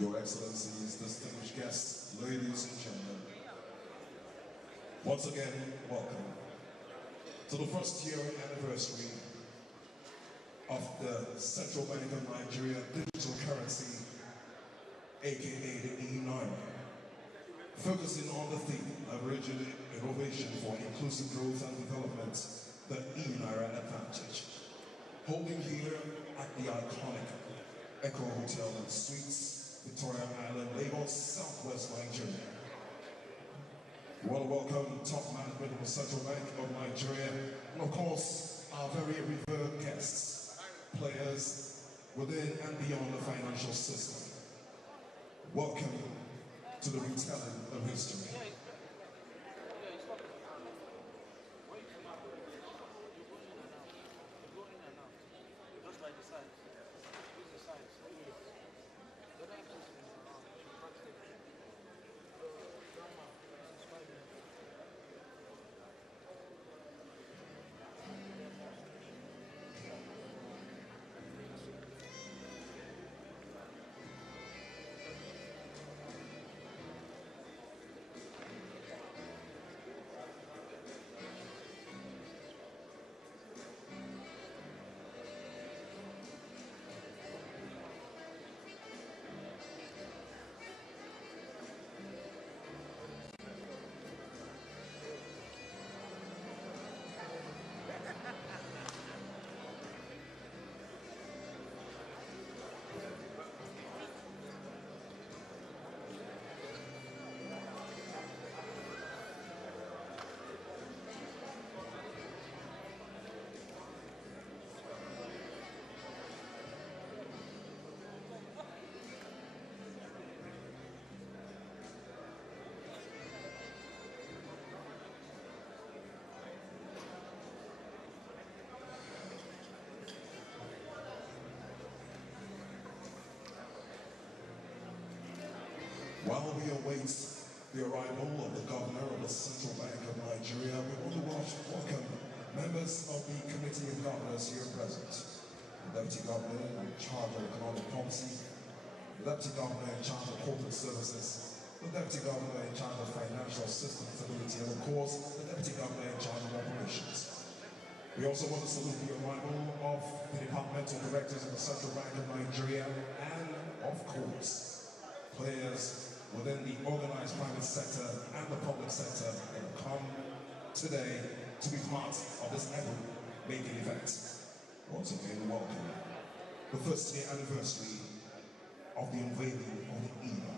Your Excellencies, distinguished guests, ladies and gentlemen, once again, welcome to the first year anniversary of the Central Bank of Nigeria digital currency, aka the eNaira, focusing on the theme leveraging innovation for inclusive growth and development, the eNaira advantage, holding here at the iconic Echo Hotel and Suites, Victoria Island, Lagos, Southwest Nigeria. We want to welcome top management of the Central Bank of Nigeria, and of course, our very revered guests, players within and beyond the financial system. Welcome to the retelling of history. Just like the size. Use the size. The other person is around. You should practice it. Grandma, this is 5 minutes. While we await the arrival of the Governor of the Central Bank of Nigeria, we want to welcome members of the Committee of Governors here present. The Deputy Governor in charge of Economic Policy, the Deputy Governor in charge of Corporate Services, the Deputy Governor in charge of Financial System Stability, and of course, the Deputy Governor in charge of Operations. We also want to salute the arrival of the Departmental Directors of the Central Bank of Nigeria and, of course, players within the organized private sector and the public sector that have come today to be part of this epoch-making event. Once again, welcome. The first year anniversary of the unveiling of the eNaira.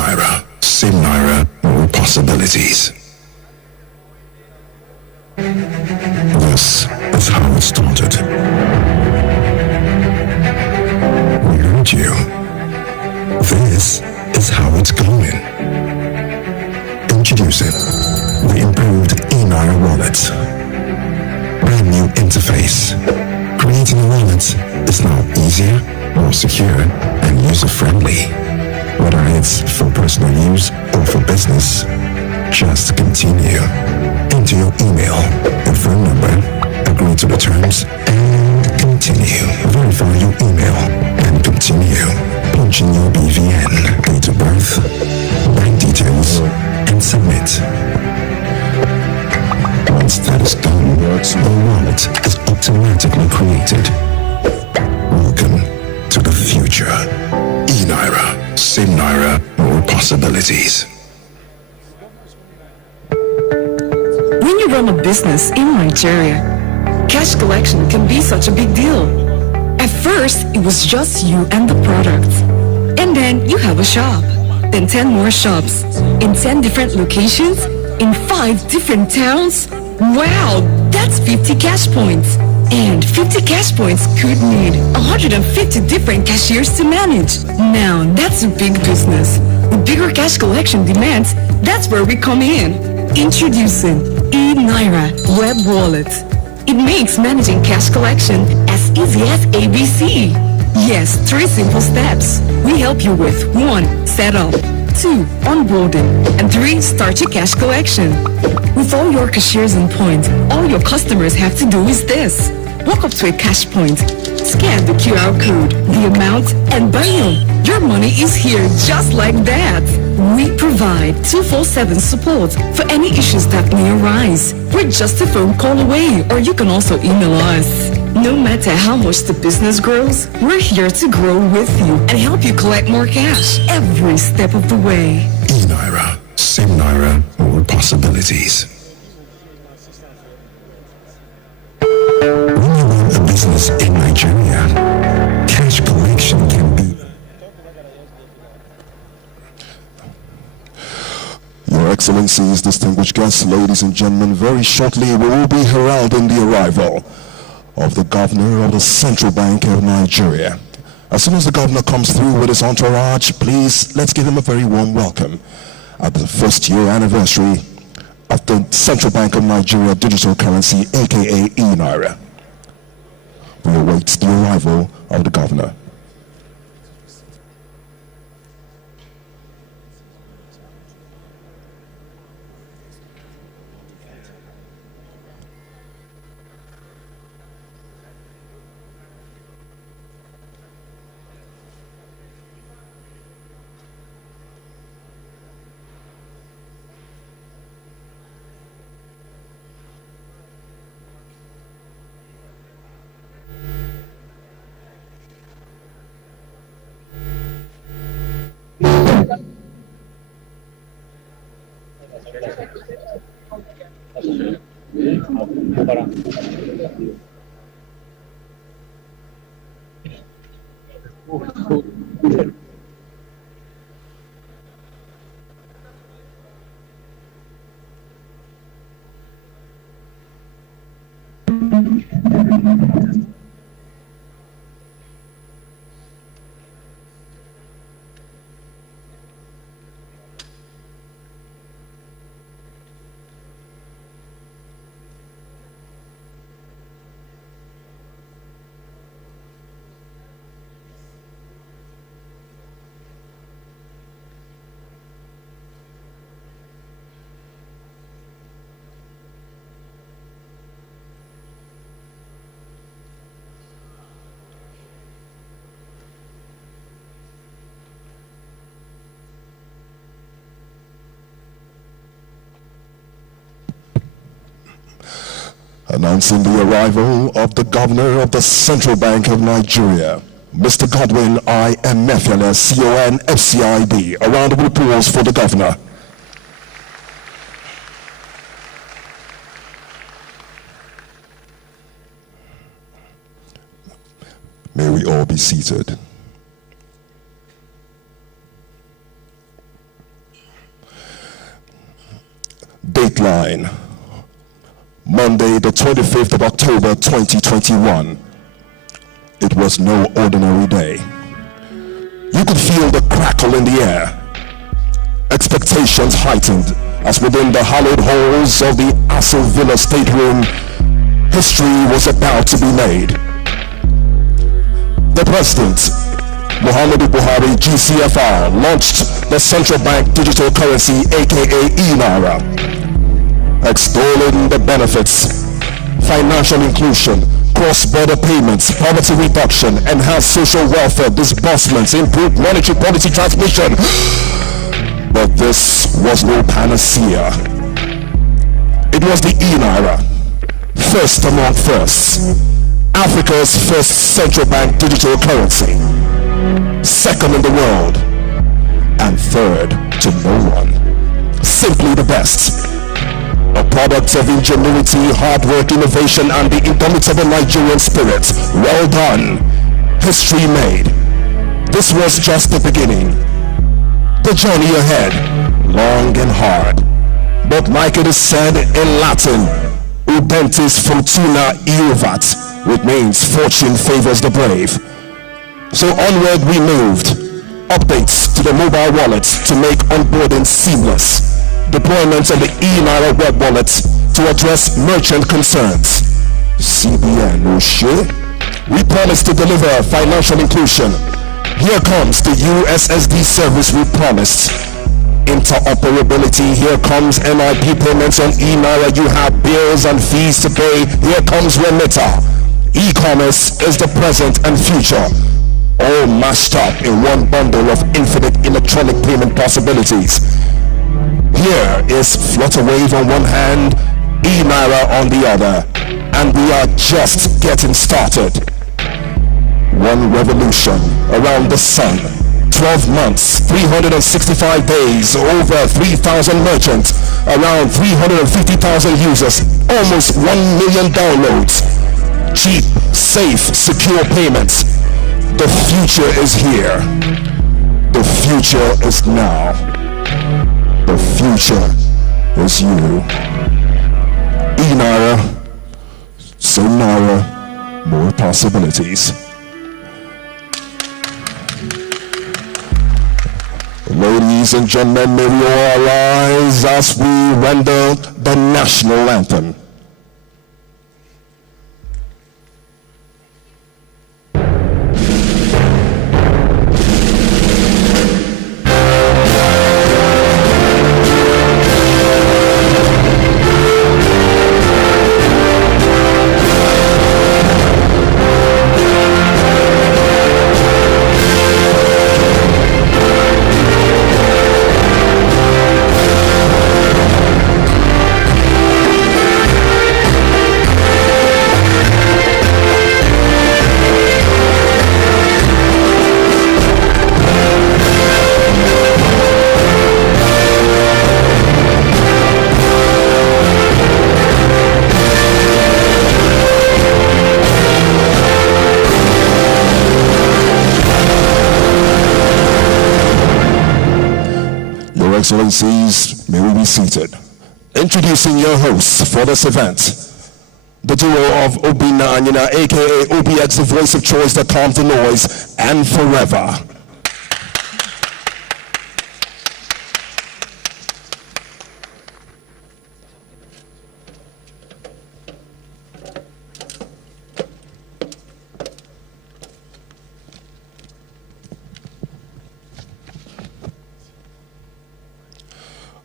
eNaira, same Naira, more possibilities. This is how it started. We heard you. This is how it's going. Introducing the improved eNaira wallet. Brand new interface. Creating a wallet is now easier, more secure, and user-friendly. Whether it's for personal use or for business, just continue. Enter your email and phone number, agree to the terms, and continue. Verify your email and continue. Punch in your BVN, date of birth, bank details, and submit. Once that is done, the wallet is automatically created. Welcome to the future. eNaira, same Naira, more possibilities. When you run a business in Nigeria, cash collection can be such a big deal. At first, it was just you and the product. And then you have a shop. Then 10 more shops. In 10 different locations. In 5 different towns. Wow, that's 50 cash points. And 50 cash points could need 150 different cashiers to manage. Now, that's a big business. With bigger cash collection demands, that's where we come in. Introducing eNaira Web Wallet. It makes managing cash collection as easy as ABC. Yes, 3 simple steps. We help you with 1. Setup, 2. Onboarding, and 3. Start your cash collection. With all your cashiers in point, all your customers have to do is this. Walk up to a cash point, scan the QR code, the amount, and bam! Your money is here just like that. We provide 24/7 support for any issues that may arise. We're just a phone call away, or you can also email us. No matter how much the business grows, we're here to grow with you and help you collect more cash every step of the way. eNaira, same Naira, more possibilities. When you run a business in Nigeria, cash collection can be... Your Excellencies, distinguished guests, ladies and gentlemen, very shortly we will be heralding the arrival of the governor of the Central Bank of Nigeria. As soon as the governor comes through with his entourage, please, let's give him a very warm welcome at the first year anniversary of the Central Bank of Nigeria digital currency, aka eNaira. We await the arrival of the governor. Announcing the arrival of the governor of the Central Bank of Nigeria, Mr. Godwin I. Emefiele, CON FCIB. A round of applause for the governor. May we all be seated. Dateline, Monday the 25th of October 2021. It was no ordinary day. You could feel the crackle in the air. Expectations heightened as within the hallowed halls of the Astle Villa stateroom, history was about to be made. The President, Muhammadu Buhari GCFR, launched the central bank digital currency aka eNaira, extolling the benefits, financial inclusion, cross-border payments, poverty reduction, enhanced social welfare disbursements, improved monetary policy transmission. But this was no panacea. It was the eNaira, first among firsts, Africa's first central bank digital currency, second in the world, and third to no one. Simply the best. A product of ingenuity, hard work, innovation, and the indomitable Nigerian spirit. Well done. History made. This was just the beginning. The journey ahead, long and hard. But like it is said in Latin, udentis fortuna iuvat, which means fortune favors the brave. So onward we moved. Updates to the mobile wallet to make onboarding seamless. Deployment of the eNaira web wallet to address merchant concerns. CBN, no shit. We promise to deliver financial inclusion. Here comes the USSD service we promised. Interoperability, here comes NIP payments on eNaira. You have bills and fees to pay. Here comes Remitter. E-commerce is the present and future, all mashed up in one bundle of infinite electronic payment possibilities. Here is Flutterwave on one hand, eNaira on the other, and we are just getting started. One revolution around the sun, 12 months, 365 days, over 3,000 merchants, around 350,000 users, almost 1 million downloads. Cheap, safe, secure payments. The future is here. The future is now. The future is you. eNaira, so Naira, more possibilities. Ladies and gentlemen, may we all rise as we render the national anthem. Excellencies, may we be seated. Introducing your hosts for this event, the duo of Obina Anyina, aka OBX, the voice of choice that calms the noise, and forever.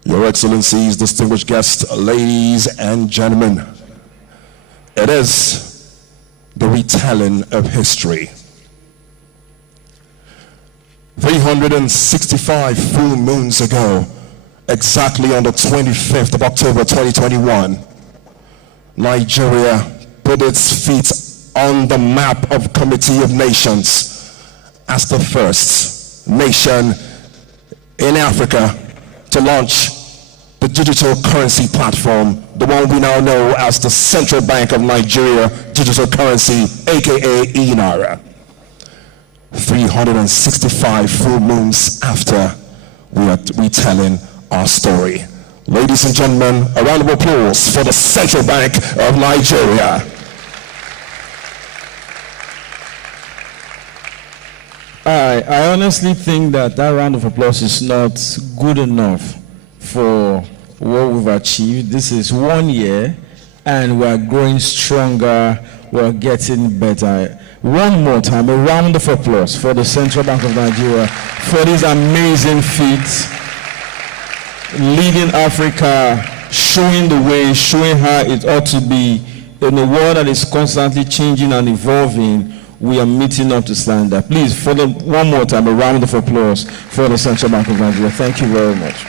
Your Excellencies, distinguished guests, ladies and gentlemen, it is the retelling of history. 365 full moons ago, exactly on the 25th of October 2021, Nigeria put its feet on the map of Committee of Nations as the first nation in Africa to launch the digital currency platform, the one we now know as the Central Bank of Nigeria digital currency, aka eNaira. 365 full moons after we are retelling our story. Ladies and gentlemen, a round of applause for the Central Bank of Nigeria. I honestly think that round of applause is not good enough for what we've achieved. This is 1 year and we're growing stronger, we're getting better. One more time, a round of applause for the Central Bank of Nigeria for these amazing feats, leading Africa, showing the way, showing how it ought to be. In a world that is constantly changing and evolving, we are meeting up to stand up. Please, one more time, a round of applause for the Central Bank of Nigeria. Thank you very much.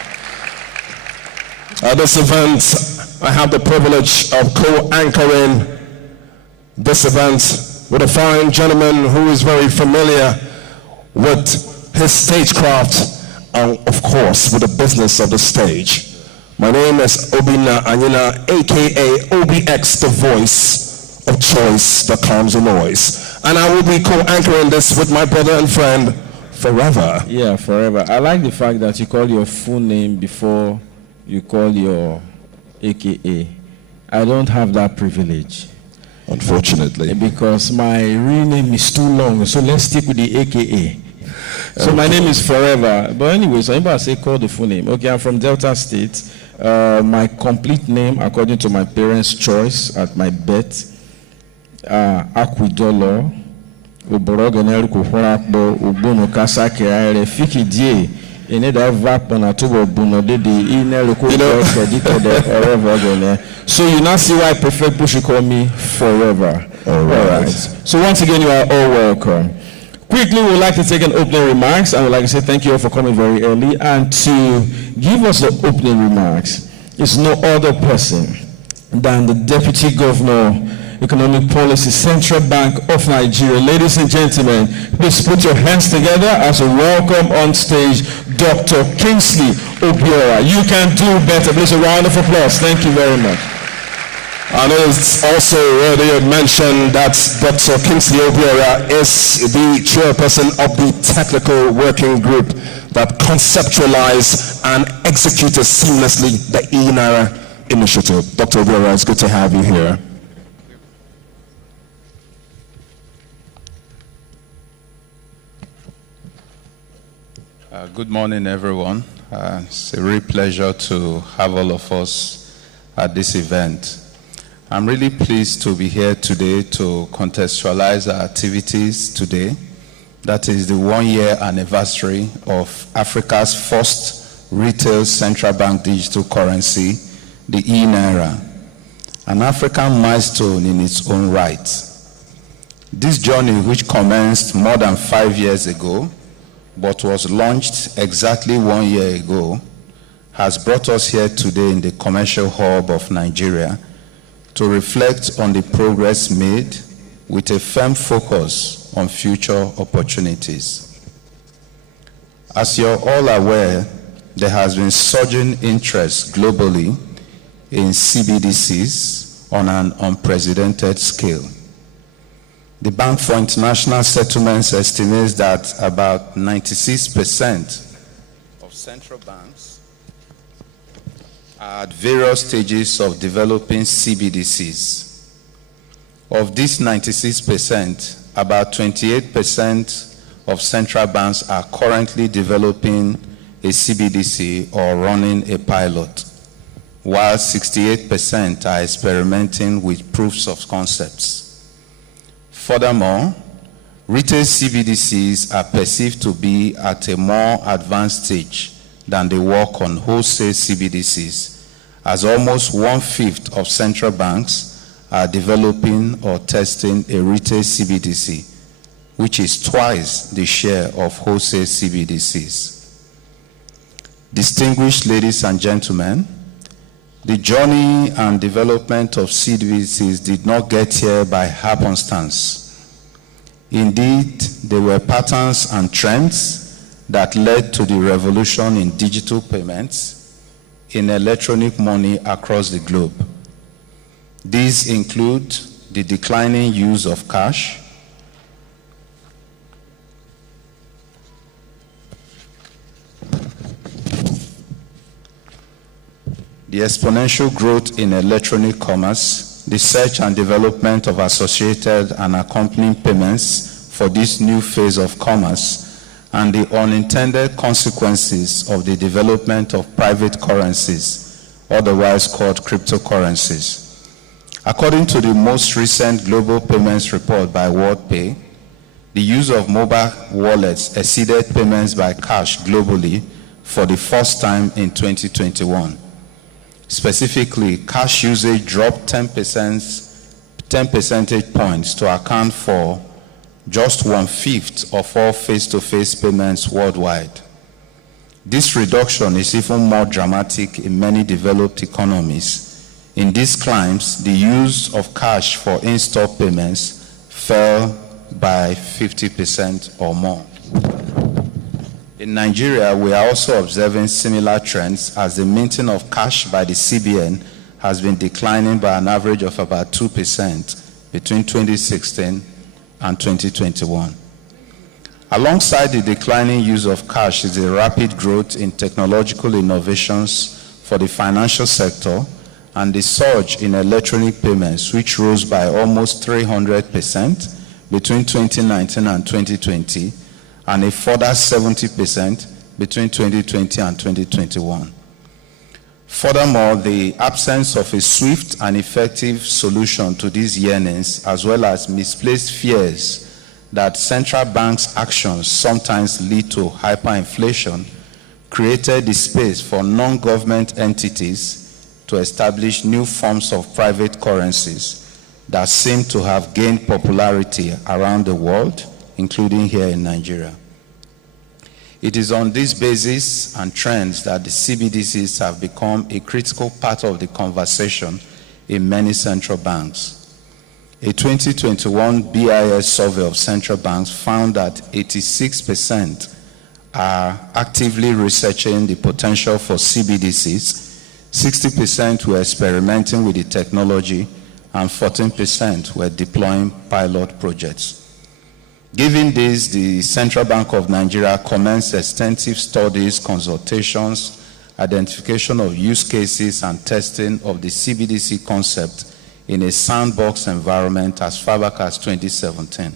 At this event, I have the privilege of co-anchoring this event with a fine gentleman who is very familiar with his stagecraft and, of course, with the business of the stage. My name is Obina Anyina, aka OBX, the voice of choice that calms the noise. And I will be co-anchoring this with my brother and friend, Forever. Yeah, Forever. I like the fact that you call your full name before you call your AKA. I don't have that privilege. Unfortunately. Because my real name is too long, so let's stick with the AKA. So my name is Forever. But anyway, so anybody say call the full name. Okay, I'm from Delta State. My complete name, according to my parents' choice at my birth, Aquidolo, Uboroganel Kuhurakbo, Ubuno Kasake, Fikidie, Ineda Vapona Tubo Buno, the So you now see why I prefer people should call me Forever. All right. So once again, you are all welcome. Quickly, we would like to take an opening remarks. I would like to say thank you all for coming very early. And to give us the opening remarks is no other person than the Deputy Governor, Economic Policy, Central Bank of Nigeria. Ladies and gentlemen, please put your hands together as a welcome on stage, Dr. Kingsley Obiora. You can do better. Please, a round of applause. Thank you very much. And it's also already mentioned that Dr. Kingsley Obiora is the chairperson of the technical working group that conceptualized and executed seamlessly the eNaira initiative. Dr. Obiora, it's good to have you here. Good morning, everyone. It's a real pleasure to have all of us at this event. I'm really pleased to be here today to contextualize our activities today. That is the 1-year anniversary of Africa's first retail central bank digital currency, the eNaira, an African milestone in its own right. This journey, which commenced more than 5 years ago, but was launched exactly 1 year ago, has brought us here today in the commercial hub of Nigeria to reflect on the progress made with a firm focus on future opportunities. As you're all aware, there has been surging interest globally in CBDCs on an unprecedented scale. The Bank for International Settlements estimates that about 96% of central banks are at various stages of developing CBDCs. Of this 96%, about 28% of central banks are currently developing a CBDC or running a pilot, while 68% are experimenting with proofs of concepts. Furthermore, retail CBDCs are perceived to be at a more advanced stage than the work on wholesale CBDCs, as almost 1/5 of central banks are developing or testing a retail CBDC, which is twice the share of wholesale CBDCs. Distinguished ladies and gentlemen, the journey and development of CBDCs did not get here by happenstance. Indeed, there were patterns and trends that led to the revolution in digital payments, in electronic money across the globe. These include the declining use of cash, the exponential growth in electronic commerce, the search and development of associated and accompanying payments for this new phase of commerce, and the unintended consequences of the development of private currencies, otherwise called cryptocurrencies. According to the most recent Global Payments Report by WorldPay, the use of mobile wallets exceeded payments by cash globally for the first time in 2021. Specifically, cash usage dropped 10 percentage points to account for just 1/5 of all face-to-face payments worldwide. This reduction is even more dramatic in many developed economies. In these climes, the use of cash for in-store payments fell by 50% or more. In Nigeria, we are also observing similar trends as the minting of cash by the CBN has been declining by an average of about 2% between 2016 and 2021. Alongside the declining use of cash is the rapid growth in technological innovations for the financial sector and the surge in electronic payments, which rose by almost 300% between 2019 and 2020, and a further 70% between 2020 and 2021. Furthermore, the absence of a swift and effective solution to these yearnings, as well as misplaced fears that central banks' actions sometimes lead to hyperinflation, created the space for non-government entities to establish new forms of private currencies that seem to have gained popularity around the world, including here in Nigeria. It is on this basis and trends that the CBDCs have become a critical part of the conversation in many central banks. A 2021 BIS survey of central banks found that 86% are actively researching the potential for CBDCs, 60% were experimenting with the technology, and 14% were deploying pilot projects. Given this, the Central Bank of Nigeria commenced extensive studies, consultations, identification of use cases, and testing of the CBDC concept in a sandbox environment as far back as 2017.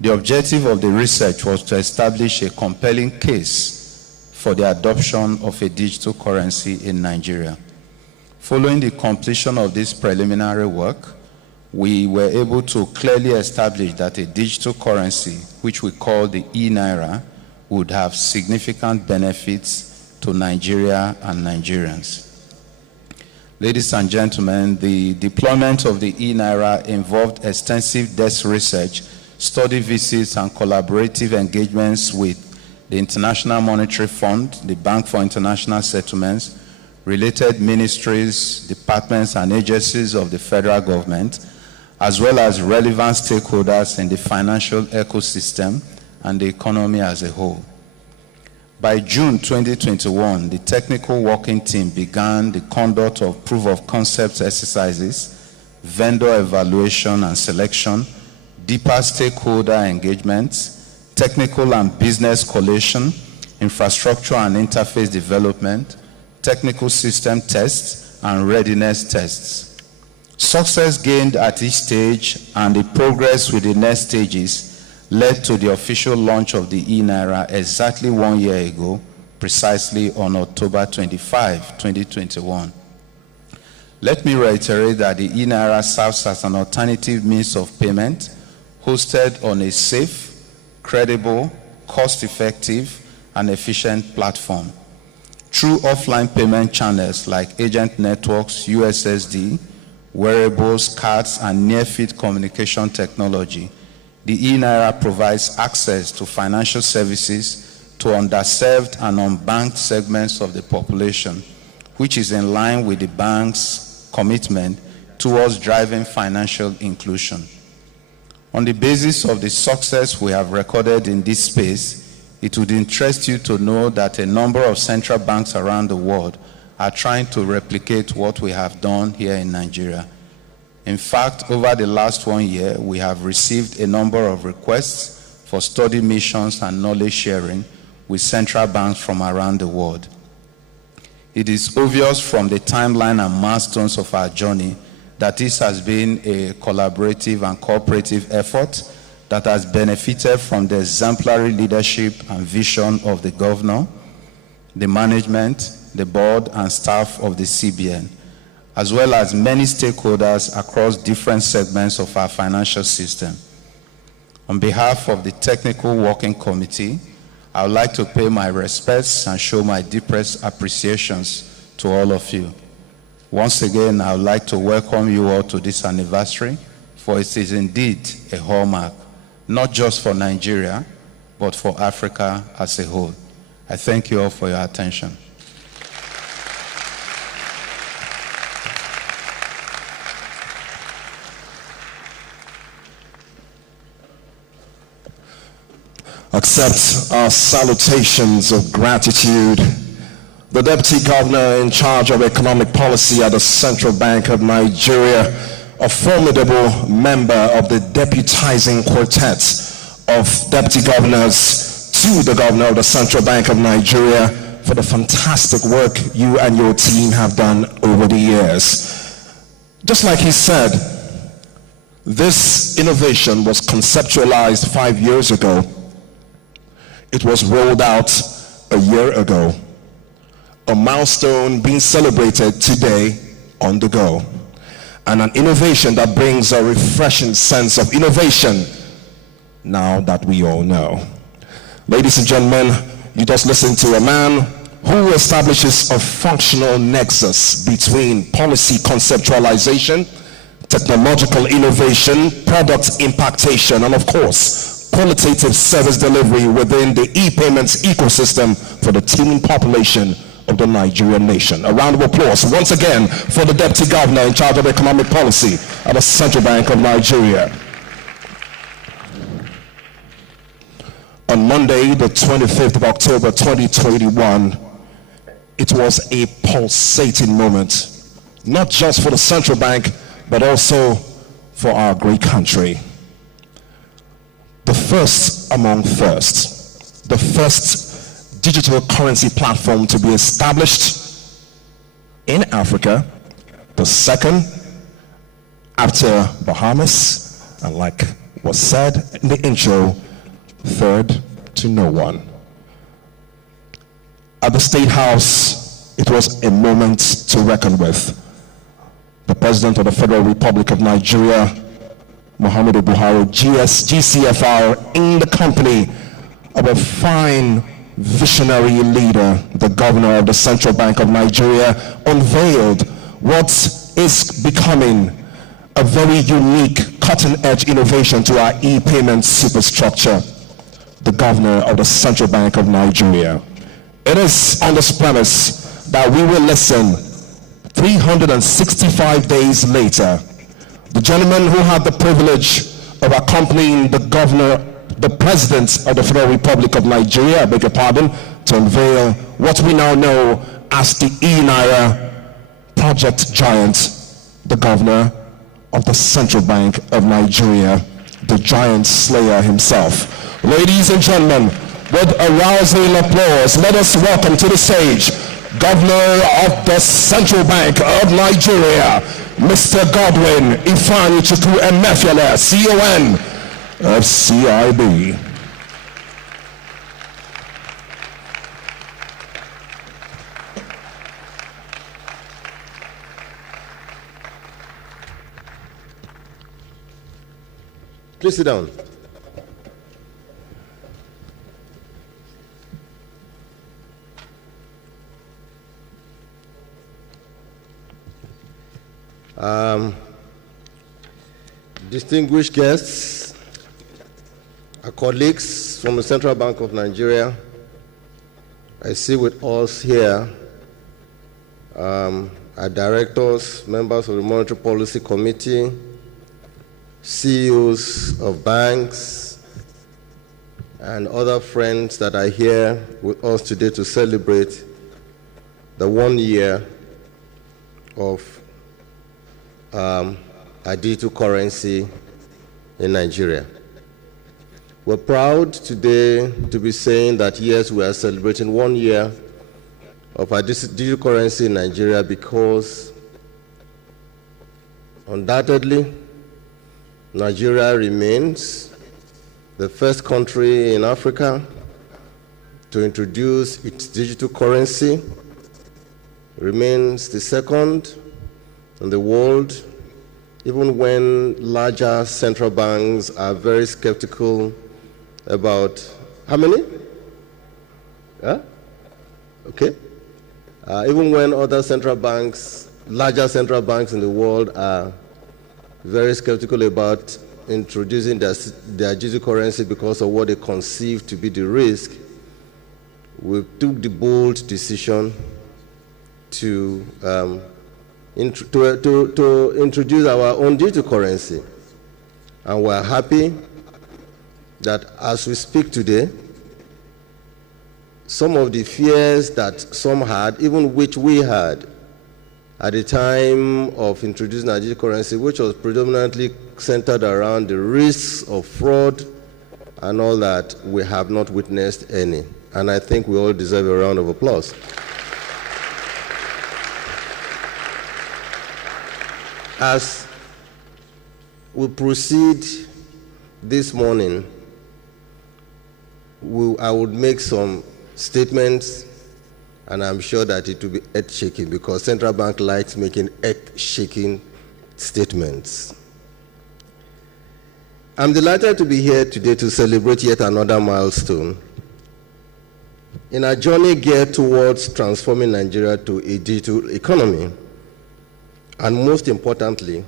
The objective of the research was to establish a compelling case for the adoption of a digital currency in Nigeria. Following the completion of this preliminary work, we were able to clearly establish that a digital currency, which we call the eNaira, would have significant benefits to Nigeria and Nigerians. Ladies and gentlemen, the deployment of the eNaira involved extensive desk research, study visits, and collaborative engagements with the International Monetary Fund, the Bank for International Settlements, related ministries, departments, and agencies of the federal government, as well as relevant stakeholders in the financial ecosystem and the economy as a whole. By June 2021, the technical working team began the conduct of proof of concept exercises, vendor evaluation and selection, deeper stakeholder engagements, technical and business collation, infrastructure and interface development, technical system tests, and readiness tests. Success gained at each stage and the progress with the next stages led to the official launch of the eNaira exactly 1 year ago, precisely on October 25, 2021. Let me reiterate that the eNaira serves as an alternative means of payment hosted on a safe, credible, cost-effective, and efficient platform. Through offline payment channels like agent networks, USSD, wearables, cards, and near-field communication technology, the eNaira provides access to financial services to underserved and unbanked segments of the population, which is in line with the bank's commitment towards driving financial inclusion. On the basis of the success we have recorded in this space, it would interest you to know that a number of central banks around the world are trying to replicate what we have done here in Nigeria. In fact, over the last 1 year, we have received a number of requests for study missions and knowledge sharing with central banks from around the world. it is obvious from the timeline and milestones of our journey that this has been a collaborative and cooperative effort that has benefited from the exemplary leadership and vision of the governor, the management, the board and staff of the CBN, as well as many stakeholders across different segments of our financial system. On behalf of the Technical Working Committee, I would like to pay my respects and show my deepest appreciations to all of you. Once again, I would like to welcome you all to this anniversary, for it is indeed a hallmark, not just for Nigeria, but for Africa as a whole. I thank you all for your attention. Accept our salutations of gratitude. The Deputy Governor in charge of economic policy at the Central Bank of Nigeria, a formidable member of the deputizing quartet of Deputy Governors to the Governor of the Central Bank of Nigeria for the fantastic work you and your team have done over the years. Just like he said, this innovation was conceptualized 5 years ago. It was rolled out a year ago. A milestone being celebrated today on the go. And an innovation that brings a refreshing sense of innovation now that we all know. Ladies and gentlemen, you just listened to a man who establishes a functional nexus between policy conceptualization, technological innovation, product impactation, and of course, qualitative service delivery within the e-payments ecosystem for the teeming population of the Nigerian nation. A round of applause once again for the Deputy Governor in charge of economic policy at the Central Bank of Nigeria. On Monday, the 25th of October 2021, it was a pulsating moment, not just for the Central Bank, but also for our great country. The first among firsts, the first digital currency platform to be established in Africa, the second after Bahamas, and like was said in the intro, third to no one. At the State House, it was a moment to reckon with. The President of the Federal Republic of Nigeria, Muhammadu Buhari, GCFR, in the company of a fine visionary leader, the Governor of the Central Bank of Nigeria, unveiled what is becoming a very unique cutting-edge innovation to our e-payment superstructure, the Governor of the Central Bank of Nigeria. It is on this premise that we will listen 365 days later. The gentleman who had the privilege of accompanying the Governor, the President of the Federal Republic of Nigeria, I beg your pardon, to unveil what we now know as the eNaira project giant, the Governor of the Central Bank of Nigeria, the giant slayer himself. Ladies and gentlemen, with a rousing applause, let us welcome to the stage Governor of the Central Bank of Nigeria, Mr. Godwin Ifeanyichukwu Emefiele, CON of CIB. Please sit down. Distinguished guests, our colleagues from the Central Bank of Nigeria, I see with us here our directors, members of the Monetary Policy Committee, CEOs of banks, and other friends that are here with us today to celebrate the 1 year of our digital currency in Nigeria. We're proud today to be saying that yes, we are celebrating 1 year of our digital currency in Nigeria because undoubtedly Nigeria remains the first country in Africa to introduce its digital currency, remains the second in the world, even when larger central banks are very skeptical about how many? Huh? Okay. Even when other central banks, larger central banks in the world are very skeptical about introducing their digital currency because of what they conceive to be the risk, we took the bold decision to introduce our own digital currency. And we're happy that as we speak today, some of the fears that some had, even which we had at the time of introducing our digital currency, which was predominantly centered around the risks of fraud and all that, we have not witnessed any. And I think we all deserve a round of applause. As we proceed this morning, I would make some statements, and I'm sure that it will be earth-shaking because central bank likes making earth-shaking statements. I'm delighted to be here today to celebrate yet another milestone in our journey geared towards transforming Nigeria to a digital economy, and most importantly,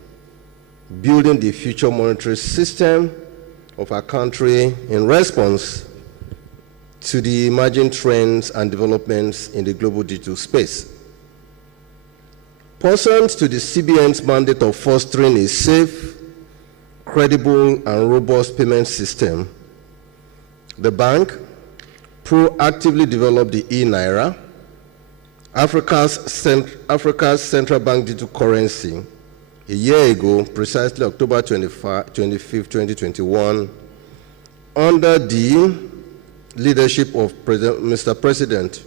building the future monetary system of our country in response to the emerging trends and developments in the global digital space. Pursuant to the CBN's mandate of fostering a safe, credible, and robust payment system, the bank proactively developed the eNaira, Africa's central bank digital currency, a year ago, precisely October 25, 2021, under the leadership of Mr. President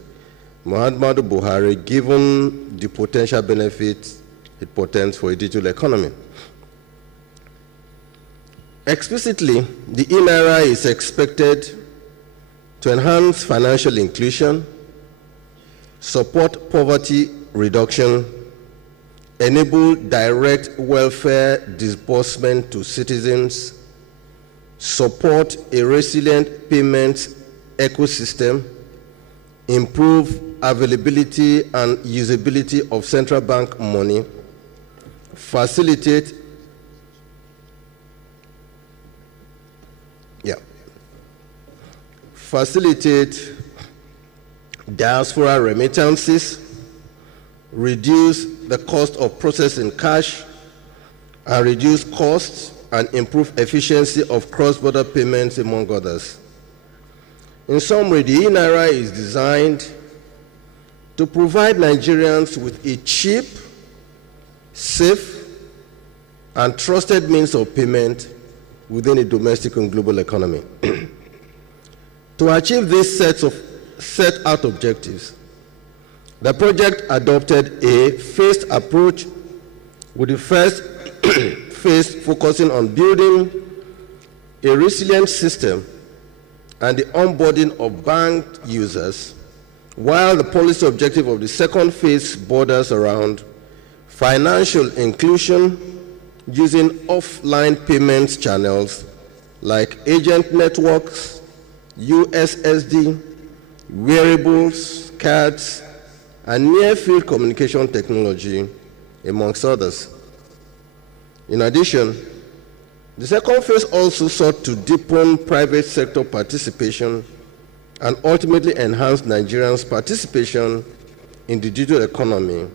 Muhammadu Buhari, given the potential benefits it portends for a digital economy. Explicitly, the eNaira is expected to enhance financial inclusion, support poverty reduction, enable direct welfare disbursement to citizens, support a resilient payments ecosystem, improve availability and usability of central bank money, facilitate diaspora remittances, reduce the cost of processing cash, and reduce costs and improve efficiency of cross-border payments, among others. In summary, the eNaira is designed to provide Nigerians with a cheap, safe, and trusted means of payment within a domestic and global economy. To achieve these set out objectives, the project adopted a phased approach, with the first phase focusing on building a resilient system and the onboarding of banked users, while the policy objective of the second phase borders around financial inclusion using offline payments channels like agent networks, USSD, wearables, cards, and near-field communication technology, amongst others. In addition, the second phase also sought to deepen private sector participation and ultimately enhance Nigerians' participation in the digital economy,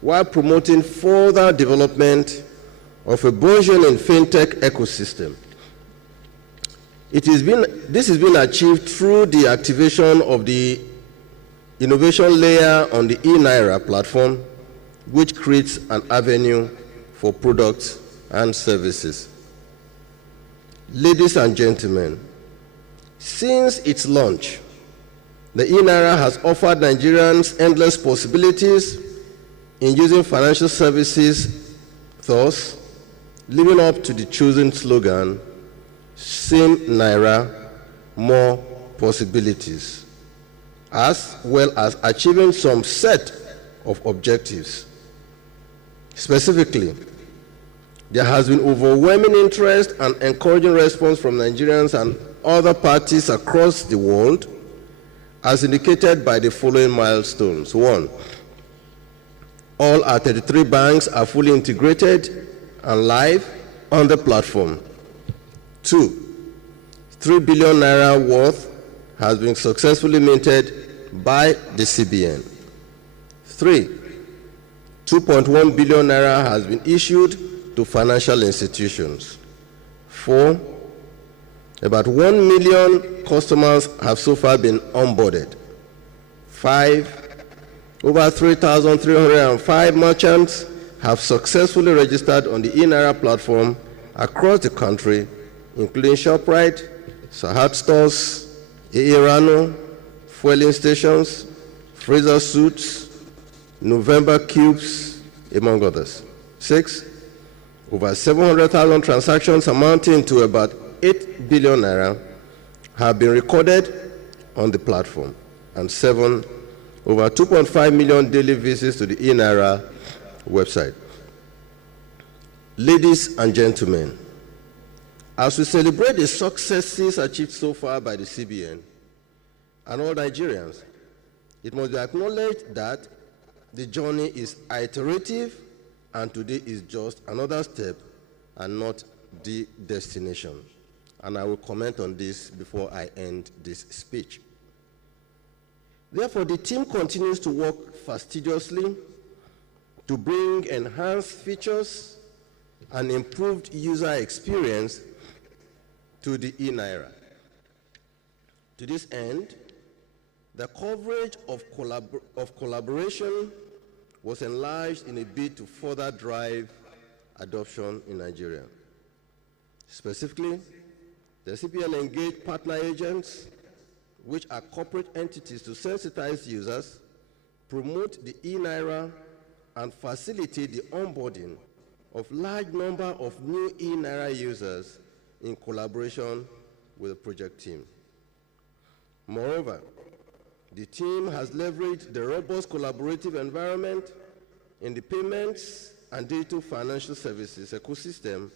while promoting further development of a burgeoning fintech ecosystem. This has been achieved through the activation of the innovation layer on the eNaira platform, which creates an avenue for products and services. Ladies and gentlemen, since its launch, The eNaira has offered Nigerians endless possibilities in using financial services, thus living up to the chosen slogan, Same Naira, More Possibilities, as well as achieving some set of objectives. Specifically, there has been overwhelming interest and encouraging response from Nigerians and other parties across the world, as indicated by the following milestones. 1, all our 33 banks are fully integrated and live on the platform. 2, 3 billion naira worth has been successfully minted by the CBN. 3, 2.1 billion naira has been issued to financial institutions. 4, about 1 million customers have so far been onboarded. 5, over 3,305 merchants have successfully registered on the eNaira platform across the country, including ShopRite, Sahad stores, eNaira, fueling stations, freezer suits, November cubes, among others. 6, over 700,000 transactions amounting to about 8 billion naira have been recorded on the platform. And 7, over 2.5 million daily visits to the eNaira website. Ladies and gentlemen, as we celebrate the successes achieved so far by the CBN and all Nigerians, it must be acknowledged that the journey is iterative and today is just another step and not the destination. And I will comment on this before I end this speech. Therefore, the team continues to work fastidiously to bring enhanced features and improved user experience to the eNaira. To this end, the coverage of collaboration was enlarged in a bid to further drive adoption in Nigeria. Specifically, the CBN engaged partner agents, which are corporate entities, to sensitize users, promote the eNaira, and facilitate the onboarding of large number of new eNaira users in collaboration with the project team. Moreover, the team has leveraged the robust collaborative environment in the payments and digital financial services ecosystem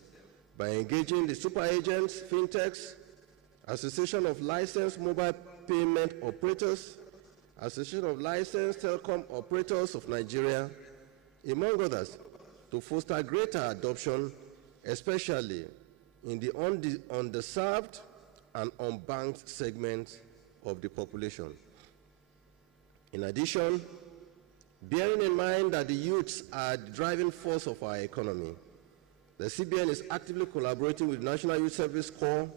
by engaging the super agents, fintechs, Association of Licensed Mobile Payment Operators, Association of Licensed Telecom Operators of Nigeria, among others, to foster greater adoption, especially in the underserved and unbanked segments of the population. In addition, bearing in mind that the youths are the driving force of our economy, the CBN is actively collaborating with National Youth Service Corps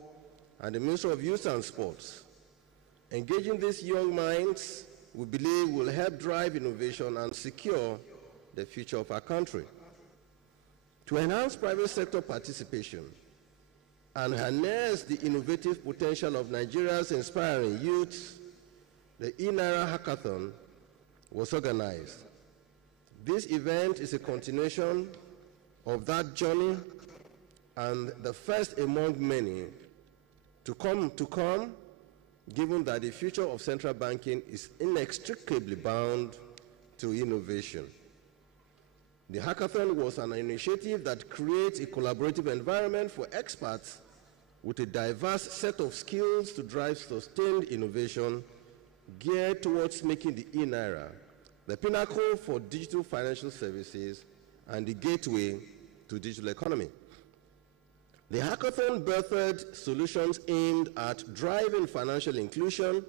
and the Ministry of Youth and Sports. Engaging these young minds, we believe, will help drive innovation and secure the future of our country. To enhance private sector participation and harness the innovative potential of Nigeria's inspiring youths, the eNaira Hackathon was organized. This event is a continuation of that journey and the first among many to come, given that the future of central banking is inextricably bound to innovation. The hackathon was an initiative that creates a collaborative environment for experts with a diverse set of skills to drive sustained innovation geared towards making the eNaira the pinnacle for digital financial services and the gateway to digital economy. The hackathon birthed solutions aimed at driving financial inclusion,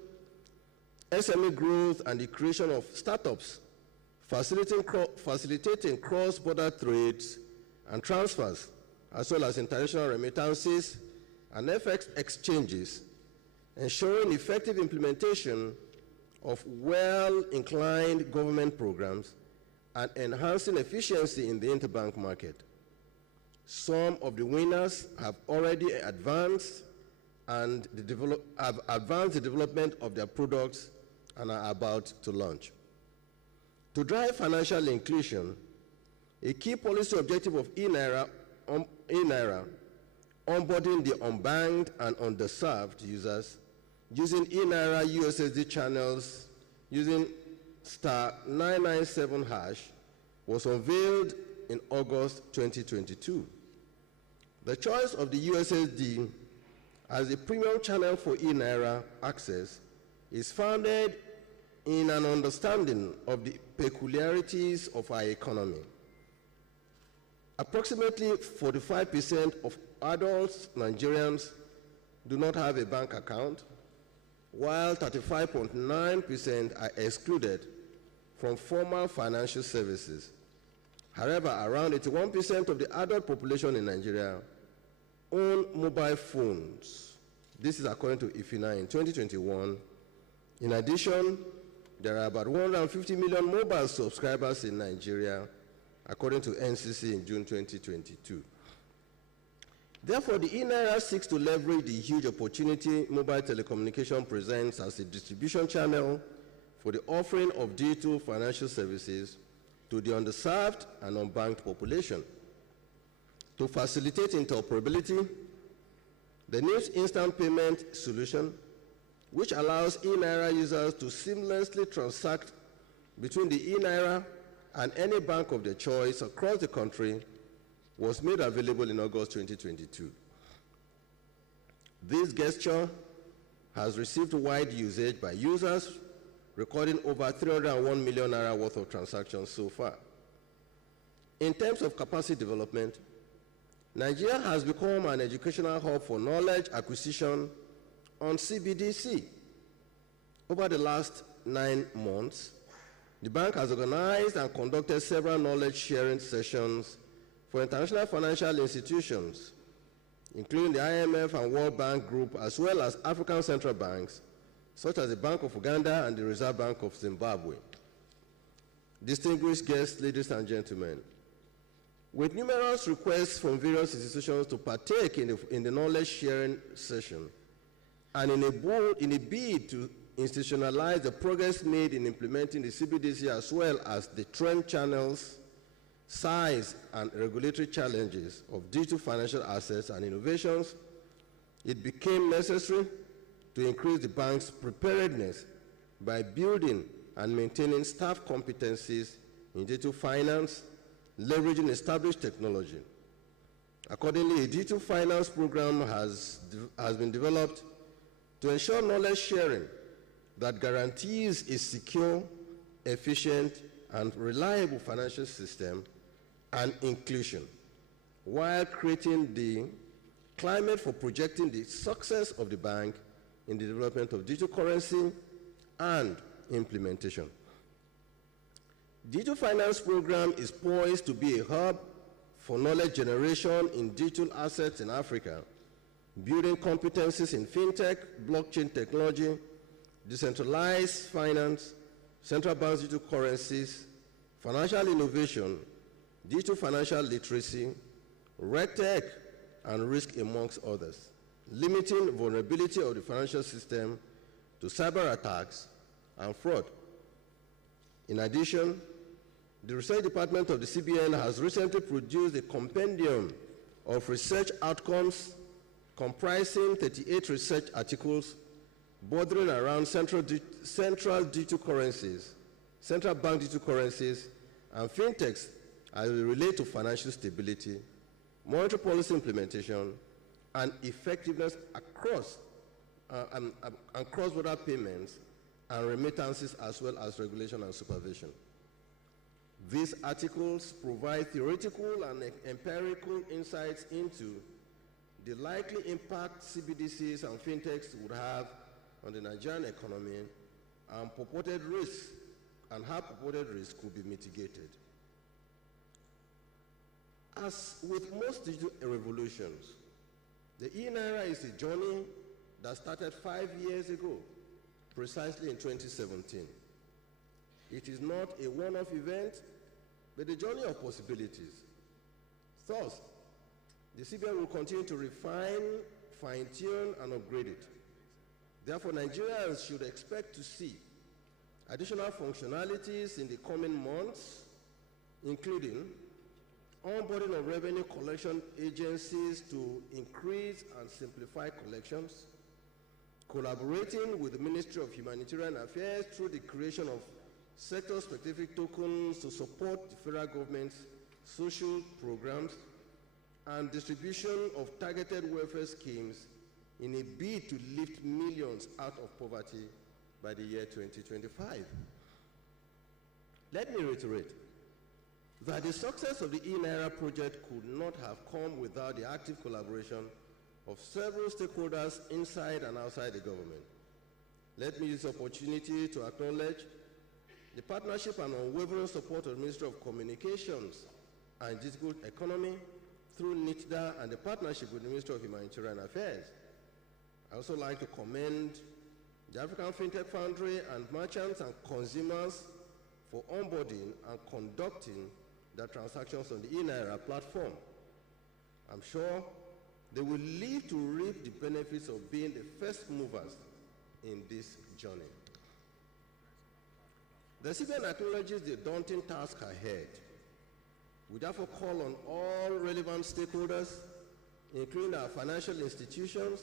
SME growth, and the creation of startups, facilitating cross-border trades and transfers, as well as international remittances and FX exchanges, ensuring effective implementation of well-inclined government programs and enhancing efficiency in the interbank market. Some of the winners have already advanced the development of their products and are about to launch. To drive financial inclusion, a key policy objective of eNaira, onboarding the unbanked and underserved users using eNaira USSD channels using *997# was unveiled in August 2022. The choice of the USSD as a premium channel for eNaira access is founded in an understanding of the peculiarities of our economy. Approximately 45% of adults Nigerians do not have a bank account, while 35.9% are excluded from formal financial services. However, around 81% of the adult population in Nigeria own mobile phones. This is according to eNaira in 2021. In addition, there are about 150 million mobile subscribers in Nigeria, according to NCC in June 2022. Therefore, the eNaira seeks to leverage the huge opportunity mobile telecommunication presents as a distribution channel for the offering of digital financial services to the underserved and unbanked population. To facilitate interoperability, the new instant payment solution, which allows eNaira users to seamlessly transact between the eNaira and any bank of their choice across the country, was made available in August 2022. This gesture has received wide usage by users, recording over 301 million Naira worth of transactions so far. In terms of capacity development, Nigeria has become an educational hub for knowledge acquisition on CBDC. Over the last 9 months, the bank has organized and conducted several knowledge sharing sessions for international financial institutions, including the IMF and World Bank Group, as well as African central banks, such as the Bank of Uganda and the Reserve Bank of Zimbabwe. Distinguished guests, ladies and gentlemen, with numerous requests from various institutions to partake in the knowledge sharing session, and in a bid to institutionalize the progress made in implementing the CBDC as well as the trend channels, size, and regulatory challenges of digital financial assets and innovations, it became necessary to increase the bank's preparedness by building and maintaining staff competencies in digital finance, leveraging established technology. Accordingly, a digital finance program has been developed to ensure knowledge sharing that guarantees a secure, efficient, and reliable financial system and inclusion, while creating the climate for projecting the success of the bank in the development of digital currency and implementation. Digital Finance Program is poised to be a hub for knowledge generation in digital assets in Africa, building competencies in fintech, blockchain technology, decentralized finance, central bank digital currencies, financial innovation, digital financial literacy, RegTech, and risk amongst others, limiting vulnerability of the financial system to cyber attacks and fraud. In addition, the research department of the CBN has recently produced a compendium of research outcomes comprising 38 research articles bordering around central digital currencies, central bank digital currencies, and fintechs as they relate to financial stability, monetary policy implementation, and effectiveness across and cross-border payments and remittances, as well as regulation and supervision. These articles provide theoretical and empirical insights into the likely impact CBDCs and fintechs would have on the Nigerian economy and purported risks, and how purported risks could be mitigated. As with most digital revolutions, the eNaira is a journey that started 5 years ago, precisely in 2017. It is not a one-off event, but a journey of possibilities. Thus, the CBN will continue to refine, fine-tune, and upgrade it. Therefore, Nigerians should expect to see additional functionalities in the coming months, including onboarding of revenue collection agencies to increase and simplify collections, collaborating with the Ministry of Humanitarian Affairs through the creation of sector-specific tokens to support the federal government's social programs, and distribution of targeted welfare schemes in a bid to lift millions out of poverty by the year 2025. Let me reiterate that the success of the eNaira project could not have come without the active collaboration of several stakeholders inside and outside the government. Let me use this opportunity to acknowledge the partnership and unwavering support of the Ministry of Communications and Digital Economy through NITDA and the partnership with the Ministry of Humanitarian Affairs. I also like to commend the African FinTech Foundry and merchants and consumers for onboarding and conducting their transactions on the eNaira platform. I'm sure they will live to reap the benefits of being the first movers in this journey. The CBN acknowledges the daunting task ahead. We therefore call on all relevant stakeholders, including our financial institutions,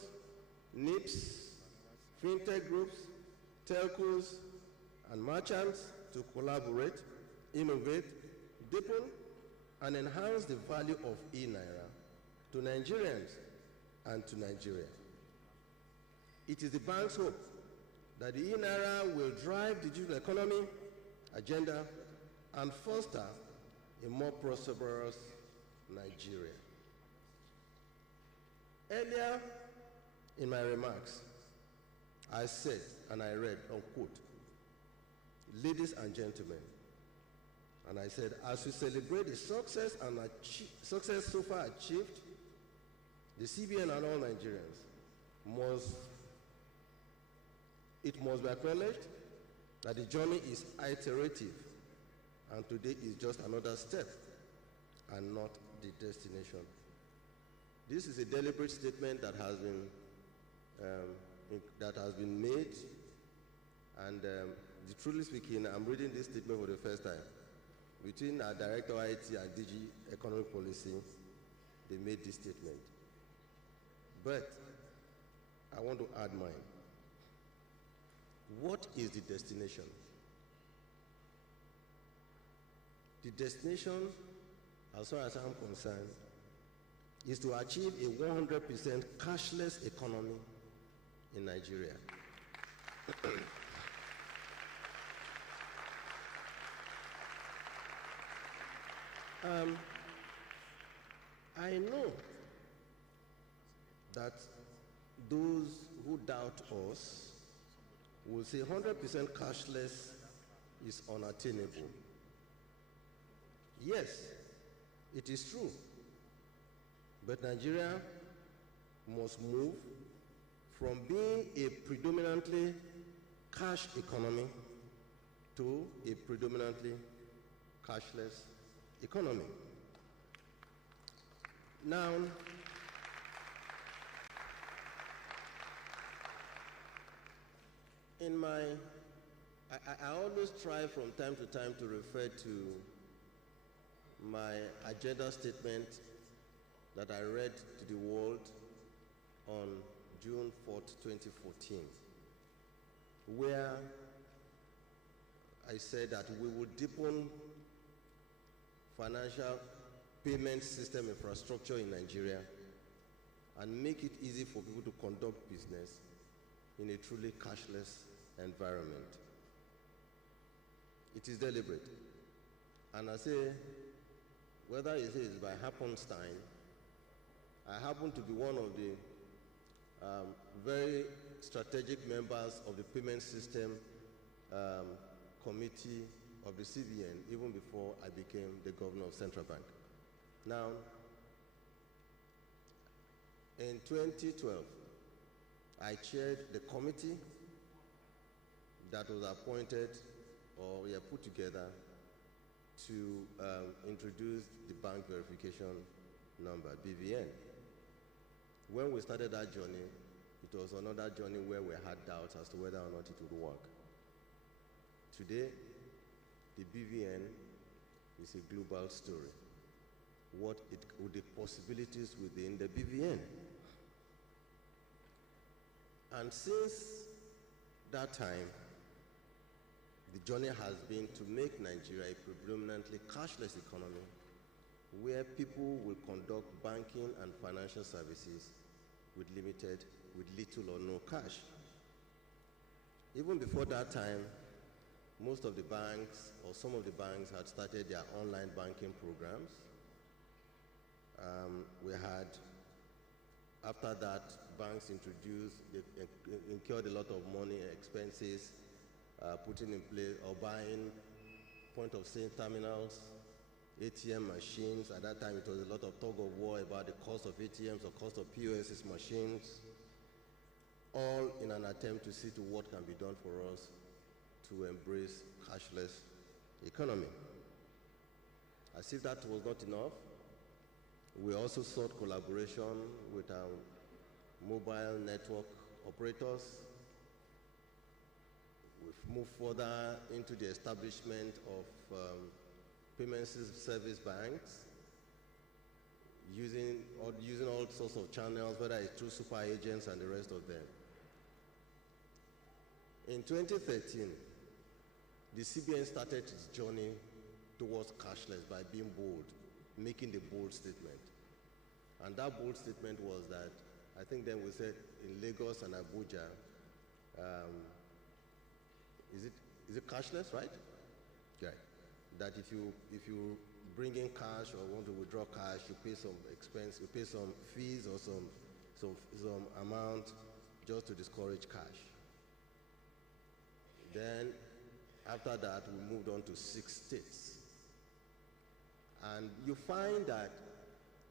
NIPS, fintech groups, telcos, and merchants to collaborate, innovate, deepen, and enhance the value of eNaira to Nigerians and to Nigeria. It is the bank's hope that the eNaira will drive the digital economy agenda and foster a more prosperous Nigeria. Earlier in my remarks, I said, and I read, unquote, ladies and gentlemen, and I said, as we celebrate the success so far achieved, the CBN and all Nigerians must be acknowledged that the journey is iterative, and today is just another step and not the destination. This is a deliberate statement that has been made, and truly speaking, I'm reading this statement for the first time. Between our Director of IT and DG Economic Policy, they made this statement. But I want to add mine. What is the destination? The destination, as far as I'm concerned, is to achieve a 100% cashless economy in Nigeria. I know that those who doubt us will say 100% cashless is unattainable. Yes, it is true. But Nigeria must move from being a predominantly cash economy to a predominantly cashless economy. Now, I always try from time to time to refer to my agenda statement that I read to the world on June 4th, 2014, where I said that we would deepen financial payment system infrastructure in Nigeria and make it easy for people to conduct business in a truly cashless environment. It is deliberate. And I say, whether it is by happenstance, I happen to be one of the very strategic members of the payment system committee of the CBN, even before I became the governor of Central Bank. Now, in 2012, I chaired the committee that was appointed or put together to introduce the bank verification number, BVN. When we started that journey, it was another journey where we had doubts as to whether or not it would work. Today, the BVN is a global story. With the possibilities within the BVN. And since that time, the journey has been to make Nigeria a predominantly cashless economy where people will conduct banking and financial services with little or no cash. Even before that time, most of the banks or some of the banks had started their online banking programs. We had, after that, banks incurred a lot of money, expenses, putting in place or buying point-of-sale terminals, ATM machines. At that time, it was a lot of tug of war about the cost of ATMs or cost of POS machines, all in an attempt to see to what can be done for us to embrace cashless economy. As if that was not enough, we also sought collaboration with our mobile network operators. We've moved further into the establishment of payment service banks, using all sorts of channels, whether it's through super agents and the rest of them. In 2013, the CBN started its journey towards cashless by being bold, making the bold statement. And that bold statement was that, I think then we said in Lagos and Abuja, is it cashless, right? Yeah. That if you bring in cash or want to withdraw cash, you pay some expense, you pay some fees or some amount just to discourage cash. Then after that, we moved on to 6 states. And you find that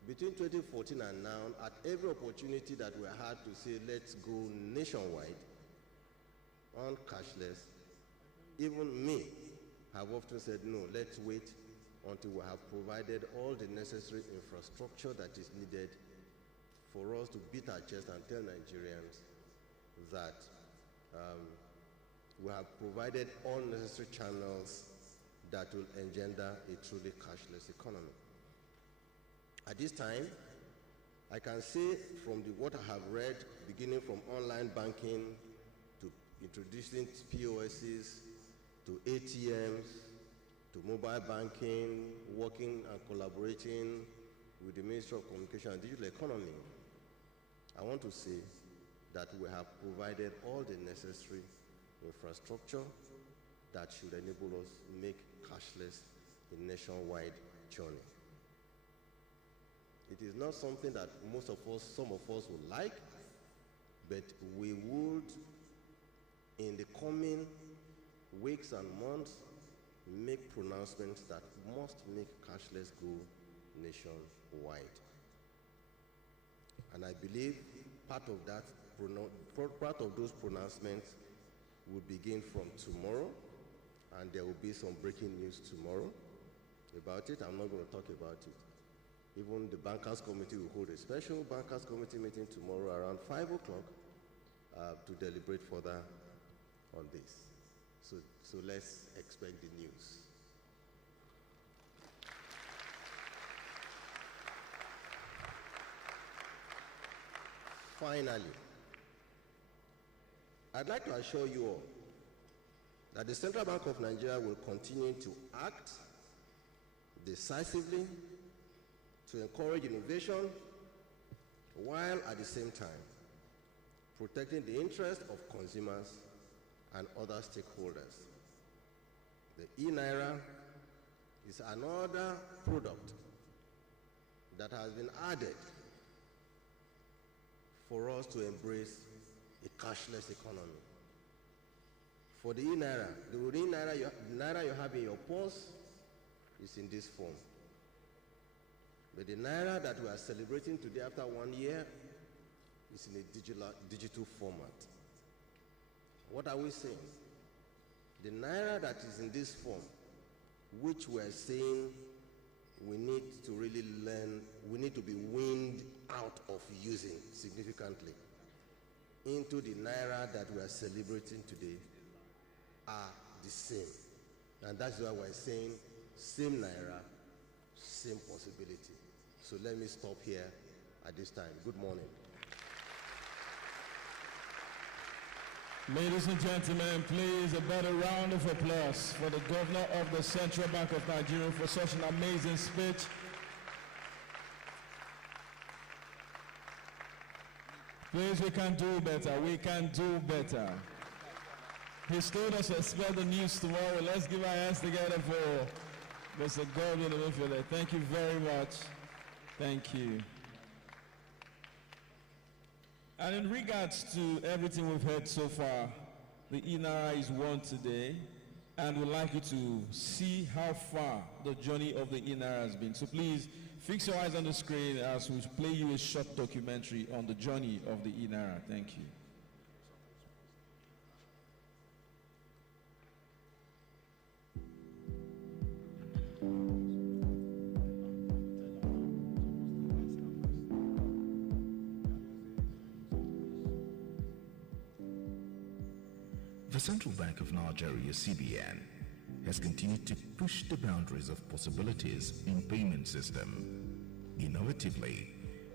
between 2014 and now, at every opportunity that we had to say, let's go nationwide on cashless, even me have often said, no, let's wait until we have provided all the necessary infrastructure that is needed for us to beat our chest and tell Nigerians that we have provided all necessary channels that will engender a truly cashless economy. At this time, I can say from what I have read, beginning from online banking to introducing POSs, to ATMs, to mobile banking, working and collaborating with the Ministry of Communication and Digital Economy, I want to say that we have provided all the necessary infrastructure that should enable us to make cashless a nationwide journey. It is not something that some of us would like, but we would, in the coming weeks and months, make pronouncements that must make cashless go nationwide. And I believe part of those pronouncements will begin from tomorrow, and there will be some breaking news tomorrow about it. I'm not going to talk about it. Even the Bankers Committee will hold a special Bankers Committee meeting tomorrow around 5 o'clock to deliberate further on this. So let's expect the news. Finally, I'd like to assure you all that the Central Bank of Nigeria will continue to act decisively to encourage innovation while at the same time protecting the interests of consumers and other stakeholders. The eNaira is another product that has been added for us to embrace a cashless economy. For the eNaira, the Naira you have in your purse is in this form. But the Naira that we are celebrating today after 1 year is in a digital format. What are we saying? The Naira that is in this form, which we are saying we need to really learn, we need to be weaned out of using significantly, into the Naira that we are celebrating today, are the same. And that's why we're saying same Naira, same possibility. So let me stop here at this time. Good morning. Ladies and gentlemen, please a better round of applause for the Governor of the Central Bank of Nigeria for such an amazing speech. Please, we can do better. We can do better. He's told us to expect the news tomorrow. Let's give our hands together for Mr. Governor Emefiele. Thank you very much. Thank you. And in regards to everything we've heard so far, the eNaira is won today, and we'd like you to see how far the journey of the eNaira has been. So please, fix your eyes on the screen as we play you a short documentary on the journey of the eNaira. Thank you. The Central Bank of Nigeria, CBN, has continued to push the boundaries of possibilities in payment system, innovatively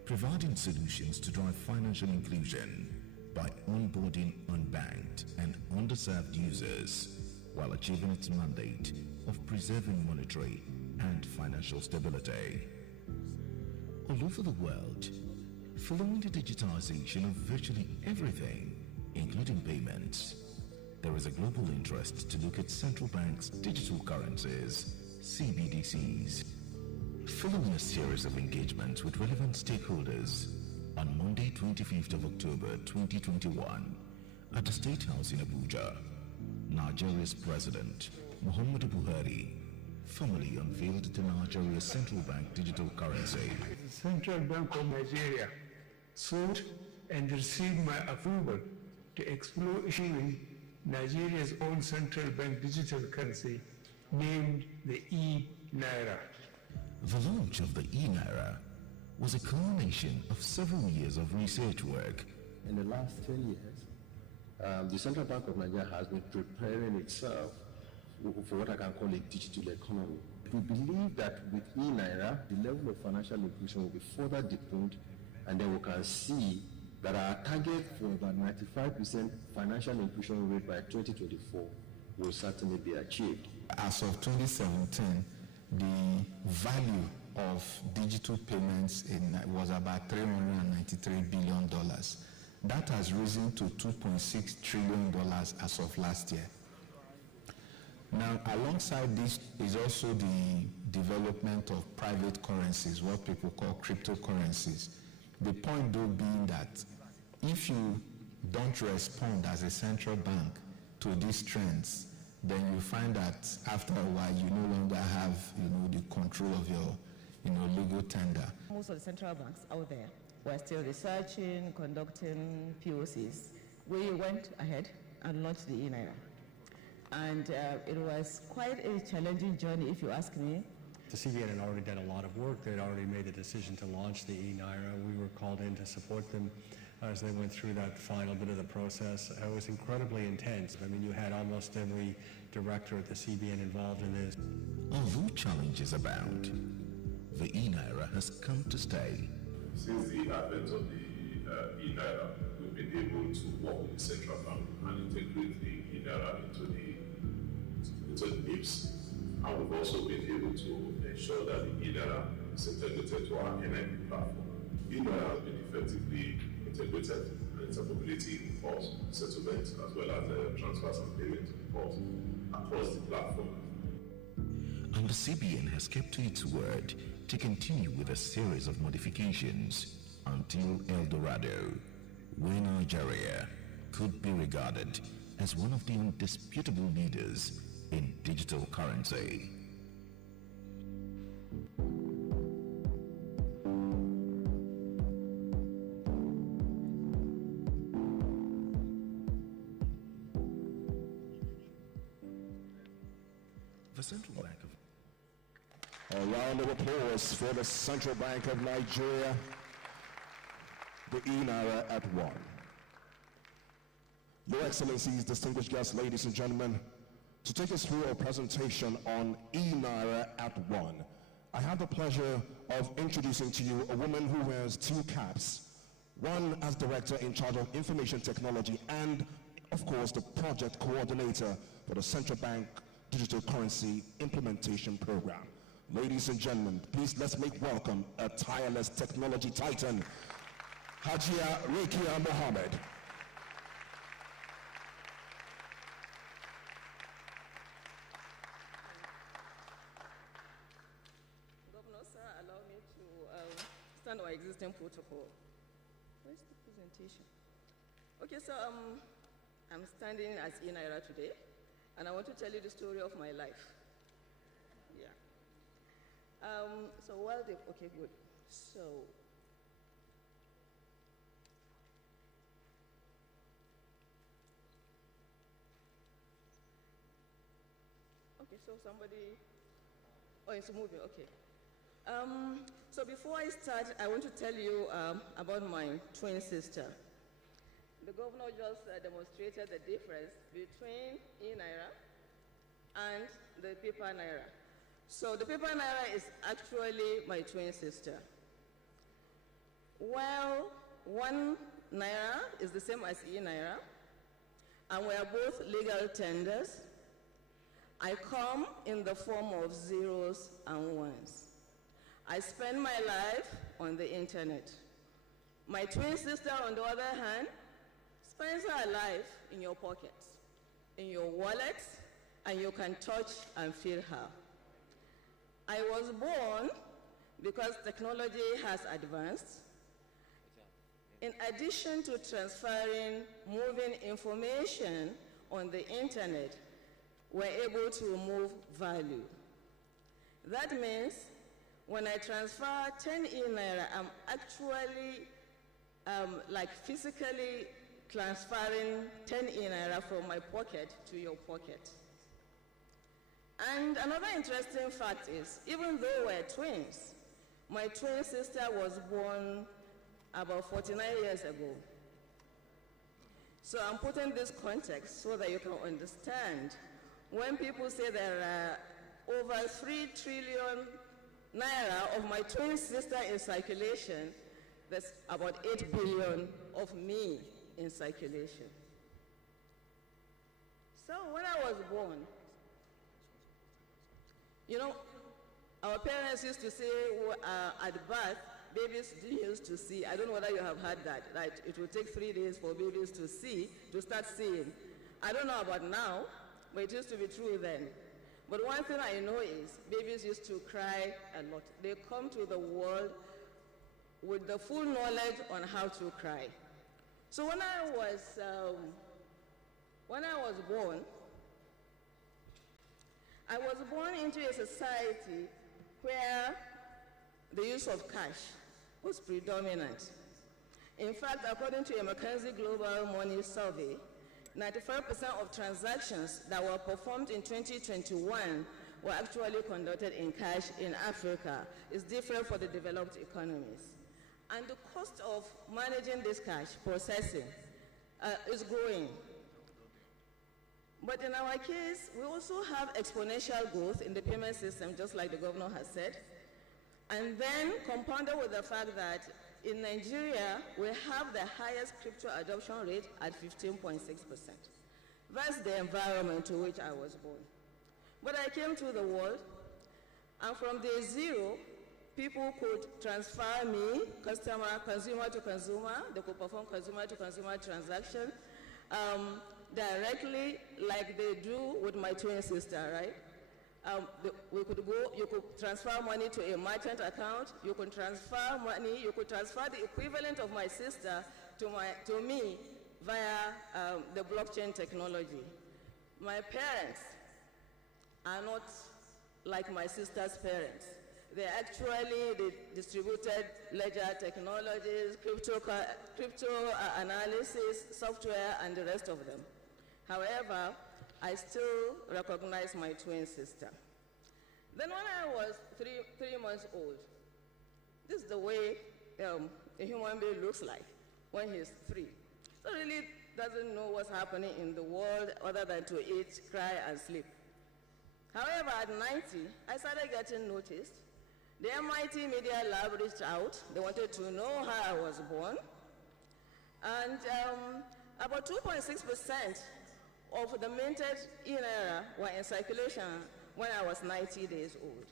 providing solutions to drive financial inclusion by onboarding unbanked and underserved users while achieving its mandate of preserving monetary and financial stability. All over the world, following the digitization of virtually everything, including payments, there is a global interest to look at central banks' digital currencies, CBDCs. Following a series of engagements with relevant stakeholders, on Monday 25th of October 2021, at the State House in Abuja, Nigeria's President, Muhammadu Buhari, formally unveiled the Nigeria Central Bank digital currency. The Central Bank of Nigeria sought and received my approval to explore issuing Nigeria's own central bank digital currency named the eNaira. The launch of the eNaira was a culmination of several years of research work. In the last 10 years, the Central Bank of Nigeria has been preparing itself for what I can call a digital economy. We believe that with eNaira, the level of financial inclusion will be further deepened, and then we can see that our target for about 95% financial inclusion rate by 2024 will certainly be achieved. As of 2017, the value of digital payments was about $393 billion. That has risen to $2.6 trillion as of last year. Now, alongside this is also the development of private currencies, what people call cryptocurrencies. The point though being that if you don't respond as a central bank to these trends, then you find that after a while you no longer have, the control of your, legal tender. Most of the central banks out there were still researching, conducting POCs. We went ahead and launched the eNaira. And it was quite a challenging journey, if you ask me. The CBN had already done a lot of work. They had already made the decision to launch the eNaira. We were called in to support them as they went through that final bit of the process. It was incredibly intense. I mean, you had almost every director at the CBN involved in this. Although challenges abound, the eNaira has come to stay. Since the advent of the eNaira, we've been able to work with the central bank and integrate the eNaira into the NIPS. And we've also been able to ensure that the eNaira is integrated to our NIP platform. eNaira has been effectively integrated and its capability involves settlement as well as transfers and payments involved across the platform. And the CBN has kept to its word to continue with a series of modifications until El Dorado, where Nigeria could be regarded as one of the indisputable leaders in digital currency. The Central Bank of... A round of applause for the Central Bank of Nigeria, the eNaira at 1. Your Excellencies, distinguished guests, ladies and gentlemen, to take us through a presentation on eNaira at One. I have the pleasure of introducing to you a woman who wears two caps, one as Director in charge of Information Technology and, of course, the Project Coordinator for the Central Bank Digital Currency Implementation Program. Ladies and gentlemen, please let's make welcome a tireless technology titan, Hajia Rekia Mohammed. Governor, sir, allow me to stand on existing protocol. Where's the presentation? Okay, so I'm standing as eNaira today, and I want to tell you the story of my life. Yeah. So while they, okay, good. So, okay, so somebody, oh, it's moving, okay. So before I start, I want to tell you about my twin sister. The governor just demonstrated the difference between eNaira and the paper Naira. So the paper Naira is actually my twin sister. Well, one Naira is the same as eNaira, and we are both legal tenders. I come in the form of zeros and ones. I spend my life on the internet. My twin sister, on the other hand, spends her life in your pockets, in your wallet, and you can touch and feel her. I was born because technology has advanced. In addition to transferring moving information on the internet, we're able to move value. That means when I transfer 10 eNaira, I'm actually like physically transferring 10 eNaira from my pocket to your pocket. And another interesting fact is, even though we're twins, my twin sister was born about 49 years ago. So I'm putting this context so that you can understand. When people say there are over 3 trillion Naira of my twin sister in circulation, there's about 8 billion of me in circulation. So when I was born, you know, our parents used to say at birth, babies used to see. I don't know whether you have heard that. Like it will take 3 days for babies to see, to start seeing. I don't know about now, but it used to be true then. But one thing I know is babies used to cry a lot. They come to the world with the full knowledge on how to cry. So when I was born, I was born into a society where the use of cash was predominant. In fact, according to a McKinsey Global Money Survey, 95% of transactions that were performed in 2021 were actually conducted in cash in Africa. It's different for the developed economies. And the cost of managing this cash processing is growing. But in our case, we also have exponential growth in the payment system, just like the governor has said. And then compounded with the fact that in Nigeria, we have the highest crypto adoption rate at 15.6%. That's the environment to which I was born. But I came to the world, and from day zero, people could transfer me, consumer to consumer. They could perform consumer to consumer transaction directly, like they do with my twin sister, right? You could transfer money to a merchant account. You could transfer money. You could transfer the equivalent of my sister to me via the blockchain technology. My parents are not like my sister's parents. They're actually the distributed ledger technologies, crypto analysis, software, and the rest of them. However, I still recognize my twin sister. Then when I was three months old, this is the way a human being looks like when he's 3. So really doesn't know what's happening in the world other than to eat, cry, and sleep. However, at 90, I started getting noticed. The MIT Media Lab reached out. They wanted to know how I was born. And about 2.6% of the minted eNaira were in circulation when I was 90 days old.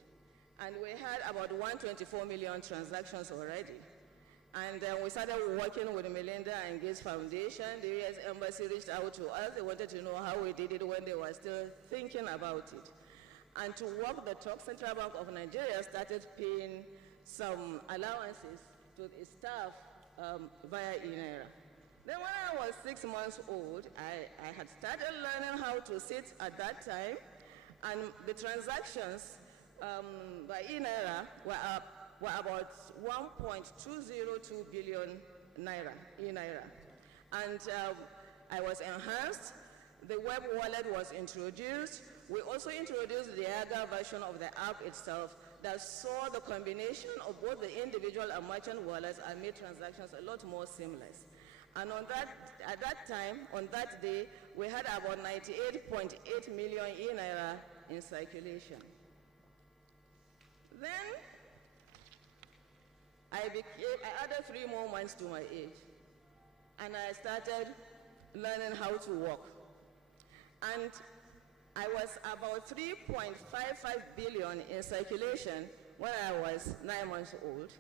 And we had about 124 million transactions already. And we started working with the Melinda and Gates Foundation. The US Embassy reached out to us. They wanted to know how we did it when they were still thinking about it. And to walk the talk, Central Bank of Nigeria started paying some allowances to the staff via eNaira. Then when I was 6 months old, I had started learning how to sit at that time, and the transactions by eNaira were about 1.202 billion Naira, eNaira. And I was enhanced. The web wallet was introduced. We also introduced the AGA version of the app itself that saw the combination of both the individual and merchant wallets and made transactions a lot more seamless. And at that time, on that day, we had about 98.8 million eNaira in circulation. Then I added 3 more months to my age, and I started learning how to walk. And I was about 3.55 billion in circulation when I was 9 months old,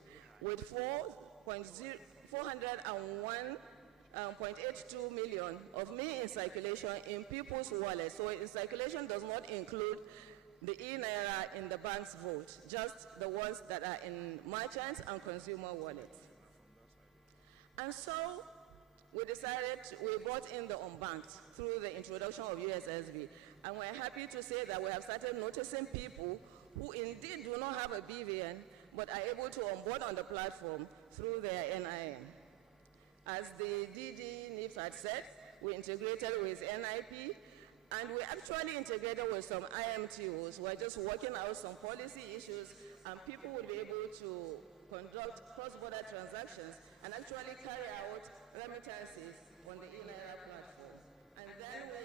with 401.82 million of me in circulation in people's wallets. So in circulation does not include the eNaira in the bank's vault, just the ones that are in merchants and consumer wallets. And so we brought in the unbanked through the introduction of USSB. And we're happy to say that we have started noticing people who indeed do not have a BVN, but are able to onboard on the platform through their NIN. As the DG NIPS had said, we integrated with NIP, and we actually integrated with some IMTOs. We're just working out some policy issues, and people will be able to conduct cross-border transactions and actually carry out remittances on the eNaira platform. And then we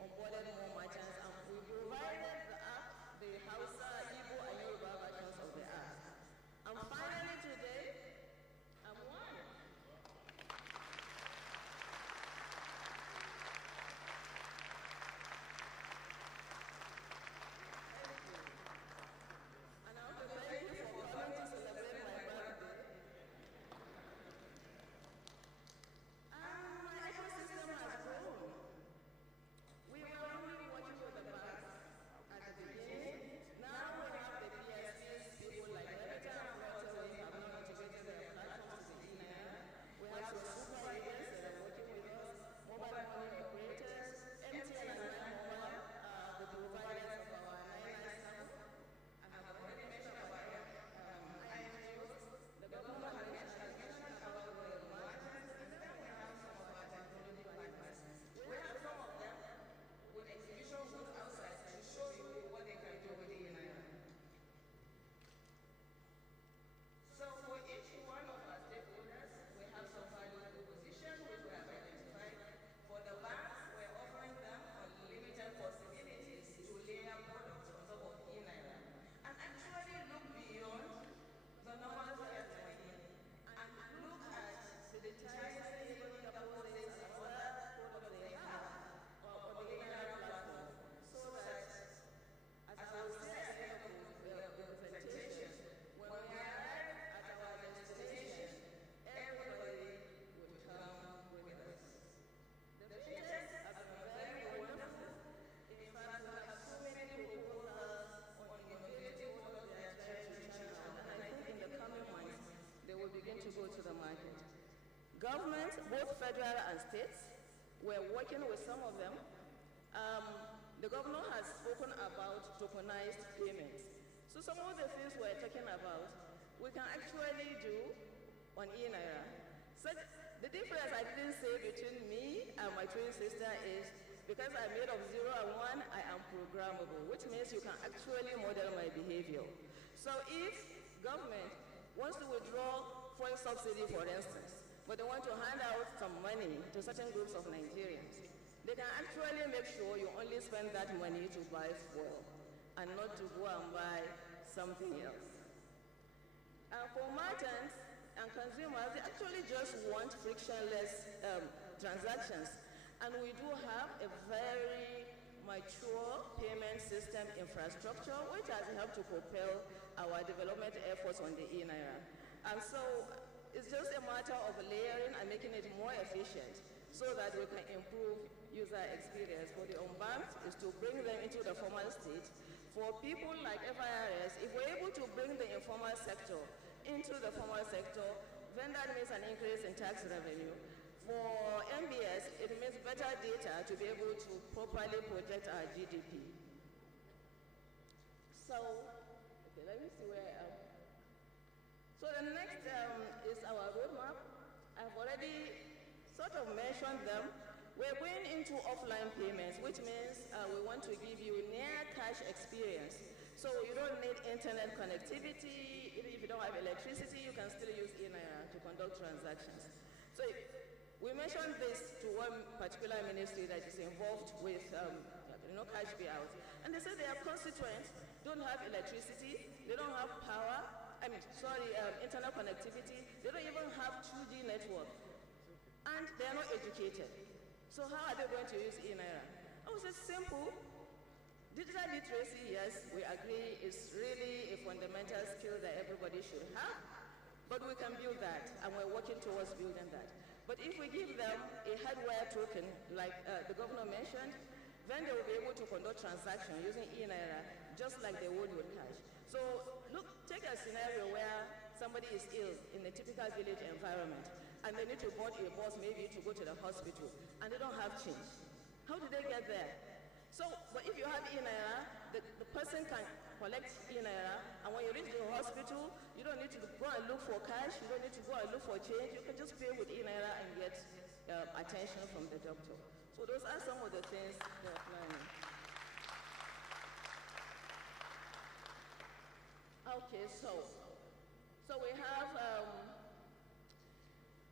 onboarded more merchants, and we provided the app, the Hausa, Igbo, and Yoruba versions of the app. And finally today, I'm one. And I want to thank you for coming to celebrate my birthday. My ecosystem has grown. We were only working with the banks at the beginning. Now we have the PSPs, people like Erica and Walter, we have now integrated their platforms to the eNaira. We have some super agents that are working with us, mobile money operators, MTN and Mobile, the providers of our Naira service. I have already mentioned about INGOs, the government has mentioned about the markets, and then we have some of our technology partners. We have some of them with exhibition booths outside to show you what they can do with the eNaira. So for each one of our stakeholders, we have some value proposition which we have identified. For the banks, we're offering them unlimited possibilities to layer products on top of eNaira and actually look beyond the normal fiat money and look at the digitized even deposits and other products they have on the eNaira platform, so that, as I will say at the end of the presentation, when we arrive at our destination, everybody would come with us. The features have been very wonderful. In fact, we have so many proposals on innovative products they are trying to reach out, and I think in the coming months, they will begin to go to the market. Government, both federal and states, we're working with some of them. The governor has spoken about tokenized payments. So some of the things we're talking about, we can actually do on eNaira. So the difference I didn't say between me and my twin sister is because I'm made of 0 and 1, I am programmable, which means you can actually model my behavior. So if government wants to withdraw fuel subsidy, for instance, but they want to hand out some money to certain groups of Nigerians, they can actually make sure you only spend that money to buy fuel. and not to go and buy something else. For merchants and consumers, they actually just want frictionless transactions. And we do have a very mature payment system infrastructure, which has helped to propel our development efforts on the eNaira. And so it's just a matter of layering and making it more efficient so that we can improve user experience. For the unbanked is to bring them into the formal state. For people like FIRS, if we're able to bring the informal sector into the formal sector, then that means an increase in tax revenue. For MBS, it means better data to be able to properly project our GDP. So, okay, let me see where I am. So the next is our roadmap. I've already sort of mentioned them. We're going into offline payments, which means we want to give you near cash experience. So you don't need internet connectivity. Even if you don't have electricity, you can still use eNaira to conduct transactions. So we mentioned this to one particular ministry that is involved with cash payouts. And they said their constituents don't have electricity, they don't have power, internet connectivity, they don't even have 2G network, and they're not educated. So how are they going to use eNaira? I would say simple. Digital literacy, yes, we agree, is really a fundamental skill that everybody should have, but we can build that, and we're working towards building that. But if we give them a hardware token, like the governor mentioned, then they will be able to conduct transactions using eNaira, just like they would with cash. So look, take a scenario where somebody is ill in a typical village environment, and they need to board a bus maybe to go to the hospital, and they don't have change. How do they get there? So, but if you have eNaira, the person can collect eNaira, and when you reach the hospital, you don't need to go and look for cash, you don't need to go and look for change, you can just pay with eNaira and get attention from the doctor. So those are some of the things they're planning. Okay, so we have,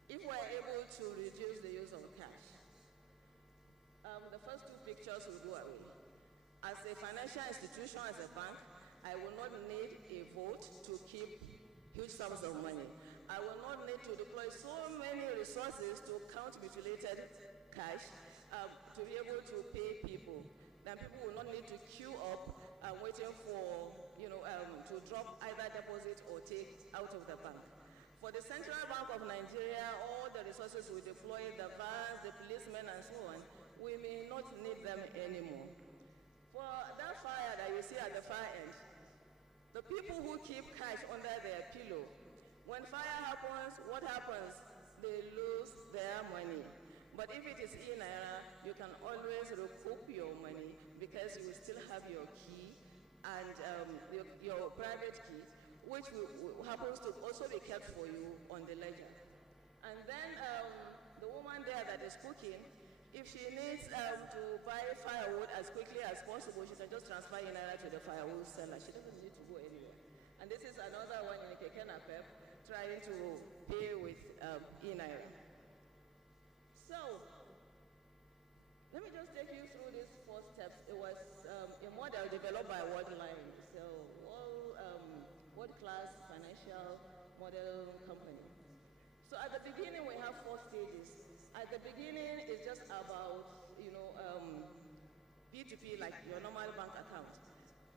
if we're able to reduce the use of cash, the first two pictures will go away. As a financial institution, as a bank, I will not need a vote to keep huge sums of money. I will not need to deploy so many resources to count mutilated cash to be able to pay people. Then people will not need to queue up waiting for, to drop either deposit or take out of the bank. For the Central Bank of Nigeria, all the resources we deploy, the vans, the policemen, and so on, we may not need them anymore. For that fire that you see at the far end, the people who keep cash under their pillow, when fire happens, what happens? They lose their money. But if it is eNaira, you can always recoup your money because you will still have your key and your private key, which happens to also be kept for you on the ledger. And then the woman there that is cooking, if she needs to buy firewood as quickly as possible, she can just transfer eNaira to the firewood seller. She doesn't need to go anywhere. And this is another one in Kekena Pep trying to pay with eNaira. So, let me just take you through these 4 steps. It was a model developed by Worldline, so world-class financial model company. So at the beginning, we have 4 stages. At the beginning, it's just about, P2P, like your normal bank account.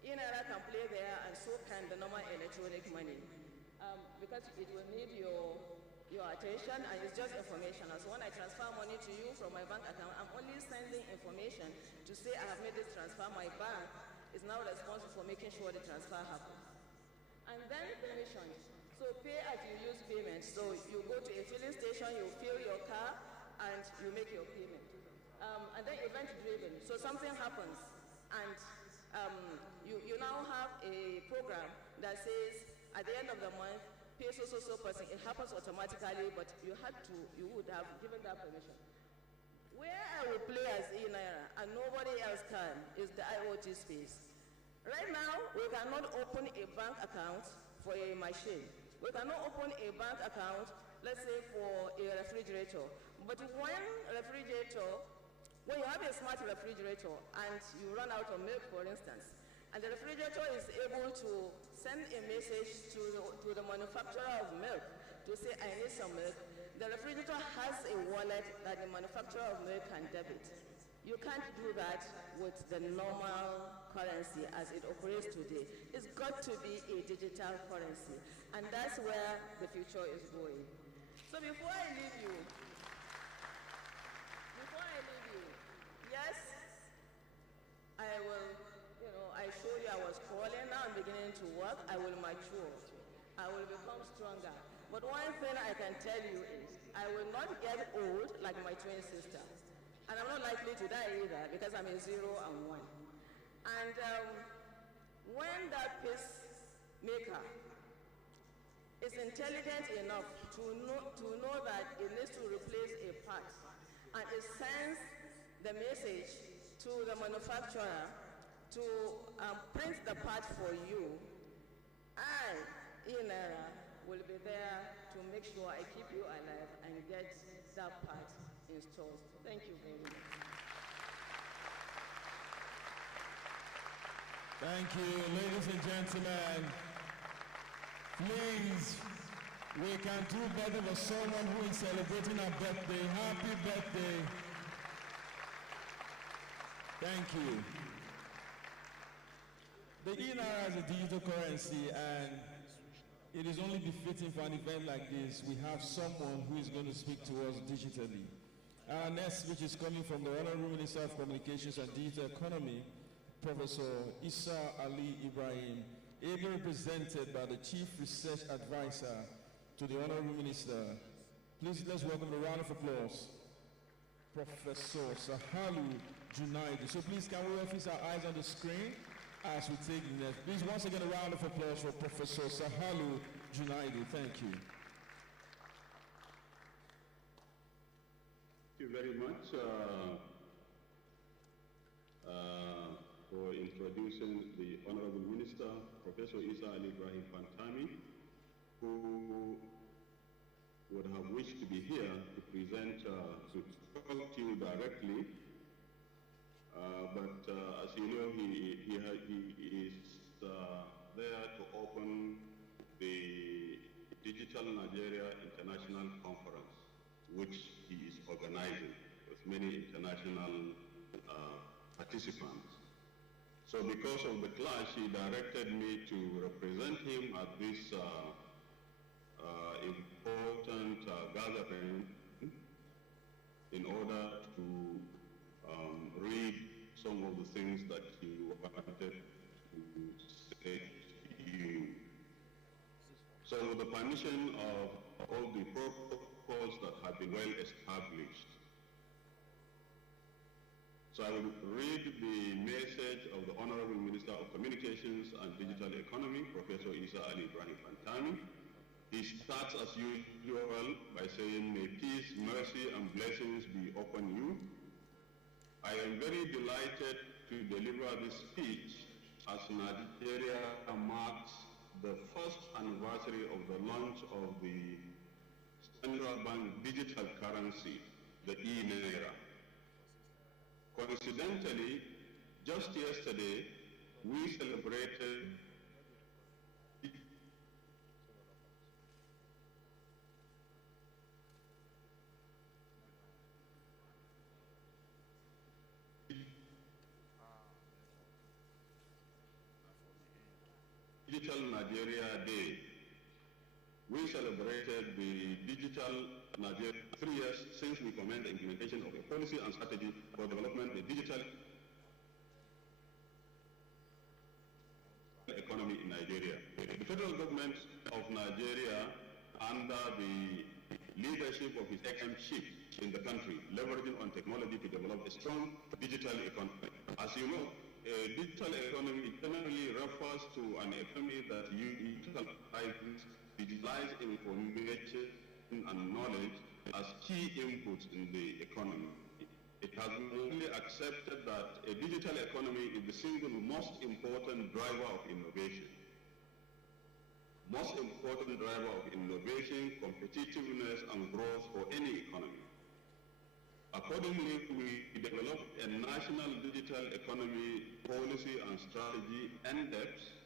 eNaira can play there, and so can the normal electronic money, because it will need your attention, and it's just information. So when I transfer money to you from my bank account, I'm only sending information to say I have made this transfer. My bank is now responsible for making sure the transfer happens. And then permissions. So pay as you use payment. So you go to a filling station, you fill your car, and you make your payment. And then event-driven. So something happens, and you now have a program that says at the end of the month, pay so person. It happens automatically, but you would have given that permission. Where I will play as eNaira and nobody else can is the IoT space. Right now, we cannot open a bank account for a machine. We cannot open a bank account, let's say, for a refrigerator. But when you have a smart refrigerator and you run out of milk, for instance, And the refrigerator is able to send a message to the manufacturer of milk to say, I need some milk. The refrigerator has a wallet that the manufacturer of milk can debit. You can't do that with the normal currency as it operates today. It's got to be a digital currency, and that's where the future is going. So before I leave you, yes, I will, I showed you I was crawling, now I'm beginning to work, I will mature, I will become stronger. But one thing I can tell you is, I will not get old like my twin sister. And I'm not likely to die either because I'm a 0 and 1. And when that pacemaker is intelligent enough to know that it needs to replace a part, and it sends the message to the manufacturer to print the part for you, I, eNaira, will be there to make sure I keep you alive and get that part installed. Thank you very much. Thank you, ladies and gentlemen. Please, we can do better for someone who is celebrating a birthday. Happy birthday. Thank you. The eNaira is a digital currency, and it is only befitting for an event like this, we have someone who is going to speak to us digitally. Our next speech is coming from the Honorable Minister of Communications and Digital Economy, Professor Isa Ali Ibrahim, ably represented by the Chief Research Advisor to the Honorable Minister. Please, let's welcome a round of applause, Professor Sahalu Junaidi. So please, can we fix our eyes on the screen as we take the next. Please, once again, a round of applause for Professor Sahalu Junaidi. Thank you. Thank you very much for introducing the Honorable Minister, Professor Isa Ali Ibrahim Pantami, who would have wished to be here to present, to talk to you directly. But as you know, he is there to open the Digital Nigeria International Conference, which he is organizing with many international participants. So because of the clash, he directed me to represent him at this important gathering in order to read some of the things that he wanted to say to you. So with the permission of all the protocols that have been well established, so I will read the message of the Honorable Minister of Communications and Digital Economy, Professor Isa Ali Ibrahim Pantami. He starts as usual by saying, may peace, mercy, and blessings be upon you. I am very delighted to deliver this speech as Nigeria marks the first anniversary of the launch of the central bank digital currency, the eNaira. Coincidentally, just yesterday, we celebrated Digital Nigeria Day. We celebrated the Digital Nigeria 3 years since we commenced the implementation of a policy and strategy for development of the digital economy in Nigeria. The federal government of Nigeria, under the leadership of His Excellency in the country, leveraging on technology to develop a strong digital economy. As you know, a digital economy generally refers to an economy that utilizes digitalized information and knowledge as key inputs in the economy. It has only accepted that a digital economy is the single most important driver of innovation. Most important driver of innovation, competitiveness, and growth for any economy. Accordingly, we developed a national digital economy policy and strategy, NDEPS,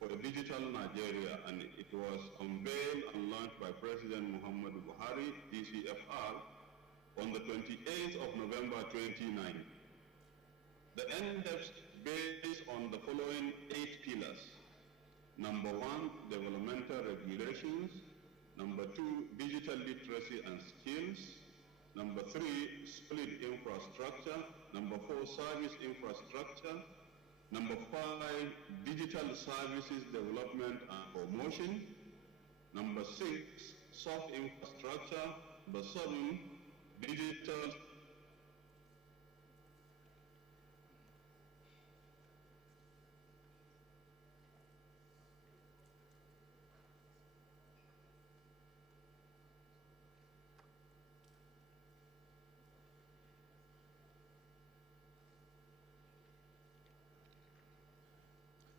for a digital Nigeria, and it was unveiled and launched by President Muhammadu Buhari, DCFR, on the 28th of November 2009. The NDEPS based on the following 8 pillars. Number 1, developmental regulations. Number 2, digital literacy and skills. Number 3, solid infrastructure. Number 4, service infrastructure. Number 5, digital services development and promotion. Number 6, soft infrastructure. Number 7, digital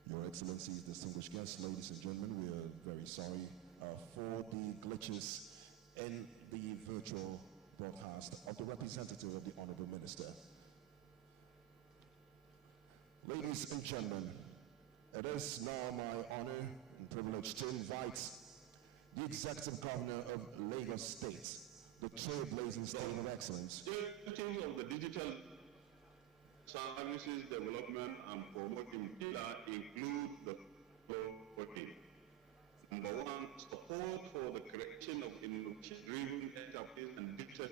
Your Excellencies, distinguished guests, ladies and gentlemen, we are very sorry for the glitches in the virtual broadcast of the representative of the Honorable Minister. Ladies and gentlemen, it is now my honor and privilege to invite the Executive Governor of Lagos State, the trailblazing state of excellence. Objectives of the digital services development and promoting pillar include the following. Number 1, support for the creation of innovation-driven enterprise and digital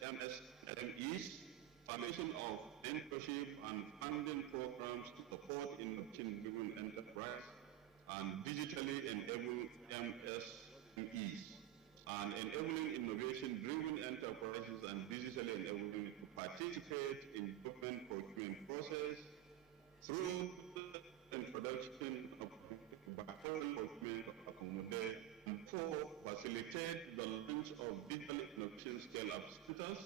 MSMEs, foundation of mentorship and funding programs to support innovation-driven enterprise and digitally enable MSMEs, and enabling innovation-driven enterprises and digitally enabling to participate in government procurement process through the introduction of foreign procurement accommodate, and 4, facilitate the launch of digital innovation scale-up centers,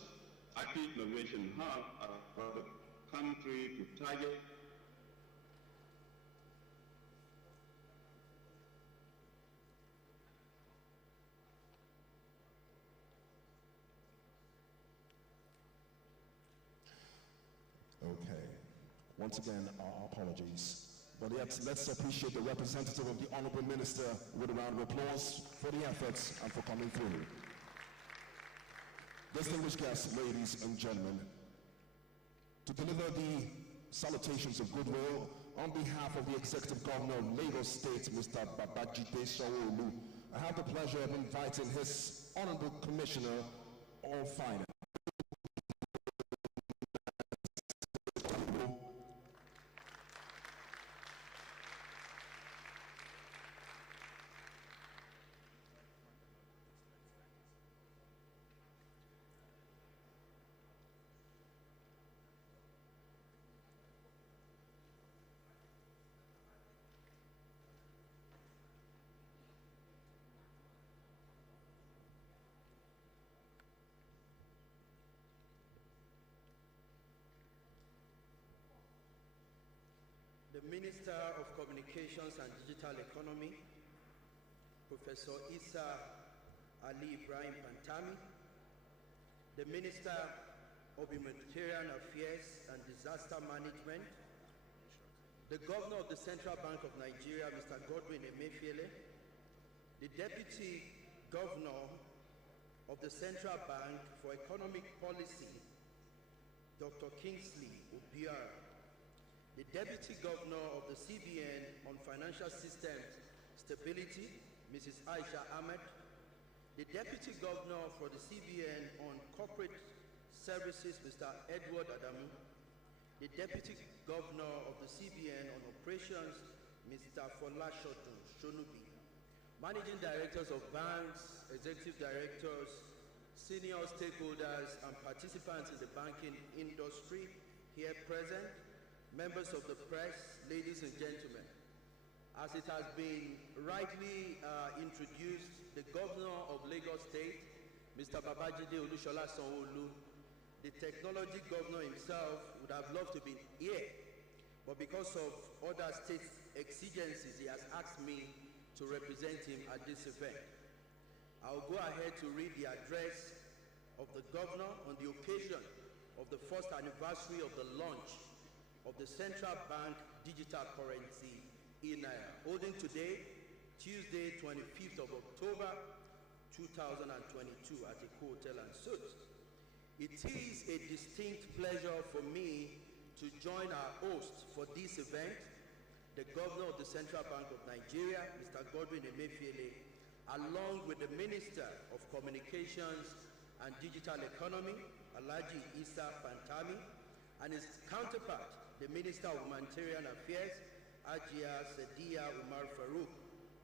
active innovation hub across the country to target Okay. Once again, our apologies. But let's appreciate the representative of the Honorable Minister with a round of applause for the efforts and for coming through. Distinguished guests, ladies and gentlemen, to deliver the salutations of goodwill on behalf of the Executive Governor of Lagos State, Mr. Babajide Sanwo-Olu, I have the pleasure of inviting His Honorable Commissioner of Finance. The Minister of Communications and Digital Economy, Professor Isa Ali Ibrahim Pantami, the Minister of Humanitarian Affairs and Disaster Management, the Governor of the Central Bank of Nigeria, Mr. Godwin Emefiele, the Deputy Governor of the Central Bank for Economic Policy, Dr. Kingsley Obiara, the Deputy Governor of the CBN on Financial Systems Stability, Mrs. Aisha Ahmed, the Deputy Governor for the CBN on Corporate Services, Mr. Edward Adamu, the Deputy Governor of the CBN on Operations, Mr. Folashodun Shonubi, Managing Directors of banks, Executive Directors, senior stakeholders and participants in the banking industry here present, members of the press, ladies and gentlemen. As it has been rightly introduced, the Governor of Lagos State, Mr. Babajide Olusola Sanwo-Olu, the technology governor himself, would have loved to be here, but because of other state exigencies, he has asked me to represent him at this event. I'll go ahead to read the address of the Governor on the occasion of the first anniversary of the launch of the Central Bank digital currency eNaira, holding today, Tuesday, 25th of October, 2022 at Eco Hotel and Suites. It is a distinct pleasure for me to join our host for this event, the Governor of the Central Bank of Nigeria, Mr. Godwin Emefiele, along with the Minister of Communications and Digital Economy, Alhaji Issa Pantami, and his counterpart, the Minister of Humanitarian Affairs, Ajia Sadiya Umar Farouk,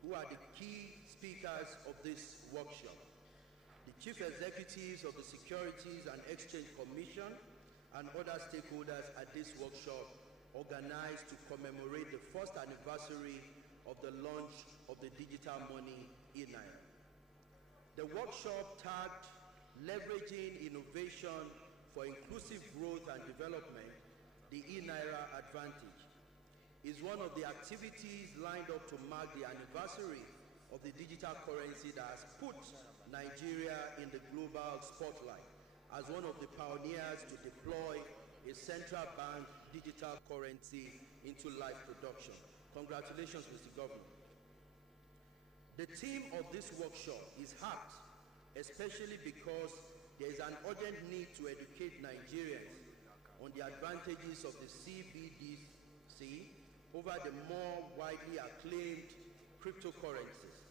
who are the key speakers of this workshop. The Chief Executives of the Securities and Exchange Commission and other stakeholders at this workshop organized to commemorate the first anniversary of the launch of the digital money eNaira. The workshop tagged Leveraging Innovation for Inclusive Growth and Development, the eNaira Advantage, is one of the activities lined up to mark the anniversary of the digital currency that has put Nigeria in the global spotlight as one of the pioneers to deploy a central bank digital currency into live production. Congratulations, Mr. Governor. The theme of this workshop is apt, especially because there is an urgent need to educate Nigerians on the advantages of the CBDC over the more widely acclaimed cryptocurrencies,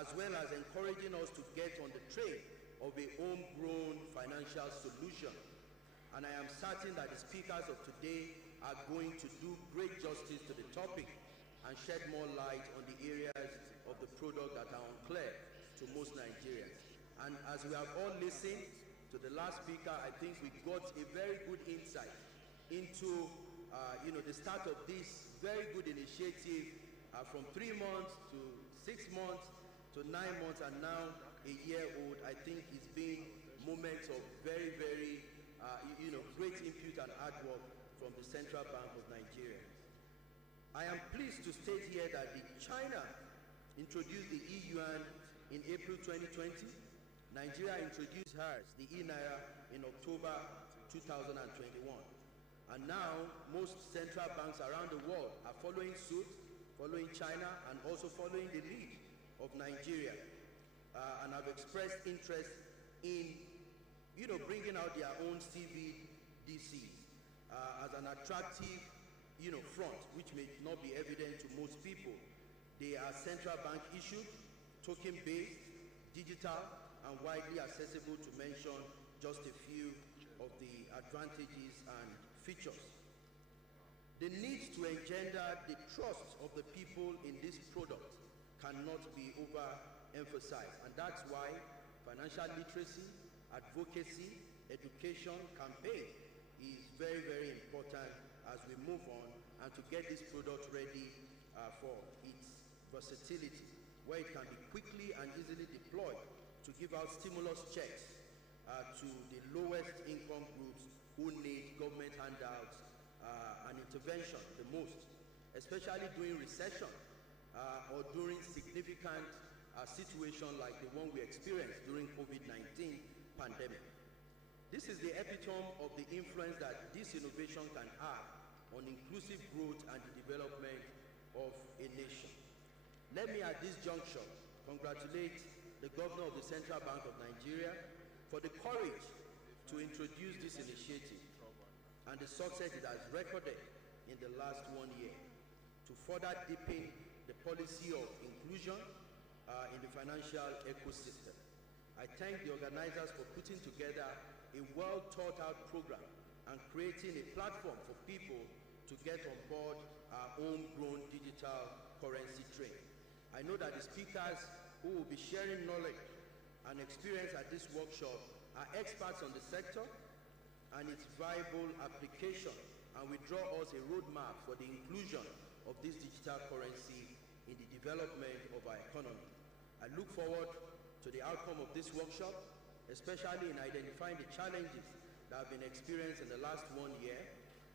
as well as encouraging us to get on the train of a homegrown financial solution. And I am certain that the speakers of today are going to do great justice to the topic and shed more light on the areas of the product that are unclear to most Nigerians. And as we have all listened to the last speaker, I think we got a very good insight into the start of this very good initiative from 3 months to 6 months to 9 months and now a year old. I think it's been moments of very, very great input and hard work from the Central Bank of Nigeria. I am pleased to state here that China introduced the e-yuan in April 2020. Nigeria introduced hers, the eNaira, in October 2021. And now, most central banks around the world are following suit, following China, and also following the lead of Nigeria, and have expressed interest in bringing out their own CBDCs as an attractive front, which may not be evident to most people. They are central bank issued, token-based, digital, and widely accessible, to mention just a few of the advantages and features. The need to engender the trust of the people in this product cannot be overemphasized, and that's why financial literacy, advocacy, education campaign is very, very important as we move on and to get this product ready for its versatility, where it can be quickly and easily deployed to give out stimulus checks to the lowest income groups who need government handouts and intervention the most, especially during recession or during significant situation like the one we experienced during COVID-19 pandemic. This is the epitome of the influence that this innovation can have on inclusive growth and the development of a nation. Let me at this juncture congratulate the Governor of the Central Bank of Nigeria for the courage to introduce this initiative and the success it has recorded in the last 1 year to further deepen the policy of inclusion in the financial ecosystem. I thank the organizers for putting together a well-thought-out program and creating a platform for people to get on board our homegrown digital currency train. I know that the speakers who will be sharing knowledge and experience at this workshop are experts on the sector and its viable application, and will draw us a roadmap for the inclusion of this digital currency in the development of our economy. I look forward to the outcome of this workshop, especially in identifying the challenges that have been experienced in the last 1 year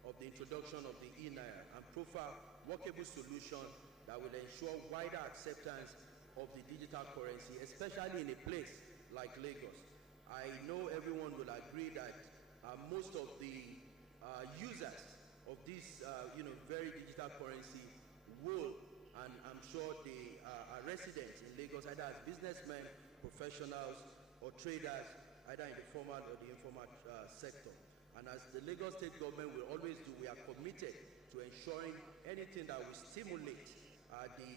of the introduction of the eNaira, and profile workable solutions that will ensure wider acceptance of the digital currency, especially in a place like Lagos. I know everyone will agree that most of the users of this very digital currency will, and I'm sure they are residents in Lagos, either as businessmen, professionals, or traders, either in the formal or the informal sector. And as the Lagos State government will always do, we are committed to ensuring anything that will stimulate the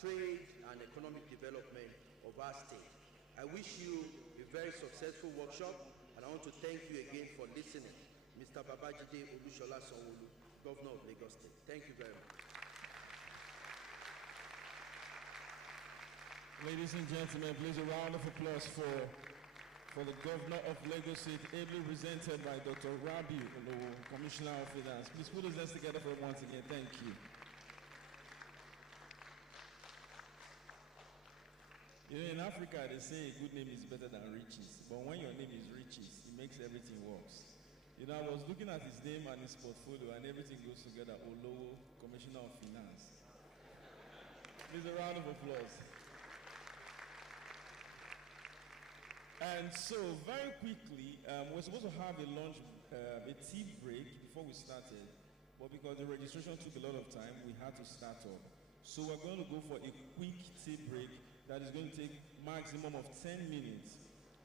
trade and economic development of our state. I wish you a very successful workshop, and I want to thank you again for listening. Mr. Babajide Olushola Sanwo-Olu, Governor of Lagos State. Thank you very much. Ladies and gentlemen, please a round of applause for the Governor of Lagos State, ably presented by Dr. Rabiu Olowo, Commissioner of Finance. Please put those hands together for him once again. Thank you. You know, in Africa, they say a good name is better than riches. But when your name is riches, it makes everything worse. You know, I was looking at his name and his portfolio, and everything goes together. Olowo, Commissioner of Finance. Please a round of applause. And so, very quickly, we're supposed to have a lunch, a tea break before we started. But because the registration took a lot of time, we had to start off. So we're going to go for a quick tea break that is going to take maximum of 10 minutes.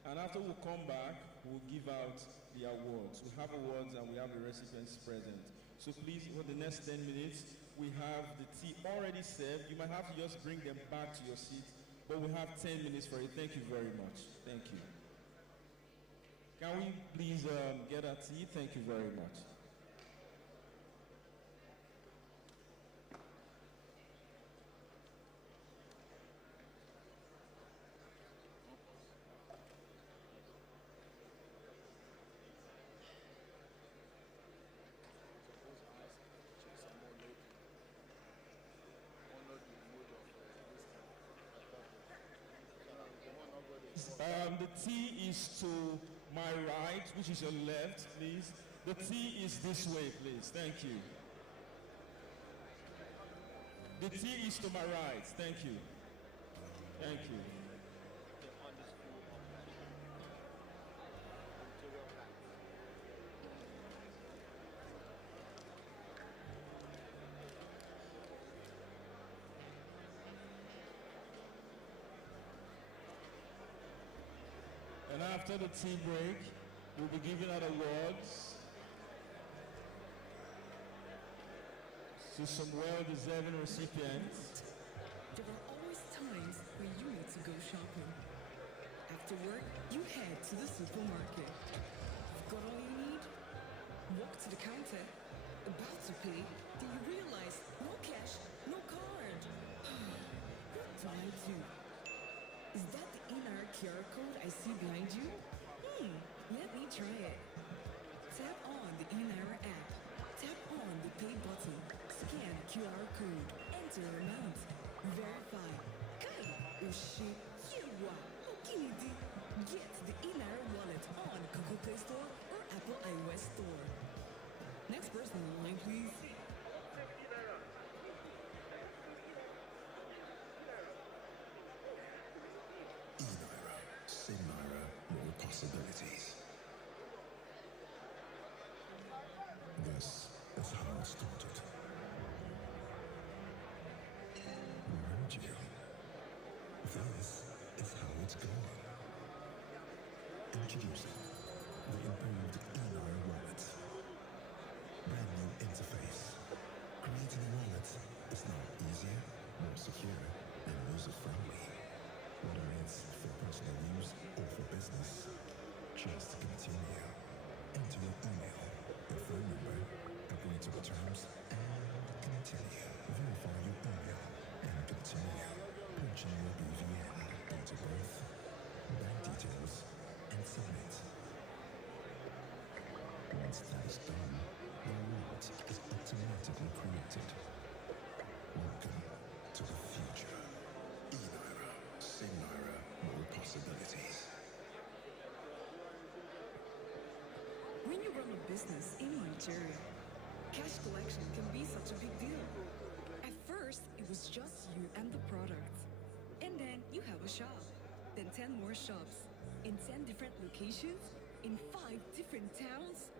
And after we come back, we'll give out the awards. We have awards and we have the recipients present. So please, for the next 10 minutes, we have the tea already served. You might have to just bring them back to your seat, but we have 10 minutes for it. Thank you very much. Thank you. Can we please get our tea? Thank you very much. The tea is to my right, which is your left, please. The tea is this way, please. Thank you. The tea is to my right. Thank you. Thank you. And after the tea break, we'll be giving out awards to some well-deserving recipients. There are always times when you need to go shopping. After work, you head to the supermarket. You've got all you need? Walk to the counter. About to pay, then you realize no cash, no card. What do I do? Is that the eNaira QR code I see behind you? Let me try it. Tap on the eNaira app. Tap on the pay button. Scan QR code. Enter amount. Verify. Kai, Oshi, Yewa, Okidi. Get the eNaira wallet on Google Play Store or Apple iOS Store. Next person in line, please. eNaira, same Naira, more possibilities. This is how it started. Mind you, this is how it's going. Introducing the improved eNaira wallet. Brand new interface. Creating a wallet is now easier, more secure, and user-friendly. Whether it's for personal use or for business, just continue. Enter your email, your phone number, agree to the terms, and continue. Verify your email and continue. Punch in your BVN, date of birth, bank details, and submit. Once that is done, the wallet is automatically created. Welcome to the future. eNaira, same Naira, more possibilities. When you run a business in Nigeria, cash collection can be such a big deal. At first, it was just you and the product. And then you have a shop, then 10 more shops, In 10 different locations? In 5 different towns?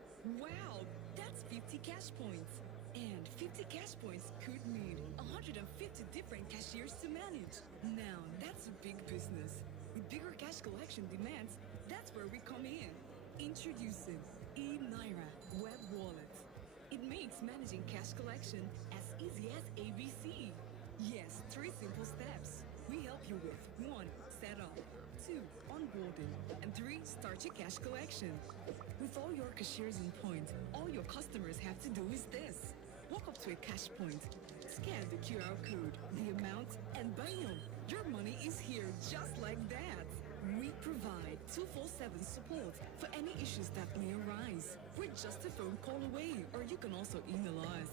Wow, that's 50 cash points. And 50 cash points could mean 150 different cashiers to manage. Now, that's a big business. With bigger cash collection demands, that's where we come in. Introducing eNaira Web Wallet. It makes managing cash collection as easy as ABC. Yes, 3 simple steps. We help you with 1. Setup, 2. Onboarding, and 3. Start your cash collection. With all your cashiers in point, all your customers have to do is this. Walk up to a cash point, scan the QR code, the amount, and bam! Your money is here just like that. We provide 24/7 support for any issues that may arise. We're just a phone call away, or you can also email us.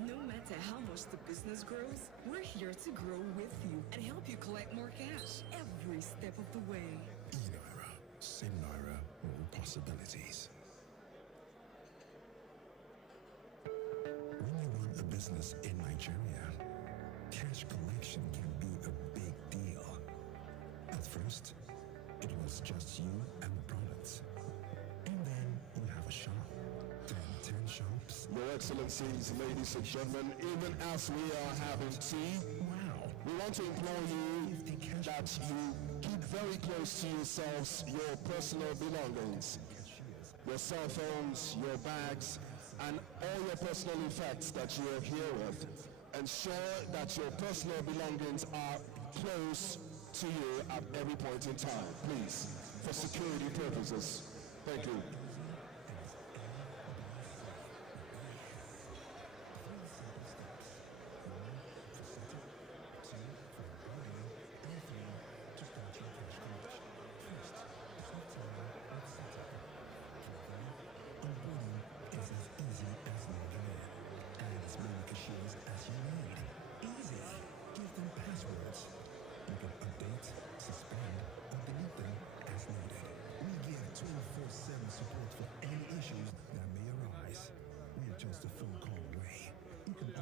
No matter how much the business grows, we're here to grow with you and help you collect more cash every step of the way. eNaira, same Naira, more possibilities. When you run a business in Nigeria, cash collection can be a big deal. At first, it was just you and the products. And then you have a shop, then 10 shops. Your Excellencies, ladies and gentlemen, even as we are having tea, we want to implore you that you keep very close to yourselves your personal belongings, your cell phones, your bags, and all your personal effects that you are here with. Ensure that your personal belongings are close to you at every point in time, please, for security purposes. Thank you.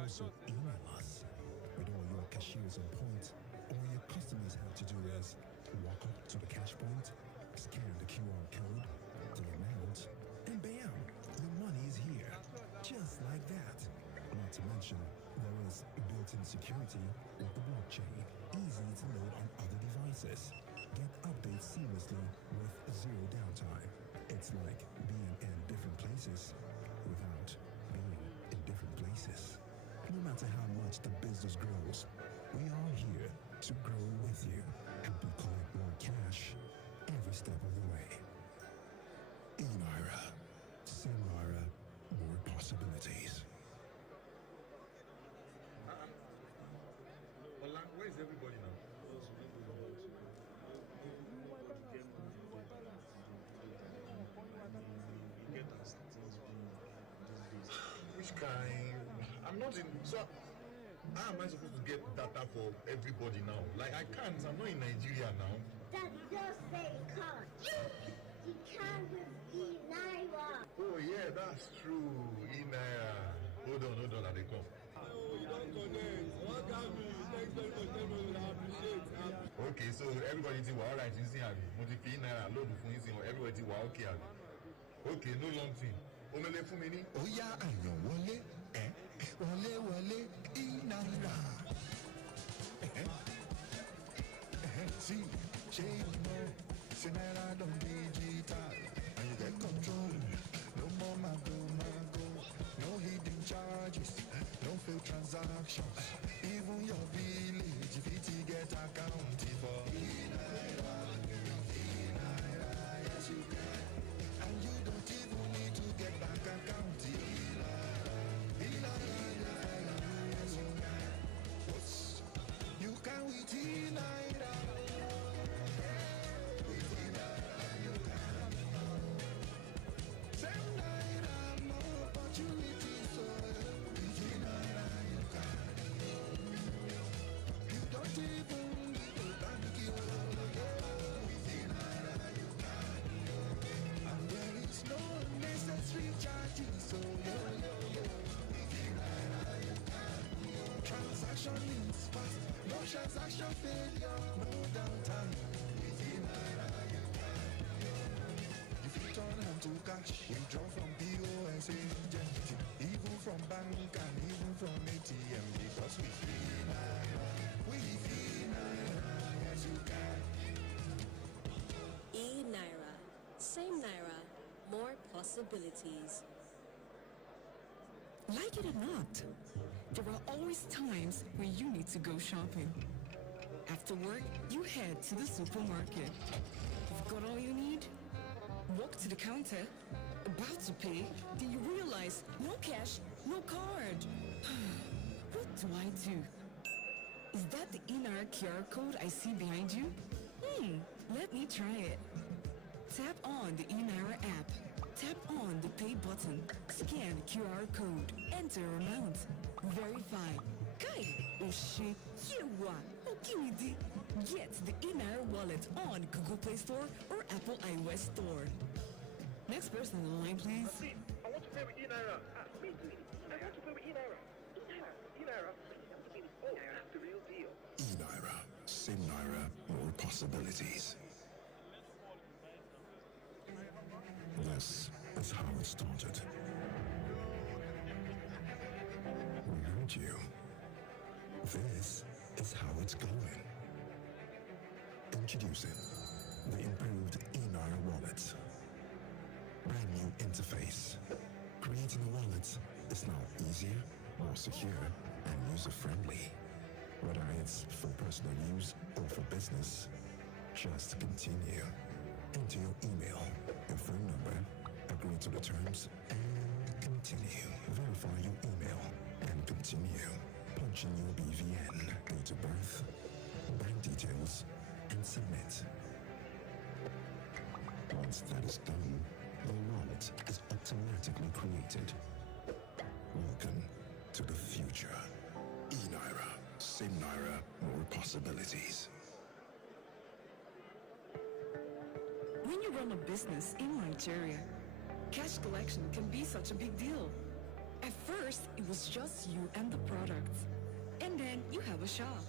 Also email us. With all your cashiers on point, all your customers have to do is walk up to the cash point, scan the QR code, the amount, and bam, your money is here. Just like that. Not to mention, there is built-in security with the blockchain, easy to load on other devices. Get updates seamlessly with zero downtime. It's like being in different places without being in different places. No matter how much the business grows, we are here to grow with you, help you collect more cash every step of the way. eNaira, same Naira, more possibilities. Where is everybody now? Which kind? I'm not in. So, how am I supposed to get data for everybody now? Like, I can't. I'm not in Nigeria now. That just say can't. You can't with eNaira. Oh, yeah, that's true. eNaira. Hold on, I they come. No, you don't connect. What can me? Thanks very much. Everyone will appreciate. Okay, so everybody think we're alright. You see, multiply eNaira, load of things. Everybody think we're okay. Okay, no long thing. Only for me. Oh, yeah, I know. Wale, wale, eNaira. See, say you know, say Naira don't digital, and you get control. No more mago, no hidden charges, no failed transactions. Even your village, if you get accounted for. eNaira, yes you can, and you don't even need to get bank account. eNaira, yes you can. You can with eNaira. Transaction is fast, no transaction failure, no downtime. possibilities. Like it or not, there are always times when you need to go shopping. After work, you head to the supermarket. You've got all you need, walk to the counter, about to pay, then you realize no cash, no card. What do I do? Is that the eNaira QR code I see behind you? Let me try it. Tap on the eNaira app. Tap on the pay button. Scan the QR code. Enter amount. Verify. Kai, Oshé, Yewa, Okimidi. Get the eNaira wallet on Google Play Store or Apple iOS Store. Next person in line, please. I want to pay with eNaira. Me too. I want to pay with eNaira. eNaira. Oh, that's the real deal. eNaira. Same Naira, more possibilities. This is how it started. We heard you. This is how it's going. Introducing the improved eNaira wallet. Brand new interface. Creating a wallet is now easier, more secure, and user-friendly. Whether it's for personal use or for business, just continue. Enter your email, your phone number, agree to the terms, and continue. Verify your email and continue. Punch in your BVN, date of birth, bank details, and submit. Once that is done, the wallet is automatically created. Welcome to the future. eNaira. Same Naira, more possibilities. When you run a business in Nigeria, cash collection can be such a big deal. At first, it was just you and the product. And then you have a shop,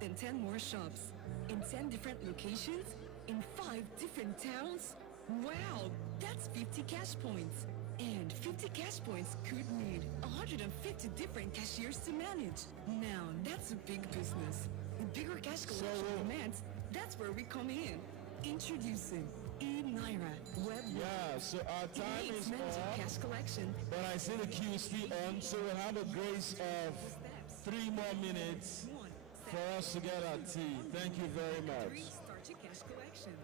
then 10 more shops, in 10 different locations, in 5 different towns. Wow, that's 50 cash points. And 50 cash points could need 150 different cashiers to manage. Now, that's a big business. With bigger cash collection demands, that's where we come in. Introducing eNaira Web. Yeah, so our time is up, cash collection. but I see the queue is still on, so we'll have a grace of 3 more minutes for us to get our tea. Thank you very much. Start your cash collection.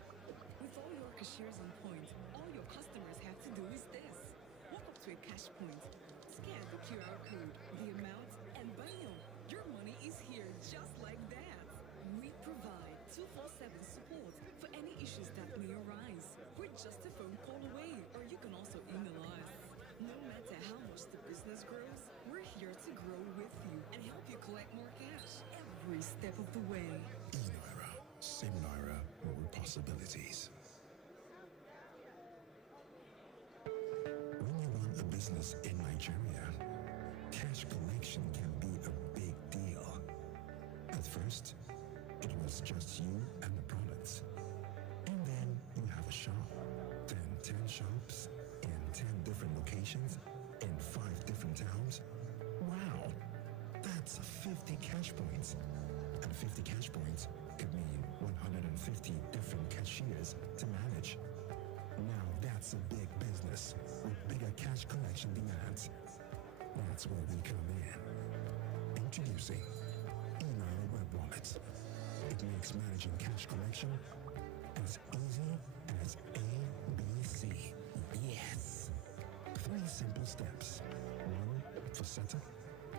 With all your cashiers on point, all your customers have to do is this. Walk up to a cash point, scan the QR code, the amount, and bam! Your money is here just like that. We provide 24/7 support for any issues that may arise. We're just a phone call away, or you can also email us. No matter how much the business grows, we're here to grow with you and help you collect more cash every step of the way. eNaira. Same Naira, more possibilities. When you run a business in Nigeria, cash collection can be a big deal. At first, it was just you and the products. And then you have a shop, then 10 shops, in 10 different locations, in 5 different towns. Wow, that's 50 cash points. And 50 cash points could mean 150 different cashiers to manage. Now that's a big business with bigger cash collection demands. That's where we come in. Introducing eNaira Web Wallet. It makes managing cash collection as easy as ABC. Yes! 3 simple steps. 1 for setup,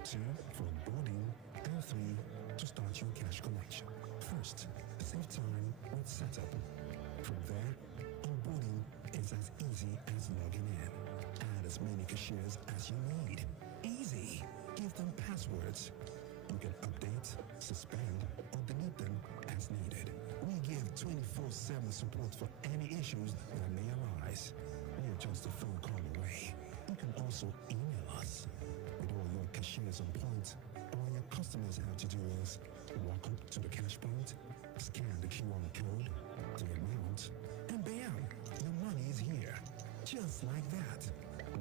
2 for onboarding, and 3 to start your cash collection. First, save time with setup. From there, onboarding is as easy as logging in. Add as many cashiers as you need. Easy. Give them passwords. You can update, suspend, or delete them as needed. We give 24/7 support for any issues that may arise. We are just a phone call away. You can also email us. With all your cashiers on point, all your customers have to do is walk up to the cash point, scan the QR code, the amount, and bam! Your money is here. Just like that.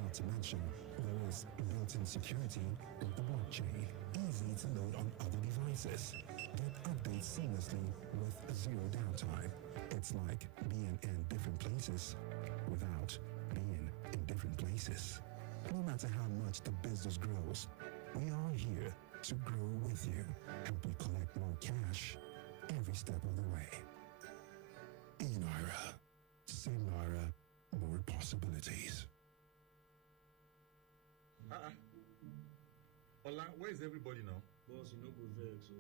Not to mention, there is built-in security with the blockchain. Easy to load on other devices. Get updates seamlessly with zero downtime. It's like being in different places without being in different basis. No matter how much the business grows, we are here to grow with you, help you collect more cash every step of the way. eNaira. Same Naira, more possibilities. Ola, where is everybody now? Boss, you know go vex, so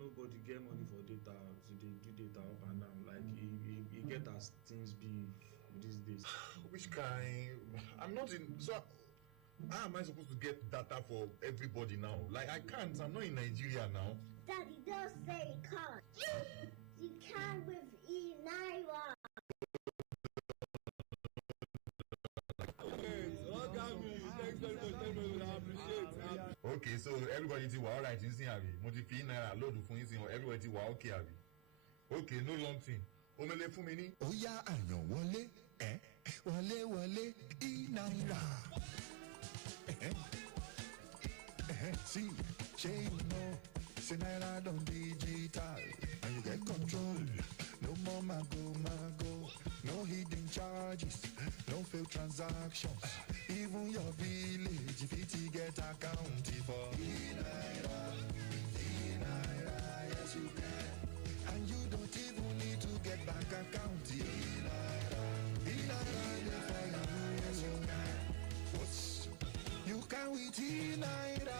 nobody get money for data, so they do data up and down. Like he get as things be these days. Which kind? I'm not in. So, how am I supposed to get data for everybody now? Like, I can't. I'm not in Nigeria now. Daddy, don't say you can't. You can with eNaira. Okay, so everybody ti wa alright in sin abi. Mo ti fi eNaira load fún yín sin, everybody ti wa okay abi. Okay, no long thing. Omele fún mi ní. Ó yá àyàn wọlé, wọlé wọlé eNaira. See, shey you know, say Naira don digital, and you get control. No more mago, no hidden charges, no failed transactions. Even your village, if it get account for eNaira, yes you can. And you don't even need to get bank account. eNaira, there for you, yes you can. What's you can with eNaira.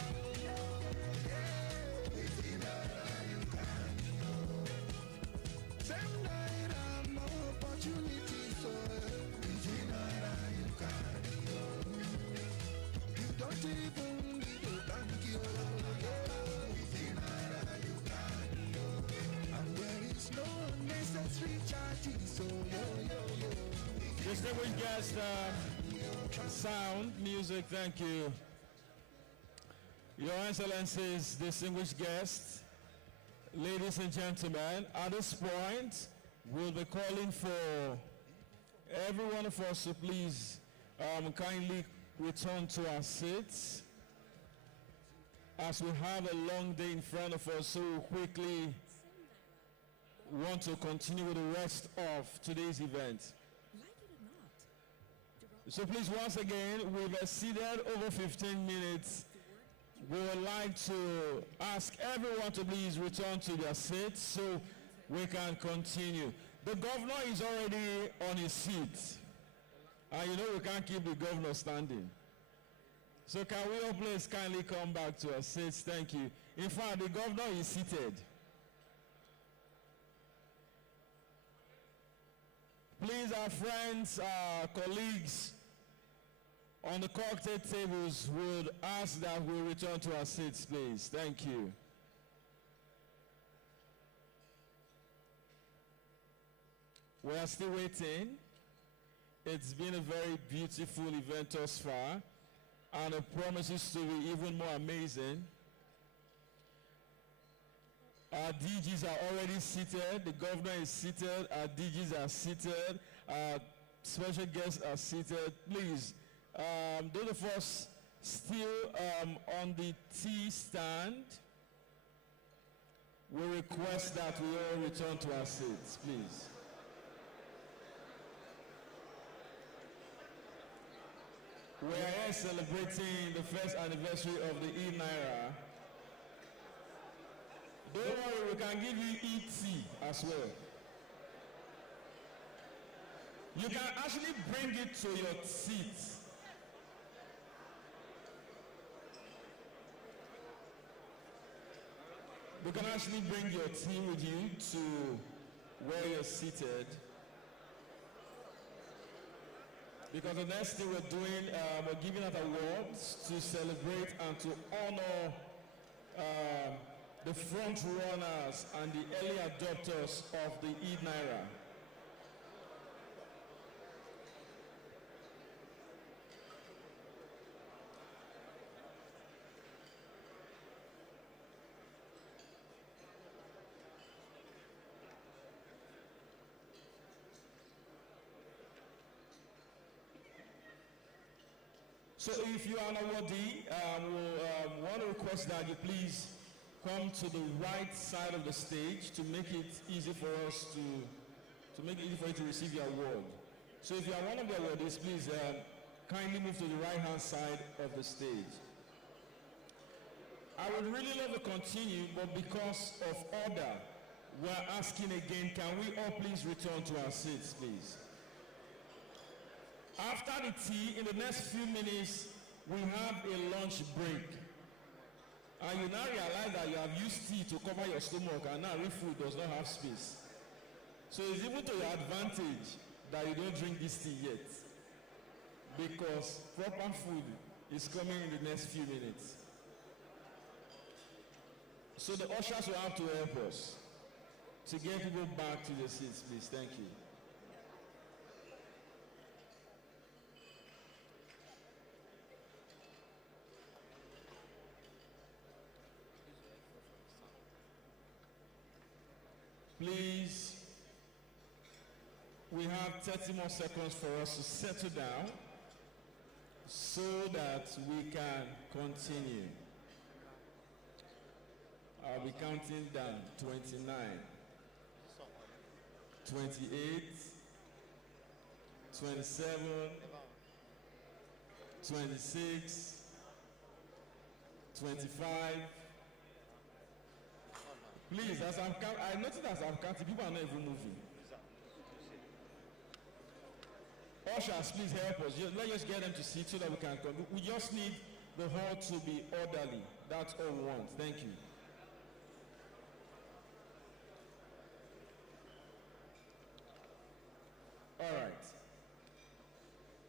With eNaira you can. Same Naira, more opportunities. So with eNaira you can. You don't even need a bank, yo. With eNaira you can. And there is no unnecessary charges. So yo. Distinguished guest, sound, music, thank you. Your Excellencies, distinguished guests, ladies and gentlemen, at this point, we'll be calling for every one of us to please kindly return to our seats as we have a long day in front of us, so we'll quickly want to continue with the rest of today's event. So please, once again, we've exceeded over 15 minutes. We would like to ask everyone to please return to their seats so we can continue. The governor is already on his seat. And you know we can't keep the governor standing. So can we all please kindly come back to our seats? Thank you. In fact, the governor is seated. Please, our friends, our colleagues on the cocktail tables would ask that we return to our seats, please. Thank you. We are still waiting. It's been a very beautiful event thus far, and it promises to be even more amazing. Our DGs are already seated. The governor is seated. Our DGs are seated. Our special guests are seated. Please, those of us still on the tea stand, we request that we all return to our seats, please. We are here celebrating the first anniversary of the eNaira. Don't worry, we can give you ET as well. You can actually bring it to your seat. You can actually bring your tea with you to where you're seated. Because the next thing we're doing, we're giving out awards to celebrate and to honor the front runners and the early adopters of the eNaira. So if you are an awardee, we'll want to request that you please come to the right side of the stage to make it easy for us to make it easy for you to receive your award. So if you are one of the awardees, please kindly move to the right-hand side of the stage. I would really love to continue, but because of order, we're asking again, can we all please return to our seats, please? After the tea, in the next few minutes, we have a lunch break. And you now realize that you have used tea to cover your stomach, and now real food does not have space. So it's even to your advantage that you don't drink this tea yet, because proper food is coming in the next few minutes. So the ushers will have to help us to get people back to their seats, please. Thank you. Please, we have 30 more seconds for us to settle down so that we can continue. I'll be counting down. 29, 28, 27, 26, 25. Please, as I'm counting, I noticed as I'm counting, people are not even moving. Ushers, please help us. Let's just get them to sit so that we can come. We just need the hall to be orderly. That's all we want. Thank you. All right.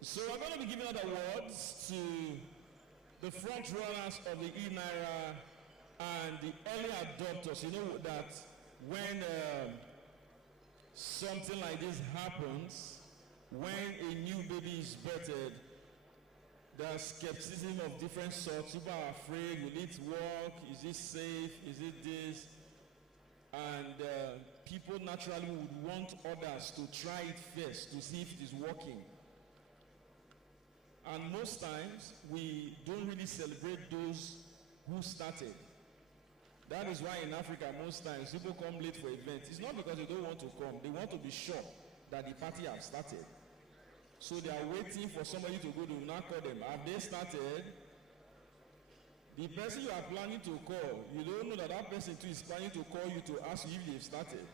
So we're going to be giving out awards to the front runners of the eNaira and the early adopters. You know that when something like this happens, when a new baby is birthed, there's skepticism of different sorts. People are afraid, will it work? Is it safe? Is it this? And people naturally would want others to try it first to see if it is working. And most times, we don't really celebrate those who started. That is why in Africa, most times, people come late for events. It's not because they don't want to come. They want to be sure that the party has started. So they are waiting for somebody to go to knock on them. Have they started? The person you are planning to call, you don't know that that person too is planning to call you to ask you if they've started.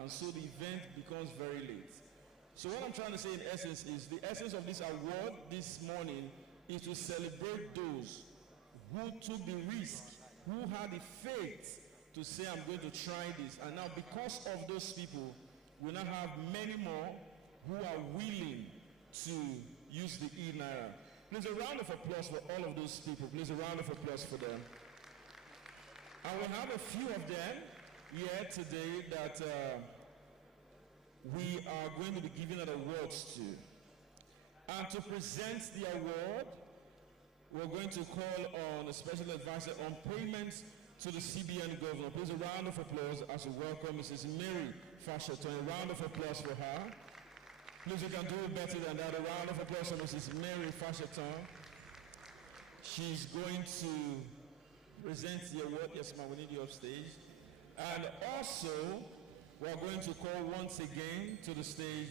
And so the event becomes very late. So what I'm trying to say in essence is the essence of this award this morning is to celebrate those who took the risk, who had the faith to say, I'm going to try this. And now because of those people, we now have many more who are willing to use the eNaira. Please a round of applause for all of those people. Please a round of applause for them. And we have a few of them here today that we are going to be giving out awards to. And to present the award, we're going to call on a special advisor on payments to the CBN governor. Please a round of applause as we welcome Mrs. Mary Fasherton. A round of applause for her. Please, you can do it better than that. A round of applause for Mrs. Mary Fasherton. She's going to present the award. Yes, ma'am, we need you upstage. And also, we're going to call once again to the stage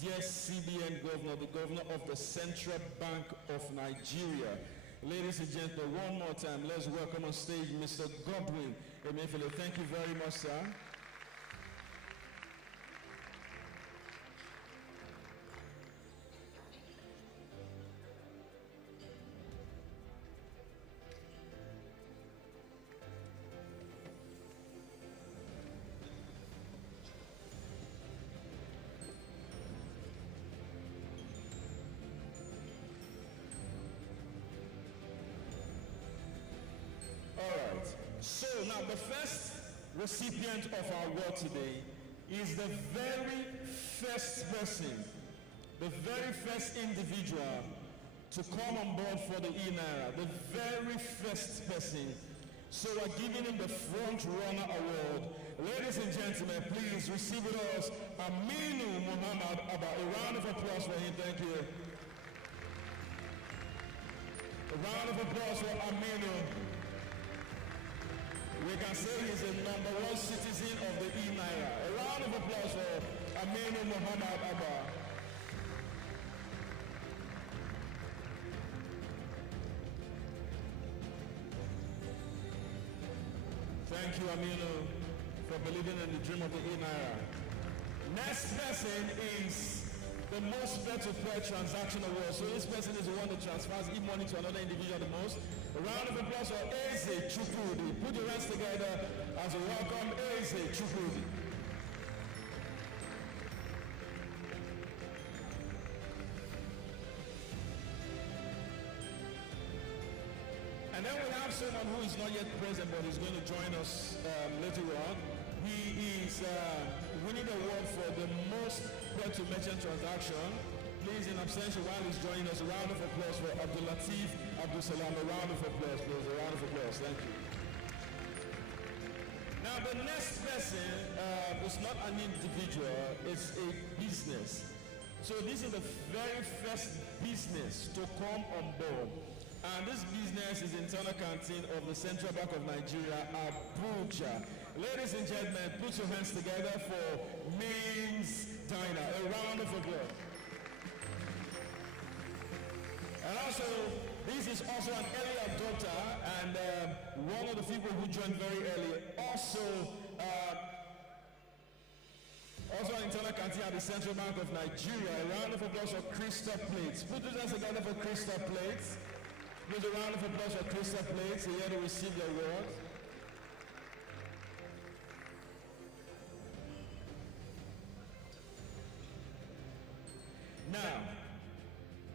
dear CBN governor, the governor of the Central Bank of Nigeria. Ladies and gentlemen, one more time, let's welcome on stage Mr. Godwin Emefiele. Thank you very much, sir. So now the first recipient of our award today is the very first person, the very first individual to come on board for the eNaira, the very first person. So we're giving him the Front Runner Award. Ladies and gentlemen, please receive with us Aminu Muhammad Abba. A round of applause for him, thank you. A round of applause for Aminu. We can say he's the #1 citizen of the eNaira. A round of applause for Aminu Muhammad Abba. Thank you, Aminu, for believing in the dream of the eNaira. Next person is the most peer-to-peer transaction award. So this person is the one that transfers e-money to another individual the most. A round of applause for Eze Chukwudi. Put your hands together as a welcome Eze Chukwudi. And then we have someone who is not yet present but is going to join us later on. He is winning the award for the most peer-to-merchant transaction. Please, in absentia, while he's joining us, a round of applause for Abdul Latif Abdul Salam. A round of applause, please. A round of applause. Thank you. Now, the next person is not an individual, it's a business. So this is the very first business to come on board. And this business is internal canteen of the Central Bank of Nigeria, Abuja. Ladies and gentlemen, put your hands together for Means Diner. A round of applause. And also, this is also an early adopter and one of the people who joined very early. Also an internal canteen at the Central Bank of Nigeria. A round of applause for Crystal Plates. Put your hands together for Crystal Plates. Give a round of applause for Crystal Plates. Here to receive the award. Now,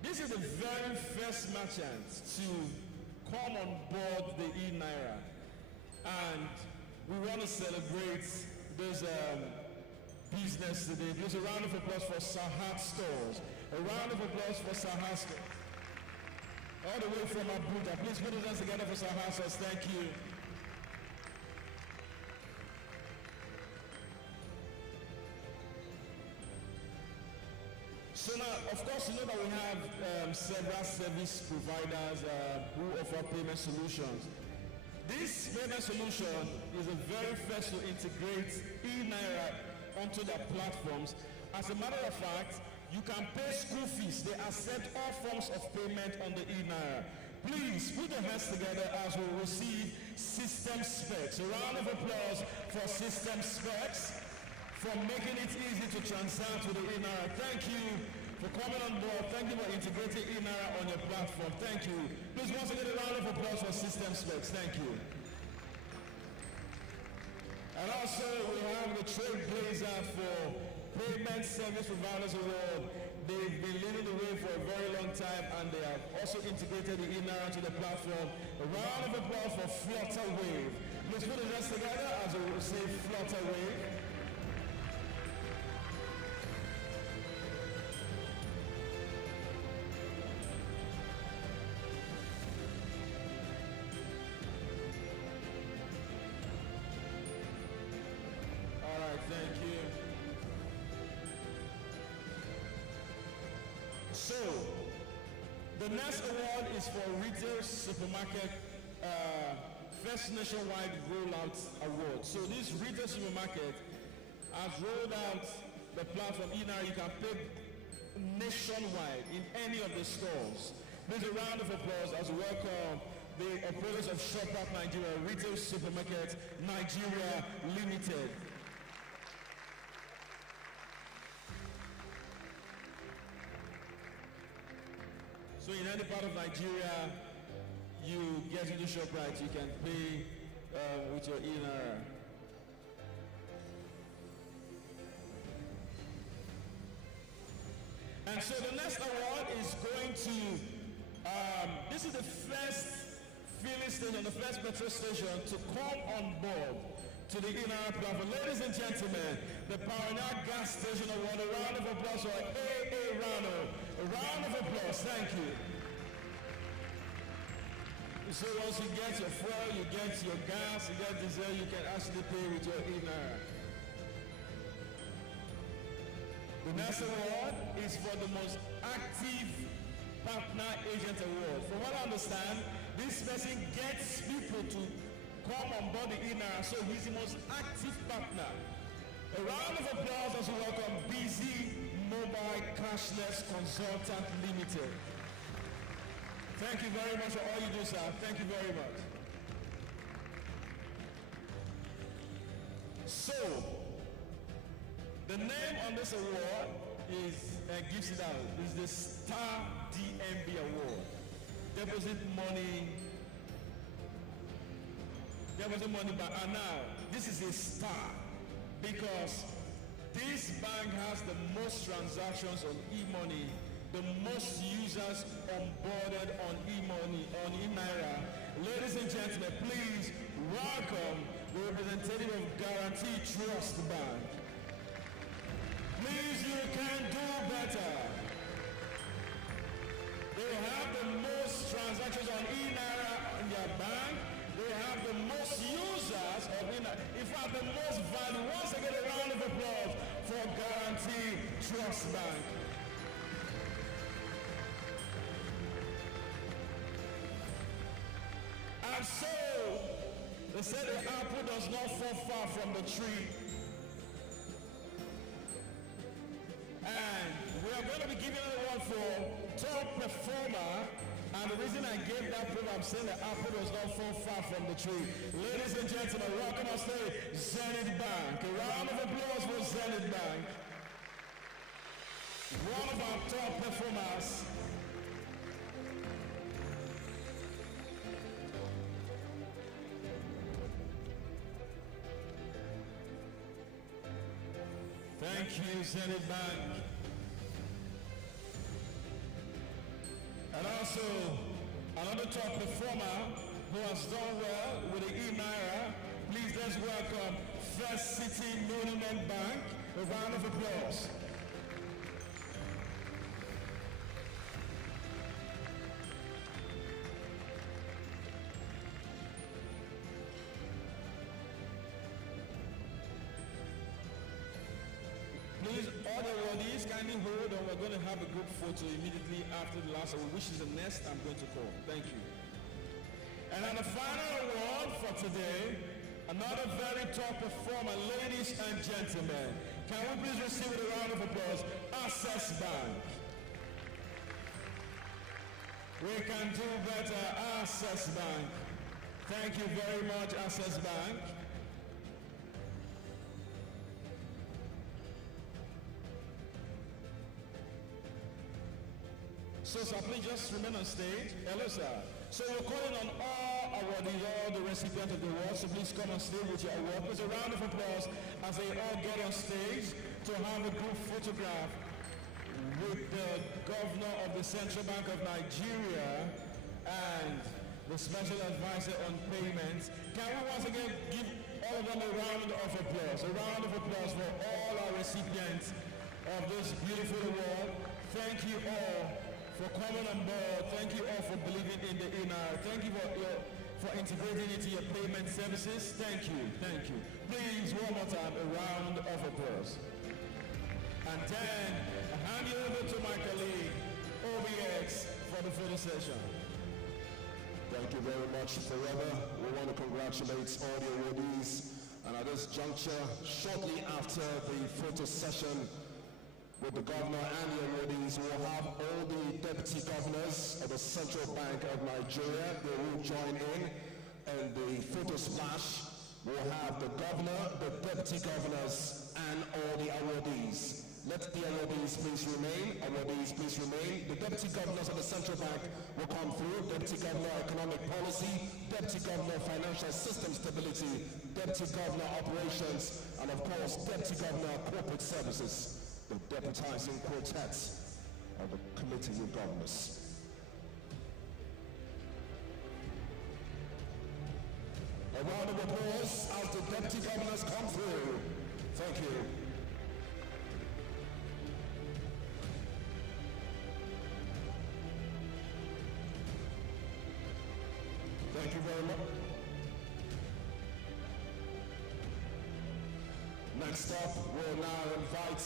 this is the very first merchant to come on board the eNaira, and we want to celebrate this business today. Give a round of applause for Sahat Stores. A round of applause for Sahat Stores. All the way from Abuja. Please put your hands together for Sahat Stores. Thank you. So now, of course, you know that we have several service providers who offer payment solutions. This payment solution is the very first to integrate eNaira onto their platforms. As a matter of fact, you can pay school fees. They accept all forms of payment on the eNaira. Please put your hands together as we receive System Specs. A round of applause for System Specs for making it easy to transact with the eNaira. Thank you for coming on board. Thank you for integrating eNaira on your platform. Thank you. Please once again a round of applause for System Specs. Thank you. And also we have the Trailblazer for Payment Service Providers Award. They've been leading the way for a very long time and they have also integrated the eNaira to the platform. A round of applause for Flutterwave. Let's put the rest together as we will say Flutterwave. Thank you. So, the next award is for Retail Supermarket First Nationwide Rollout Award. So this retail supermarket has rolled out the platform eNaira. You can pay nationwide in any of the stores. Please a round of applause as we welcome the operators of Shoprite Nigeria, Retail Supermarket Nigeria Limited. So in any part of Nigeria, you get into Shoprite, you can pay with your eNaira. And so the next award is going to, this is the first filling station, the first petrol station to come on board to the eNaira platform. Ladies and gentlemen, the Pioneer Gas Station Award. A round of applause for A.A. Rano. A round of applause, thank you. So once you get your fuel, you get your gas, you get diesel, you can actually pay with your eNaira. The next award is for the most active partner agent award. From what I understand, this person gets people to come on board the eNaira, so he's the most active partner. A round of applause as we welcome BZ Mobile Cashless Consultant Limited. Thank you very much for all you do, sir. Thank you very much. So, the name on this award is, gives it out, is the Star DMB Award. Deposit money by now. This is a star because this bank has the most transactions on e-money, the most users onboarded on e-money, on eNaira. Ladies and gentlemen, please welcome the representative of Guarantee Trust Bank. Please, you can do better. They have the most transactions on eNaira in their bank. They have the most users of eNaira. In fact, the most value. Once again, a round of applause for Guarantee Trust Bank. And so, they said the apple does not fall far from the tree. And we are going to be giving an award for top performer. And the reason I gave that proof, I'm saying the apple does not fall far from the tree. Ladies and gentlemen, welcome on stage, Zenith Bank. A round of applause for Zenith Bank. One of our top performers. Thank you, Zenith Bank. And also, another top performer who has done well with the eNaira. Please let's welcome First City Monument Bank. A round of applause. Please, all the awardees kindly hold on. We're going to have a group photo immediately after the last award, which is the next I'm going to call. Thank you. And on the final award for today, another very top performer, ladies and gentlemen. Can we please receive with a round of applause, Access Bank. We can do better, Access Bank. Thank you very much, Access Bank. So, sir, please just remain on stage. Hello, sir. So we're calling on all awardees, all the recipients of the award, so please come on stage with your award. Please a round of applause as they all get on stage to have a group photograph with the Governor of the Central Bank of Nigeria and the Special Advisor on Payments. Can we once again give all of them a round of applause? A round of applause for all our recipients of this beautiful award. Thank you all for coming on board. Thank you all for believing in the eNaira. Thank you for integrating it into your payment services. Thank you. Thank you. Please, one more time, a round of applause. And then, I hand you over to my colleague, OBX, for the photo session. Thank you very much, Forever. We want to congratulate all the awardees. And at this juncture, shortly after the photo session with the governor and the awardees, we'll have all the deputy governors of the Central Bank of Nigeria. They will join in. And the photo splash will have the governor, the deputy governors, and all the awardees. Let the awardees please remain. Awardees, please remain. The deputy governors of the Central Bank will come through. Deputy Governor Economic Policy, Deputy Governor Financial System Stability, Deputy Governor Operations, and of course, Deputy Governor Corporate Services, the deputizing quartet of the Committee of Governors. A round of applause as the deputy governors come through. Thank you. Thank you very much. Next up, we'll now invite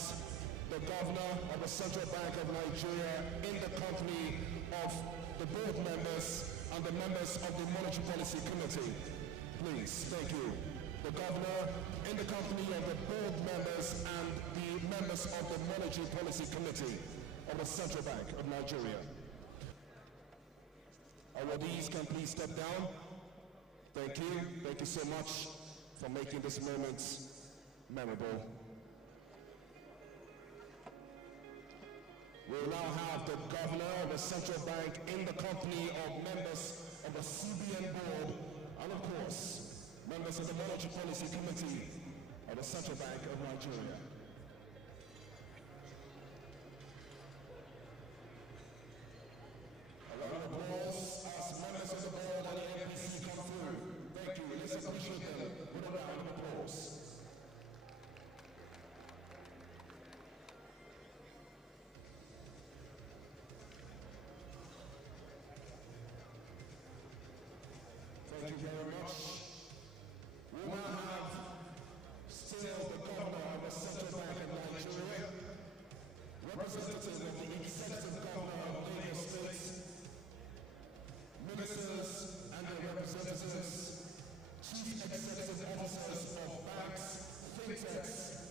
the governor of the Central Bank of Nigeria in the company of the board members and the members of the Monetary Policy Committee. Please, thank you. The governor in the company of the board members and the members of the Monetary Policy Committee of the Central Bank of Nigeria. Awardees can please step down. Thank you. Thank you so much for making this moment memorable. We'll now have the governor of the central bank in the company of members of the CBN board and, of course, members of the Monetary Policy Committee of the Central Bank of Nigeria. A round of applause as members of the board and the MPC come through. Thank you. Let's appreciate them with a round of applause. Thank you very much. We now have still the governor of the Central Bank of Nigeria, representative of the executive governor of Lagos State, ministers and their representatives, chief executive officers of banks, fintechs,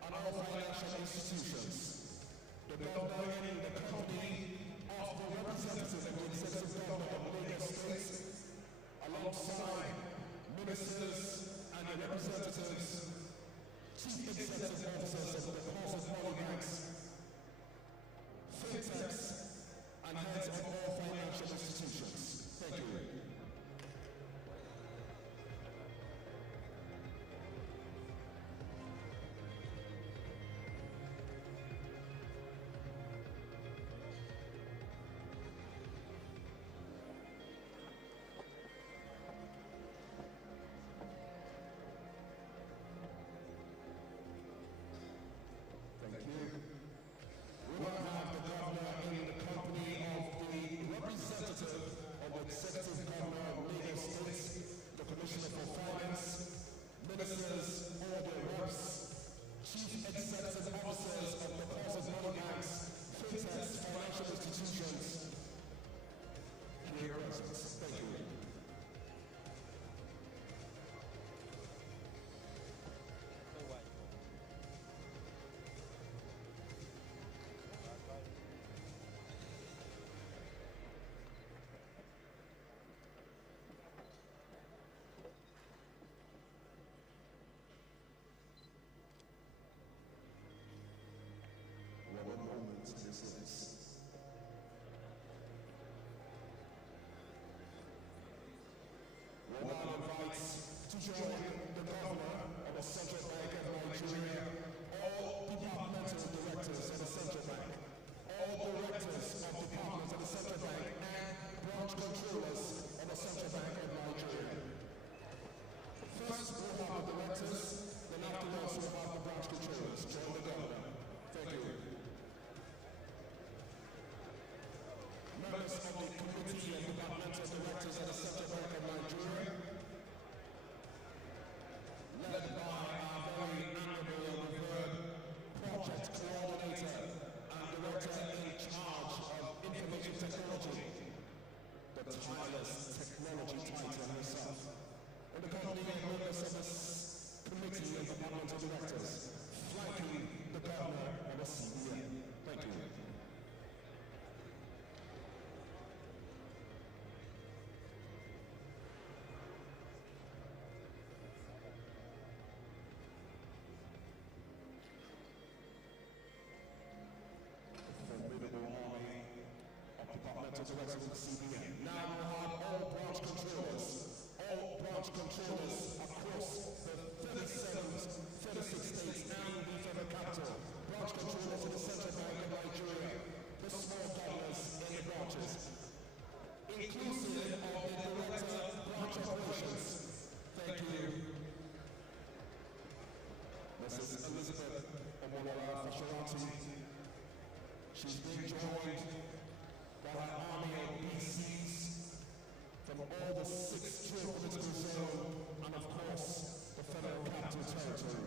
and all financial institutions. The governor in the company of the representative of the executive governor of Lagos State, alongside ministers and the representatives, chief executive officers of the deposit money banks, fintechs, and heads of all financial institutions. Thank you. Thank you. We will have the governor in the company of the representative of the executive governor of Lagos State, the Commissioner for Finance, ministers, all their reps, chief executive officers of deposit money banks, fintechs, financial institutions, here present. Thank you. What a moment this is. We'll now invite to join the governor of the Central Bank of Nigeria, all departmental directors of the Central Bank, all directors of departments of the Central Bank, and branch controllers of the Central Bank of Nigeria. First, we'll have the directors, then afterwards we'll have the branch controllers. Join the governor. Thank you. Members of the Committee of Departmental Directors of the Central Bank of Nigeria, led by our very honorable and revered project coordinator and director in charge of information technology, the tireless technology titan herself, in the company of members of this Committee of Departmental Directors, flanking the governor of the CBN. Thank you. Formidable army of departmental directors of the CBN. Now we'll have all branch controllers across the 36 states and the federal capital, branch controllers of the Central Bank of Nigeria, the small governors in the branches, inclusive of the director branch operations. Thank you. Mrs. Elizabeth Omolara Fasharati. She's being joined by an army of BCs from all the 6 geopolitical zones and, of course, the Federal Capital Territory.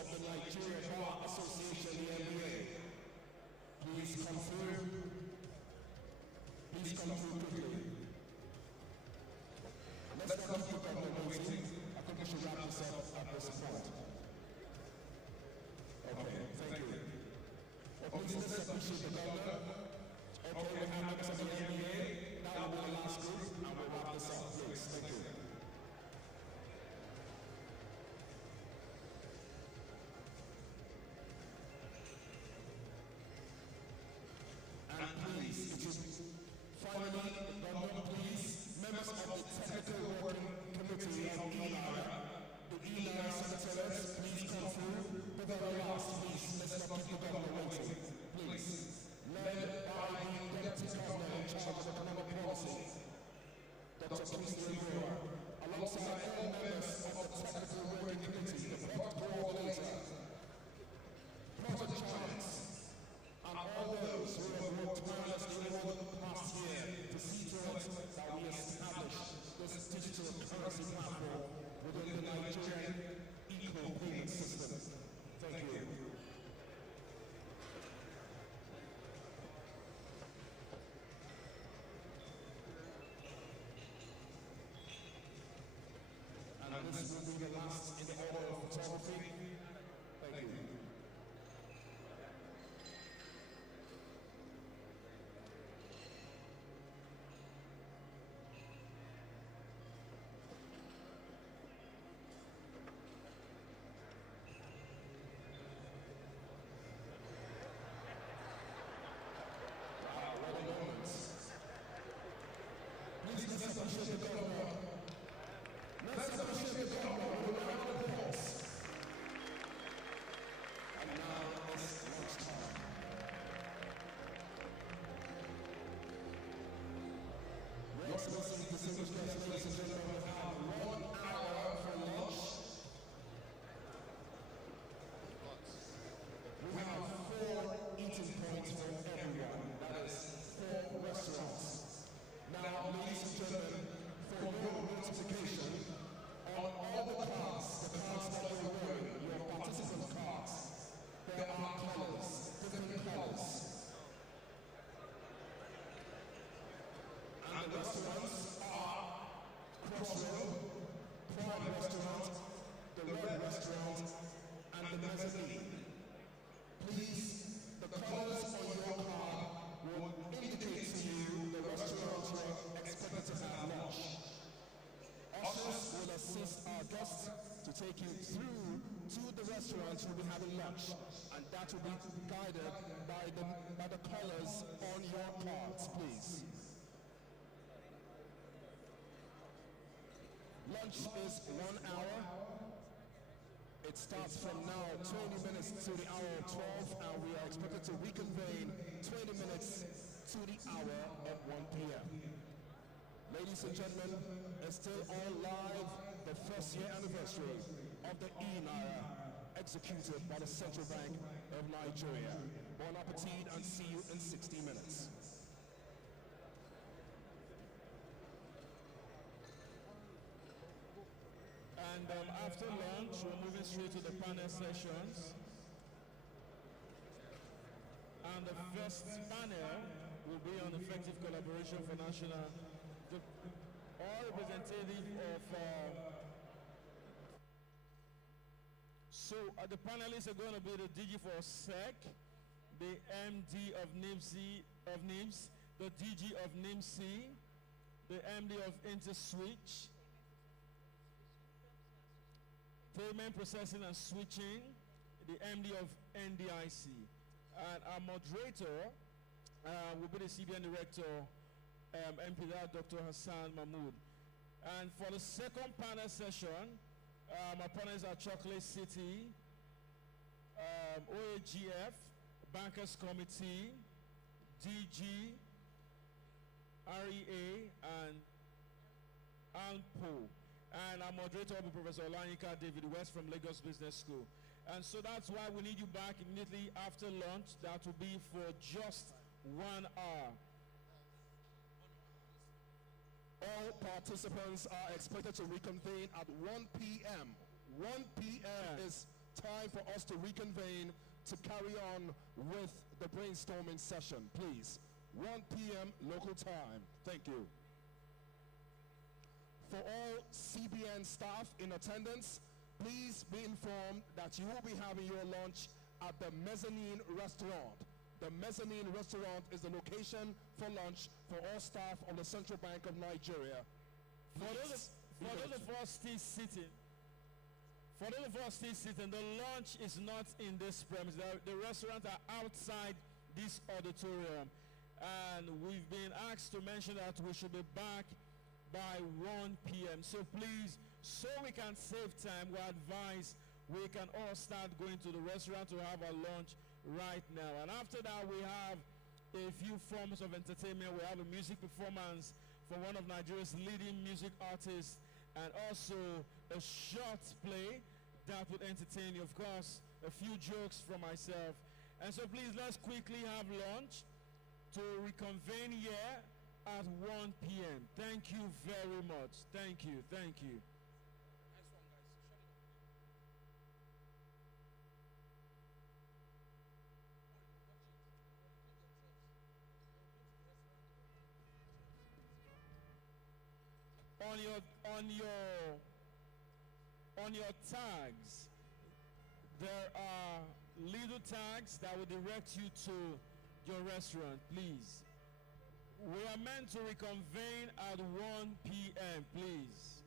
of the Nigeria Bar Association, the NBA. Please come through. Please come through quickly. Let's not keep the government waiting. I think we should wrap this up at this point. Okay, thank you. Please let's appreciate the governor. Okay, we have members of the NBA. Now we'll the last group and we'll wrap this up, please. Thank you. And please, finally, governor, please, members of the Technical Working Committee of eNaira, the eNaira secretaries, please come through. The very last, please, let's not keep the governor waiting. Please. Led by the Deputy Governor in charge of economic policy, Dr. Christian Naira, alongside all members of the Technical Working Committee, the project coordinator, project giants, and all those who have worked tirelessly over the past year to see to it that we establish this digital currency platform within the Nigerian eco-payment system. Thank you. And this will be the last in the order of photography. Thank you. Wow, what a moment. Please let's appreciate the governor. Let's appreciate the governor with a round of applause. And now it's lunchtime. Your Excellency, distinguished guests, ladies and gentlemen, we have 1 hour for lunch. We have 4 eating points for everyone. That is 4 restaurants. Now, ladies and gentlemen, for your notification, on all the cards that you're wearing, your participant cards, there are colors, different colors. And the restaurants are Crossroad, Prime Restaurant, the Red Restaurant, and the Mezzanine. Please, the colors on your card will indicate to you the restaurant you're expected to have lunch. Ushers will assist our guests to take you through to the restaurant you'll be having lunch, and that will be guided by the colors on your cards, please. Lunch is 1 hour. It starts from now 20 minutes to the hour of 12, and we are expected to reconvene 20 minutes to the hour of 1 p.m. Ladies and gentlemen, it's still all live, the first year anniversary of the eNaira, executed by the Central Bank of Nigeria. Bon appetit and see you in 60 minutes. And after lunch, we're moving straight to the panel sessions. And the first panel will be on effective collaboration for national. All representative of. So the panelists are going to be the DG for SEC, the MD of NIMS, the DG of NIMC, the MD of InterSwitch, Payment Processing and Switching, the MD of NDIC. And our moderator will be the CBN Director, MPDA Dr. Hassan Mahmood. And for the second panel session, our panelists are Chocolate City, OAGF, Bankers Committee, DG, REA, and ANPO. And our moderator will be Professor Olanyika David West from Lagos Business School. And so that's why we need you back immediately after lunch. That will be for just 1 hour. All participants are expected to reconvene at 1 p.m. 1 p.m. is time for us to reconvene to carry on with the brainstorming session, please. 1 p.m. local time. Thank you. For all CBN staff in attendance, please be informed that you will be having your lunch at the Mezzanine Restaurant. The Mezzanine Restaurant is the location for lunch for all staff of the Central Bank of Nigeria. For those of us still sitting, the lunch is not in this premise. The restaurants are outside this auditorium. And we've been asked to mention that we should be back by 1 p.m. So please, so we can save time, we advise we can all start going to the restaurant to have our lunch right now. And after that, we have a few forms of entertainment. We have a music performance from one of Nigeria's leading music artists, and also a short play that would entertain you. Of course, a few jokes from myself. And so please, let's quickly have lunch to reconvene here at 1 p.m. Thank you very much. Thank you. Thank you. On your tags, there are little tags that will direct you to your restaurant, please. We are meant to reconvene at 1 p.m., please.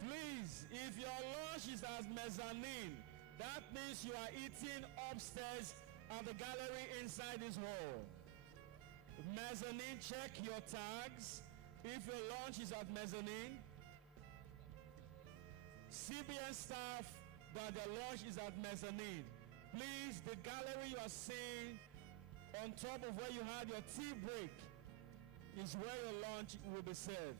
Please, if your lunch is at mezzanine, that means you are eating upstairs at the gallery inside this hall. Mezzanine, check your tags. If your lunch is at mezzanine, CBN staff that their lunch is at mezzanine. Please, the gallery you are seeing on top of where you had your tea break is where your lunch will be served.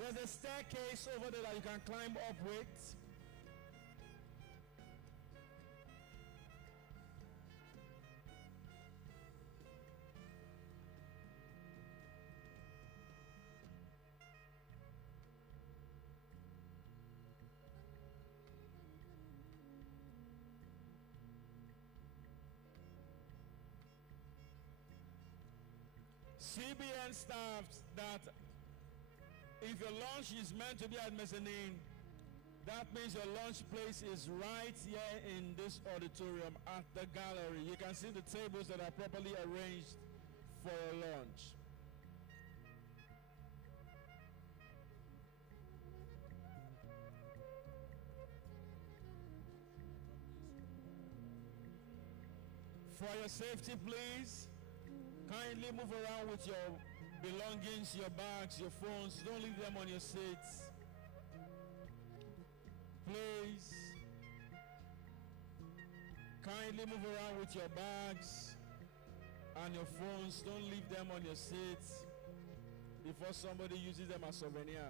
There's a staircase over there that you can climb up with. CBN staff that if your lunch is meant to be at mezzanine, that means your lunch place is right here in this auditorium at the gallery. You can see the tables that are properly arranged for your lunch. For your safety, please, kindly move around with your belongings, your bags, your phones. Don't leave them on your seats. Please. Kindly move around with your bags and your phones. Don't leave them on your seats before somebody uses them as souvenir.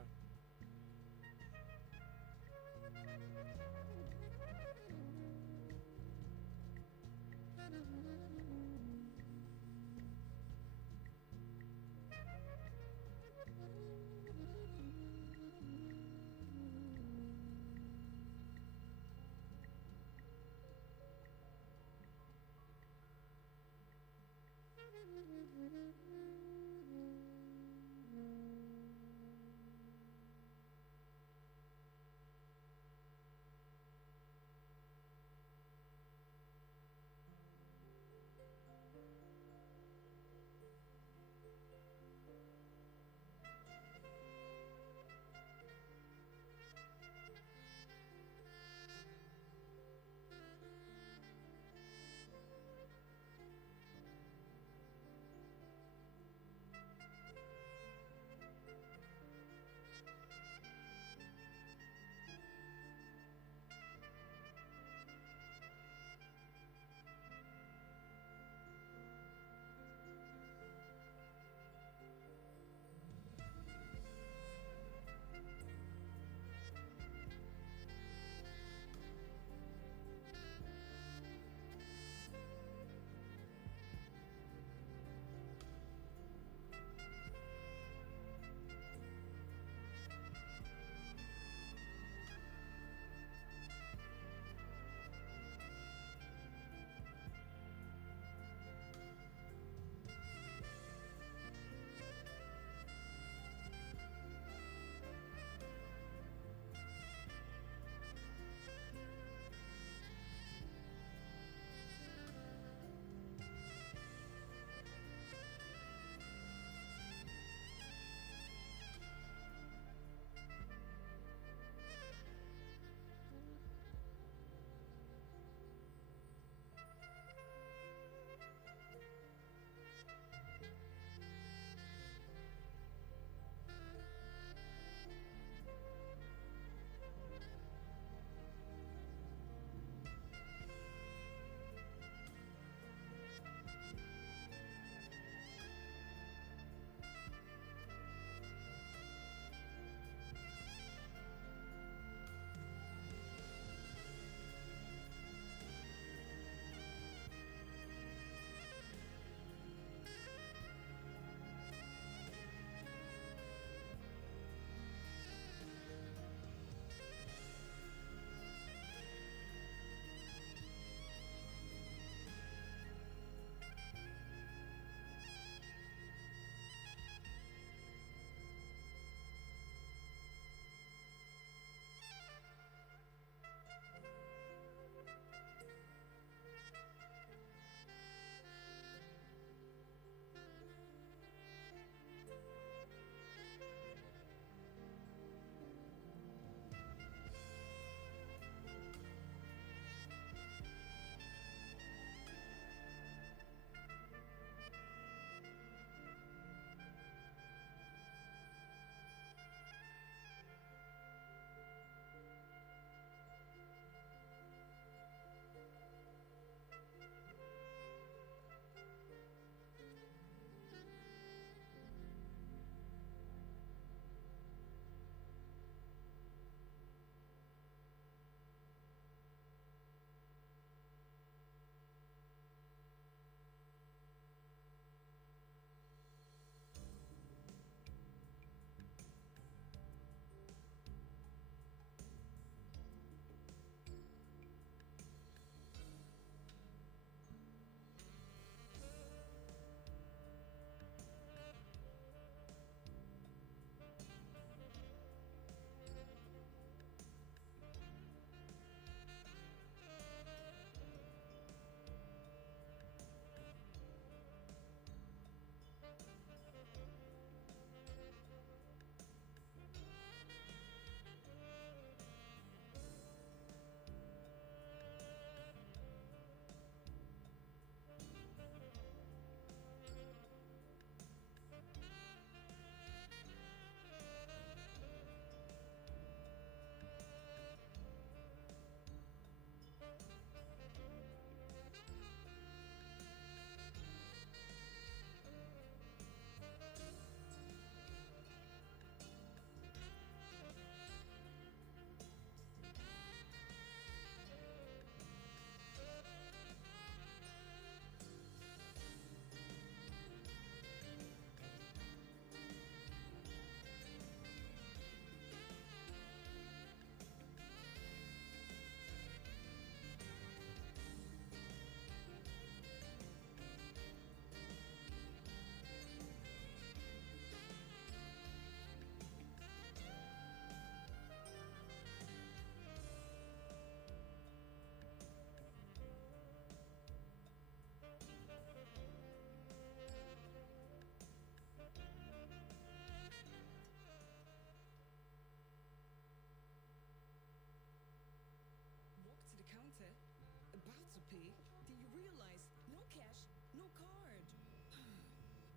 pay, then you realize no cash, no card.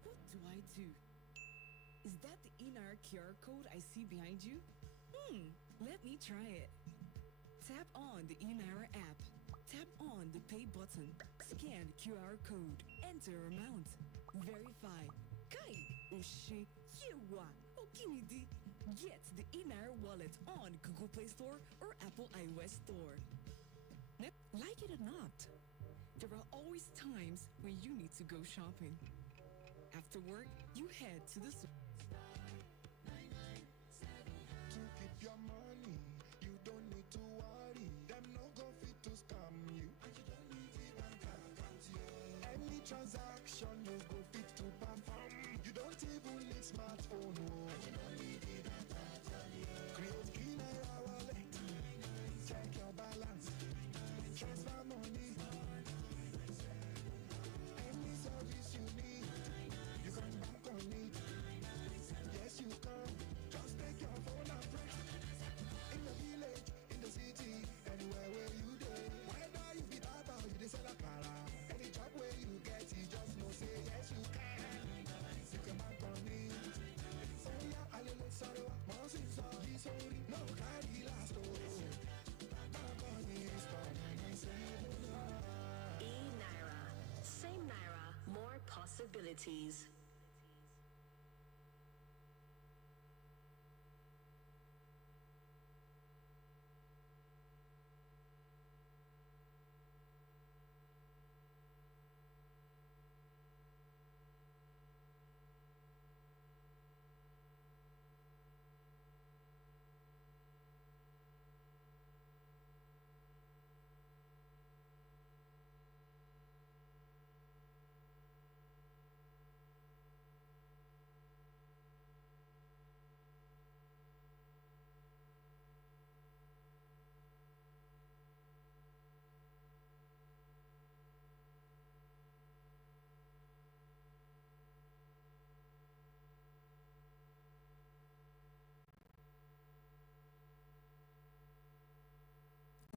What do I do? Is that the eNaira QR code I see behind you? Let me try it. Tap on the eNaira app. Tap on the pay button. Scan QR code. Enter amount. Verify. Kai, Oshe, Yewa, Okinidi. Get the eNaira wallet on Google Play Store or Apple iOS Store. Like it or not, there are always times when you need to go shopping. After work, you head to the store. To keep your money, you don't need to worry. Them no go fit to scam you. And you don't need the bank account, Any transaction you go fit to perform. You don't even need smartphone, And you don't need the data, Create eNaira wallet. Check your balance. Transfer money. Any service you need, you can bank on it. Yes, you can. Just take your phone and press. In the village, in the city, anywhere where you go. Whether you be that or you sell a car, any job where you get, you just know say yes you can. You can bank on it. Oh yeah, I little sorrow, Monsi sorry, no carry last bank on it, eNaira. Same Naira, more possibilities.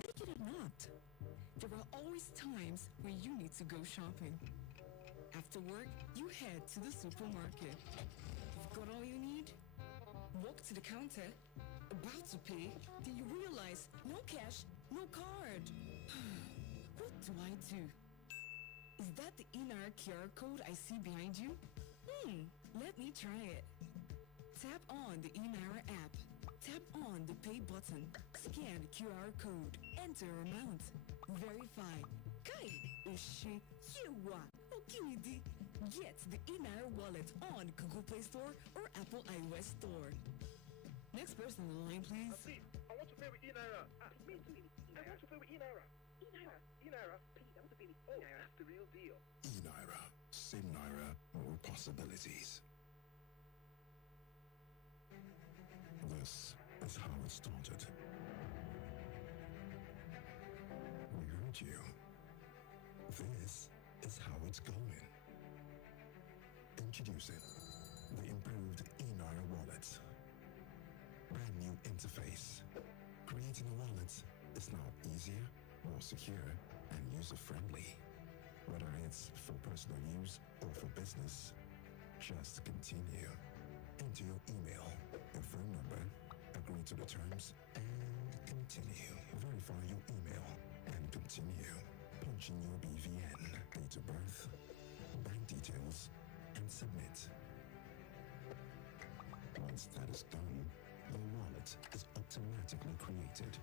Like it or not, there are always times when you need to go shopping. After work, you head to the supermarket. You've got all you need? Walk to the counter, about to pay, then you realize no cash, no card. What do I do? Is that the eNaira QR code I see behind you? Let me try it. Tap on the eNaira app. Tap on the pay button. Scan QR code. Enter amount. Verify. Kai, Oshe, Yewa, Okinidi. Get the eNaira wallet on Google Play Store or Apple iOS Store. Next person in the line, please. Please, I want to pay with eNaira. Me too. I want to pay with eNaira. eNaira. Please, I want to pay with eNaira. That's the real deal. eNaira. Same Naira, more possibilities. This is how it started. We heard you. This is how it's going. Introducing the improved eNaira wallet. Brand new interface. Creating a wallet is now easier, more secure, and user-friendly. Whether it's for personal use or for business, just continue. Enter your email, your phone number, agree to the terms, and continue. Verify your email and continue. Punch in your BVN, date of birth, bank details, and submit. Once that is done, the wallet is automatically created.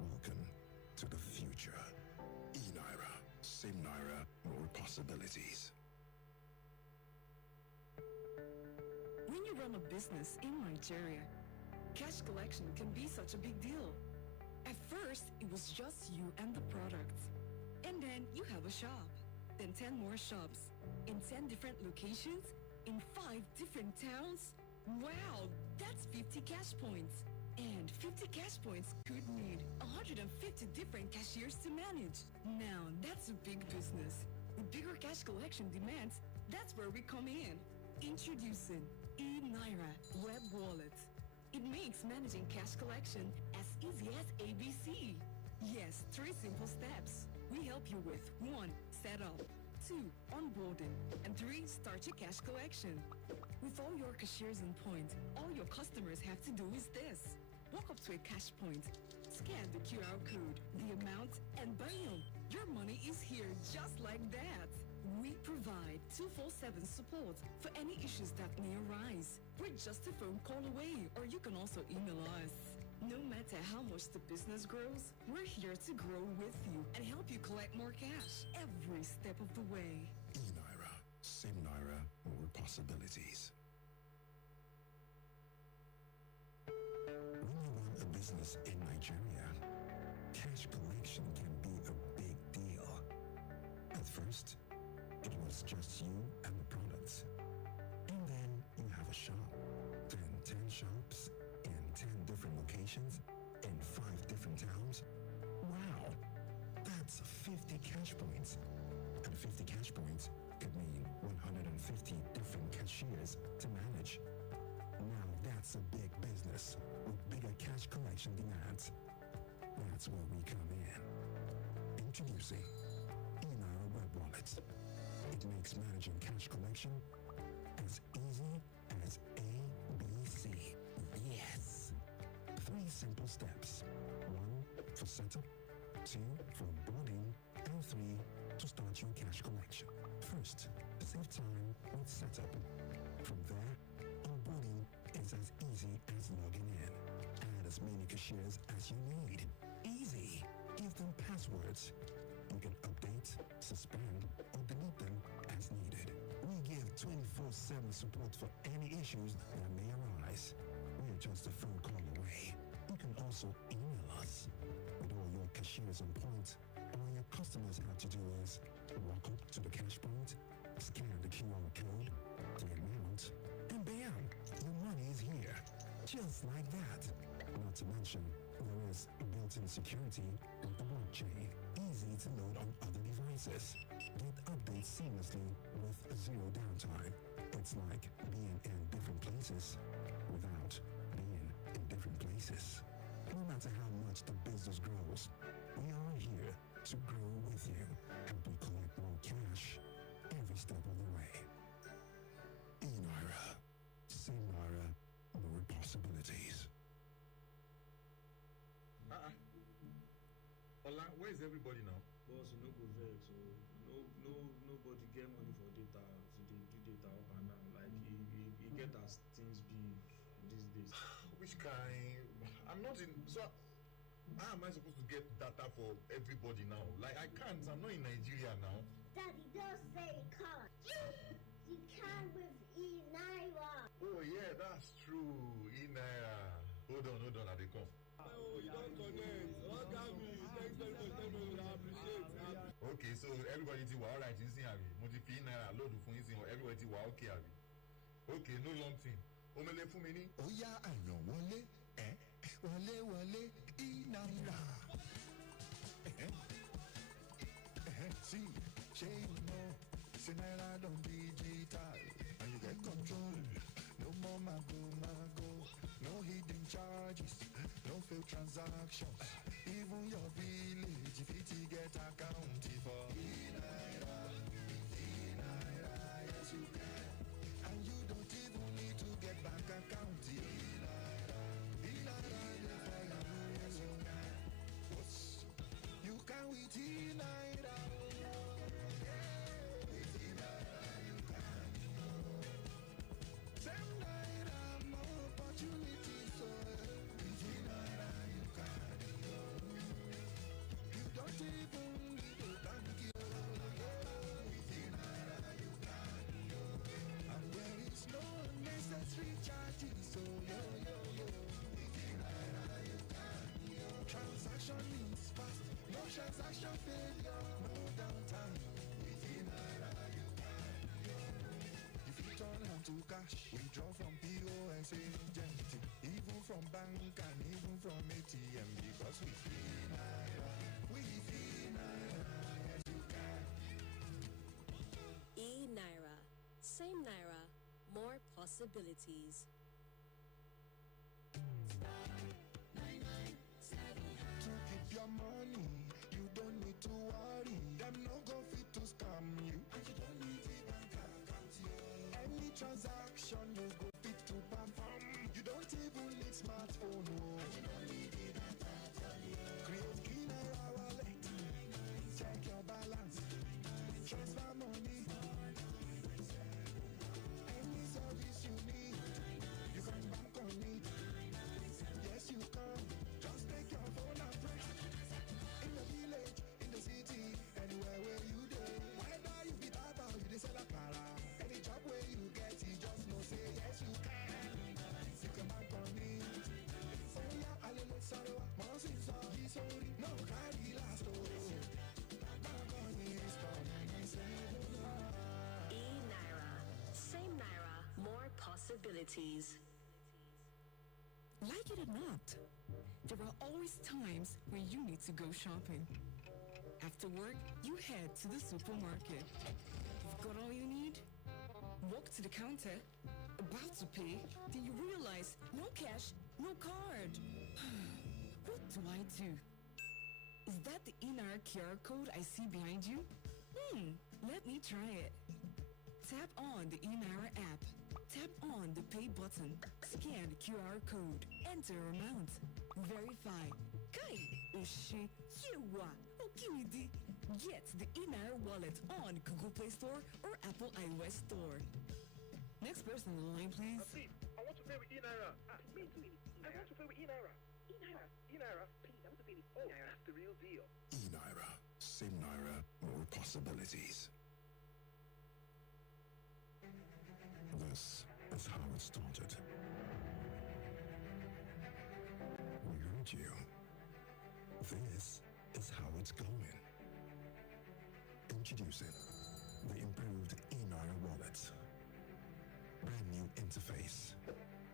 Welcome to the future. eNaira. Same Naira, more possibilities. When you run a business in Nigeria, cash collection can be such a big deal. At first, it was just you and the product. And then you have a shop, then 10 more shops, in 10 different locations, in 5 different towns. Wow, that's 50 cash points. And 50 cash points could need 150 different cashiers to manage. Now, that's a big business. With bigger cash collection demands, that's where we come in. Introducing eNaira Web Wallet. It makes managing cash collection as easy as ABC. Yes, 3 simple steps. we help you with 1. Setup, 2. Onboarding, and 3. Start your cash collection. With all your cashiers in point, all your customers have to do is this. Walk up to a cash point, scan the QR code, the amount, and bam! Your money is here just like that. We provide 24/7 support for any issues that may arise. We're just a phone call away, or you can also email us. No matter how much the business grows, we're here to grow with you and help you collect more cash every step of the way. eNaira, same Naira, more possibilities. When you run a business in Nigeria, cash collection can be a big deal. At first, it was just you and the products. And then you have a shop, then 10 shops, in 10 different locations, in 5 different towns. Wow, that's 50 cash points. And 50 cash points could mean 150 different cashiers to manage. Now that's a big business with bigger cash collection demands. That's where we come in. Introducing eNaira Web Wallet. It makes managing cash collection as easy as ABC. Yes! 3 simple steps. 1 for setup, 2 for onboarding, and 3 to start your cash collection. First, save time with setup. From there, onboarding is as easy as logging in. Add as many cashiers as you need. Easy. Give them passwords. You can update, suspend, or delete them as needed. We give 24/7 support for any issues that may arise. We're just a phone call away. You can also email us. With all your cashiers on point, all your customers have to do is walk up to the cash point, scan the QR code, the amount, and bam! Your money is here. Just like that. Not to mention, there is built-in security with the blockchain. Easy to load on other devices. Get updates seamlessly with 0 downtime. It's like being in different places without being in different places. No matter how much the business grows, we are here to grow with you, help you collect more cash every step of the way. eNaira, same Naira, more possibilities. Ola, where is everybody now? Boss, you no go vex, so nobody get money for data, so they do data up and down. Like he get as things be these days. Which kind? I'm not in. So, how am I supposed to get data for everybody now? Like, I can't. I'm not in Nigeria now. Daddy, don't say you can't. You can with eNaira. Oh, yeah, that's true. eNaira. Hold on, I dey come. Oh, you don't connect. Oh, Gami, thanks very much. I appreciate it. Okay, so everybody ti wa alright in sin abi. Mo ti fi eNaira load fún yín sin. Everybody ti wa okay abi. Okay, no long thing. Omele fún mi ní. Ó yá àyàn wọlé, wọlé, eNaira. See, ṣé you know, say Naira don digital, and you get control. No more mago, no hidden charges, no failed transactions. Even your village, if it get account for eNaira, yes you can. And you don't even need to get bank account. eNaira, yes you can. What's you can with eNaira. With eNaira you can. Same Naira, more opportunities. So with eNaira you can. You don't even need a bank. With eNaira you can. And there is no unnecessary charges. So yo. With eNaira you can. Transaction is fast. No transaction failure. No downtime. With eNaira you can. If you turn hand to cash, withdraw from POS agent, even from bank and even from ATM, because with eNaira, yes you can. eNaira, same Naira, more possibilities. To keep your money, you don't need to worry. Them no go fit to scam you. And you don't need a bank account. Any transaction you go fit to perform. You don't even need smartphone. Oh. And you don't need a bank account. Create eNaira wallet. Check your balance. Transfer money. Any service you need, you can bank on it. Yes, you can. Just take your phone and press. In the village, in the city, anywhere where you go. Whether you be that or you sell a car, any job where you get, you just know say yes you can. You can bank on it. Oh yeah, alele sorrow, monsin so sorry, no carry last oh. Bank on it, stop and say eNaira. Same Naira, more possibilities. Like it or not, there are always times when you need to go shopping. After work, you head to the supermarket. You've got all you need? Walk to the counter, about to pay, then you realize no cash, no card. What do I do? Is that the eNaira QR code I see behind you? Let me try it. Tap on the eNaira app. Tap on the pay button. Scan the QR code. Enter amount. Verify. Kai, Oshi, Yewa, Okimidi. Get the eNaira wallet on Google Play Store or Apple iOS Store. Next person in the line, please. Please, I want to pay with eNaira. Me too. I want to pay with eNaira. eNaira. Please, I want to pay with eNaira. That's the real deal. eNaira. Same Naira, more possibilities. This is how it started. We heard you. This is how it's going. Introducing the improved eNaira wallet. Brand new interface.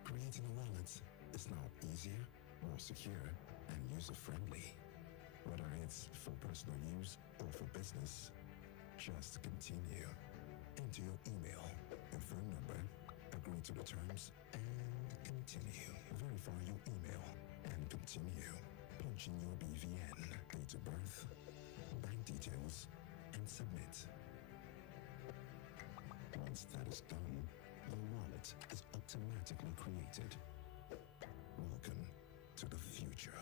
Creating a wallet is now easier, more secure, and user-friendly. Whether it's for personal use or for business, just continue. Enter your email and phone number, agree to the terms, and continue. Verify your email and continue. Punch in your BVN, date of birth, bank details, and submit. Once that is done, your wallet is automatically created. Welcome to the future.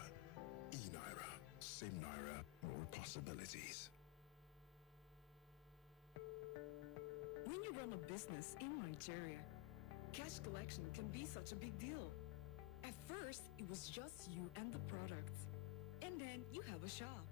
eNaira. Same Naira, more possibilities. When you run a business in Nigeria, cash collection can be such a big deal. At first, it was just you and the product. And then you have a shop,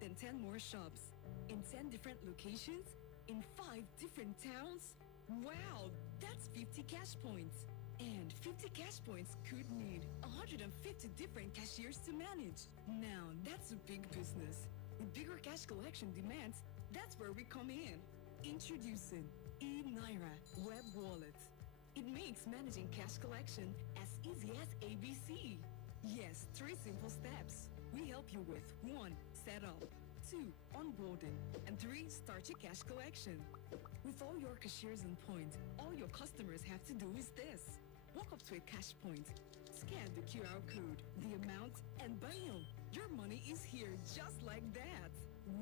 then 10 more shops, in 10 different locations, in 5 different towns. Wow, that's 50 cash points. And 50 cash points could need 150 different cashiers to manage. Now, that's a big business. With bigger cash collection demands, that's where we come in. Introducing eNaira Web Wallet. It makes managing cash collection as easy as ABC. Yes, 3 simple steps. We help you with 1. Setup, 2. Onboarding, and 3. Start your cash collection. With all your cashiers in point, all your customers have to do is this. Walk up to a cash point, scan the QR code, the amount, and bam! Your money is here just like that.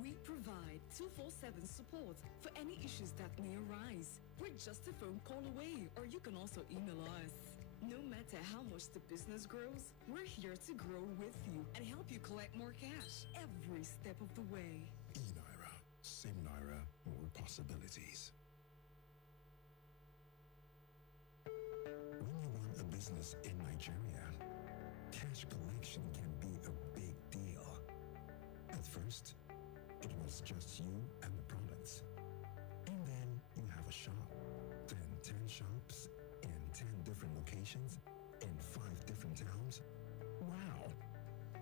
We provide 24/7 support for any issues that may arise. We're just a phone call away, or you can also email us. No matter how much the business grows, we're here to grow with you and help you collect more cash every step of the way. eNaira. Same Naira, more possibilities. When you run a business in Nigeria, cash collection can be a big deal. At first, it was just you and the products. And then you have a shop, then 10 shops in 10 different locations in 5 different towns. Wow,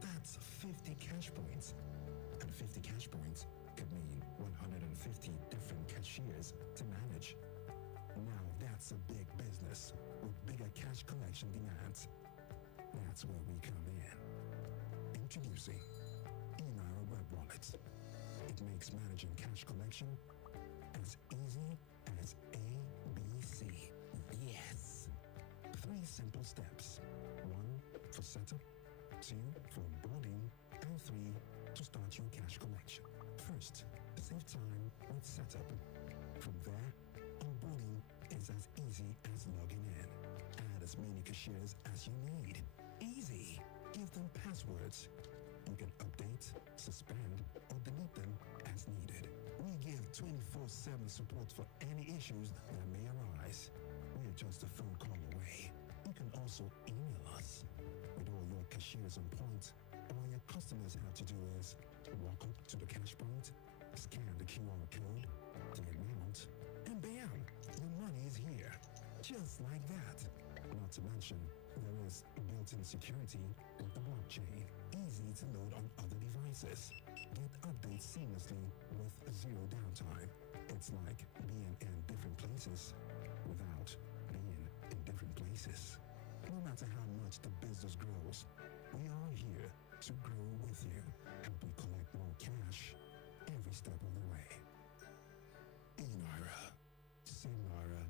that's 50 cash points. And 50 cash points could mean 150 different cashiers to manage. Now that's a big business with bigger cash collection demands. That's where we come in. Introducing eNaira Web Wallet. It makes managing cash collection as easy as ABC. Yes. 3 simple steps. 1 for setup, 2 for onboarding, and 3 to start your cash collection. First, save time with setup. From there, onboarding is as easy as logging in. Add as many cashiers as you need. Easy. Give them passwords. You can update, suspend, or delete them as needed. We give 24/7 support for any issues that may arise. We're just a phone call away. You can also email us. With all your cashiers on point, all your customers have to do is walk up to the cash point, scan the QR code, the amount, and bam, your money is here. Just like that. Not to mention, there is built-in security with the blockchain. Easy to load on other devices. Get updates seamlessly with zero downtime. It's like being in different places without being in different places. No matter how much the business grows, we are here to grow with you. Help you collect more cash every step of the way. eNaira. Same Naira,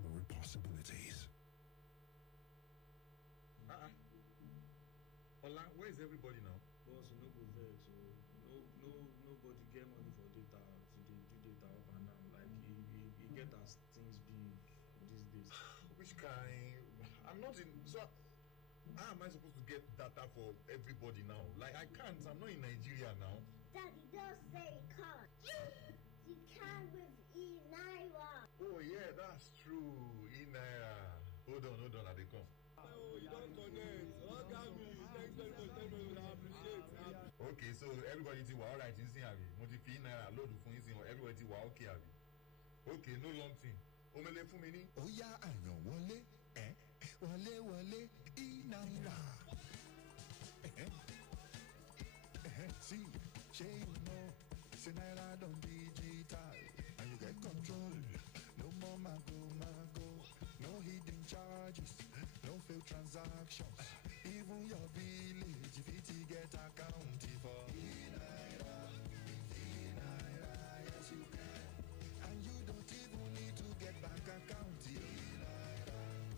more possibilities. Ola, where is everybody now? Boss, you no go vex, so nobody get money for data. So they do data up and down. Like he get as things be these days. Which kind? I'm not in. So, how am I supposed to get data for everybody now? Like, I can't. I'm not in Nigeria now. Daddy, don't say you can't. You can with eNaira. Oh, yeah, that's true. eNaira. Hold on, I dey come. Oh, you don't connect. Oh, Gami, thanks very much. I appreciate it. Okay, so everybody ti wa alright in sin abi. Mo ti fi eNaira load fún yín sin. Everybody ti wa okay abi. Okay, no long thing. Omele fún mi ní. Ó yá àyàn wọlé, wọlé eNaira. See, shey you know, say Naira don digital, and you get control. No more mago, no hidden charges, no failed transactions. Even your village, if it get account for eNaira, yes you can. And you don't even need to get bank account.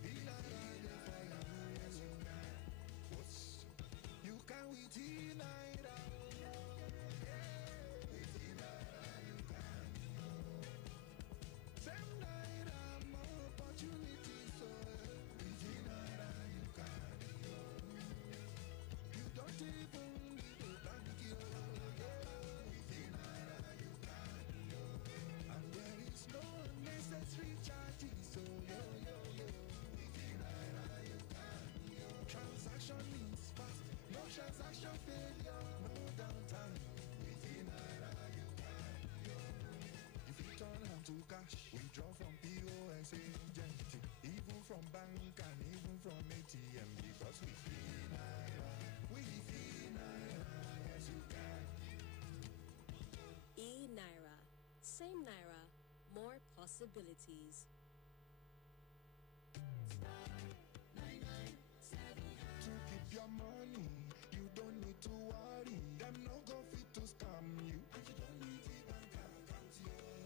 eNaira, there for you, yes you can. What's you can with eNaira. With eNaira you can. Same Naira, more opportunities. So with eNaira you can. You don't even need a bank. With eNaira you can. And there is no unnecessary charges. So with eNaira you can. Transaction is fast, no transaction failure, no downtime. With eNaira you can. If you turn hand to cash, withdraw from POS agent, even from bank and even from ATM, because with eNaira, yes you can. eNaira. Same Naira, more possibilities. To keep your money, you don't need to worry. Them no go fit to scam you. And you don't need the bank account.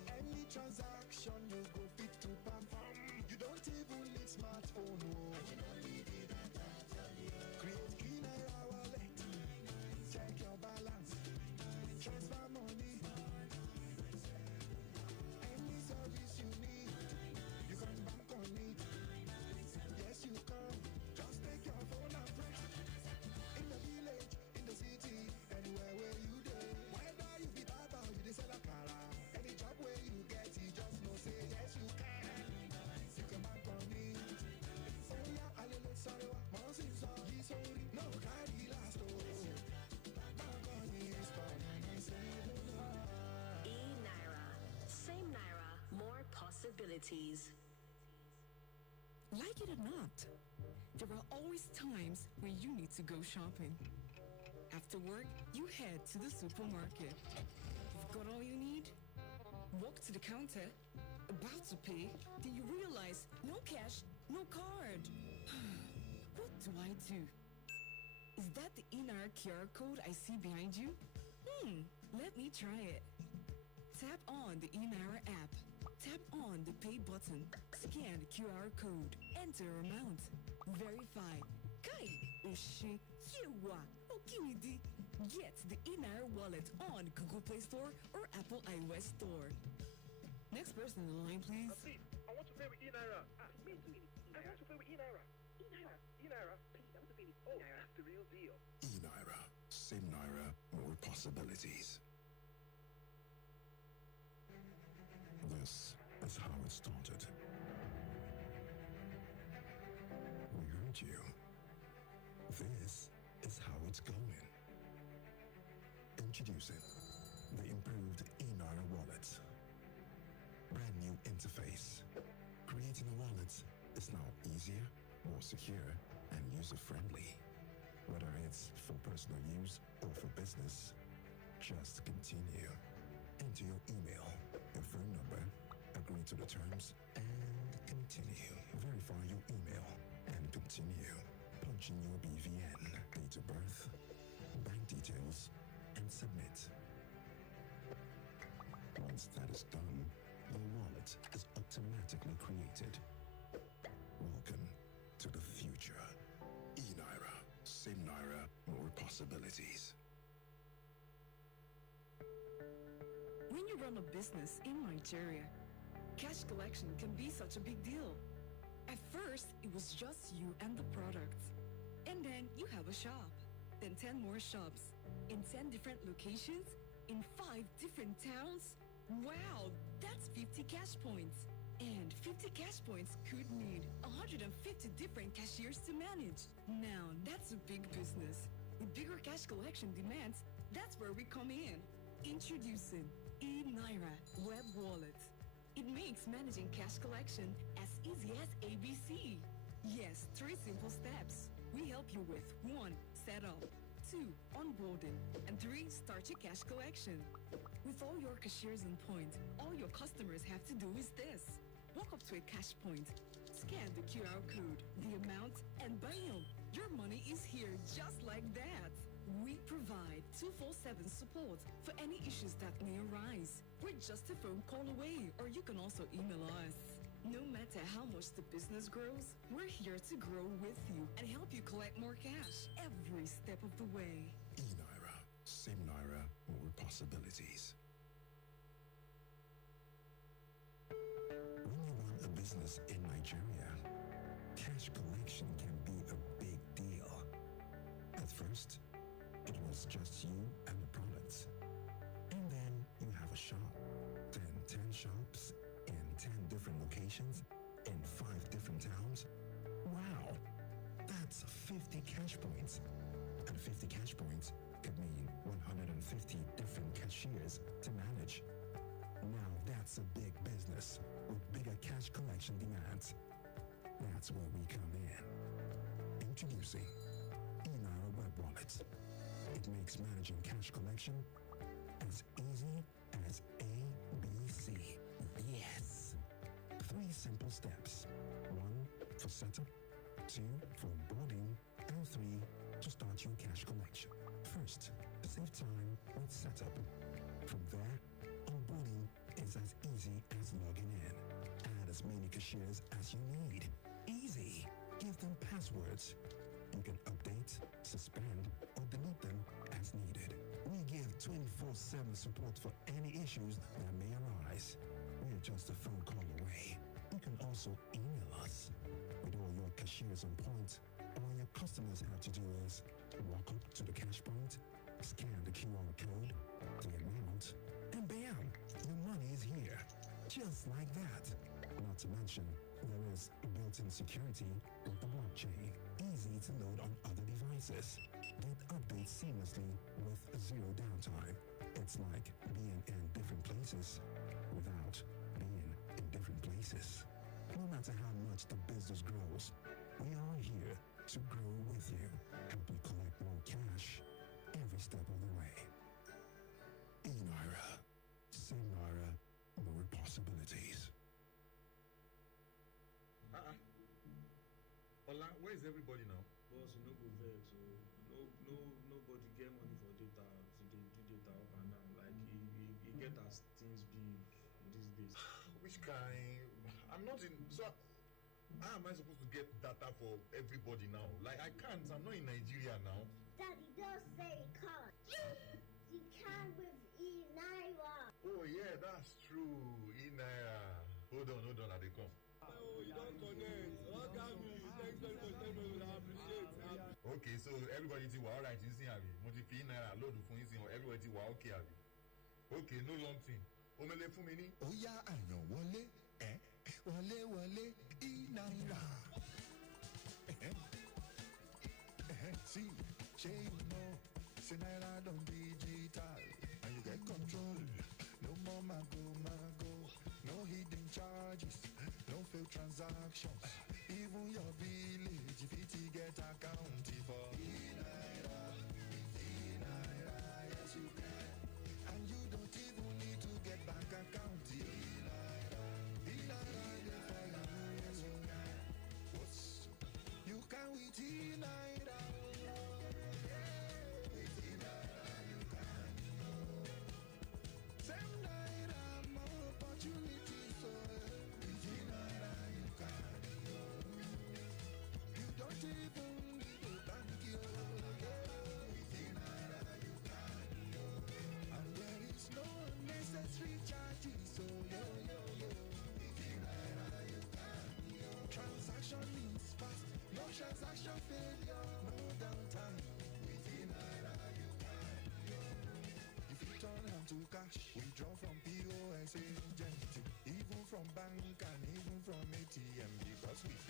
Any transaction you go fit to perform. You don't even need smartphone. And you don't need the data. Create eNaira wallet. Check your balance. Transfer money. Any service you need, you can bank on it. Yes, you can. Just take your phone and press. In the village, in the city, anywhere where you go. Whether you be barber or you dey sell akara, any job where you get, you just know say yes you can. You can bank on it. Oh yeah, alele sarewa, monsin sogi sorry, no carry last oh. Bank on it, stop and say no. eNaira. Same Naira, more possibilities. Like it or not, there are always times when you need to go shopping. After work, you head to the supermarket. You've got all you need? Walk to the counter, about to pay, then you realize no cash, no card. What do I do? Is that the eNaira QR code I see behind you? Let me try it. Tap on the eNaira app. Tap on the pay button. Scan the QR code. Enter amount. Verify. Kai, Oshi, Yewa, Okinidi. Get the eNaira wallet on Google Play Store or Apple iOS Store. Next person in line, please. Please, I want to pay with eNaira. Me too. I want to pay with eNaira. eNaira. Please, I want to pay with eNaira. That's the real deal. eNaira. Same Naira, more possibilities. This is how it started. We heard you. This is how it's going. Introducing the improved eNaira wallet. Brand new interface. Creating a wallet is now easier, more secure, and user-friendly. Whether it's for personal use or for business, just continue. Enter your email, your phone number, agree to the terms, and continue. Verify your email and continue. Punch in your BVN, date of birth, bank details, and submit. Once that is done, your wallet is automatically created. Welcome to the future. eNaira. Same Naira, more possibilities. When you run a business in Nigeria, cash collection can be such a big deal. At first, it was just you and the product. And then you have a shop, then 10 more shops, in 10 different locations, in 5 different towns. Wow, that's 50 cash points. And 50 cash points could need 150 different cashiers to manage. Now, that's a big business. With bigger cash collection demands, that's where we come in. Introducing eNaira Web Wallet. It makes managing cash collection as easy as ABC. Yes, 3 simple steps. We help you with 1. Setup, 2. Onboarding, and 3. Start your cash collection. With all your cashiers in point, all your customers have to do is this. Walk up to a cash point, scan the QR code, the amount, and bam! Your money is here just like that. We provide 24/7 support for any issues that may arise. We're just a phone call away, or you can also email us. No matter how much the business grows, we're here to grow with you and help you collect more cash every step of the way. eNaira. Same Naira, more possibilities. When you run a business in Nigeria, cash collection can be a big deal. At first, it was just you and the products. And then you have a shop, then 10 shops in 10 different locations in 5 different towns. Wow, that's 50 cash points. And 50 cash points could mean 150 different cashiers to manage. Now that's a big business with bigger cash collection demands. That's where we come in. Introducing eNaira Web Wallet. It makes managing cash collection as easy as ABC. Yes! 3 simple steps. 1 for setup, 2 for onboarding, and 3 to start your cash collection. First, save time with setup. From there, onboarding is as easy as logging in. Add as many cashiers as you need. Easy. Give them passwords. You can update, suspend, or delete them as needed. We give 24/7 support for any issues that may arise. We're just a phone call away. You can also email us. With all your cashiers on point, all your customers have to do is walk up to the cash point, scan the QR code, the amount, and bam! Your money is here. Just like that. Not to mention, there is built-in security with the blockchain. Easy to load on other devices. Get updates seamlessly with 0 downtime. It's like being in different places without being in different places. No matter how much the business grows, we are here to grow with you, help you collect more cash every step of the way. eNaira. Same Naira, more possibilities. Ola, where is everybody now? Boss, you no go vex, so nobody get money for data, so they do data up and down. Like you get as things be these days. Which kind? I'm not in. So, How am I supposed to get data for everybody now? Like, I can't. I'm not in Nigeria now. Daddy, don't say you can't. You can with eNaira. Oh, yeah, that's true. eNaira. Hold on, I dey come. Oh, you don't connect. Thanks very much. I appreciate it. Okay, so everybody ti wa alright in sin abi. Mo ti fi eNaira load fún yín sin. Everybody ti wa okay abi. Okay, no long thing. Omele fún mi ní. Ó yá àyàn wọlé wọlé eNaira. See, shey you know, say Naira don digital and you get control. No more mago, no hidden charges, no failed transactions. Even your village, if it get account for eNaira, yes you can. And you don't even need to get bank account. eNaira, there for you, yes you can. What's you can with eNaira. With eNaira you can. Same Naira, more opportunities. So with eNaira you can. You don't even need a bank. With eNaira you can. And there is no unnecessary charges. So with eNaira you can. Transaction is fast, no transaction failure, no downtime. With eNaira you can. If you turn am to cash, withdraw from POS agent, even from bank and even from ATM, because with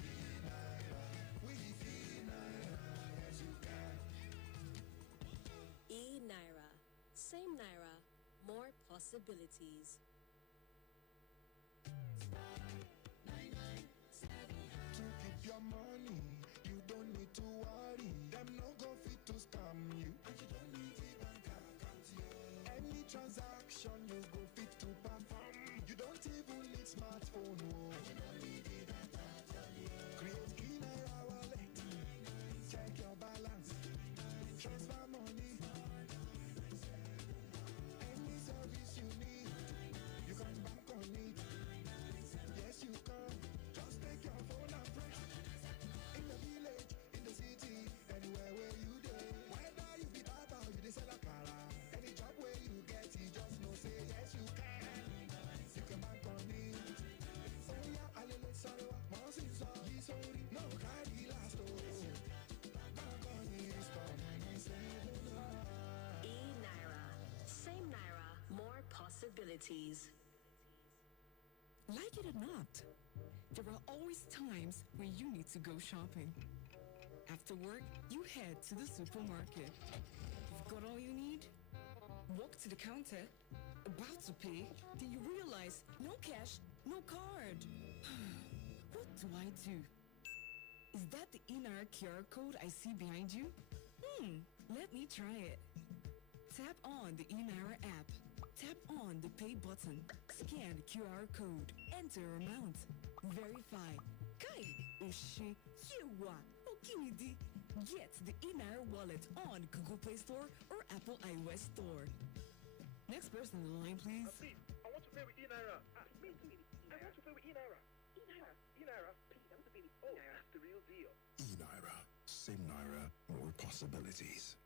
eNaira, yes you can. eNaira. Same Naira, more possibilities. To keep your money, you don't need to worry. Them no go fit to scam you. And you don't need a bank account. Any transaction you go fit to perform. You don't even need smartphone. And you don't need a data. Create eNaira wallet. Check your balance. Transfer money. Any service you need, you can bank on it. Yes, you can. Just take your phone and press. In the village, in the city, anywhere where you dey. Whether you be barber or you dey sell akara, any job where you get, you just know say yes you can. You can bank on it. Oh yeah, alele sarewa, monsi so sorry, no carry last oh. Bank on it, stop and save eNaira. Same Naira, more possibilities. Like it or not, there are always times when you need to go shopping. After work, you head to the supermarket. You've got all you need? Walk to the counter, about to pay, then you realize no cash, no card. What do I do? Is that the eNaira QR code I see behind you? Let me try it. Tap on the eNaira app. Tap on the pay button. Scan the QR code. Enter amount. Verify. Kai, Oshé, Yewa, Okimidi. Get the eNaira wallet on Google Play Store or Apple iOS Store. Next person in the line, please. Please, I want to pay with eNaira. Me too. I want to pay with eNaira. eNaira. Please, I want to pay with. Oh, that's the real deal. eNaira. Same Naira, more possibilities.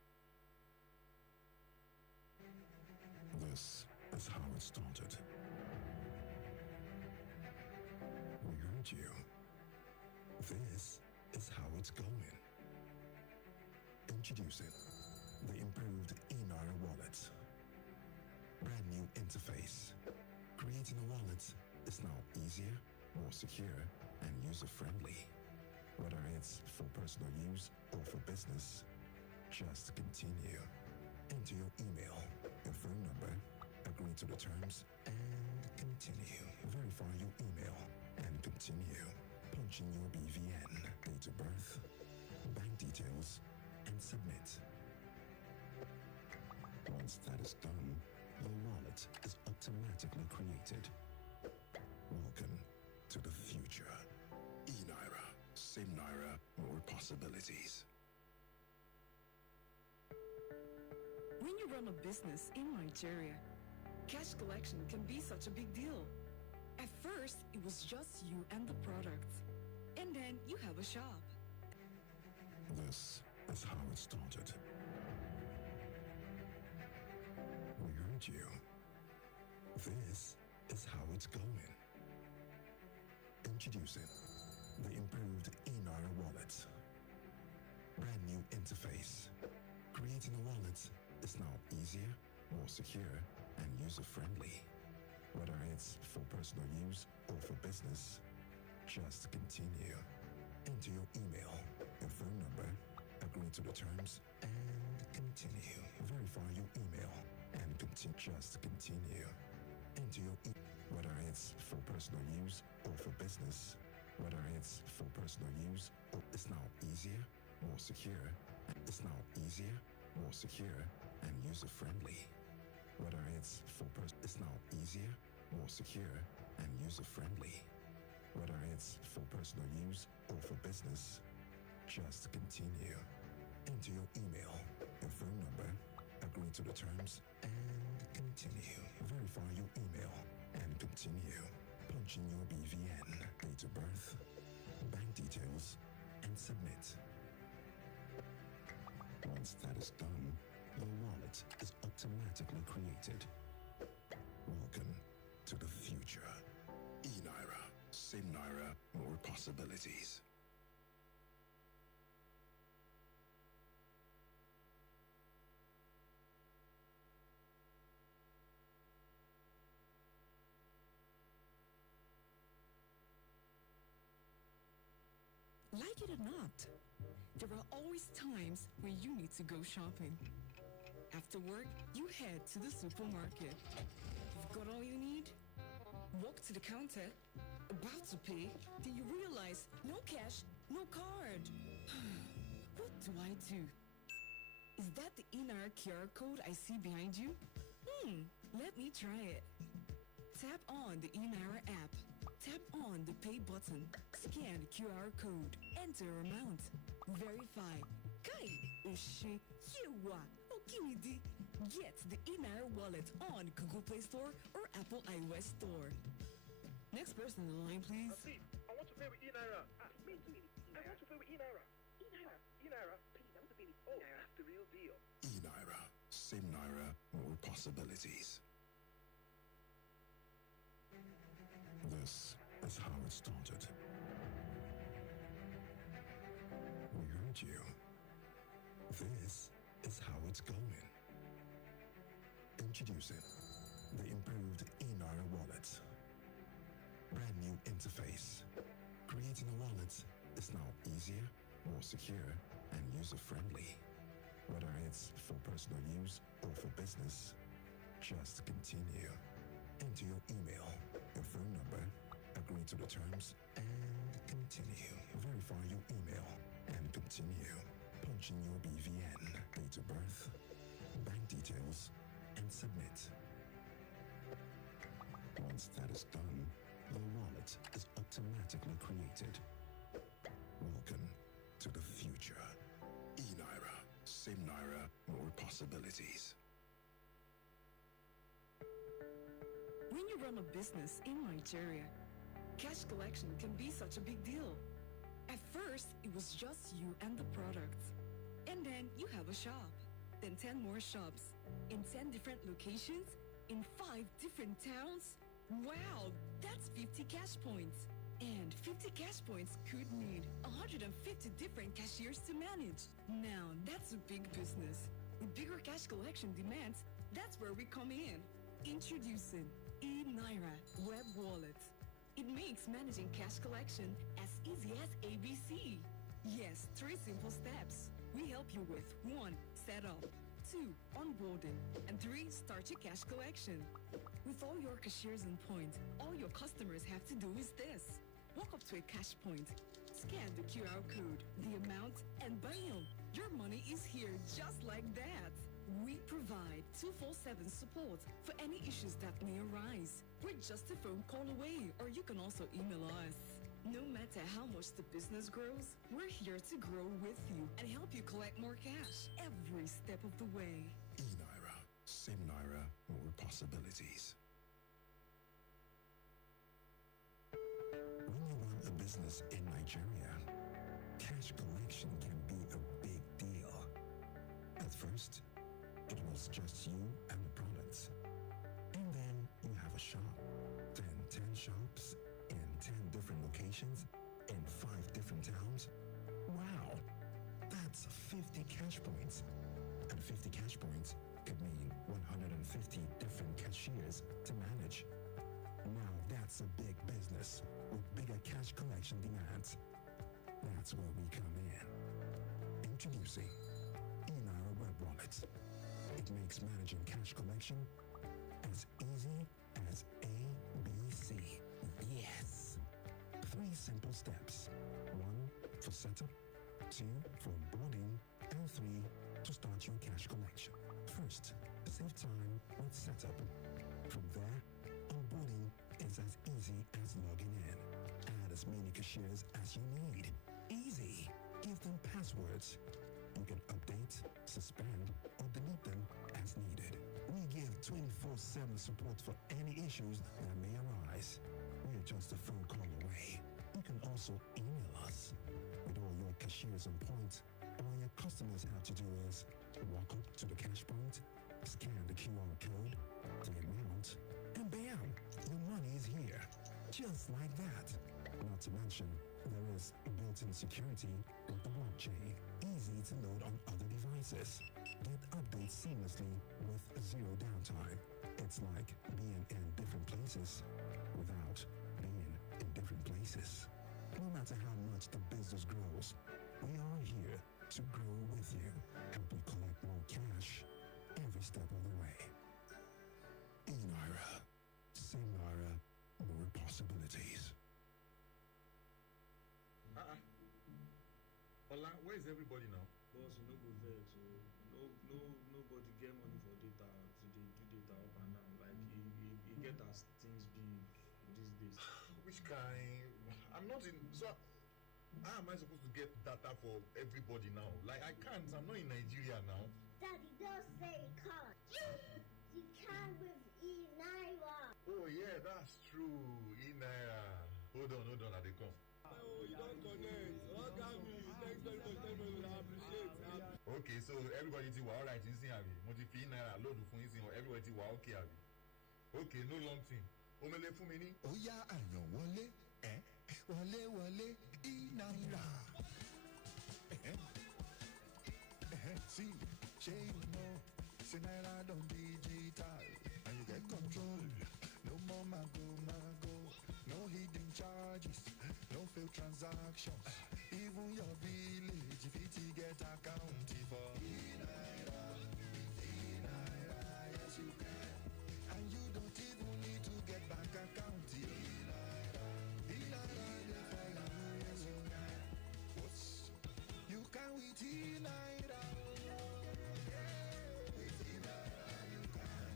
This is how it started. We heard you. This is how it's going. Introducing the improved eNaira wallet. Brand new interface. Creating a wallet is now easier, more secure, and user-friendly. Whether it's for personal use or for business, just continue. Enter your email, your phone number, agree to the terms, and continue. Verify your email and continue. Punch in your BVN, date of birth, bank details, and submit. Once that is done, your wallet is automatically created. Welcome to the future. eNaira. Same Naira, more possibilities. When you run a business in Nigeria, cash collection can be such a big deal. At first, it was just you and the product. And and then you have a shop. This is how it started. We heard you. This is how it's going. Introducing the improved eNaira wallet. Brand new interface. Creating a wallet is now easier, more secure, and user-friendly. Whether it's for personal use or for business, just continue. Enter your email, your phone number, agree to the terms, and continue. Verify your email and continue. Just continue. Enter your whether it's for personal use or for business, whether it's for personal use or it's now easier, more secure. It's now easier, more secure, and user-friendly. Whether it's for it's now easier, more secure, and user-friendly. Whether it's for personal use or for business, just continue. Enter your email, your phone number, agree to the terms, and continue. Verify your email and continue. Punch in your BVN, date of birth, bank details, and submit. Once that is done, your wallet is automatically created. Welcome to the future. eNaira. Same Naira, more possibilities. Like it or not, there are always times when you need to go shopping. After work, you head to the supermarket. You've got all you need? Walk to the counter, about to pay, then you realize no cash, no card. What do I do? Is that the eNaira QR code I see behind you? Let me try it. Tap on the eNaira app. Tap on the pay button. Scan the QR code. Enter amount. Verify. Kai, Oshé, Yewa, Okimidi. Get the eNaira wallet on Google Play Store or Apple iOS Store. Next person in the line, please. Please, I want to pay with eNaira. Me too. I want to pay with eNaira. eNaira. Please, I want to pay with eNaira. That's the real deal. eNaira. Same Naira, more possibilities. This is how it started. We heard you. This is how it's going. Introducing the improved eNaira wallet. Brand new interface. Creating a wallet is now easier, more secure, and user-friendly. Whether it's for personal use or for business, just continue. Enter your email, your phone number, agree to the terms, and continue. Verify your email and continue. Punch in your BVN, date of birth, bank details, and submit. Once that is done, your wallet is automatically created. Welcome to the future. eNaira. Same Naira, more possibilities. When you run a business in Nigeria, cash collection can be such a big deal. At first, it was just you and the product. And then you have a shop. Then 10 more shops. In 10 different locations. In 5 different towns. Wow, that's 50 cash points. And 50 cash points could need 150 different cashiers to manage. Now, that's a big business. With bigger cash collection demands, that's where we come in. Introducing eNaira Web Wallet. It makes managing cash collection as easy as ABC. Yes, 3 simple steps. We help you with 1. Setup, 2. Onboarding, and 3. Start your cash collection. With all your cashiers in point, all your customers have to do is this. Walk up to a cash point, scan the QR code, the amount, and bam! Your money is here just like that. We provide 24/7 support for any issues that may arise. We're just a phone call away, or you can also email us. No matter how much the business grows, we're here to grow with you and help you collect more cash every step of the way. eNaira. Same Naira, more possibilities. When you run a business business in Nigeria, cash collection can be a big deal. At first, it was just you and the products. And then you have a shop, then 10 shops in 10 different locations in 5 different towns. Wow, that's 50 cash points. And 50 cash points could mean 150 different cashiers to manage. Now that's a big business with bigger cash collection demands. That's where we come in. Introducing eNaira Web Wallet. It makes managing cash collection as easy as ABC. Yes! 3 simple steps. 1 for setup, 2 for onboarding, and 3 to start your cash collection. First, save time with setup. From there, onboarding is as easy as logging in. Add as many cashiers as you need. Easy. Give them passwords. You can update, suspend, or delete them as needed. We give 24/7 support for any issues that may arise. We're just a phone call away. You can also email us. With all your cashiers on point, all your customers have to do is walk up to the cash point, scan the QR code, the amount, and bam, your money is here. Just like that. Not to mention, there is built-in security with the blockchain. Easy to load on other devices. Get updates seamlessly with 0 downtime. It's like being in different places without being in different places. No matter how much the business grows, we are here to grow with you, help you collect more cash every step of the way. eNaira. Same Naira, more possibilities. Ola, where is everybody now? Boss, you no go vex, so nobody get money for data, so they do data up and down. Like you get as things big these days. Which kind? I'm not in. So, how am I supposed to get data for everybody now? Like, I can't. I'm not in Nigeria now. Daddy, don't say you can't. You can with eNaira. Oh, yeah, that's true. eNaira. Hold on, I dey come. Oh, you don't connect. Thanks very much. I appreciate it. Okay, so everybody ti wa alright in sin abi. Mo ti fi eNaira load fún yín sin. Everybody ti wa okay abi. Okay, no long thing. Omele fún mi ní. Ó yá àyàn wọlé, wọlé eNaira. See, shey you know, say Naira don digital, and you get control. No more mago, no hidden charges, no failed transactions. Even your village, if it get account for eNaira, yes you can. And you don't even need to get bank account. eNaira, there for you, yes you can. You can with eNaira. With eNaira you can.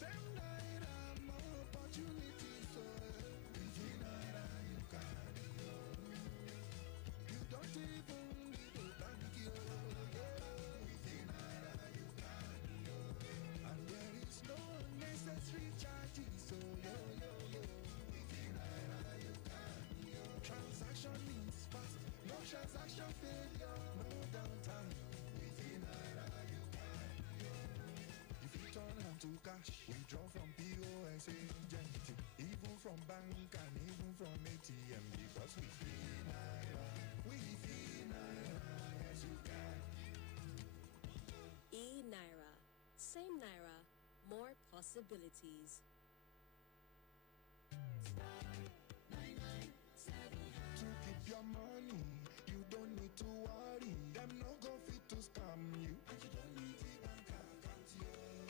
Same Naira, more opportunities. So with eNaira you can. You don't even need a bank. With eNaira you can. And there is no unnecessary charges. So with eNaira you can. Transaction is fast, no transaction failure, no downtime. With eNaira you can. If you turn am to cash, withdraw from POS agent, even from bank and even from ATM, because with eNaira, yes you can. eNaira. Same Naira, more possibilities. To keep your money, you don't need to worry. Them no go fit to scam you. And you don't need the bank account.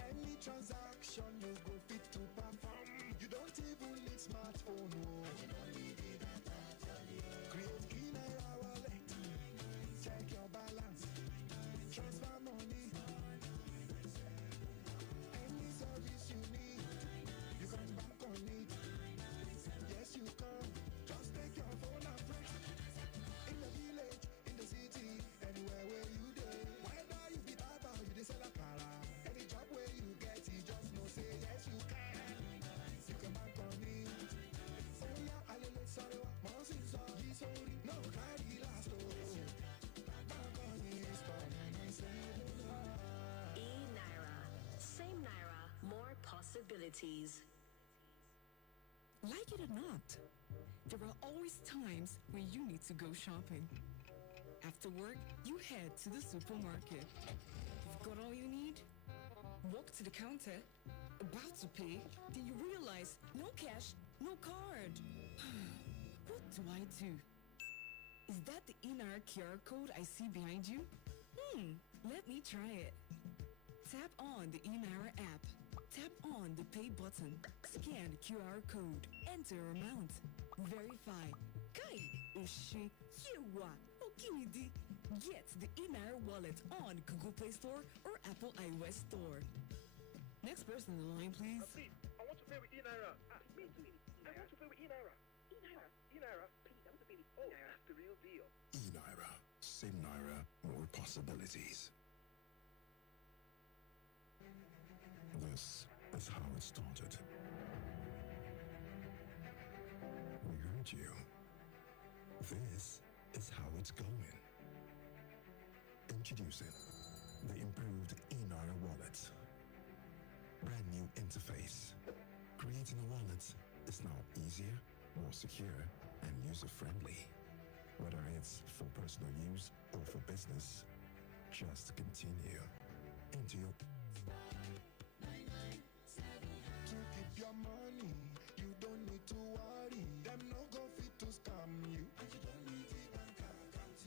Any transaction you go fit to perform. You don't even need smartphone. Oh. And you don't need the data. Create eNaira wallet. Check your balance. Transfer money. Any service you need, you can bank on it. Yes, you can. Just take your phone and press. In the village, in the city, anywhere where you go. Whether you be barber or you dey sell akara, any job where you get, you just know say yes you can. You can bank on it. possibilities. Like it or not, there are always times when you need to go shopping. After work, you head to the supermarket. You've got all you need? Walk to the counter, about to pay, then you realize no cash, no card. What do I do? Is that the eNaira QR code I see behind you? Let me try it. Tap on the eNaira app. Tap on the pay button. Scan QR code. Enter amount. Verify. Kai, Oshi, Yewa, Okinidi. Get the eNaira wallet on Google Play Store or Apple iOS Store. Next person in the line, please. Please, I want to pay with eNaira. Me too. I want to pay with eNaira. eNaira, please, I want to pay with. Oh, that's the real deal. eNaira. Same Naira, more possibilities. This is how it started. We heard you. This is how it's going. Introducing the improved eNaira wallet. Brand new interface. Creating a wallet is now easier, more secure, and user-friendly. Whether it's for personal use or for business, just continue into your... To keep your money, you don't need to worry. Them no go fit to scam you. And you don't need the bank account.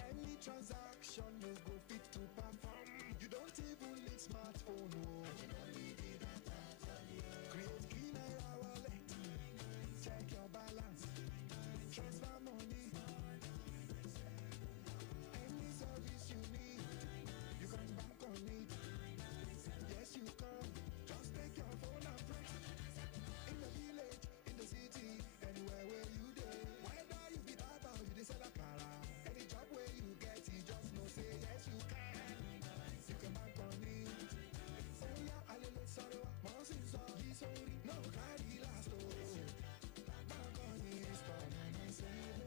Any transaction no go fit to perform. You don't even need smartphone. Oh. And you don't need the data. Create eNaira wallet. Check your balance. Transfer money. Any service you need, you can bank on it. Yes, you can. Just take your phone and press. In the village, in the city, anywhere where you dey. Whether you be baba or you dey sell akara, any job where you get, you just know say yes you can. You can bank on it. Oh yeah, alele sorrow, monsin so sorry, no carry last oh. Bank on it, come and save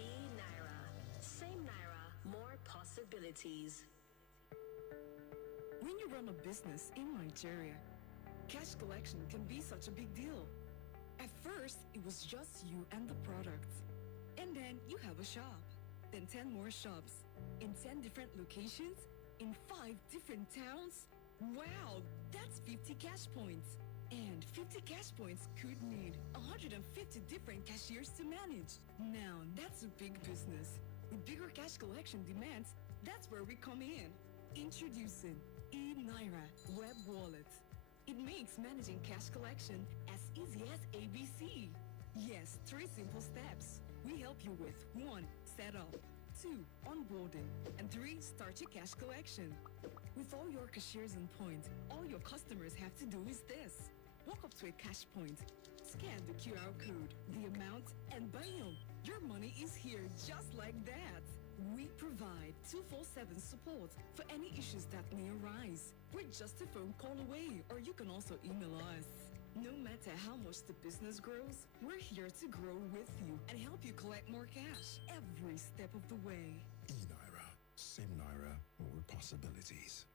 eNaira. Same Naira, more possibilities. When you run a business in Nigeria, cash collection can be such a big deal. At first, it was just you and the product. And then you have a shop. Then 10 more shops. In 10 different locations. In 5 different towns. Wow, that's 50 cash points. And 50 cash points could need 150 different cashiers to manage. Now, that's a big business. With bigger cash collection demands, that's where we come in. Introducing eNaira Web Wallet. It makes managing cash collection as easy as ABC. Yes, 3 simple steps. We help you with 1. Setup, 2. Onboarding, and 3. Start your cash collection. With all your cashiers in point, all your customers have to do is this. Walk up to a cash point, scan the QR code, the amount, and bam! Your money is here just like that. We provide 24/7 support for any issues that may arise. We're just a phone call away, or you can also email us. No matter how much the business grows, we're here to grow with you and help you collect more cash every step of the way. eNaira. Same Naira, more possibilities.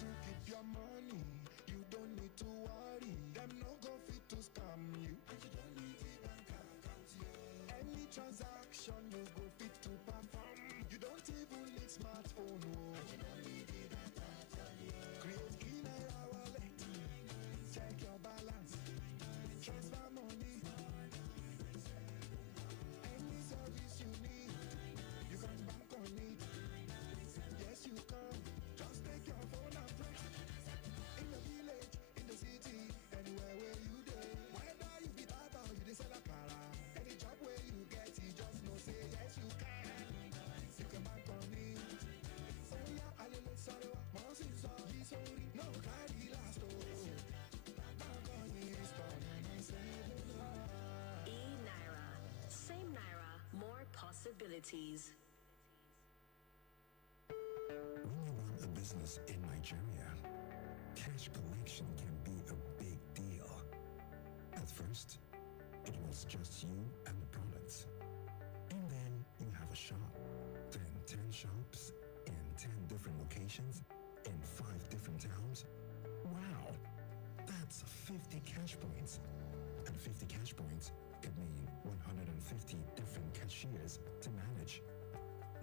To keep your money, you don't need to worry. Them no go fit to scam you. And you don't need the bank account. Any transaction no go fit to perform. You don't even need smartphone. Oh. And you don't need the data. Create eNaira wallet. Check your balance. Transfer money. Any service you need, you can bank on it. Yes, you can. Just take your phone and press. In the village, in the city, anywhere where you dey. Whether you be baba or you dey sell akara, any job where you get, you just know say yes you can. You can bank on it. Oh yeah, alele sorrow, monsin so sorry, no carry last oh. Bank on it, come and save eNaira. Same Naira, more possibilities. When you run a business in Nigeria, cash collection can be a big deal. At first, it was just you and the products. And then you have a shop, then 10 shops, and 10 different locations in 5 different towns? Wow! That's 50 cash points. And 50 cash points could mean 150 different cashiers to manage.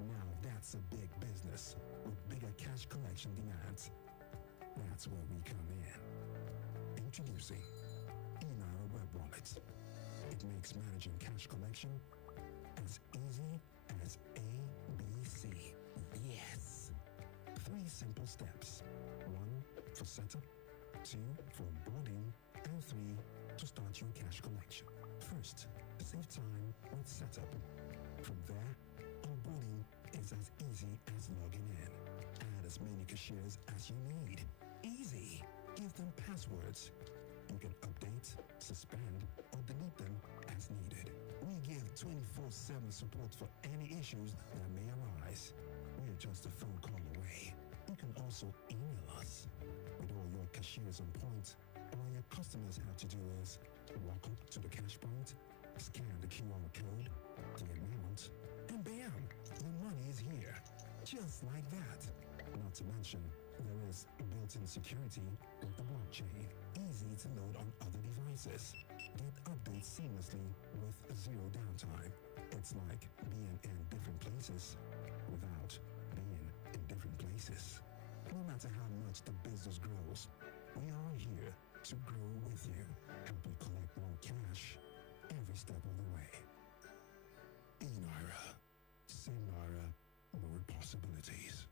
Now that's a big business with bigger cash collection demands. That's where we come in. Introducing eNaira Web Wallet. It makes managing cash collection as easy as ABC. Yes! 3 simple steps. 1 for setup, 2 for onboarding, and 3 to start your cash collection. First, save time with setup. From there, onboarding is as easy as logging in. Add as many cashiers as you need. Easy. Give them passwords. You can update, suspend, or delete them as needed. We give 24/7 support for any issues that may arise. We're just a phone call away. You can also email us. With all your cashiers on point, all your customers have to do is walk up to the cash point, scan the QR code, the amount, and bam! The money is here. Just like that. Not to mention, there is built-in security with the blockchain. Easy to load on other devices. Get updates seamlessly with 0 downtime. It's like being in different places without being in different places. No matter how much the business grows, we are here to grow with you. Help you collect more cash every step of the way. eNaira. Same Naira, more possibilities.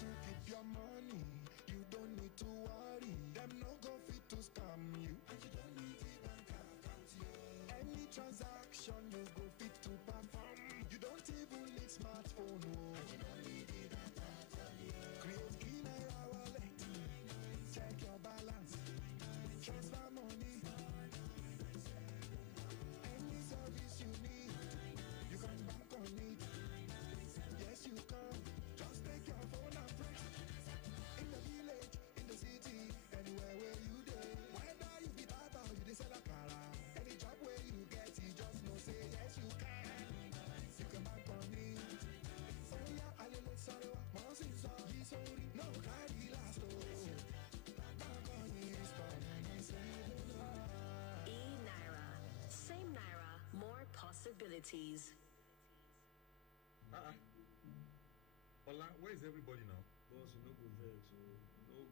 To keep your money, you don't need to worry. Them no go fit to scam you. And you don't need a bank account, Any transaction you go fit to perform. You don't even need smartphone, And you don't need a data, Create eNaira wallet. Check your balance. Transfer money. Any service you need, you can bank on it. Yes, you can. Just take your phone and press. In the village, in the city, anywhere where you dey. Whether you be barber or you dey sell akara, any job where you get, you just know say yes you can. You can bank on it. Oh yeah, alele sorrow, monsi so, yi sorry, no carry last oh. Bank on it, spend and save. eNaira. Same Naira, more possibilities. Ola, where is everybody now? Boss, you no go vex,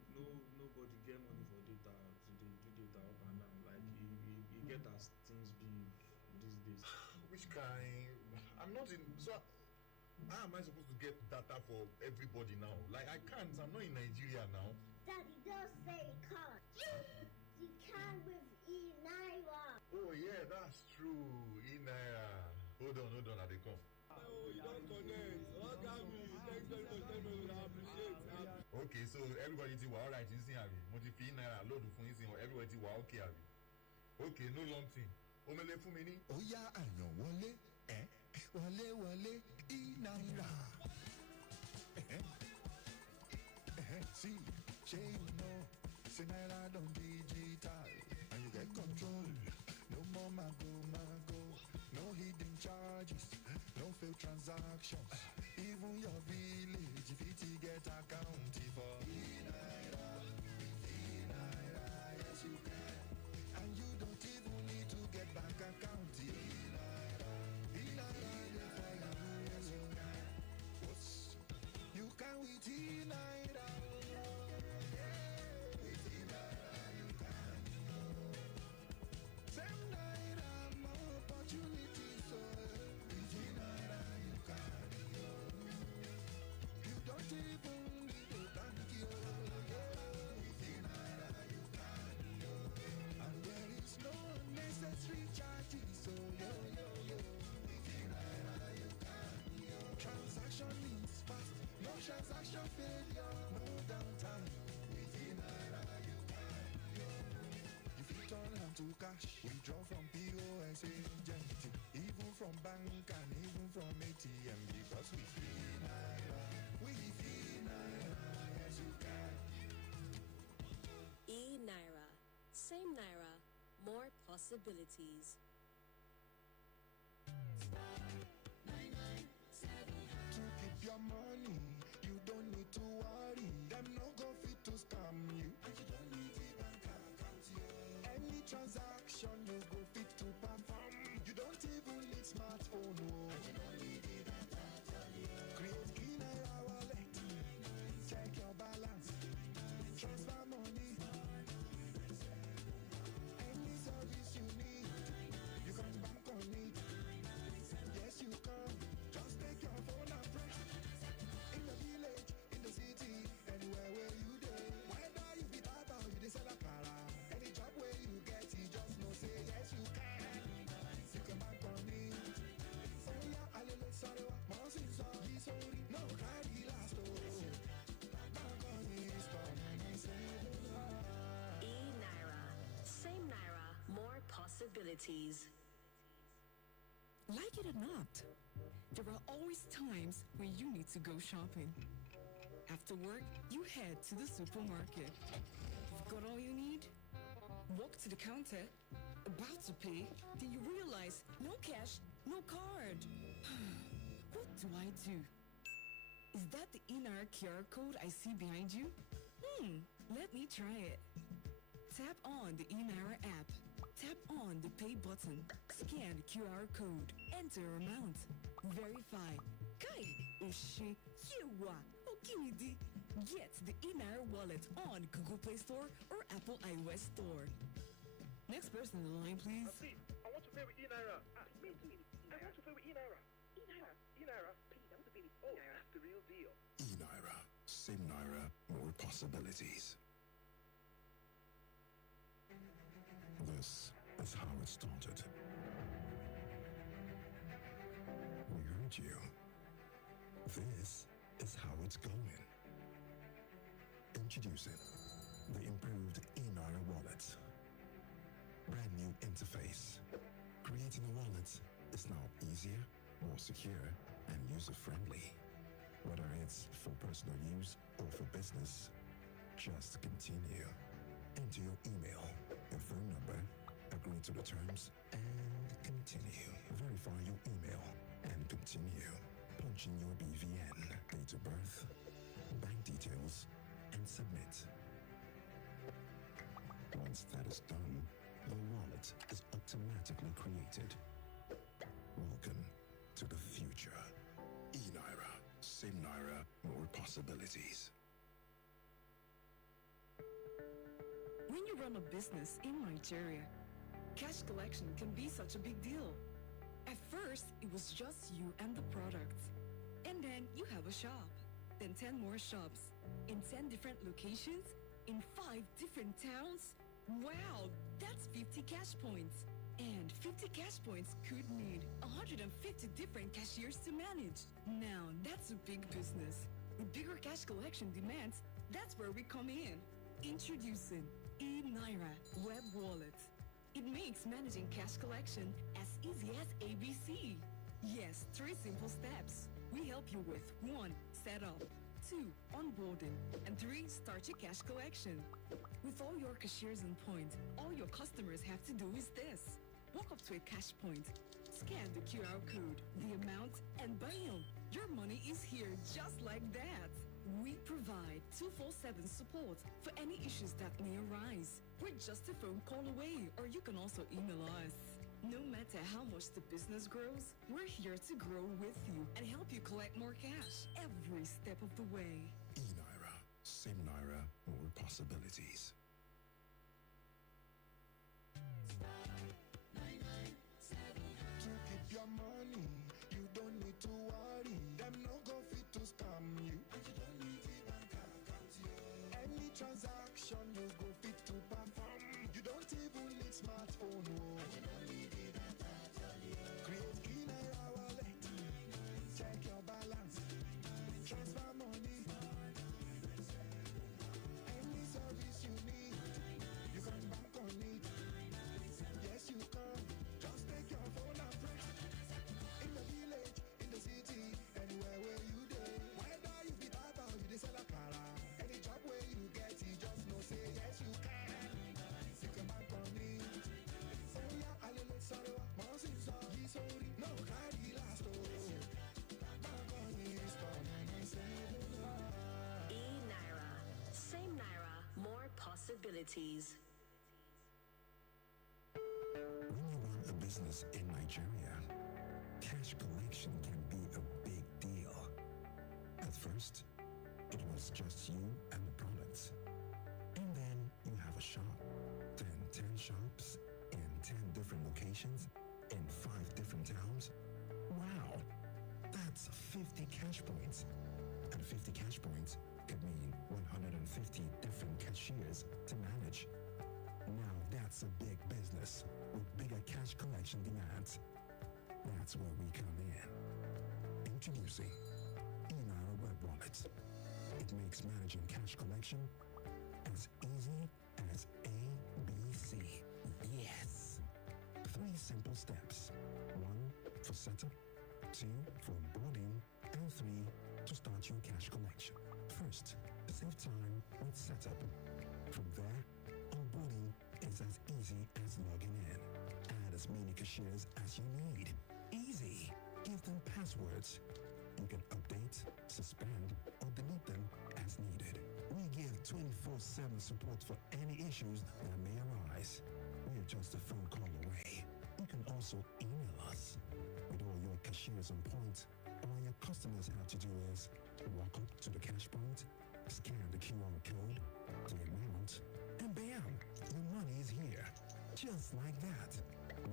so nobody get money for data, so they do data up and down. Like, you get as things be these days. Which kind? I'm not in. So, how am I supposed to get data for everybody now? Like, I can't. I'm not in Nigeria now. Daddy, don't say you can't. You can with eNaira. Oh, yeah, that's true. eNaira. Hold on, I dey come. Oh, you don't connect. Oh, Gabby, thanks very much. I appreciate it. Okay, so everybody ti wa alright in sin abi. Mo ti fi eNaira load fún yín sin o. Everybody ti wa okay abi. Okay, no long thing. Omele fún mi ní. Ó yá àyàn wọlé, wọlé eNaira. See, shey you know, say Naira don digital, and you get control. No more mago, no hidden charges, no failed transactions. Even your village, if it get account for eNaira, yes you can. And you don't even need to get bank account. eNaira, yes you can. What's you can with eNaira. With eNaira you can. Same Naira, more opportunities. So with eNaira you can. You don't even need a bank. With eNaira you can. And there is no unnecessary charges. So with eNaira you can. Transaction is fast, no transaction failure, no downtime. With eNaira you can. If you turn hand to cash, withdraw from POS agent, even from bank and even from ATM, because with eNaira, yes you can. eNaira. Same Naira, more possibilities. your money, you don't need to worry. Them no go fit to scam you. And you don't need the bank account, any transaction you go fit to perform. You don't even need smartphone, oh. And you don't need the bank account, create eNaira wallet, check your balance, transfer money, any service you need, you can bank on it. Yes, you can. Just take your phone and press. In the village, in the city, anywhere where you go. Whether you be barber or you dey sell akara, any job where you get, you just know say yes you can. You can bank on it. Oh yeah, alele sarewa, monsin so sorry, no carry last oh. Bank on it, stop and say eNaira. Same Naira, more possibilities. Like it or not, there are always times when you need to go shopping. After work, you head to the supermarket. You've got all you need? Walk to the counter, about to pay, then you realize no cash, no card. What do I do? Is that the eNaira QR code I see behind you? Let me try it. Tap on the eNaira app. Tap on the pay button, scan the QR code, enter amount, verify. Kai, Oshé, Yewa, Okinidi. Get the eNaira wallet on Google Play Store or Apple iOS Store. Next person in the line, please. Please, I want to pay with eNaira. Me too. I want to pay with eNaira. eNaira. Please, I want to pay with. Oh, that's the real deal. eNaira. Same Naira, more possibilities. This is how it started. We heard you. This is how it's going. Introducing the improved eNaira wallet. Brand new interface. Creating a wallet is now easier, more secure, and user-friendly. Whether it's for personal use or for business, just continue. Enter your email, your phone number, agree to the terms, and continue. Verify your email and continue. Punch in your BVN, date of birth, bank details, and submit. Once that is done, your wallet is automatically created. Welcome to the future. eNaira. Same Naira, more possibilities. When you run a business in Nigeria, cash collection can be such a big deal. At first, it was just you and the product. And then you have a shop. Then 10 more shops. In 10 different locations. In 5 different towns. Wow, that's 50 cash points. And 50 cash points could need 150 different cashiers to manage. Now, that's a big business. With bigger cash collection demands, that's where we come in. Introducing eNaira Web Wallet. It makes managing cash collection as easy as ABC. Yes, 3 simple steps. We help you with 1. Setup, 2. Onboarding, and 3. Start your cash collection. With all your cashiers in point, all your customers have to do is this. Walk up to a cash point, scan the QR code, the amount, and bam! Your money is here just like that. We provide 24/7 support for any issues that may arise. We're just a phone call away, or you can also email us. No matter how much the business grows, we're here to grow with you and help you collect more cash every step of the way. eNaira. Same Naira, more possibilities. To keep your money, you don't need to worry. Them no go fit to scam you. And you don't need the bank account, any transaction you go fit to perform. You don't even need smartphone, oh. And you don't need the bank account, create eNaira wallet, check your balance, transfer money, any service you need, you can bank on it. Yes, you can. Just take your phone and press. In the village, in the city, anywhere where you go. Whether you be barber or you dey sell akara, any job where you get, you just know say yes you can. You can bank on it. Oh possibilities. When you run a business in Nigeria, cash collection can be a big deal. At first, it was just you and the products. And then you have a shop, then 10 shops in 10 different locations in 5 different towns. Wow, that's 50 cash points. And 50 cash points could mean 150 different cashiers to manage. Now that's a big business with bigger cash collection demands. That's where we come in. Introducing eNaira Web Wallet. It makes managing cash collection as easy as ABC. Yes! 3 simple steps. 1 for setup, 2 for onboarding, and 3 to start your cash collection. First, save time with setup. From there, onboarding is as easy as logging in. Add as many cashiers as you need. Easy. Give them passwords. You can update, suspend, or delete them as needed. We give 24/7 support for any issues that may arise. We're just a phone call away. You can also email us. With all your cashiers on point, all your customers have to do is walk up to the cash point, scan the QR code, the amount, and bam, your money is here. Just like that.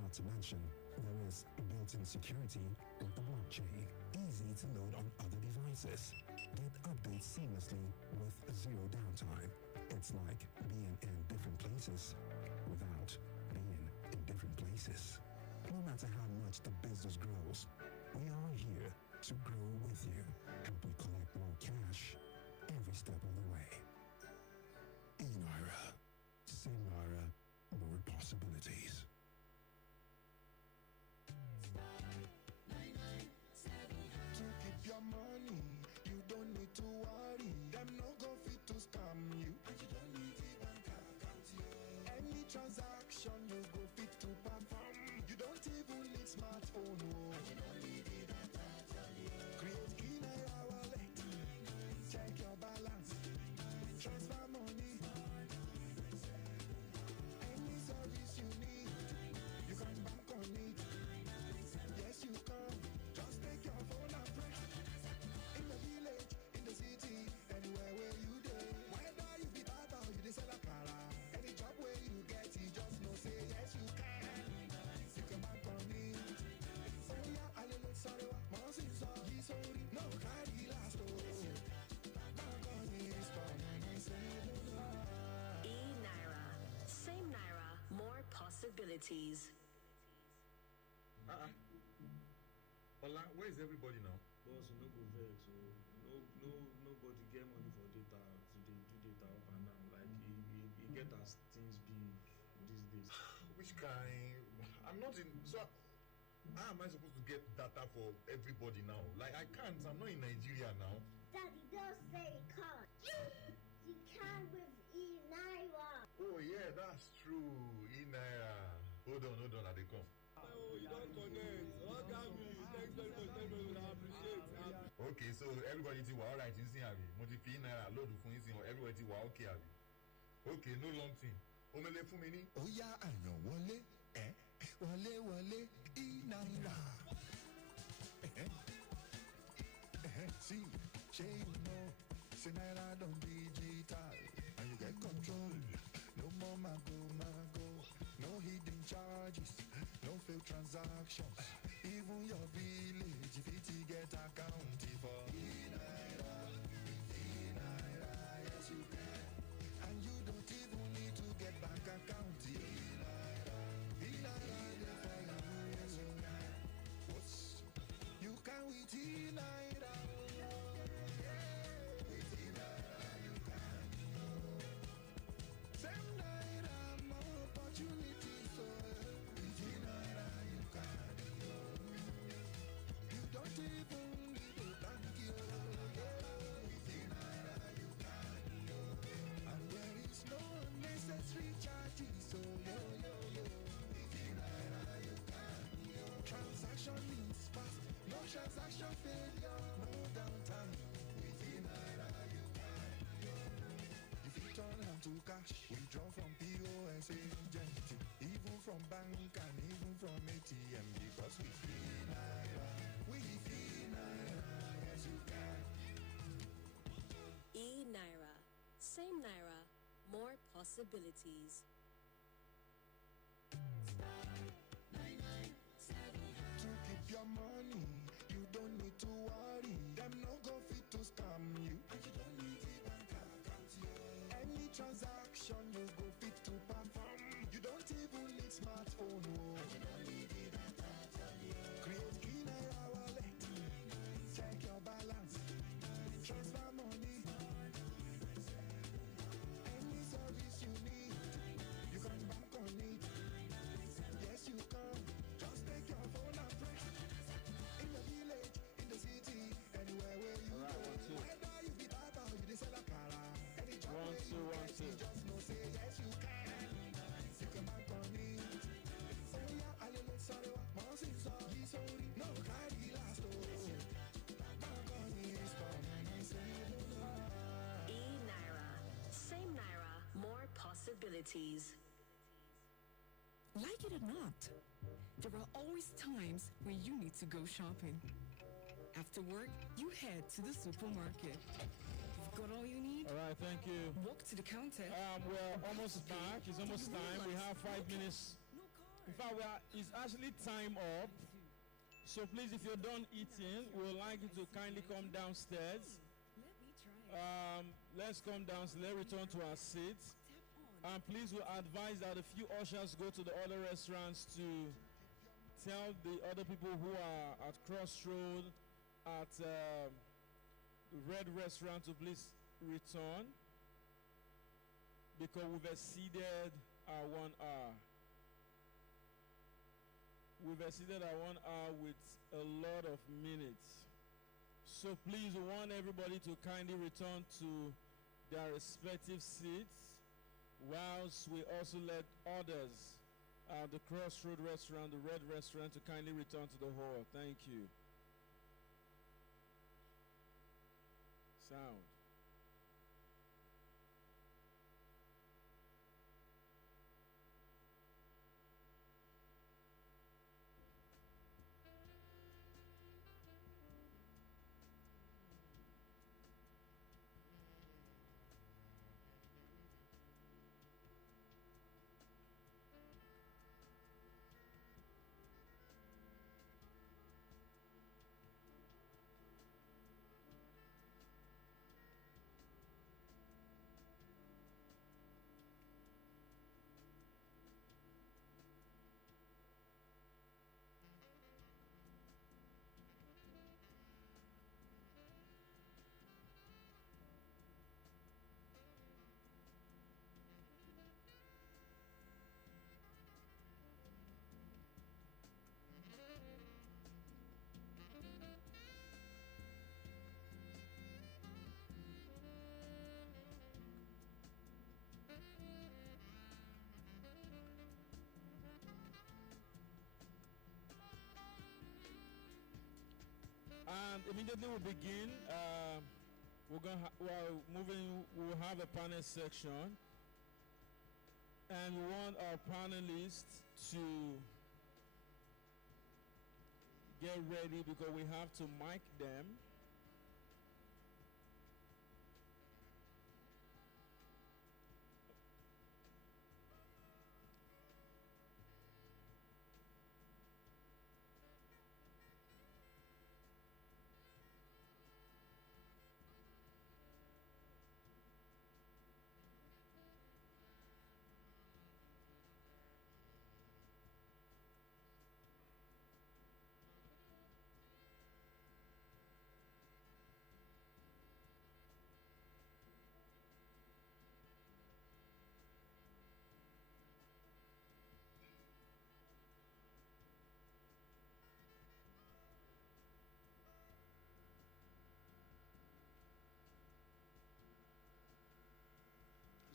Not to mention, there is built-in security with the blockchain. Easy to load on other devices. Get updates seamlessly with 0 downtime. It's like being in different places without being in different places. No matter how much the business grows, we are here to grow with you. Help you collect more cash every step of the way. eNaira. Same Naira, more possibilities. To keep your money, you don't need to worry. Them no go fit to scam you. And you don't need the bank account. Any transaction you go fit to perform. You don't even need smartphone. Oh. And you don't need the data. Create eNaira wallet. Check your balance. Transfer money. Any service you need, you can bank on it. Yes, you can. Just take your phone and press. In the village, in the city, anywhere where you dey. Whether you be barber or you dey sell akara, any job where you get, you just know say yes you can. You can bank on it. Oh yeah, alele sarewa, monsi so yi sori, no carry last oh. Bank on it, spend and save. eNaira. Same Naira, more possibilities. Ola, where is everybody now? Boss, you no go vex, so nobody get money for data, so they do data up and down. Like, you get as things be these days. Which kind? I'm not in. So, how am I supposed to get data for everybody now? Like, I can't. I'm not in Nigeria now. Daddy, don't say you can't. You can with eNaira. Oh, yeah, that's true. eNaira. Hold on, I dey come. Oh, you don't connect. Oh, Gami, thanks very much. Thank you. I appreciate it. Okay, so everybody ti wa alright in sin abi. Mo ti fi eNaira load fún yín sin. Everybody ti wa okay abi. Okay, no long thing. Omele fún mi ní. Ó yá àyàn wọlé, wọlé eNaira. See, shey you know, say Naira don digital, and you get control. No more mago, no hidden charges, no failed transactions. Even your village, if it get account for eNaira, yes you can. And you don't even need to get bank account. eNaira, there for you, yes you can. You can with eNaira. With eNaira you can. Same Naira, more opportunities. So with eNaira you can. You don't even need a bank. With eNaira you can. And there is no unnecessary charges. So with eNaira you can. Transaction is fast. No transaction failure, no downtime. With eNaira you can. If you turn hand to cash, withdraw from bank and even from ATM because we feel Naira. We feel Naira. Yes, you can. eNaira. Same Naira, more possibilities. To keep your money, you don't need to worry. Them no go fit to scam you. And you don't need a bank account. Any transaction you go fit to perform. You don't even need smartphone. Oh. And you don't need a bank account. Create eNaira wallet. Check your balance. Transfer money. Any service you need, you can bank on it. Yes, you can. Just take your phone and press. In the village, in the city, anywhere where you go. Whether you be barber or you dey sell akara, any job where you get, you just know say yes you can. You can bank on it. Oh yeah, alele sarewa, monsi so, yi sorry, no carry last oh. Bank on it, come and say no. eNaira. Same Naira, more possibilities. Like it or not, there are always times when you need to go shopping. After work, you head to the supermarket. You've got all you need? All right, thank you. Walk to the counter. We're almost back. It's almost time. We have 5 minutes. In fact, it's actually time up. So please, if you're done eating, we would like you to kindly come downstairs. Let's come downstairs. Let's return to our seats. And please, we advise that a few ushers go to the other restaurants to tell the other people who are at Crossroad, at Red Restaurant to please return because we've exceeded our 1 hour. We've exceeded our 1 hour with a lot of minutes. So please, we want everybody to kindly return to their respective seats, whilst we also let others at the Crossroad Restaurant, the Red Restaurant, to kindly return to the hall. Thank you. Sound. And immediately we begin. We'll have a panel section, and we want our panelists to get ready because we have to mic them.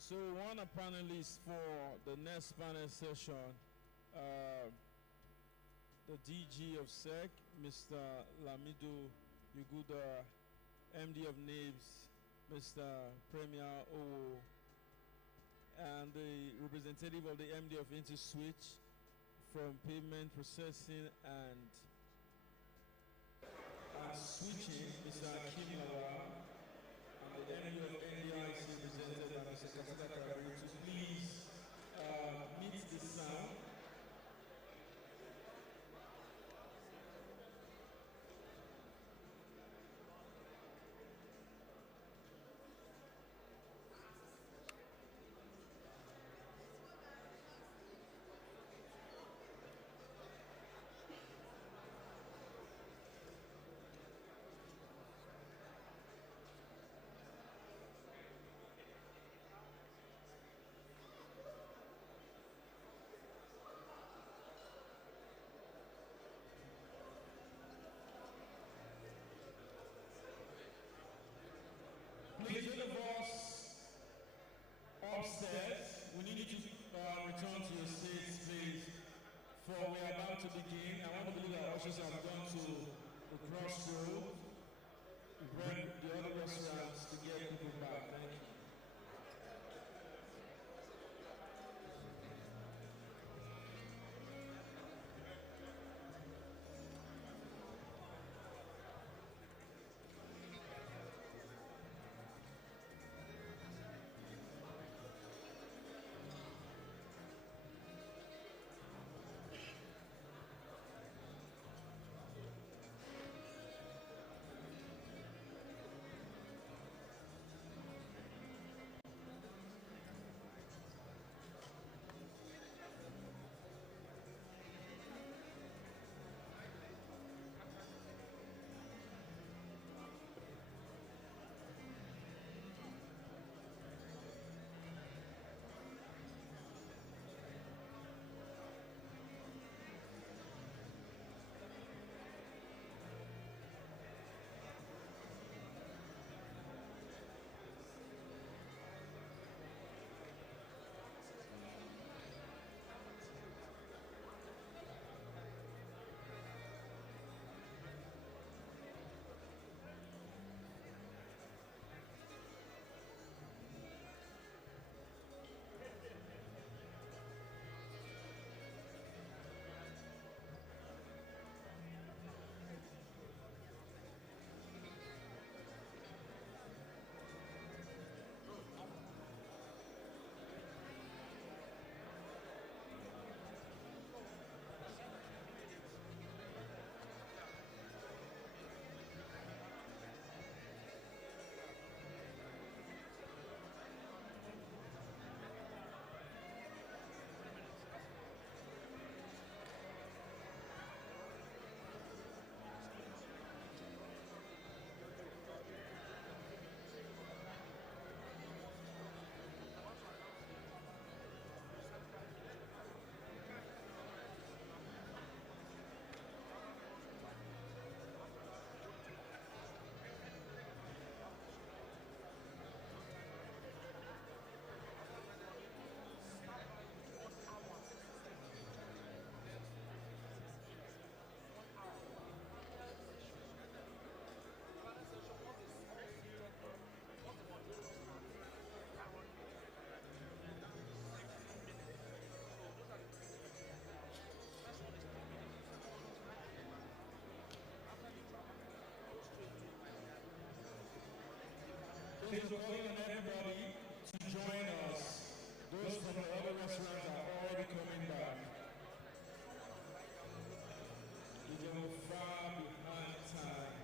So we want a panelist for the next panel session. The DG of SEC, Mr. Lamido Yuguda, MD of NABS, Mr. Premier Owo, and the representative of the MD of InterSwitch, from payment processing and switching, Mr. Akim Lawal, and the MD of NDIC represented by Mr. Kasaka Karabu to please meet the sound. Please, all of us upstairs, we need you to return to your seats, please, for we are about to begin. I want to believe that ushers have gone to the crossroad to bring the other restaurants to get people back. Thank you. Please, we're calling on everybody to join us. Those from the other restaurants are already coming back. You go far behind time.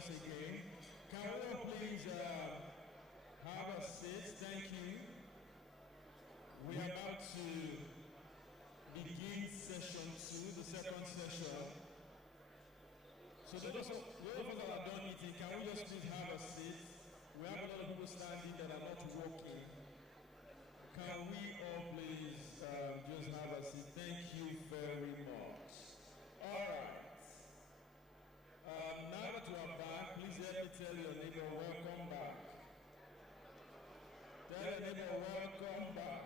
us again. Can we all please have a seat? Thank you. We are about to begin session 2, the second session. So those of us that are done eating, can we just please have a seat? We have a lot of people standing that are not walking. Can we all please just have a seat? Thank you very much. All right. Now that you are back, please help me tell your neighbor, welcome back. Tell your neighbor, welcome back.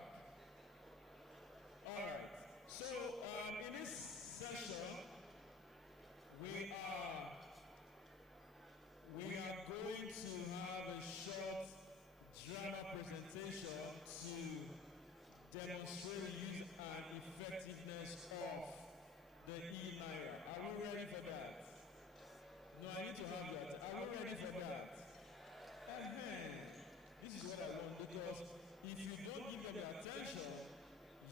All right. So in this session, we are going to have a short drama presentation to demonstrate the use and effectiveness of the eNaira. Are we ready for that? No, I need to have that. Are we ready for that? This is what I want, because if you don't give them the attention,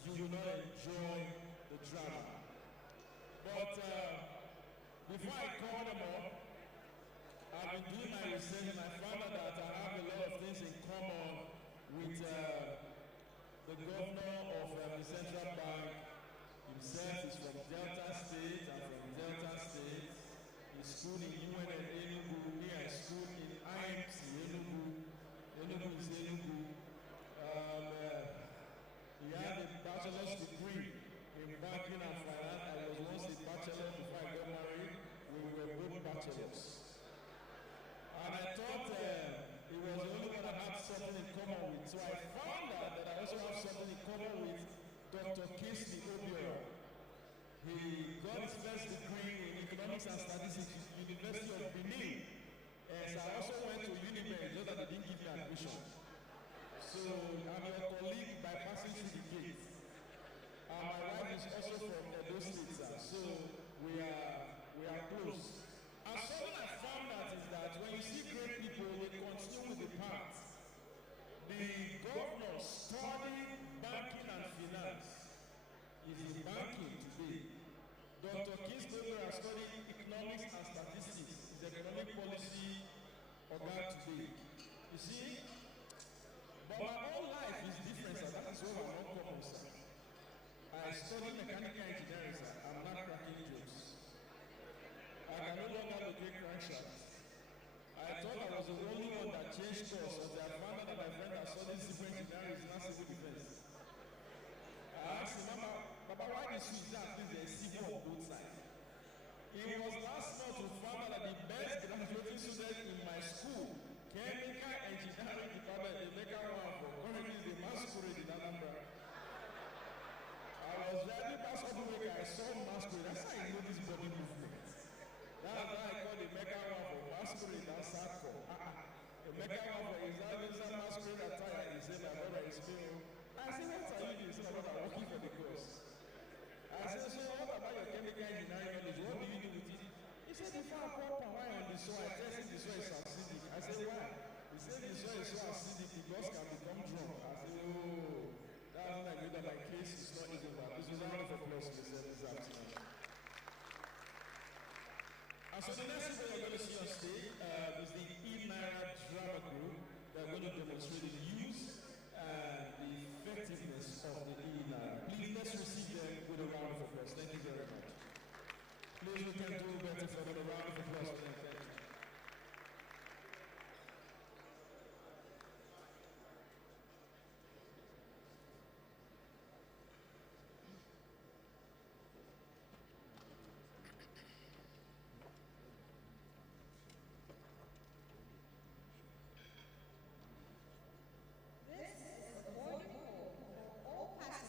you will not enjoy the drama. But before I call them up, I've been doing my research and I found out that I have a lot of things in common with the governor of the central bank himself. Is from Delta State. I'm from Delta State. He schooled in UN and Enugu. Me, I schooled in IMT Enugu. Enugu is Enugu. He had a bachelor's degree in banking and finance. I was once a bachelor before I got married. We were both bachelors. And I thought it was the only one I had something in common with. So I found out that I also have something in common with Dr. Casey Obiora. He got his first degree in economics and statistics at the University of Benin. And I also went to Unimed, just that they didn't give me admission. So I'm your colleague by passing through the gate. My wife is also from Edo State, so we are close. And something I found out is that when you see great people, they continue with the path. The governor studied banking and finance. He's in banking today. Dr. Kisdover has studied economics and statistics. He's economic policy organ today. You see? But my whole life is different, sir. That is why I'm not common, sir. I studied mechanical engineering, sir. I'm not cracking jokes. I can no longer locate crankshafts. I thought I was the only one that changed course until I found out that my friend that studied civil engineering is not civil defense. I asked him, Papa, why did you say at least there is civil on both sides? It was last month we found out that the best graduating student in my school, chemical engineering department, the mega one for currently the masquerade in Anambra. I was driving past Obuweke, I saw masquerade. That's how I know this body movement. That's why I call the mega one for masquerade, that's hardcore. The mega one for is that masquerade attire. He said, my brother is me. I said, what are you doing? He said, my brother, working for the course. I said, so what about your chemical engineering knowledge? What do you do with it? He said, before I pour palm wine on the soil, I tested the soil is acidic. I said, why? He said, the soil is so acidic, the dust can become drunk. I said, oh, that's when I knew that my case is not even bad. This was a round of applause for myself this afternoon. And so the next thing you're going to see on stage is the eNaira drama group. They're going to demonstrate the use and the effectiveness of the eNaira. Please let's receive them with a round of applause. Thank you very much. Please, we can do better for them. A round of applause. Thank you. This is a boarding call for all passengers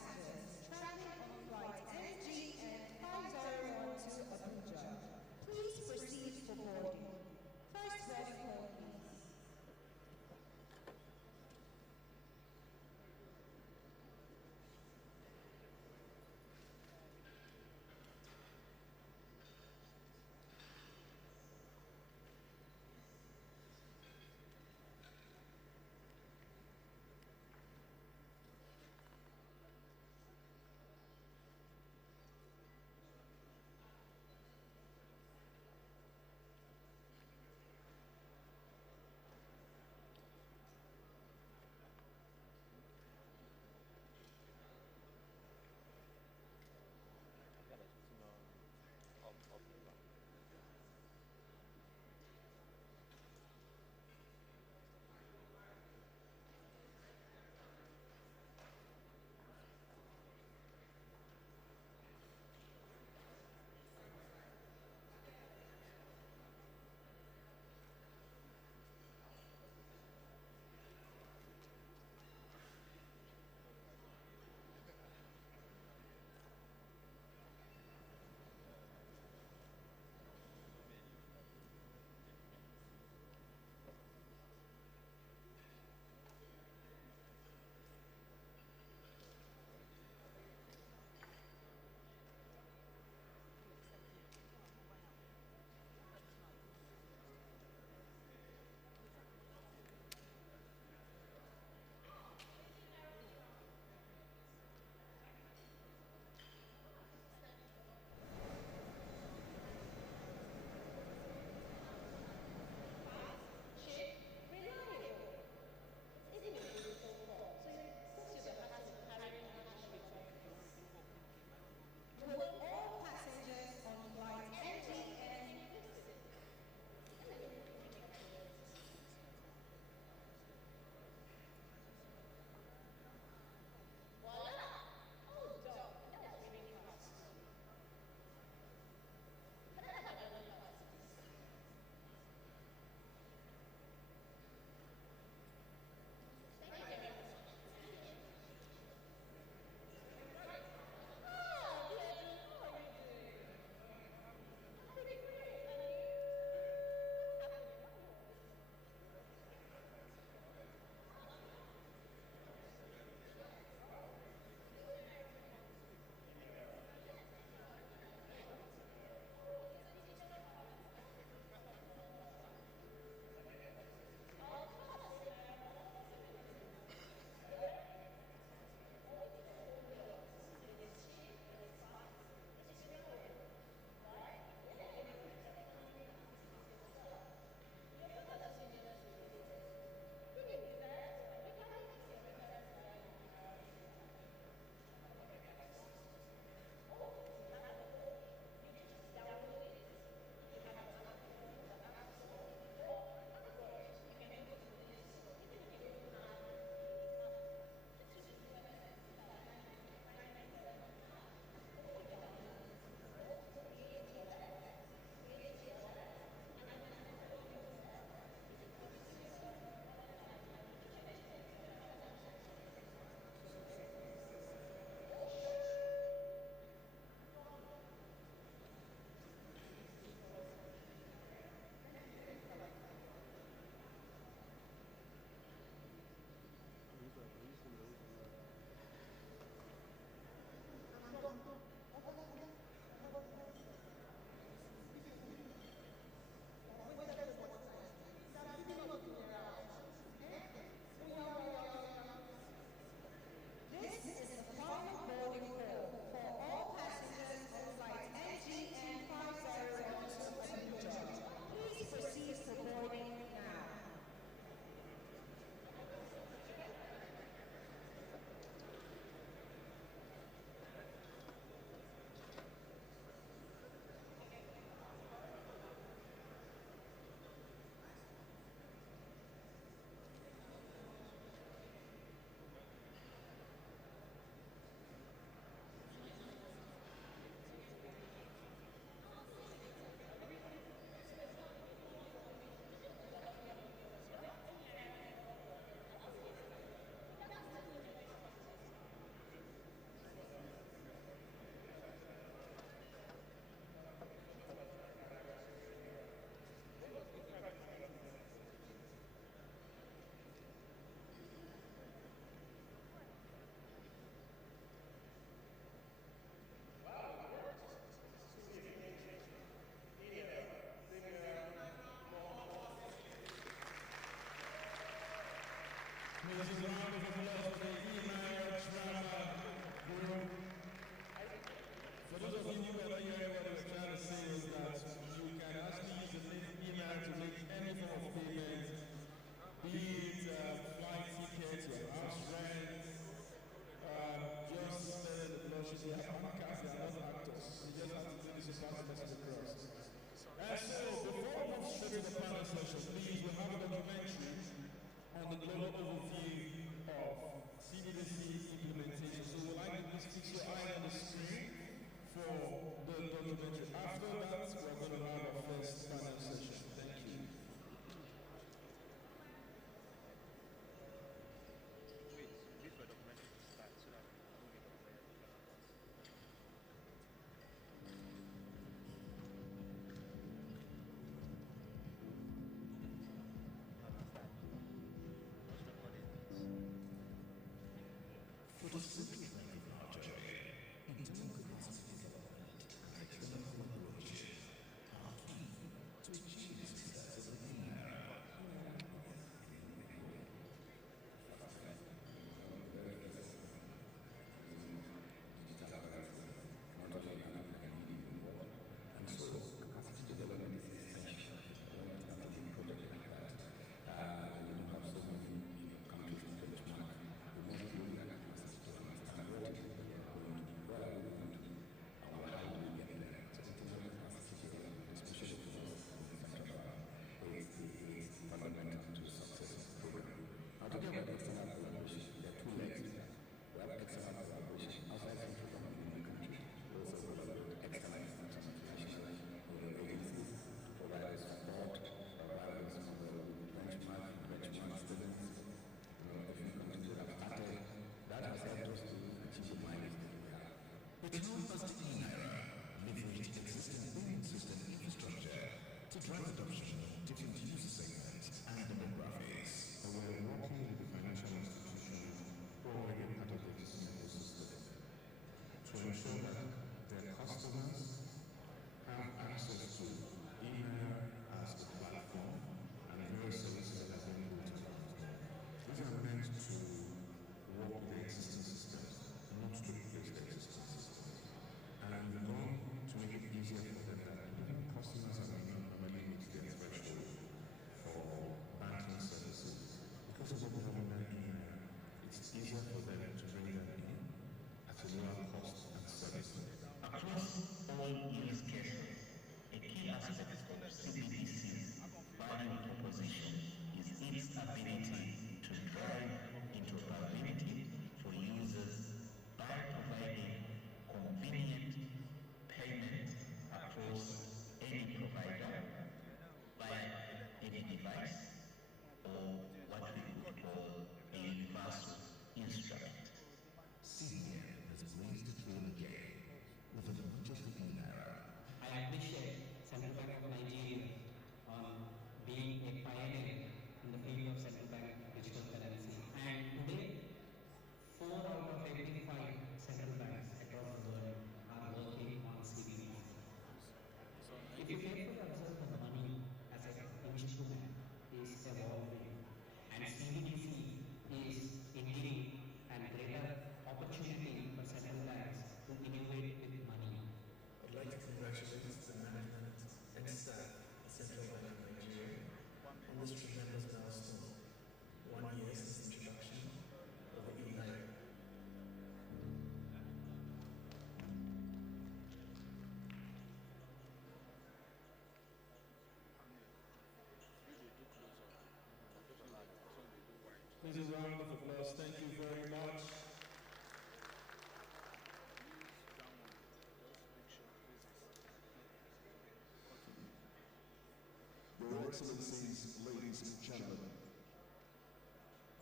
Excellencies, ladies and gentlemen,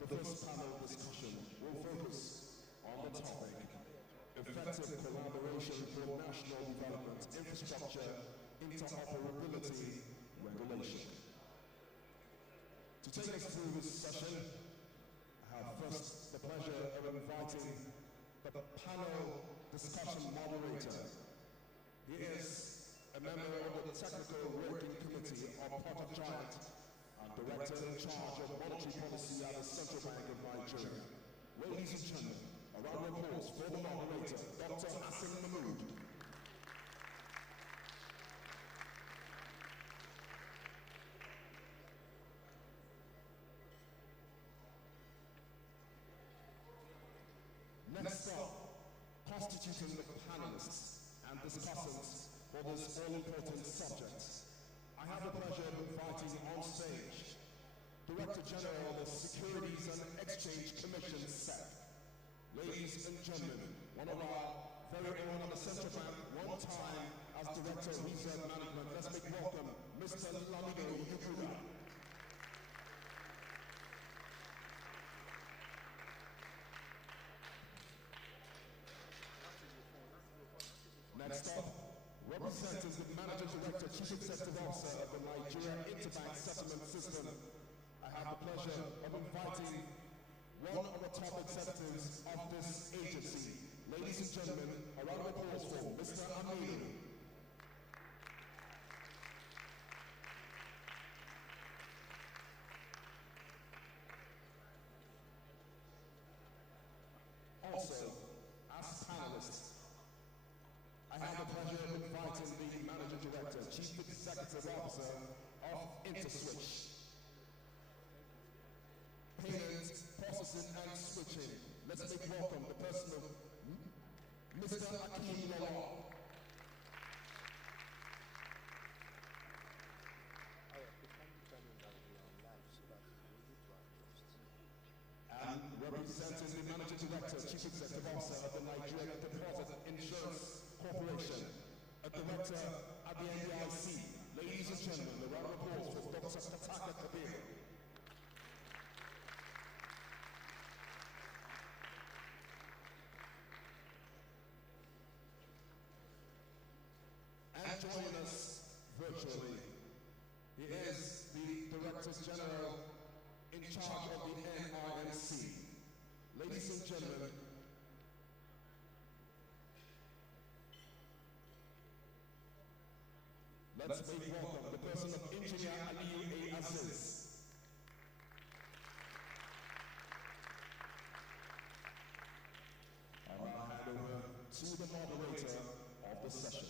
the first panel discussion will focus on the topic, effective collaboration for national development, infrastructure, interoperability, regulation. To take us through this session, I have first the pleasure of inviting the panel discussion moderator. He is a member of the Technical Working Committee of Project Giant and Director in charge of Monetary Policy at the Central Bank of Nigeria. Ladies and gentlemen, a round of applause for the moderator, Dr. Hassan Mahmood. Next up, constituting the panelists and discussants for this all-important subject, I have the pleasure of inviting on stage Director General of the Securities and Exchange Commission, SEC. Ladies and gentlemen, one of our very own at the Central Bank, one time as Director of Reserve Management, let's make welcome Mr. Lamido Yubuda. Next up, representing the Managing Director, Chief Executive Officer of the Nigeria Interbank Settlement System, I have the pleasure of inviting one of the top executives of this agency. Ladies and gentlemen, a round of applause for Mr. Aminu. Also, as panelists, I have the pleasure of inviting the Managing Director, Chief Executive Officer of InterSwitch. Payment, processing and switching. Let's make welcome the person of Mr. Akeem Lawal. And representing the Managing Director, Chief Executive Officer of the Nigeria Deposit Insurance Corporation, a Director at the NDIC. Ladies and gentlemen, a round of applause for Dr. Kataka Kabir. And joining us virtually, he is the Director General in charge of the NIMC. Ladies and gentlemen, let's make welcome the person of Engineer Aliyu A. Aziz. I'll now hand over to the moderator of the session.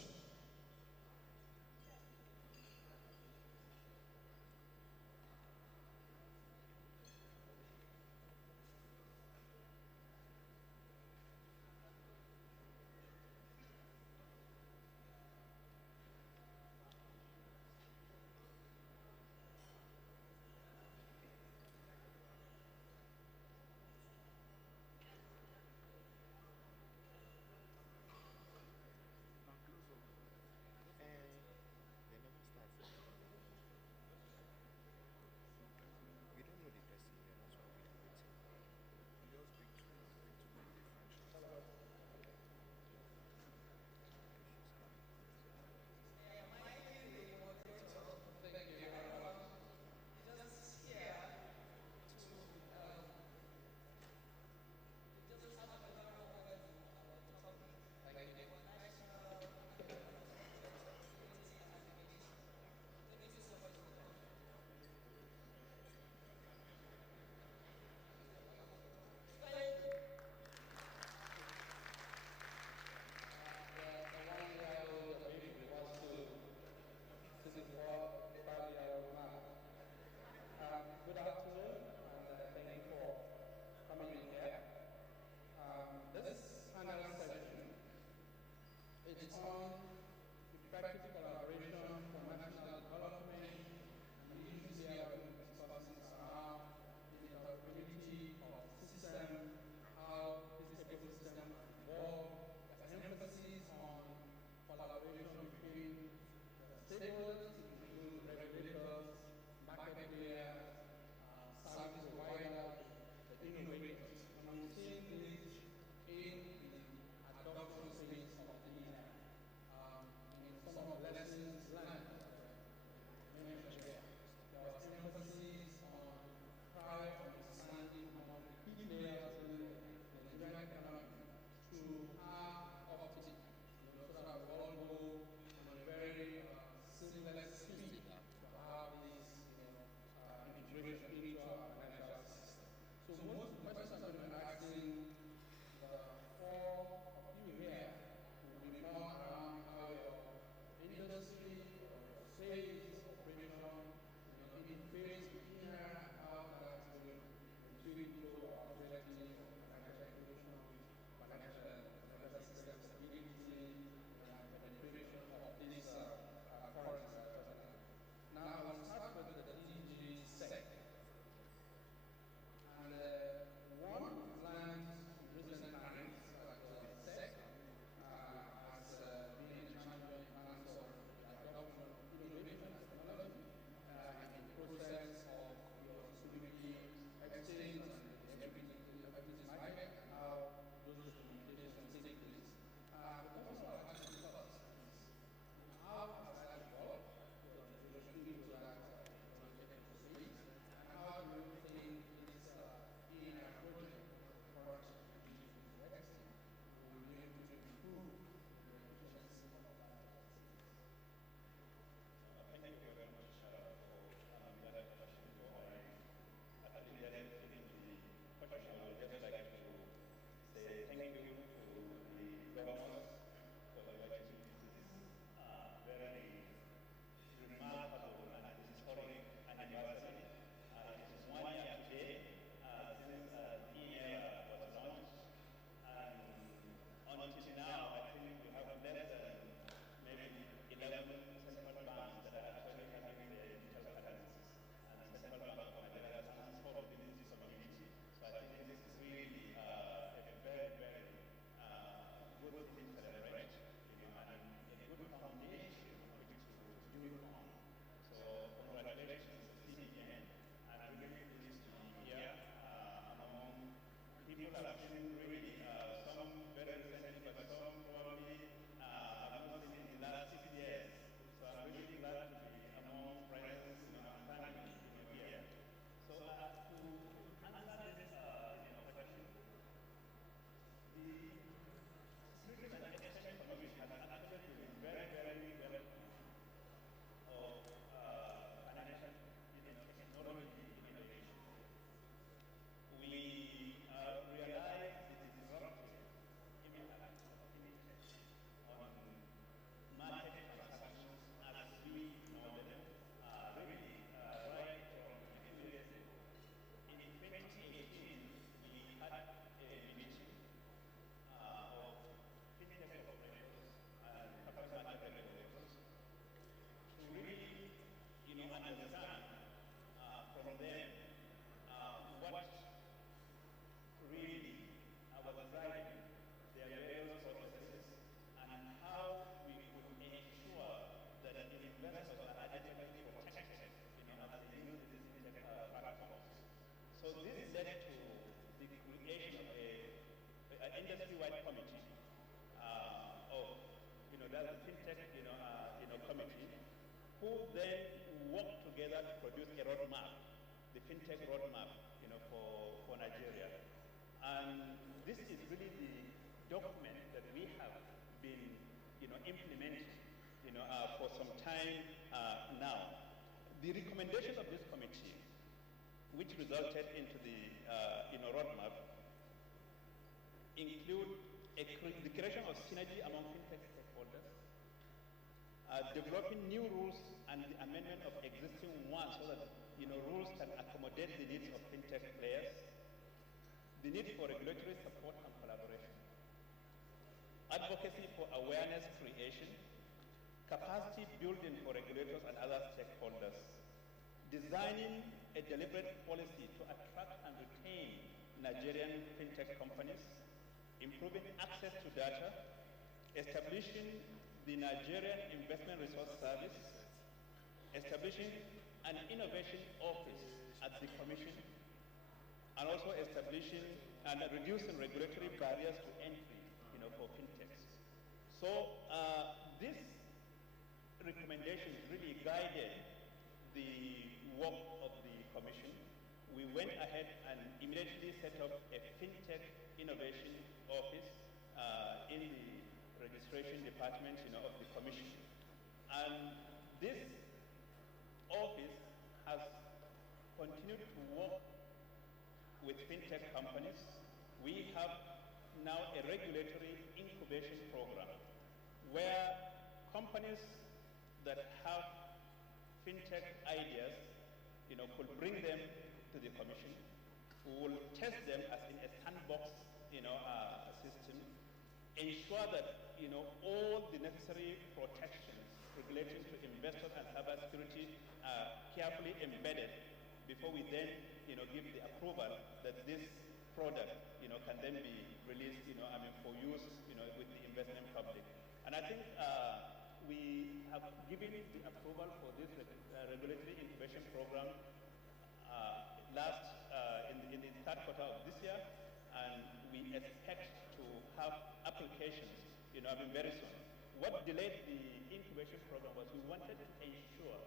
industry-wide committee of, that's the fintech, committee, who then worked together to produce a roadmap, the fintech roadmap, for Nigeria. And this is really the document that we have been, implementing, for some time now. The recommendation of this committee, which resulted into the, roadmap, include the creation of synergy among fintech stakeholders, developing new rules and the amendment of existing ones so that rules can accommodate the needs of fintech players, the need for regulatory support and collaboration, advocacy for awareness creation, capacity building for regulators and other stakeholders, designing a deliberate policy to attract and retain Nigerian fintech companies, improving access to data, establishing the Nigerian Investment Resource Service, establishing an innovation office at the Commission, and also establishing and reducing regulatory barriers to entry, for fintechs. So this recommendations really guided the work of the Commission. We went ahead and immediately set up a fintech innovation office in the registration department, of the Commission. And this office has continued to work with fintech companies. We have now a regulatory incubation program where companies that have fintech ideas, could bring them to the Commission. We will test them as in a sandbox, system, ensure that, all the necessary protections relating to investors and cybersecurity are carefully embedded before we then, give the approval that this product, can then be released, for use, with the investment public. And I think we have given the approval for this regulatory incubation program in the third quarter of this year, and we expect to have applications, very soon. What delayed the incubation program was we wanted to ensure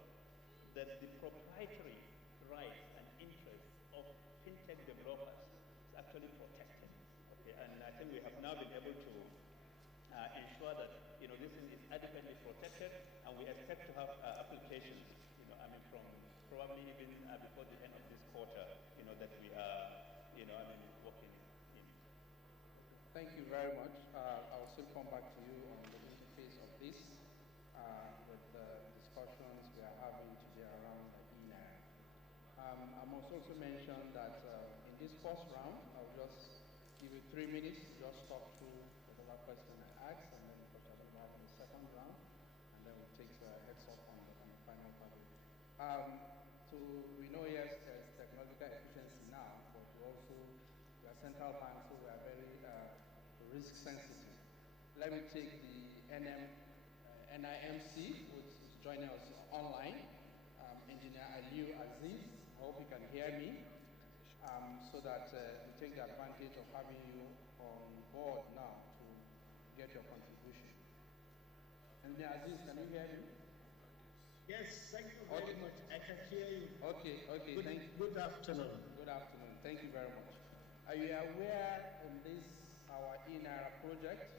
that the proprietary rights and interests of fintech developers is actually protected. Okay, and I think we have now been able to ensure that this is adequately protected, and we expect to have applications, from probably even before the end of this quarter, that we are, working in. Thank you very much. I will still come back to you on the interface of this with the discussions we are having today around the eNaira. I must also mention that in this first round, I'll just give you 3 minutes to just talk through whatever question I ask, and then we'll talk about in the second round, and then we'll take heads up on the final part of it. So we know, yes, there's technological efficiency now, but we are central bank, so we are very risk sensitive. Let me take the NIMC, which is joining us online. Engineer Aliu Aziz, I hope you can hear me, so that we take the advantage of having you on board now to get your contribution. Engineer Aziz, can you hear me? Yes, thank you very much. I can hear you. Okay, thank you. Good afternoon. Good afternoon. Thank you very much. Are you aware in this, our eNaira project,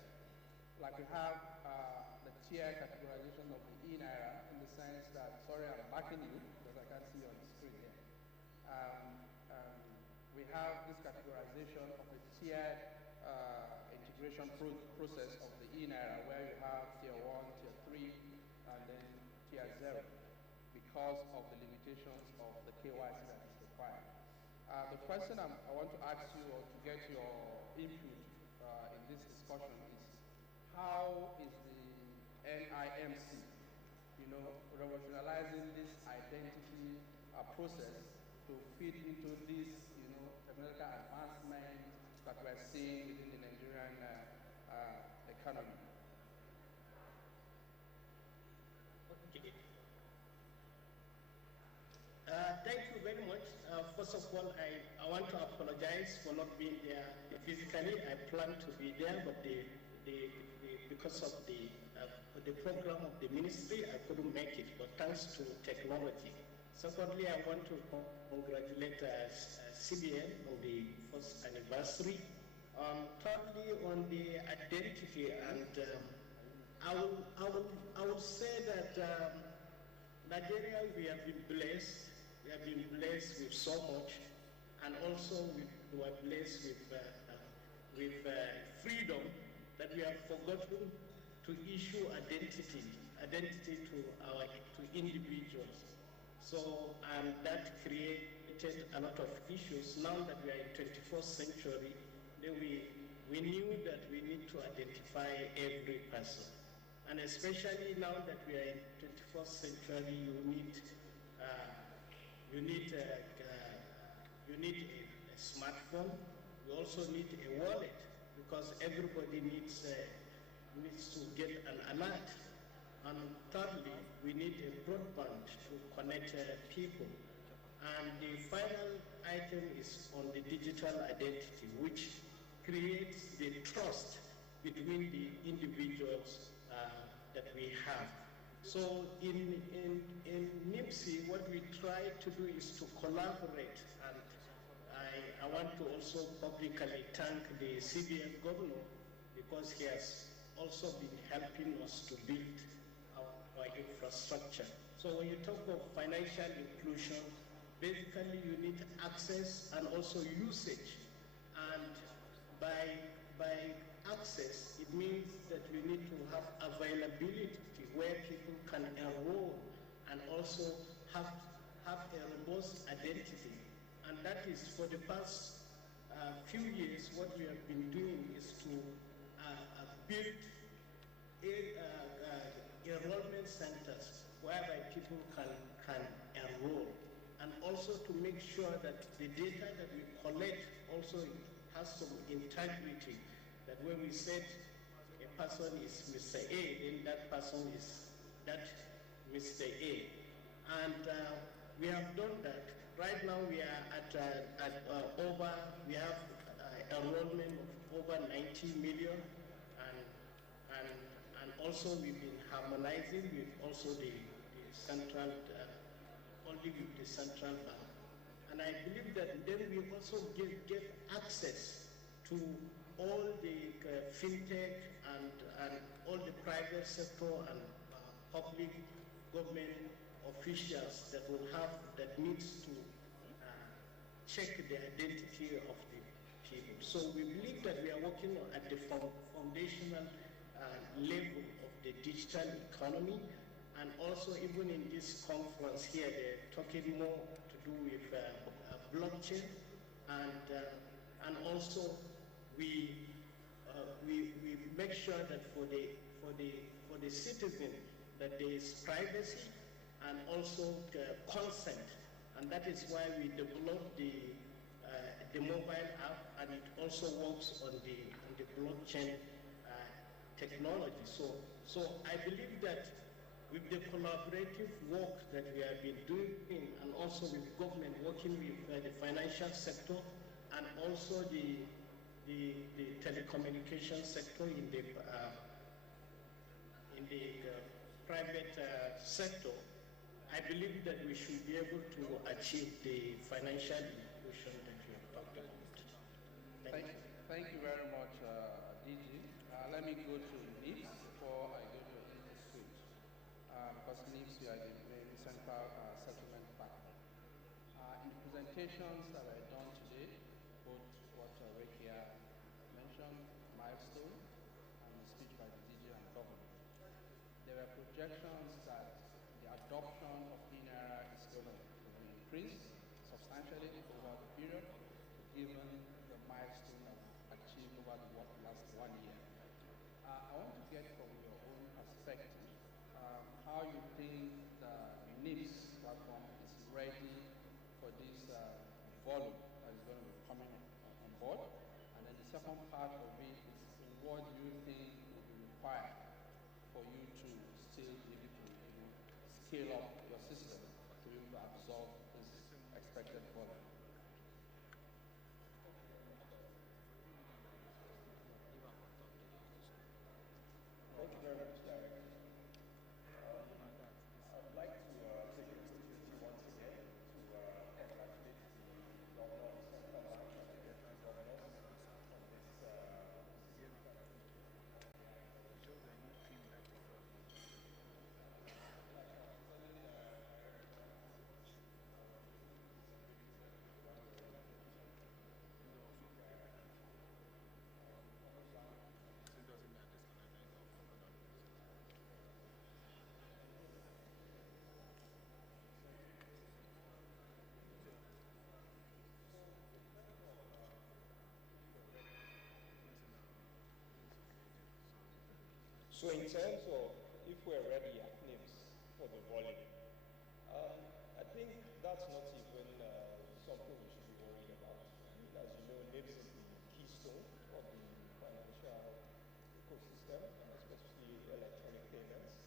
like we have the tier categorization of the eNaira in the sense that, sorry, I'm backing you because I can't see you on the screen here. We have this categorization of a tiered integration process of the eNaira, where you have tier 1, tier 3, and then tier 0, because of the limitations of the KYC that is required. The question I want to ask you, or to get your input in this discussion, is how is the NIMC, revolutionizing this identity process to fit into this, technological advancement that we're seeing within the Nigerian economy? Okay. Thank you very much. first of all, I want to apologize for not being there physically. I planned to be there, but because of the program of the ministry, I couldn't make it, but thanks to technology. Secondly, I want to congratulate CBN on the first anniversary. Thirdly, on the identity, and I will say that Nigeria, we have been blessed. We have been blessed with so much, and also we were blessed with freedom, that we have forgotten to issue identity to individuals. So, and that created a lot of issues. Now that we are in 21st century, then we knew that we need to identify every person. And especially now that we are in 21st century, you need a smartphone. You also need a wallet, because everybody needs to get an alert. And thirdly, we need a broadband to connect people. And the final item is on the digital identity, which creates the trust between the individuals that we have. So in NIMSI, what we try to do is to collaborate, and I want to also publicly thank the CBN governor, because he has also been helping us to build our infrastructure. So when you talk of financial inclusion, basically you need access and also usage. And by access, it means that you need to have availability where people can enroll and also have a robust identity. And that is, for the past few years, what we have been doing is to build enrollment centers whereby people can enroll, and also to make sure that the data that we collect also has some integrity, that when we said a person is Mr. A, then that person is that Mr. A. And we have done that. Right now we are we have enrollment of over 90 million, and also we've been harmonizing with also the central, only with the central bank. And I believe that then we also get access to all the fintech and all the private sector and public government officials that needs to check the identity of the people. So we believe that we are working at the foundational level of the digital economy, and also even in this conference here, they're talking more to do with blockchain, and also we make sure that for the citizen that there is privacy and also consent, and that is why we developed the mobile app, and it also works on the blockchain technology. So I believe that with the collaborative work that we have been doing, and also with government working with the financial sector, and also the telecommunication sector in the private sector, I believe that we should be able to achieve the financial inclusion that we have talked about. Thank you very much, DG. Let me go to NIPS before I go to Institute. Because NIPS, we are the central settlement partner. In the presentations that I've done today, both what Rekia mentioned, milestone, and the speech by the DG and government, there are projections that the adoption of eNaira is going to increase substantially over the period, given the milestone that we achieved over the last 1 year. I want to get from your own perspective how you think the NIPS platform is ready for this volume that is going to be coming on board. And then the second part of it is, what do you think will be required for you to still be able to scale up your system to be able to absorb this expected volume? So in terms of if we're ready at NIMS for the volume, I think that's not even something we should be worried about. As you know, NIMS is the keystone of the financial ecosystem, especially electronic payments.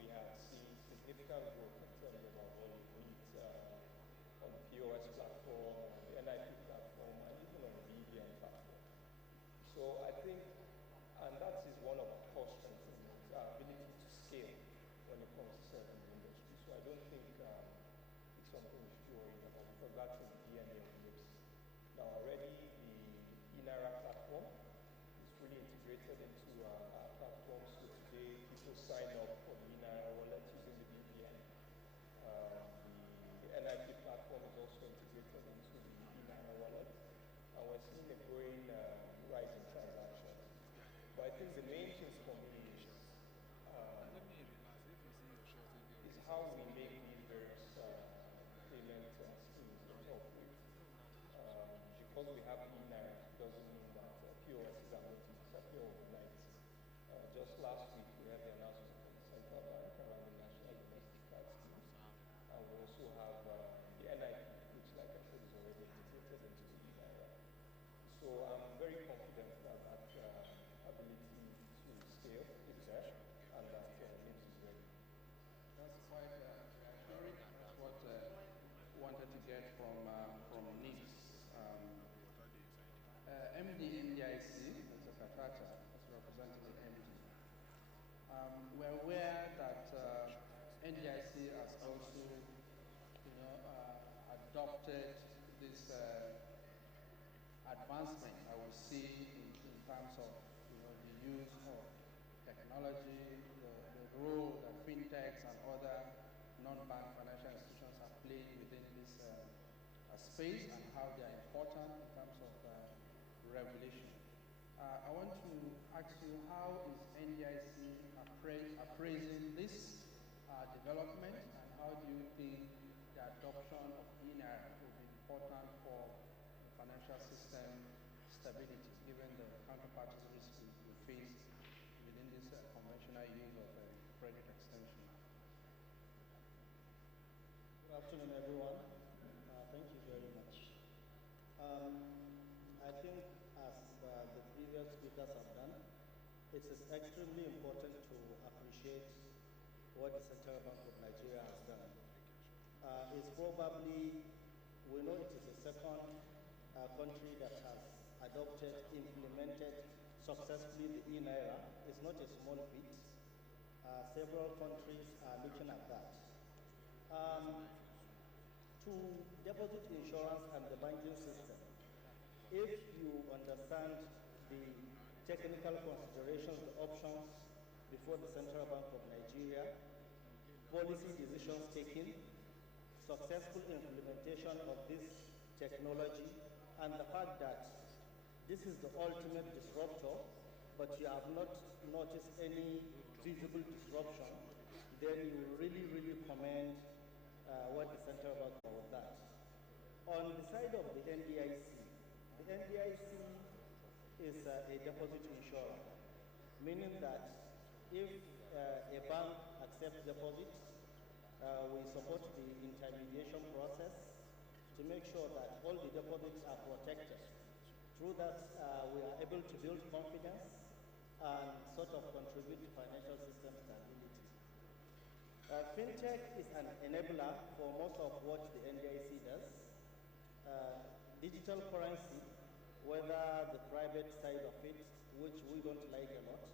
We have seen significant growth in terms of our volume, be it on the POS platform, on the NIP platform, and even on the BVN platform. So I think, and that is one of our core strengths, our ability to scale when it comes to serving the industry. So I don't think it's something we should be worried about, because that's in the DNA of NIPS. Now already the eNaira platform is fully integrated into our platform. So today people sign up for the eNaira wallet using the BVN. The NIP platform is also integrated into the eNaira wallet. And we're seeing a growing rise in transactions. But I think the main thing for me is how we make these various payment schemes operate. Because we have eNaira doesn't mean that POSs are going to disappear overnight. Just last week we had the announcement from the central bank around the national domestic card schemes. And we also have the NIP, which, like I said, is already integrated into the eNaira. So I'm very confident that that ability to scale is there, and that NIMS is ready. That's quite reassuring. That's what we wanted to get from NIMS. MD NDIC, Mr. Katata, is representing the MD. We're aware that NDIC has also, adopted this advancement I would see in terms of, the use of technology, the role that fintechs and other non-bank financial institutions have played within this space, and how they are important in terms of regulation. I want to ask you, how is NDIC appraising this development, and how do you think the adoption of eNaira will be important for the financial system stability, given the counterparty risk we face within this conventional use of credit extension? Good afternoon, everyone. Thank you very much. I think, as the previous speakers have done, it is extremely important to appreciate what the Central Bank of Nigeria has done. It's probably, we know it is the second country that has adopted, implemented successfully the eNaira. It's not a small feat. Several countries are looking at that. To deposit insurance and the banking system, if you understand the technical considerations, the options before the Central Bank of Nigeria, policy decisions taken, successful implementation of this technology, and the fact that this is the ultimate disruptor, but you have not noticed any visible disruption, then you really, really commend what the Central Bank of that. On the side of the NDIC is a deposit insurer, meaning that if a bank accepts deposits, we support the intermediation process to make sure that all the deposits are protected. Through that, we are able to build confidence and sort of contribute to financial system stability. Fintech is an enabler for most of what the NDIC does. Digital currency, whether the private side of it, which we don't like a lot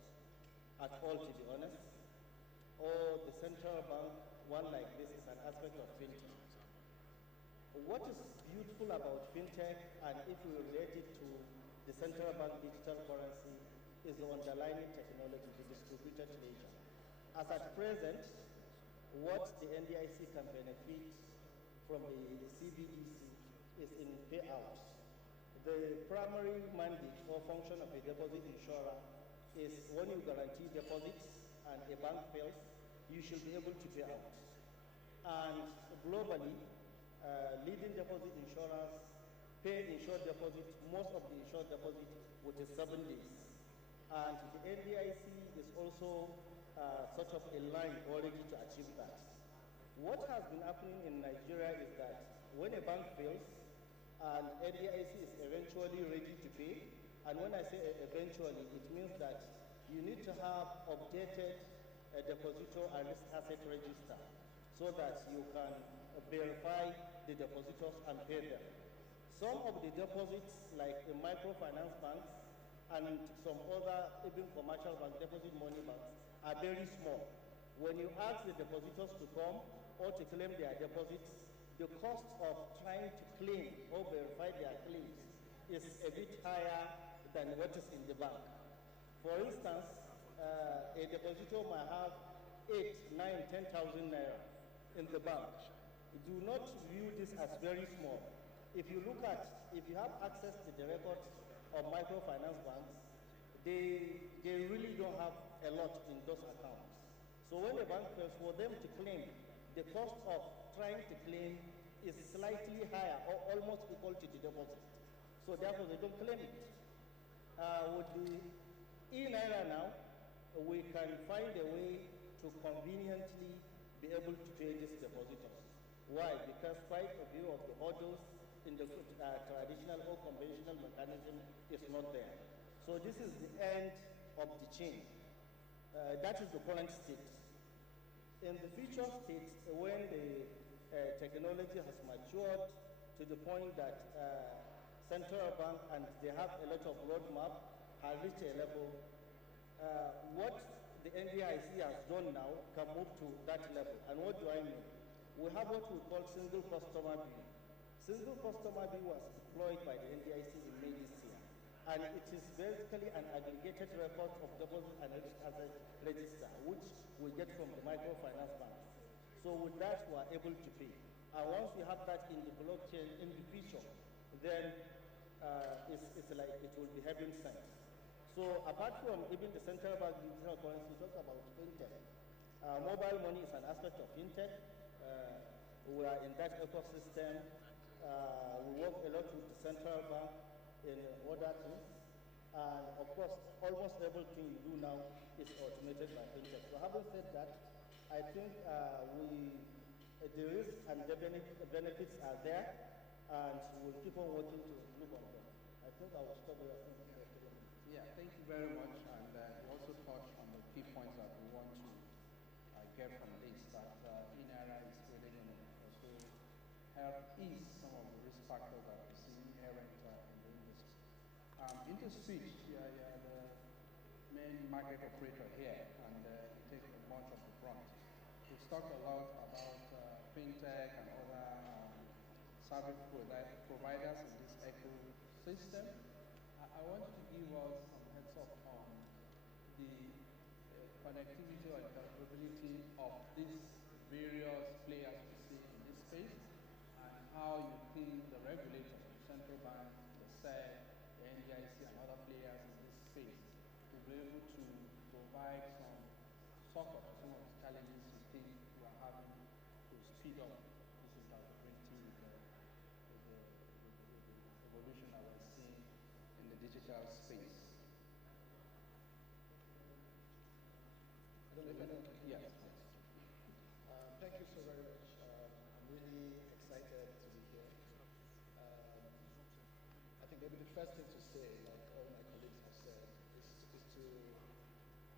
at all, to be honest, or the central bank, one like this is an aspect of fintech. What is beautiful about fintech, and if we relate it to the central bank digital currency, is the underlying technology, the distributed ledger. As at present, what the NDIC can benefit from the CBDC is in payouts. The primary mandate or function of a deposit insurer is when you guarantee deposits and a bank fails, you should be able to pay out. And globally, leading deposit insurers pay insured deposits, most of the insured deposits, which is 7 days. And the NDIC is also sort of a line already to achieve that. What has been happening in Nigeria is that when a bank fails, and NDIC is eventually ready to pay, and when I say eventually, it means that you need to have updated depositor and risk asset register so that you can verify the depositors and pay them. Some of the deposits, like in microfinance banks and some other even commercial bank deposit money banks, are very small. When you ask the depositors to come or to claim their deposits, the cost of trying to claim or verify their claims is a bit higher than what is in the bank. For instance, a depositor might have 8, 9, 10,000 naira in the bank. Do not view this as very small. If you have access to the records of microfinance banks, they really don't have a lot in those accounts. So when a bank fails, for them to claim, the cost of trying to claim is slightly higher or almost equal to the deposit. So therefore, they don't claim it. With the eNaira now, we can find a way to conveniently be able to pay these depositors. Why? Because quite a few of the hurdles in the traditional or conventional mechanism is not there. So this is the end of the chain. That is the current state. In the future state, when the technology has matured to the point that central bank and they have a lot of roadmap have reached a level, what the NDIC has done now can move to that level. And what do I mean? We have what we call single customer view. Single customer view was deployed by the NDIC in May this year. And it is basically an aggregated record of deposit and asset register, which we get from the microfinance banks. So with that, we are able to pay. And once we have that in the blockchain in the future, then it's like it will be heaven sent. So apart from even the central bank digital currency, we talk about fintech. Mobile money is an aspect of fintech. We are in that ecosystem. We work a lot with the central bank in other things. And of course, almost everything you do now is automated by fintech. So having said that, I think the risks and the benefits are there, and we'll keep on working to look on them. I think I will stop there. Yeah, thank you very much. And you also touched on the key points that we want to get from this, that eNaira is really going to also help ease some of the risk factors that we see inherent in the industry. In the speech, you're the main market operator here, and you take much of the brunt. We've talked a lot about fintech and other service providers in this ecosystem. I want you to give us some heads up on the connectivity or interoperability of these various players we see in this space, and how you think the regulators, the central bank, the SEC, the NDIC, and other players in this space will be able to provide some support to some of the challenges you think we are having to speed up this interoperability with the evolution that we're seeing in the digital space. Yes. Thank you so very much. I'm really excited to be here. I think maybe the first thing to say, like all my colleagues have said, is to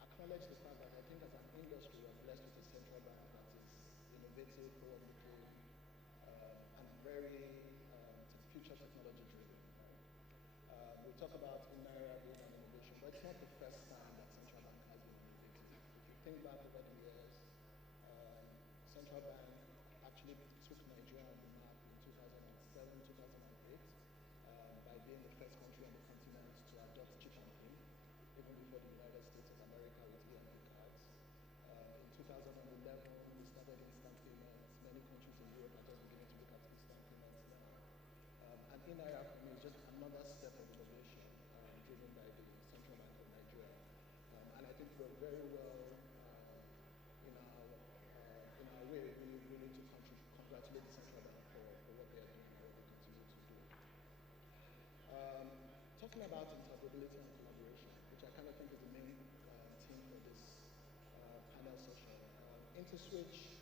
acknowledge the fact that I think as an industry we're blessed with a central bank that is innovative, forward-looking, and very future technology driven. We talk about eNaira being an innovation, but it's not the first time that central bank has been innovative. If you think back over the years, central bank actually took Nigeria on the map in 2007, 2008, by being the first country on the continent to adopt chip and PIN, even before the United States of America with EMI cards. In 2011, we started instant payments. Many countries in Europe are just beginning to look at instant payments now. And eNaira for me is just another step of innovation driven by the Central Bank of Nigeria. And I think we're very well in our way. We need to congratulate the Central Bank for what they're doing and what they continue to do. Talking about interoperability and collaboration, which I kind of think is the InterSwitch,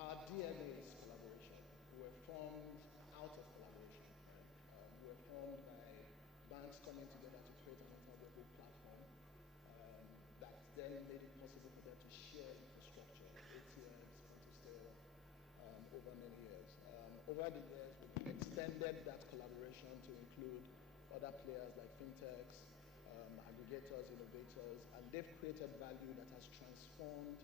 our DNA is collaboration. We were formed out of collaboration. We were formed by banks coming together to create an interoperable platform that then made it possible for them to share infrastructure, ATMs, point of sale, over many years. Over the years, we've extended that collaboration to include other players like fintechs, aggregators, innovators, and they've created value that has transformed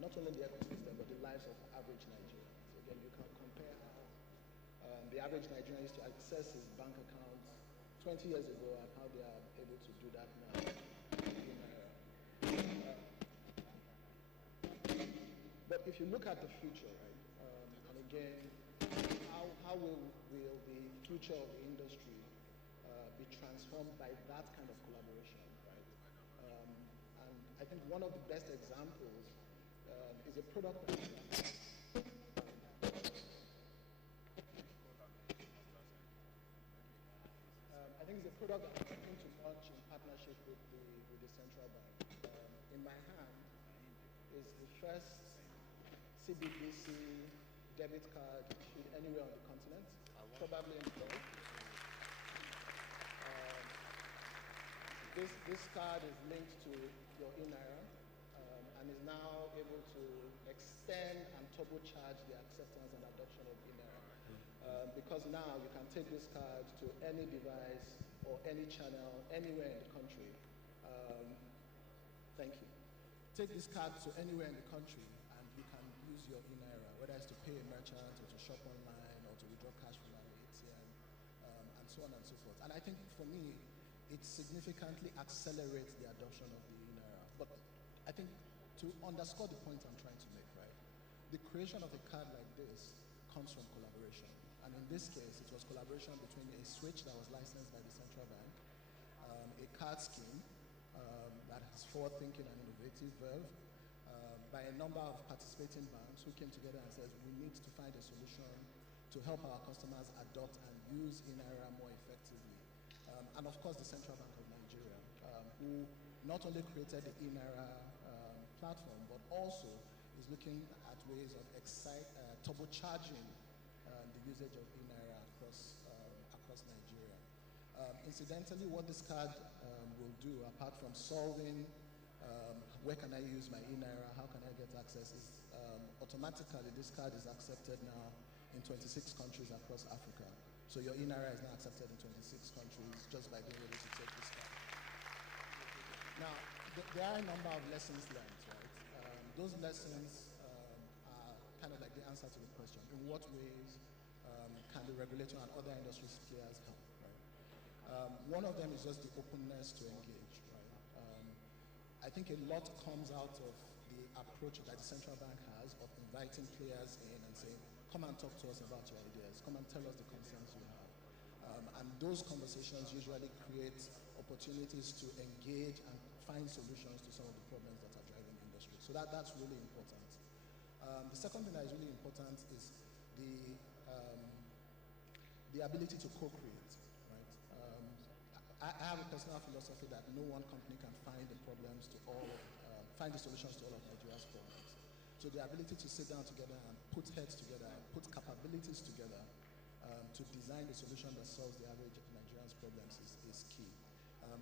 not only the ecosystem, but the lives of average Nigerians. So again, you can compare how the average Nigerian used to access his bank account 20 years ago and how they are able to do that now. But if you look at the future, right, and again, how will the future of the industry be transformed by that kind of collaboration, right? And I think one of the best examples is a product that I think it's a product that we're going to launch in partnership with the central bank. In my hand is the first CBDC debit card issued anywhere on the continent, probably in the world. This card is linked to your eNaira and is now able to extend and turbocharge the acceptance and adoption of eNaira. Because now you can take this card to any device or any channel anywhere in the country. Thank you. Take this card to anywhere in the country and you can use your eNaira, whether it's to pay a merchant or to shop online or to withdraw cash from an ATM, and so on and so forth. And I think for me, it significantly accelerates the adoption of the eNaira. But I think to underscore the point I'm trying to make, right, the creation of a card like this comes from collaboration. And in this case, it was collaboration between a switch that was licensed by the central bank, a card scheme that has forward-thinking and innovative verve, by a number of participating banks who came together and said, we need to find a solution to help our customers adopt and use eNaira more effectively. And of course, the Central Bank of Nigeria, who not only created the eNaira platform, but also is looking at ways of turbocharging the usage of eNaira across Nigeria. Incidentally, what this card will do, apart from solving where can I use my eNaira, how can I get access, is automatically this card is accepted now in 26 countries across Africa. So your eNaira is now accepted in 26 countries just by being able to take this card. Now, there are a number of lessons learned, right? Those lessons are kind of like the answer to the question. In what ways can the regulator and other industry players help, right? One of them is just the openness to engage, right? I think a lot comes out of the approach that the central bank has of inviting players in and saying, come and talk to us about your ideas, come and tell us the concerns you have. And those conversations usually create opportunities to engage and find solutions to some of the problems that are driving the industry. So that's really important. The second thing that is really important is the ability to co-create, right? I have a personal philosophy that no one company can find the solutions to all of Nigeria's problems. So the ability to sit down together and put heads together, and put capabilities together to design the solution that solves the average Nigerian's problems is key.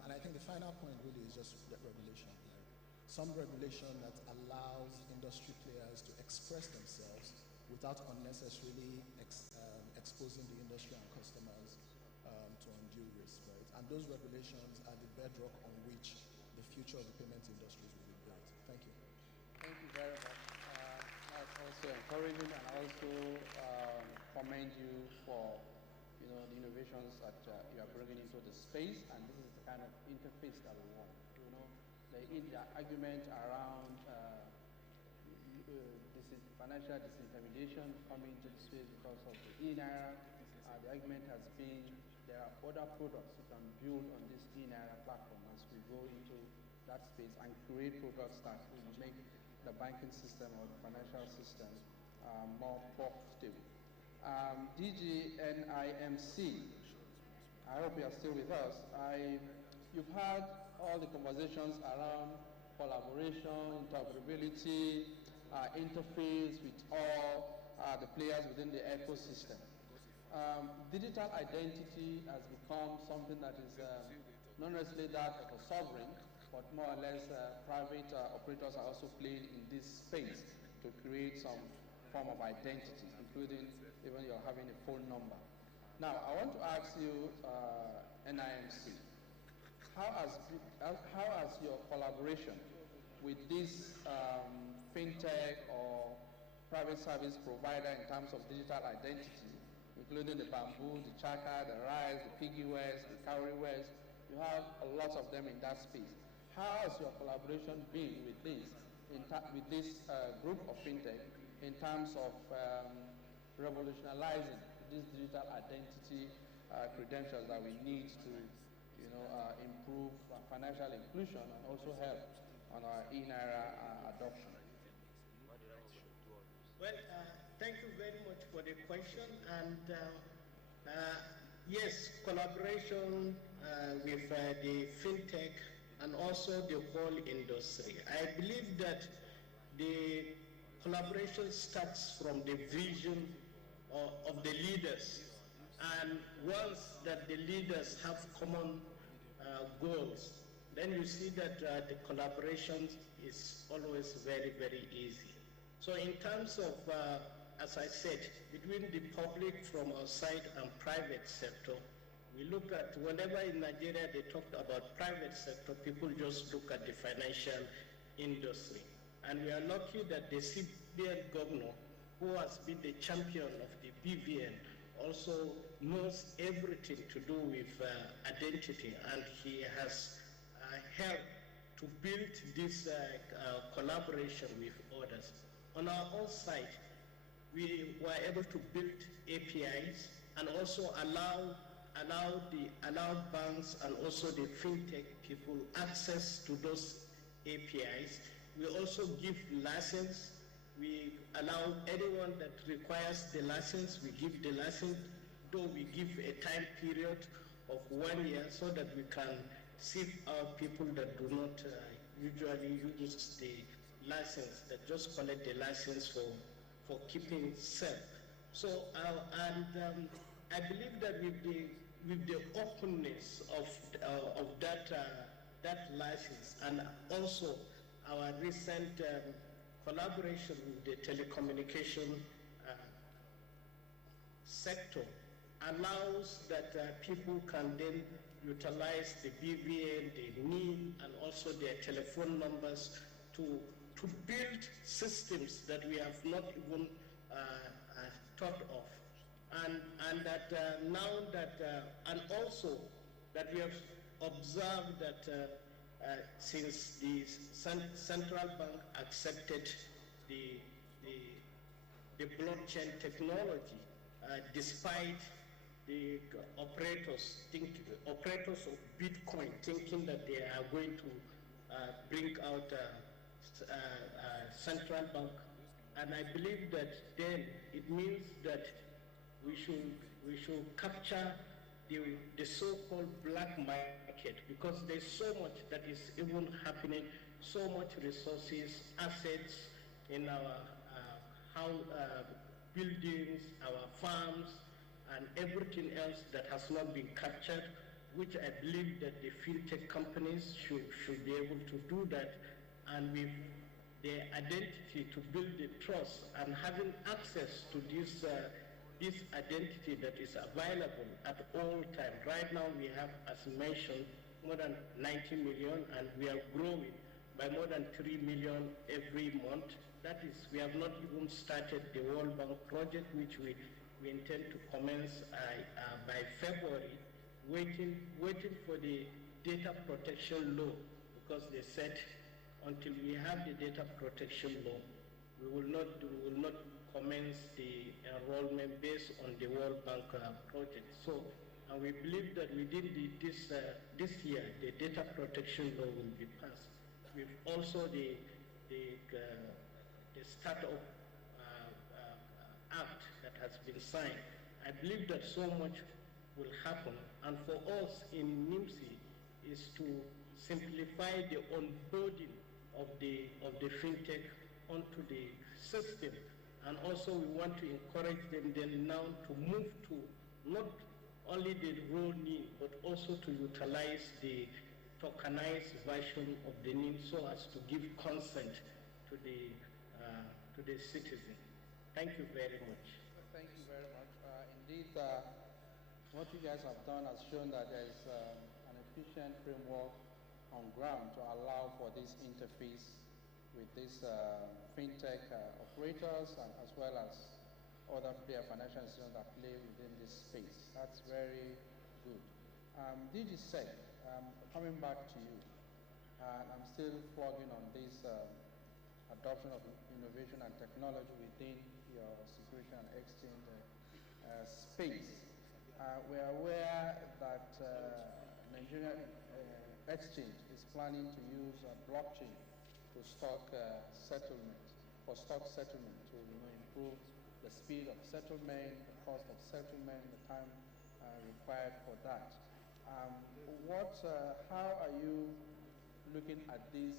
And I think the final point really is just regulation. Right? Some regulation that allows industry players to express themselves without unnecessarily exposing the industry and customers to undue risk. Right? And those regulations are the bedrock on which the future of the payment industries will be built. Thank you. Thank you very much. That's also encouraging, and I also commend you for the innovations that you are bringing into the space, and this is the kind of interface that we want. The argument around financial disintermediation coming to the space because of the eNaira, the argument has been there are other products you can build on this eNaira platform as we go into that space and create products that will make the banking system or the financial system more profitable. DG NIMC, I hope you are still with us. You've had all the conversations around collaboration, interoperability, interface with all the players within the ecosystem. Digital identity has become something that is not necessarily that of a sovereign, but more or less private operators are also playing in this space to create some form of identity, including even you're having a phone number. Now, I want to ask you, NIMC, how has your collaboration with this fintech or private service provider in terms of digital identity, including the Bamboo, the Chaka, the Rise, the Piggywares, the Cowryware, you have a lot of them in that space. How has your collaboration been with this, group of fintech in terms of revolutionizing this digital identity credentials that we need to, improve financial inclusion and also help on our eNaira adoption? Well, thank you very much for the question. And yes, collaboration with the fintech and also the whole industry. I believe that the collaboration starts from the vision of the leaders. And once that the leaders have common goals, then you see that the collaboration is always very, very easy. So in terms of, as I said, between the public from our side and private sector, we look at, whenever in Nigeria they talked about private sector, people just look at the financial industry. And we are lucky that the CBN governor, who has been the champion of the BVN, also knows everything to do with identity, and he has helped to build this collaboration with others. On our own side, we were able to build APIs and also allow banks and also the fintech people access to those APIs. We also give license. We allow anyone that requires the license, we give the license, though we give a time period of 1 year so that we can sieve out people that do not usually use the license, that just collect the license for keeping safe. So, I believe that with the openness of that license, and also our recent collaboration with the telecommunication sector, allows that people can then utilize the BVN, the NIM, and also their telephone numbers to build systems that we have not even thought of. And that now that, and also that we have observed that since the central bank accepted the blockchain technology, despite the operators of Bitcoin thinking that they are going to bring out central bank, and I believe that then it means that we should capture the so-called black market, because there's so much that is even happening, so much resources, assets in our buildings, our farms, and everything else that has not been captured, which I believe that the fintech companies should be able to do that, and with their identity to build the trust and having access to this identity that is available at all times. Right now we have, as mentioned, more than 90 million, and we are growing by more than 3 million every month. That is, we have not even started the World Bank project, which we intend to commence by February, waiting for the data protection law, because they said until we have the data protection law, we will not commence the enrollment based on the World Bank project. So, and we believe that within this year, the data protection law will be passed. With also the Startup Act that has been signed. I believe that so much will happen, and for us in NIMSI is to simplify the onboarding of the fintech onto the system. And also we want to encourage them then now to move to not only the raw NIM, but also to utilize the tokenized version of the NIM so as to give consent to the citizen. Thank you very much. Thank you very much. Indeed, what you guys have done has shown that there is an efficient framework on ground to allow for this interface with these fintech operators and as well as other financial institutions that play within this space. That's very good. DGSEC, coming back to you, I'm still plugging on this adoption of innovation and technology within your security and exchange space. We're aware that Nigerian exchange is planning to use blockchain to stock settlement, to improve the speed of settlement, the cost of settlement, the time required for that. How are you looking at this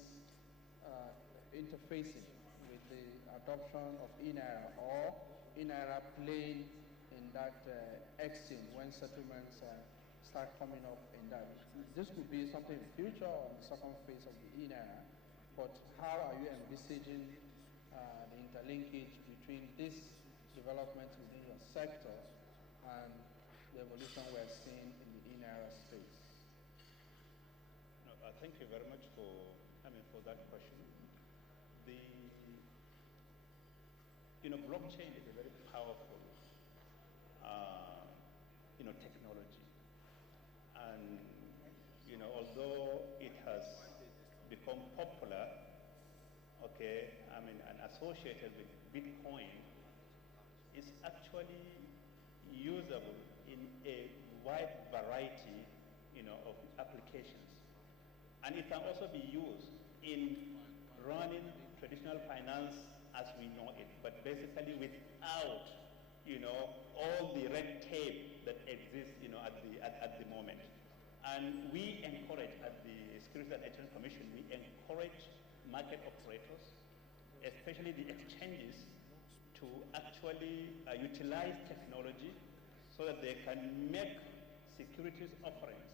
interfacing with the adoption of eNaira or eNaira playing in that exchange when settlements start coming up in that? This could be something in the future or in the second phase of the eNaira, but how are you envisaging the interlinkage between this development within your sector and the evolution we're seeing in the eNaira space? No, thank you very much for that question. Blockchain is a very powerful technology, and although it has become popular, and associated with Bitcoin, it's actually usable in a wide variety, of applications, and it can also be used in running traditional finance as we know it, but basically without, all the red tape that exists, at the moment. And we encourage, at the Securities and Exchange Commission, we encourage market operators, especially the exchanges, to actually utilize technology so that they can make securities offerings,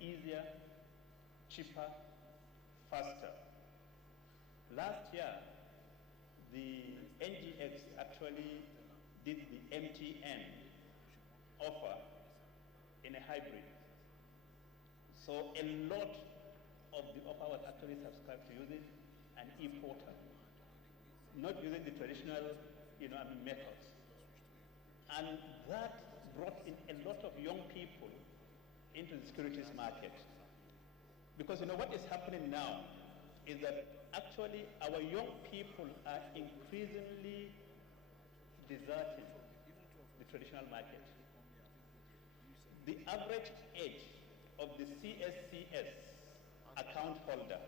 easier, cheaper, faster. Last year, the NGX actually did the MTN offer in a hybrid. So a lot of the offer was actually subscribed to using an e-portal, not using the traditional, methods. And that brought in a lot of young people into the securities market. Because what is happening now is that actually our young people are increasingly deserting the traditional market. The average age of the CSCS account holder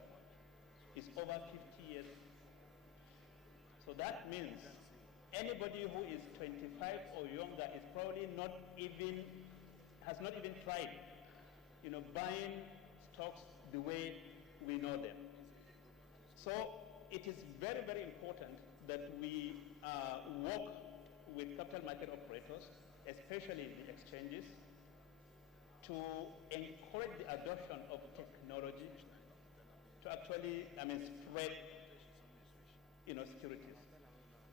is over 50 years. So that means anybody who is 25 or younger is probably has not even tried, buying stocks the way we know them. So it is very, very important that we work with capital market operators, especially the exchanges, to encourage the adoption of technology to actually, spread, securities.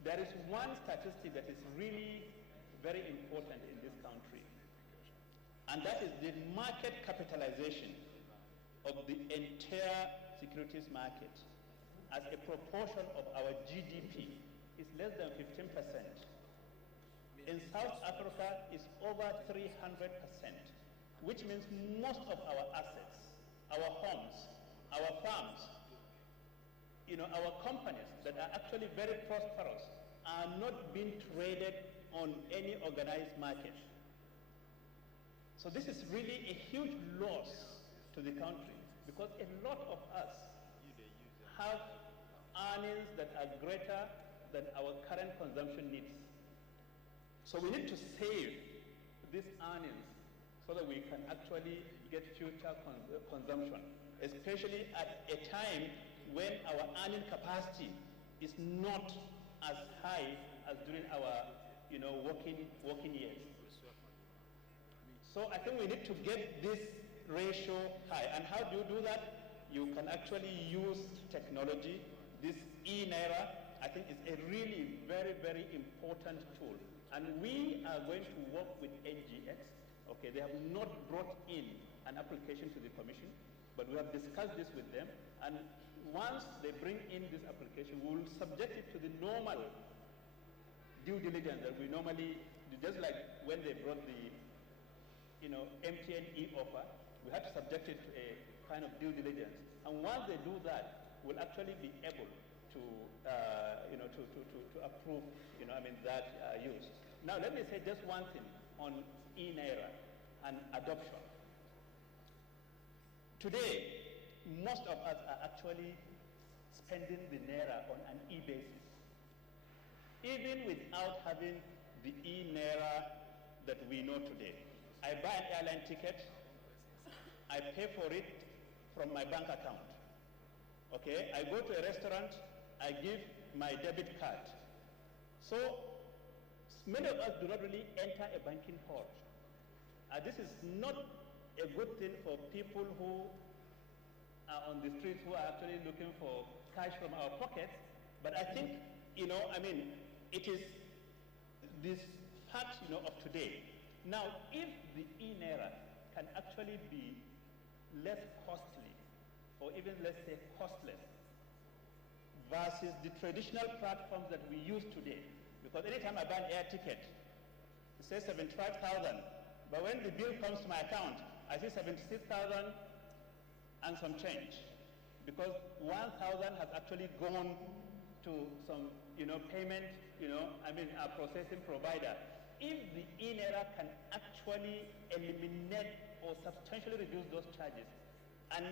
There is one statistic that is really very important in this country, and that is the market capitalization of the entire securities market as a proportion of our GDP is less than 15%. In South Africa, it's over 300%, which means most of our assets, our homes, our farms, our companies that are actually very prosperous are not being traded on any organized market. So this is really a huge loss to the country, because a lot of us have earnings that are greater than our current consumption needs. So we need to save these earnings so that we can actually get future consumption. especially at a time when our earning capacity is not as high as during our, working years. So I think we need to get this ratio high. And how do you do that? You can actually use technology. This eNaira, I think, is a really very, very important tool. And we are going to work with NGX. Okay, they have not brought in an application to the Commission, but we have discussed this with them. And once they bring in this application, we will subject it to the normal due diligence that we normally do, just like when they brought the MTN e-offer, we had to subject it to a kind of due diligence. And once they do that, we'll actually be able to, to approve, that use. Now, let me say just one thing on eNaira and adoption. Today, most of us are actually spending the Naira on an e-basis. Even without having the eNaira that we know today. I buy an airline ticket, I pay for it from my bank account. Okay, I go to a restaurant, I give my debit card. So many of us do not really enter a banking hall. This is not a good thing for people who are on the streets who are actually looking for cash from our pockets. But I think, it is this fact, of today. Now, if the eNaira can actually be less costly, or even let's say costless, versus the traditional platforms that we use today, because anytime I buy an air ticket, it says 75,000, but when the bill comes to my account, I see 76,000 and some change, because 1,000 has actually gone to some, payment, a processing provider. If the eNaira can actually eliminate or substantially reduce those charges, and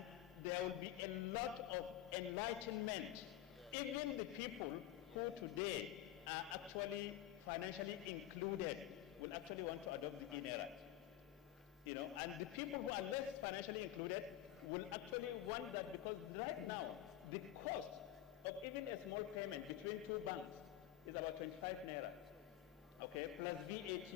there will be a lot of enlightenment. Even the people who today are actually financially included will actually want to adopt the eNaira. And the people who are less financially included will actually want that, because right now, the cost of even a small payment between two banks is about 25 Naira, okay, plus VAT.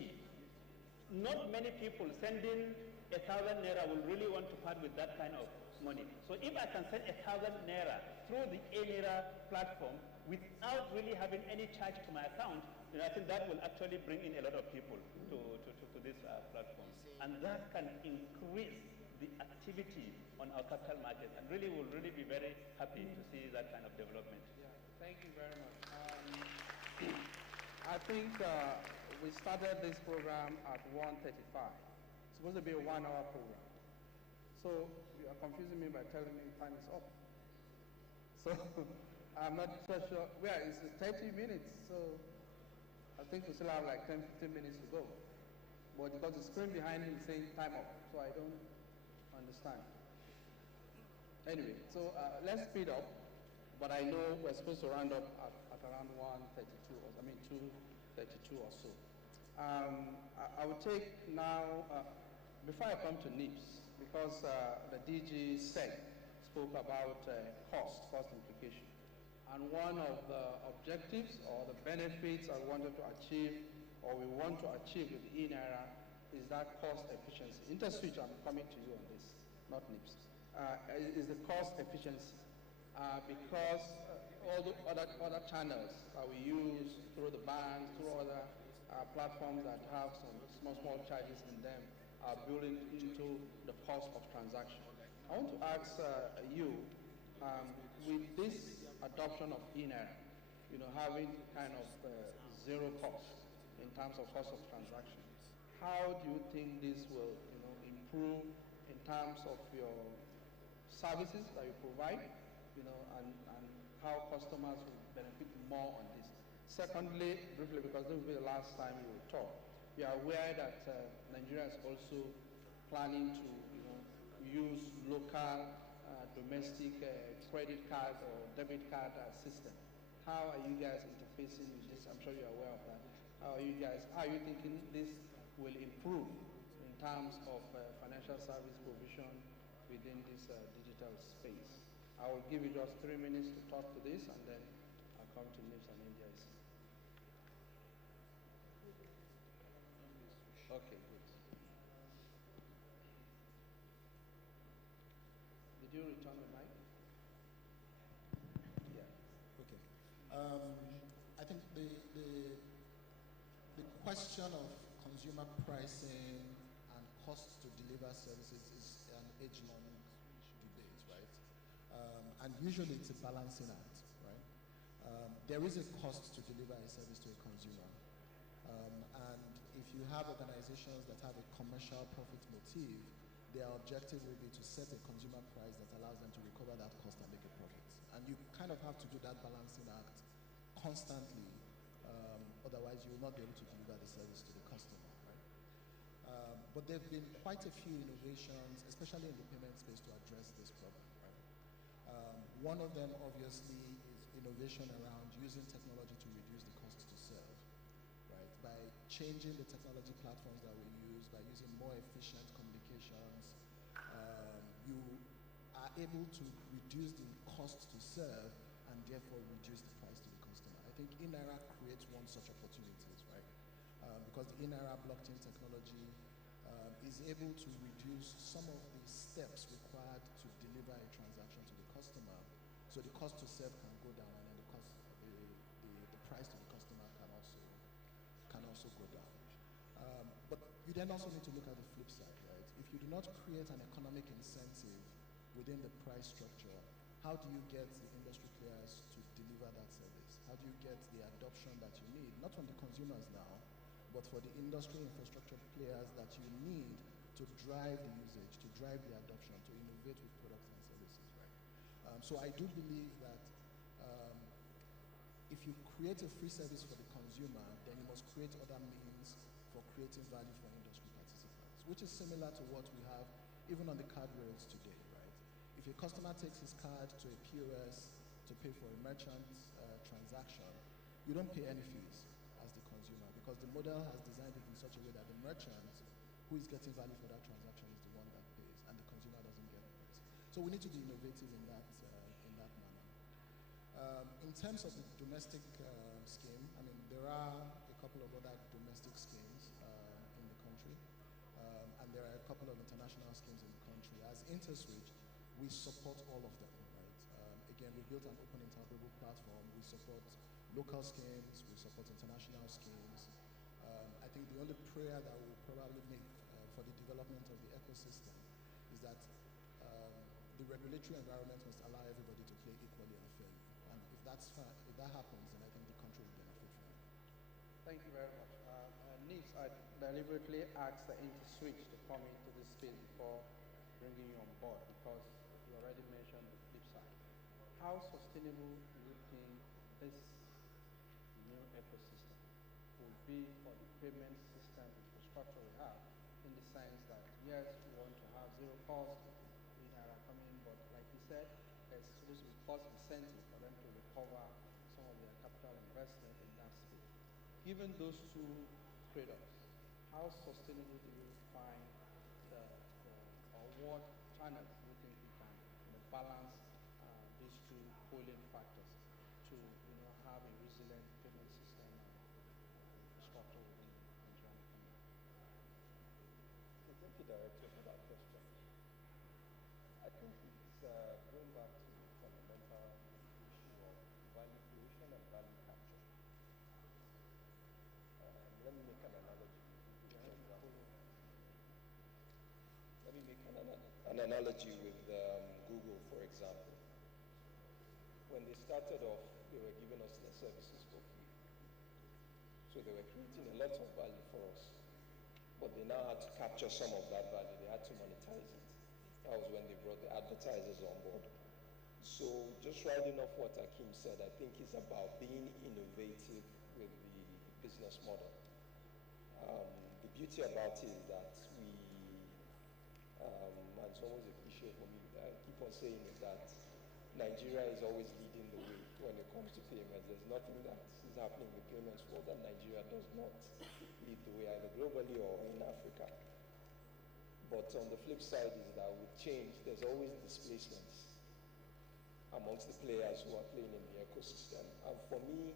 Not many people sending 1,000 Naira will really want to part with that kind of money. So if I can send 1,000 Naira through the eNaira platform without really having any charge to my account, I think that will actually bring in a lot of people to this platform. And that can increase the activity on our capital market, and really will really be very happy to see that kind of development. Yeah, thank you very much. I think we started this program at 1:35. It's supposed to be a 1-hour program. So you are confusing me by telling me time is up. So I'm not so sure. Yeah, it's 30 minutes. So I think we still have like 10, 15 minutes to go. But because the screen behind me is saying time up, so I don't understand. Anyway, so let's speed up. But I know we're supposed to round up at around 1:32, or 2:32 or so. I will take now, before I come to NIPS, because the DG spoke about cost implication. And one of the objectives or the benefits I wanted to achieve, or we want to achieve with eNaira, is that cost efficiency. InterSwitch, I'm coming to you on this, not NIPS, is the cost efficiency. Because all the other channels that we use through the banks, through other platforms that have some small charges in them, are building into the cost of transaction. I want to ask you, with this adoption of eNaira, having kind of zero cost in terms of cost of transaction, how do you think this will, improve in terms of your services that you provide, and how customers will benefit more on this? Secondly, briefly, because this will be the last time we will talk, we are aware that Nigeria is also planning to, use local domestic credit card or debit card system. How are you guys interfacing with this? I'm sure you're aware of that. How are you thinking this will improve in terms of financial service provision within this digital digital space. I will give you just 3 minutes to talk to this, and then I'll come to NIPS and NJIC. Okay, good. Did you return the mic? Yeah. Okay. I think the question of consumer pricing and costs to deliver services is an age-long debate, right? And usually it's a balancing act, right? There is a cost to deliver a service to a consumer. And if you have organizations that have a commercial profit motive, their objective will be to set a consumer price that allows them to recover that cost and make a profit. And you kind of have to do that balancing act constantly, otherwise you will not be able to deliver the service to the customer, right? But there have been quite a few innovations, especially in the payment space, to address this problem, right? One of them, obviously, is innovation around using technology to reduce the cost to serve, right? By changing the technology platforms that we use, by using more efficient communications, you are able to reduce the cost to serve and therefore reduce the price to the customer. I think eNaira creates one such opportunities, right? Because the eNaira blockchain technology is able to reduce some of the steps required to deliver a transaction to the customer. So the cost to serve can go down, and then the price to the customer can also go down. But you then also need to look at the flip side, right? If you do not create an economic incentive within the price structure, how do you get the industry players to deliver that service? How do you get the adoption that you need, not from the consumers now, but for the industry infrastructure players that you need to drive the usage, to drive the adoption, to innovate with products and services, right? So I do believe that if you create a free service for the consumer, then you must create other means for creating value for industry participants, which is similar to what we have even on the card rails today, right? If a customer takes his card to a POS to pay for a merchant transaction, you don't pay any fees as the consumer, because the model has designed it in such a way that the merchant who is getting value for that transaction is the one that pays, and the consumer doesn't get it. So we need to be innovative in that manner. In terms of the domestic scheme, I mean, there are a couple of other domestic schemes in the country, and there are a couple of international schemes in the country. As InterSwitch, we support all of them, right? Again, we built an open interoperable platform. We support local schemes, we support international schemes. I think the only prayer that we'll probably make for the development of the ecosystem is that the regulatory environment must allow everybody to play equally and fairly. And if that happens, then I think the country will benefit from it. Thank you very much. NIPS, I deliberately asked the InterSwitch to come into this space before bringing you on board, because you already mentioned the flip side. How sustainable do you think this new ecosystem will be for the payment system infrastructure we have, in the sense that, yes, we want to have zero cost, eNaira coming in, but like you said, there's supposed to be cost incentive for them to recover some of their capital investment in that space. Given those two trade-offs, how sustainable do you find or what channels do you think we can balance these two polling factors to have a resilient payment system and structure within the Nigerian economy? Thank you, Director, for that question. I think it's going back to the fundamental issue of value creation and value capture. Let me make an analogy. Let me make an analogy with Google, for example. When they started off, they were giving us their services for free. So they were creating a lot of value for us. But they now had to capture some of that value. They had to monetize it. That was when they brought the advertisers on board. So just riding off what Akim said, I think it's about being innovative with the business model. The beauty about it is that and it's always a cliche for me, I keep on saying is that Nigeria is always leading the way when it comes to payments. There's nothing that is happening in the payments world that Nigeria does not lead the way, either globally or in Africa. But on the flip side is that with change, there's always displacements amongst the players who are playing in the ecosystem. And for me,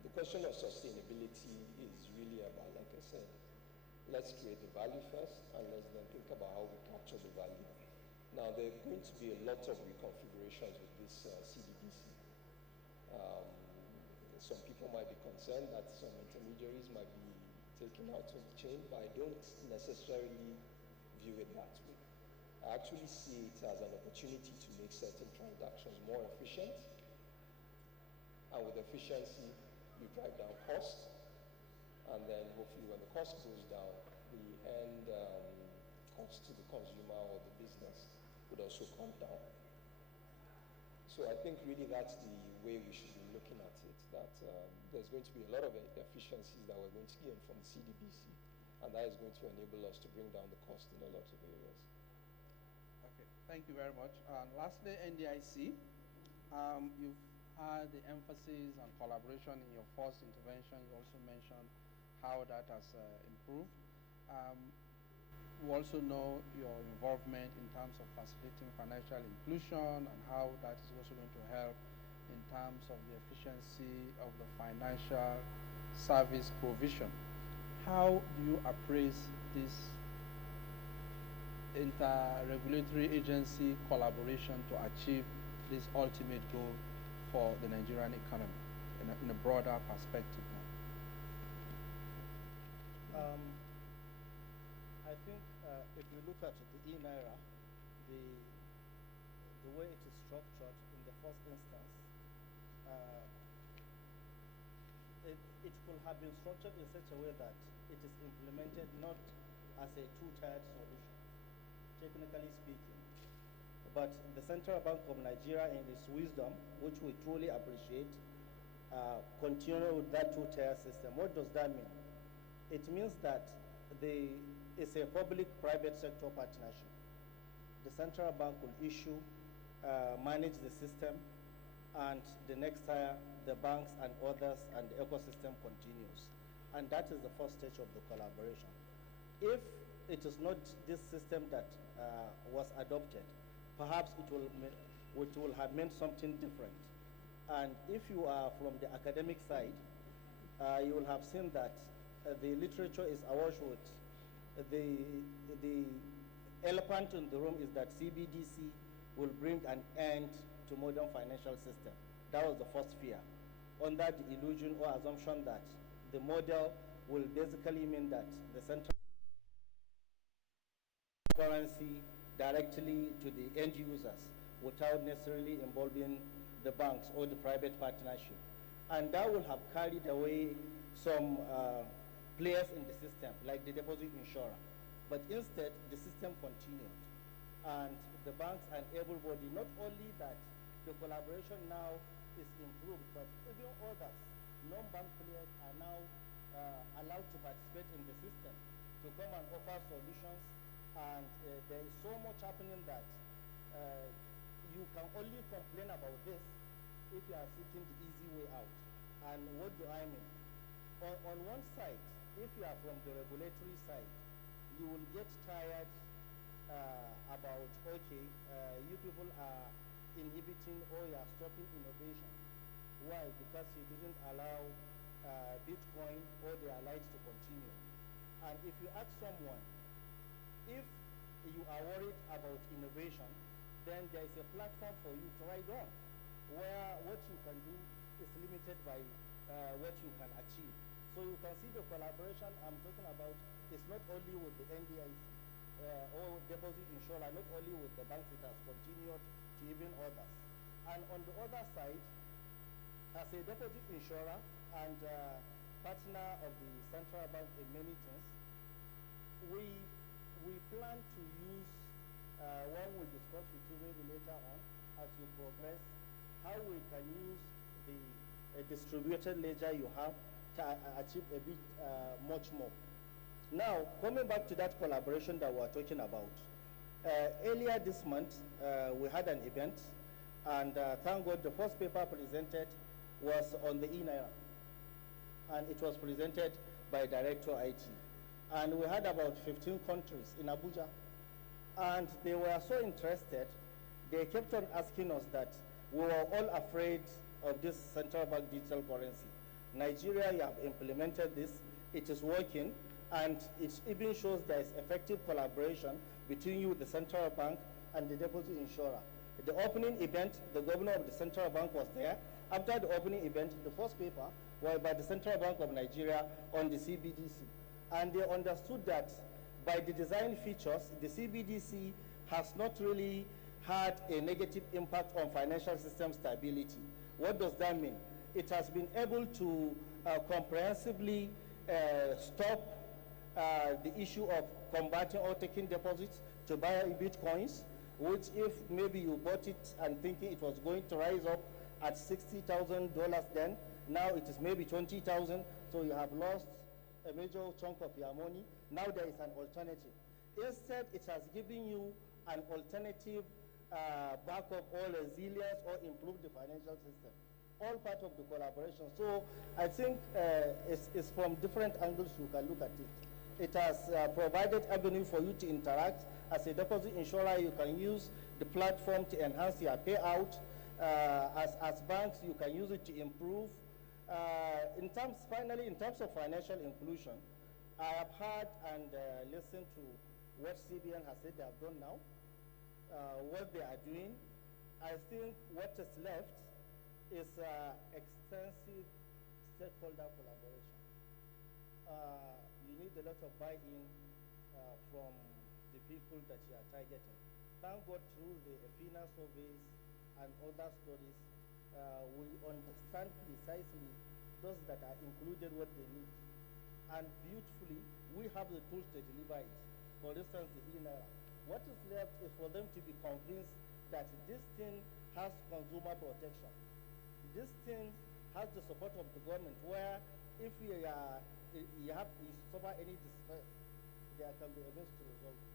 the question of sustainability is really about, like I said, let's create the value first, and let's then think about how we capture the value. Now, there are going to be a lot of reconfigurations with this CDBC. Some people might be concerned that some intermediaries might be taken out of the chain, but I don't necessarily view it that way. I actually see it as an opportunity to make certain transactions more efficient, and with efficiency, you drive down cost, and then hopefully when the cost goes down, the end cost to the consumer or the business would also come down. So I think really that's the way we should be looking at it, that there's going to be a lot of efficiencies that we're going to gain from the CDBC, and that is going to enable us to bring down the cost in a lot of areas. Okay, thank you very much. Lastly, NDIC, you've had the emphasis on collaboration in your first intervention. You also mentioned how that has improved. We also know your involvement in terms of facilitating financial inclusion and how that is also going to help in terms of the efficiency of the financial service provision. How do you appraise this inter-regulatory agency collaboration to achieve this ultimate goal for the Nigerian economy in a broader perspective now? I think if you look at the eNaira, the way it is structured in the first instance, it could have been structured in such a way that it is implemented not as a two-tiered solution, technically speaking. But the Central Bank of Nigeria, in its wisdom, which we truly appreciate, continue with that two-tier system. What does that mean? It means that it's a public-private sector partnership. The Central Bank will issue, manage the system, and the next tier, the banks and others and the ecosystem continues. And that is the first stage of the collaboration. If it is not this system that was adopted, perhaps it will have meant something different. And if you are from the academic side, you will have seen that the literature is awash with the elephant in the room is that CBDC will bring an end to modern financial system. That was the first fear. Under the illusion or assumption that the model will basically mean that the central currency directly to the end users without necessarily involving the banks or the private partnership. And that will have carried away some players in the system, like the deposit insurer. But instead, the system continued. And the banks and everybody, not only that the collaboration now is improved, but even others, non-bank players are now allowed to participate in the system to come and offer solutions. And there is so much happening that you can only complain about this if you are seeking the easy way out. And what do I mean? On one side, if you are from the regulatory side, you will get tired about, okay, you people are inhibiting or you are stopping innovation. Why? Because you didn't allow Bitcoin or their lights to continue. And if you ask someone, if you are worried about innovation, then there is a platform for you to ride on, where what you can do is limited by what you can achieve. So you can see the collaboration I'm talking about is not only with the NDIC or deposit insurer, not only with the banks, it has continued to even others. And on the other side, as a deposit insurer and partner of the central bank in many things, we plan to use, one will discuss with you maybe later on as you progress, how we can use the distributed ledger you have to achieve a bit much more. Now, coming back to that collaboration that we're talking about, earlier this month, we had an event, and thank God the first paper presented was on the eNaira, and it was presented by Director IT. And we had about 15 countries in Abuja. And they were so interested, they kept on asking us that we were all afraid of this central bank digital currency. Nigeria, you have implemented this, it is working, and it even shows there is effective collaboration between you, the central bank, and the deposit insurer. The opening event, the governor of the central bank was there. After the opening event, the first paper was by the Central Bank of Nigeria on the CBDC. And they understood that by the design features, the CBDC has not really had a negative impact on financial system stability. What does that mean? It has been able to comprehensively stop the issue of converting or taking deposits to buy Bitcoins, which if maybe you bought it and thinking it was going to rise up at $60,000 then, now it is maybe 20,000, so you have lost a major chunk of your money. Now there is an alternative. Instead, it has given you an alternative backup or resilience or improve the financial system. All part of the collaboration. So I think it's from different angles you can look at it. It has provided avenue for you to interact. As a deposit insurer, you can use the platform to enhance your payout. As banks, you can use it to improve. Finally, in terms of financial inclusion, I have heard and listened to what CBN has said they have done now, what they are doing. I think what is left is extensive stakeholder collaboration. You need a lot of buy-in from the people that you are targeting. Thank God through the FINA surveys and other studies, we understand precisely those that are included what they need. And beautifully, we have the tools to deliver it. For instance, the eNaira. What is left is for them to be convinced that this thing has consumer protection. This thing has the support of the government, where if you suffer any distress, there can be a means to resolve it.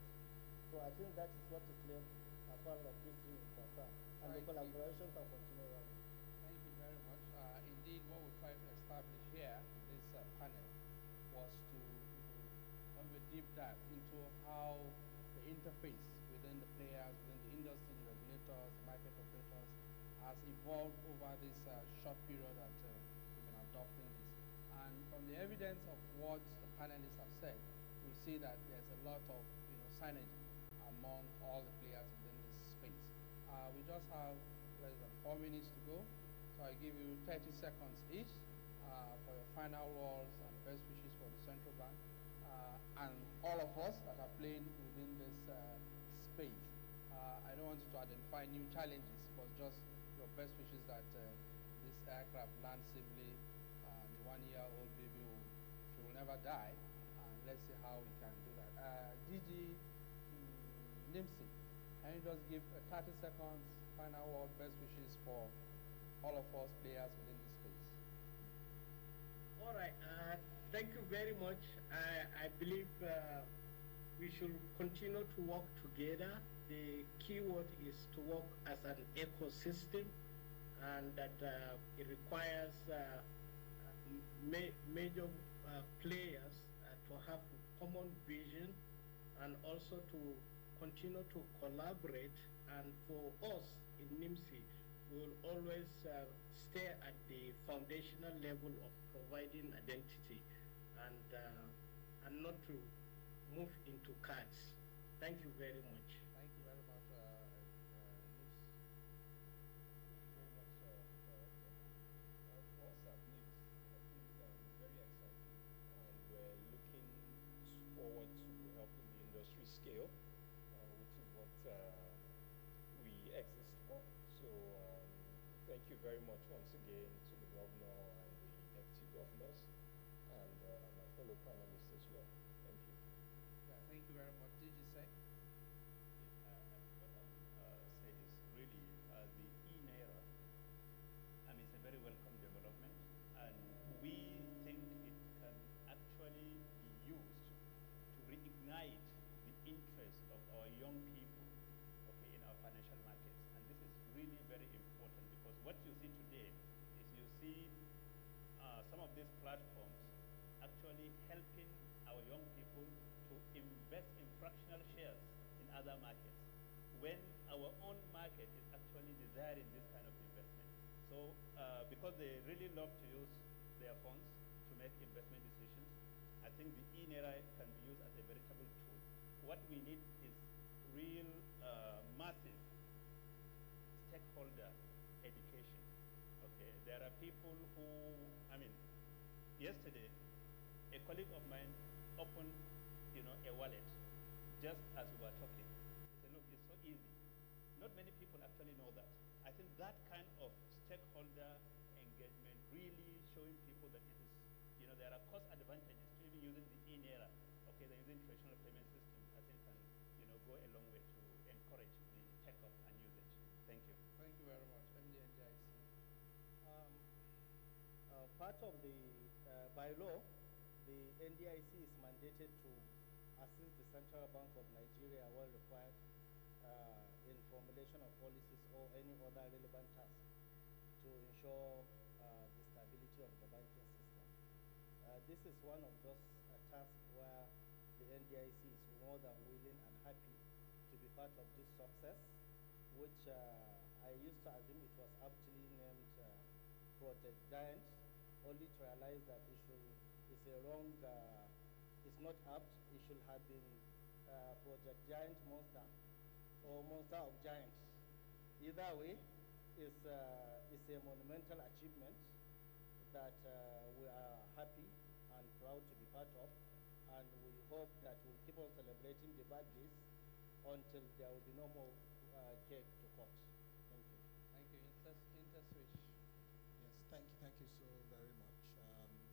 So I think that is what is left as far as this thing is concerned. And the collaboration can continue around. Thank you very much. Indeed, what we tried to establish here in this panel was to have a deep dive into how the interface within the players, within the industry, the regulators, the market operators has evolved over this short period that we've been adopting this. And from the evidence of what the panelists have said, we see that there's a lot of synergy among all the players within this space. We just have less than 4 minutes to go, so I give you 30 seconds each for your final words and best wishes for the central bank and all of us that are playing within this space. I don't want you to identify new challenges, but just your best wishes that this aircraft lands safely. The 1-year-old baby will never die, and let's see how we can do that. DG Nimsi, can you just give a 30 seconds final word, best wishes for all of us players within this space? All right. Thank you very much. I believe we should continue to work together. The key word is to work as an ecosystem, and that it requires major players to have common vision and also to continue to collaborate. And for us in NIMSI, we will always stay at the foundational level of providing identity and not to move into cards. Thank you very much. Thank you very much, Very exciting, and we're looking forward to helping the industry scale, which is what we exist for. So thank you very much once again to the governor and the deputy governors and my fellow panelists as well. Thank you. Yeah, thank you very much. Did you say? Say is really the eNaira. I mean, it's a very welcome development, and we think it can actually be used to reignite the interest of our young people, okay, in our financial markets. And this is really very important, because what you see today is some of these platforms actually helping our young invest in fractional shares in other markets when our own market is actually desiring this kind of investment. So because they really love to use their funds to make investment decisions, I think the eNaira can be used as a veritable tool. What we need is real massive stakeholder education. Okay, there are people who, yesterday, a colleague of mine opened, a wallet just as we were talking. He said, look, it's so easy. Not many people actually know that. I think that kind of stakeholder engagement really showing people that it is, there are cost advantages to even using the eNaira. Okay, they're using traditional payment systems. I think can, go a long way to encourage the take-up and usage. Thank you. Thank you very much, MDNJIC. Part of the, by law, the NDIC is mandated to assist the Central Bank of Nigeria where required in formulation of policies or any other relevant task to ensure the stability of the banking system. This is one of those tasks where the NDIC is more than willing and happy to be part of this success, which I used to assume it was aptly named Project Giant, only to realize that it's a wrong, it's not apt. It should have been Project Giant Monster or Monster of Giants. Either way, it's a monumental achievement that we are happy and proud to be part of, and we hope that we'll keep on celebrating the birthdays until there will be no more cake to cut. Thank you. Thank you. Interswitch. Yes, thank you so very much.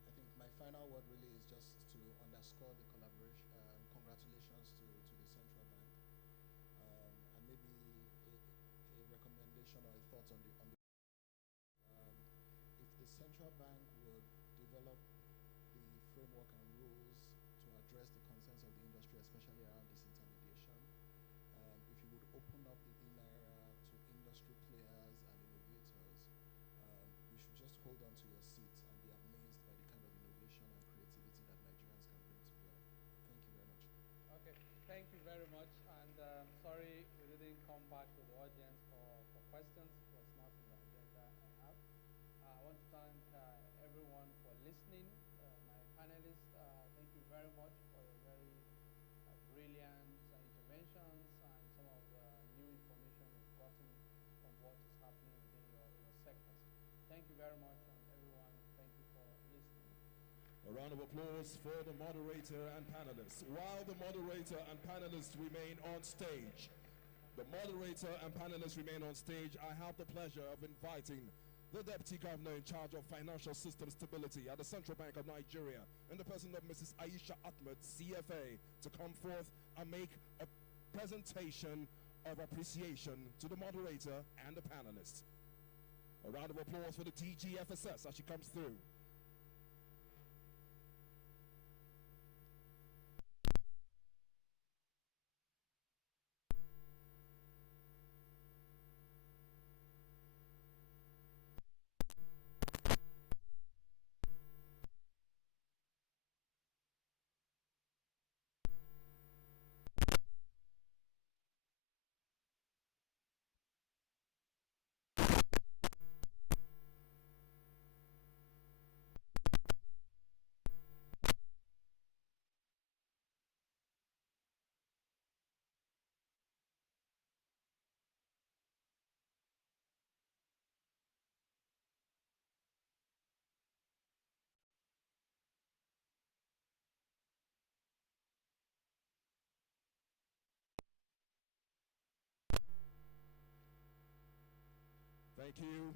I think my final word really is just to underscore the collaboration. Congratulations to the central bank, and maybe a recommendation or a thought on the if the central bank would develop the framework and rules to address the concerns of the industry, especially around disintermediation, if you would open up the eNaira to industry players and innovators, you should just hold on to your seat and be amazed by the kind of innovation and creativity that Nigerians can bring to bear. Thank you very much. Okay, thank you very much. And sorry we didn't come back to the audience for questions. It was not in the agenda I have. I want to thank everyone for listening. My panelists, thank you very much for your very brilliant interventions and some of the new information we've gotten from what is happening within your sectors. Thank you very much, and everyone, thank you for listening. A round of applause for the moderator and panelists. While the moderator and panelists remain on stage, I have the pleasure of inviting the Deputy Governor in charge of Financial System Stability at the Central Bank of Nigeria, in the person of Mrs. Aisha Ahmed, CFA, to come forth and make a presentation of appreciation to the moderator and the panelists. A round of applause for the DGFSS as she comes through. Thank you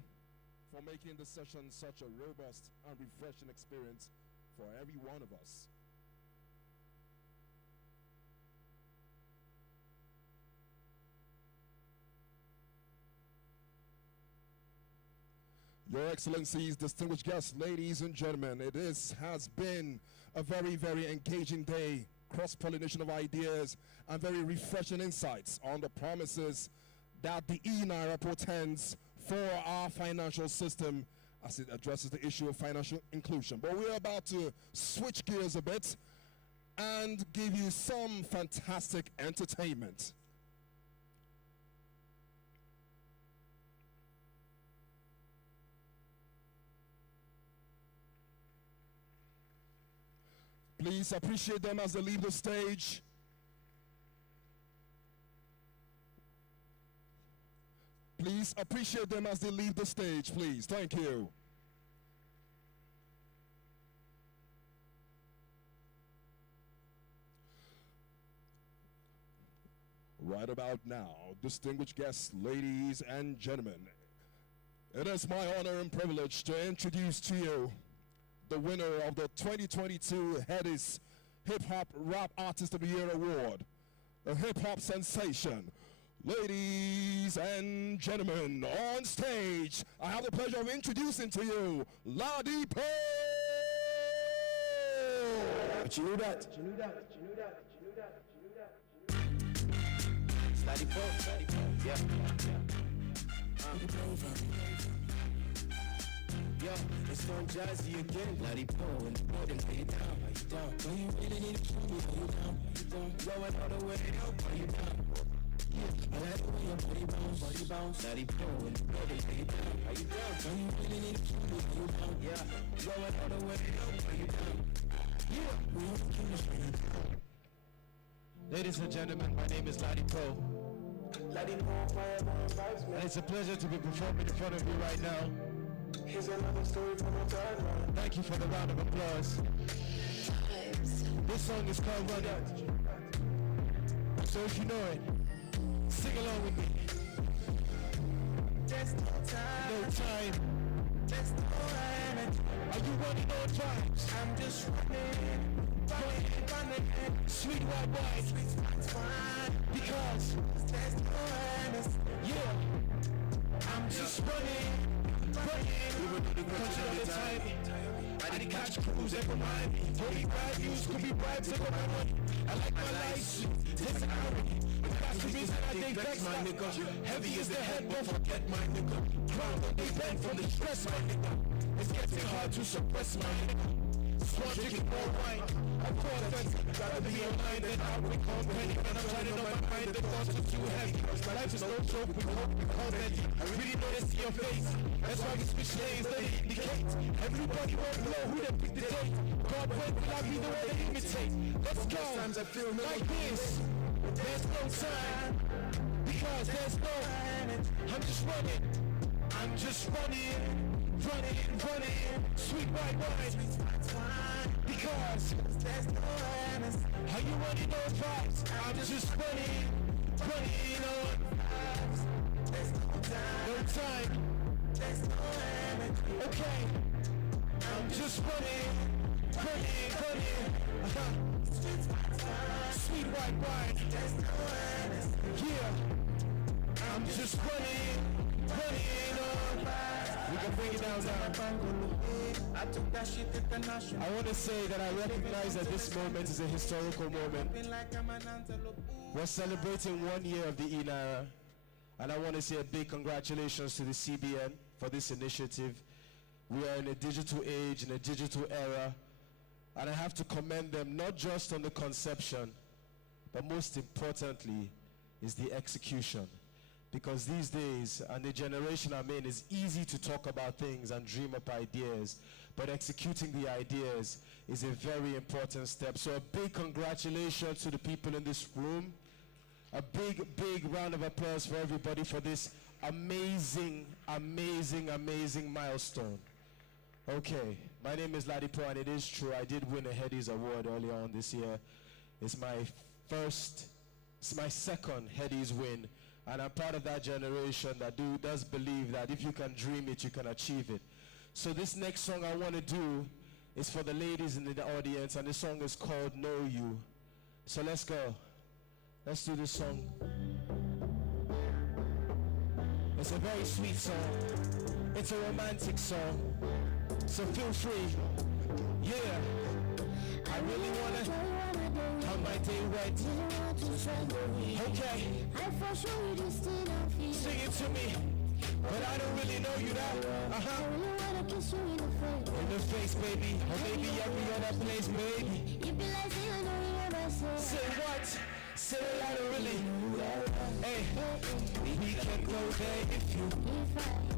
for making the session such a robust and refreshing experience for every one of us. Your Excellencies, distinguished guests, ladies and gentlemen, has been a very, very engaging day, cross-pollination of ideas and very refreshing insights on the promises that the eNaira portends for our financial system as it addresses the issue of financial inclusion. But we're about to switch gears a bit and give you some fantastic entertainment. Please appreciate them as they leave the stage. Please appreciate them as they leave the stage, please. Thank you. Right about now, distinguished guests, ladies and gentlemen, it is my honor and privilege to introduce to you the winner of the 2022 Headies Hip Hop Rap Artist of the Year Award, a hip hop sensation. Ladies and gentlemen, on stage, I have the pleasure of introducing to you Ladipo. But you knew that. Ladipo, yeah. Yo, it's Don Jazzy again. Ladipo, and the boy done lay it down. Are you down? Do you really need to show me? Are you down? Going all the way up. Are you down? I like the way your body bounce. Ladipo, and the boy done lay it down. Are you down? Do you really need to show me? Are you down? Yeah, going all the way up. Are you down? Yeah, we all keep the straight down. Ladies and gentlemen, my name is Ladipo. And it's a pleasure to be performing in front of you right now. Here's another story from my timeline. Thank you for the round of applause. This song is called Run It. So if you know it, sing along with me. There's no time. No time. There's no time. Are you running on times? I'm just running. Sweet white wine. Because there's no time. Yeah. I'm just running. We were doing the country all the time. I didn't catch crews that remind me. Holy bad news could be bribes that my money. I like my life. It's an irony. That's the reason I think vex my nigga. Heavy is the head, don't forget my nigga. Crown when they bend from the stress, my nigga. It's getting hard to suppress my nigga. Swan drinking more wine. I'm poor offense. Rather be online than out with company. And I'm trying on my mind, the thoughts are too heavy. My life is no joke, we hope we comedy. I really know they see your face. That's why we switch lanes, let it indicate. Everybody won't know who they pick the date. God, when will I be the one they imitate? Let's go. Sometimes I feel like this. There's no time. Because there's no time. I'm just running. I'm just running. Running. Sweet white wine. Because there's no time. Are you running on vibes? I'm just running on vibes. There's no time. No time. There's no time. Okay. I'm just running. Sweet white wine. There's no time. Yeah. I'm just running on vibes. We can bring it down now. I took that shit international. I want to say that I recognize that this moment is a historical moment. We're celebrating 1 year of the eNaira, and I want to say a big congratulations to the CBN for this initiative. We are in a digital age, in a digital era, and I have to commend them not just on the conception, but most importantly is the execution. Because these days, and the generation I'm in, it's easy to talk about things and dream up ideas, but executing the ideas is a very important step. So a big congratulations to the people in this room. A big round of applause for everybody for this amazing milestone. Okay, my name is Ladipo, and it is true, I did win a Headies Award earlier on this year. It's my second Headies win. And I'm part of that generation that does believe that if you can dream it, you can achieve it. So this next song I want to do is for the ladies in the audience, and this song is called Know You. So let's go. Let's do this song. It's a very sweet song. It's a romantic song. So feel free. Yeah. I really want to have my day wet. Okay. Sing it to me. But I don't really know you now. In the face, baby. Or maybe every other place, baby. Say what? Say I don't really. Hey, we can go there if you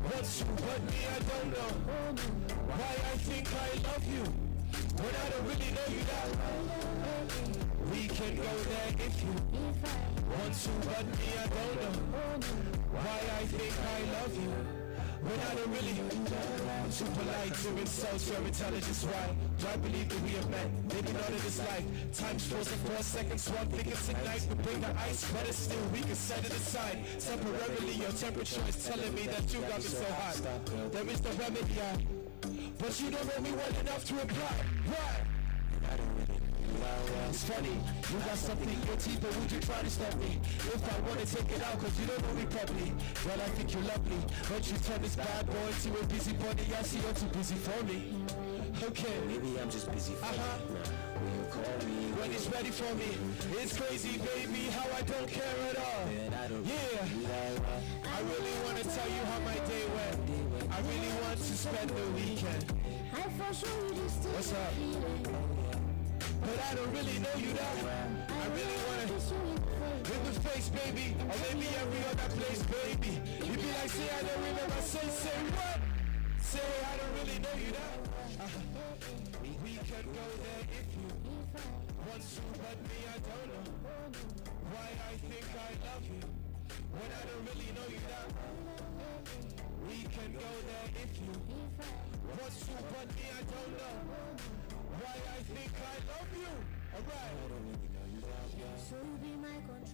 want to, but me I don't know why I think I love you when I don't really know you that. We can go there if you want to, but me I don't know why I think I love you when I don't really. Too polite to insult your intelligence. Why do I believe that we have met? Maybe not in this life. Time's frozen 4 seconds. One thing is ignite. We bring the ice, but it's still we can set it aside. Temporarily, your temperature is telling me that you got me so hot. There is the remedy, but you don't know me well enough to reply. Why? It's funny, you got something in your teeth, but would you try to stop me? If I wanna take it out, cause you don't know me properly. Well, I think you're lovely, but you turn this bad boy to a busy body. I see you're too busy for me. Okay, maybe I'm just busy for you. Will you call me when it's ready for me? It's crazy, baby, how I don't care at all. Yeah, I really wanna tell you how my day went. I really want to spend the weekend. What's up? But I don't really know you that. I really wanna hit the face, baby, or maybe every other place, baby. You be like, say I don't remember, say what? Say I don't really know you that. We can go there if you want to, but me I don't know why I think I love you when I don't really know you that. We can go there if you want to, but me I don't know why I think I love you. Alright.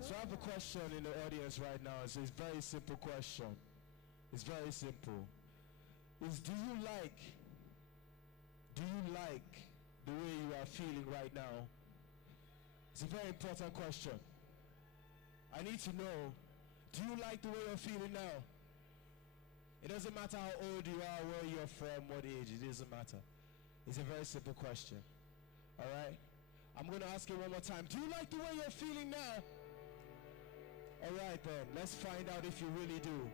So I have a question in the audience right now. It's a very simple question. It's very simple. Is do you like the way you are feeling right now? It's a very important question. I need to know, do you like the way you're feeling now? It doesn't matter how old you are, where you're from, what age, it doesn't matter. It's a very simple question. Alright? I'm going to ask you one more time. Do you like the way you're feeling now? Alright then, let's find out if you really do.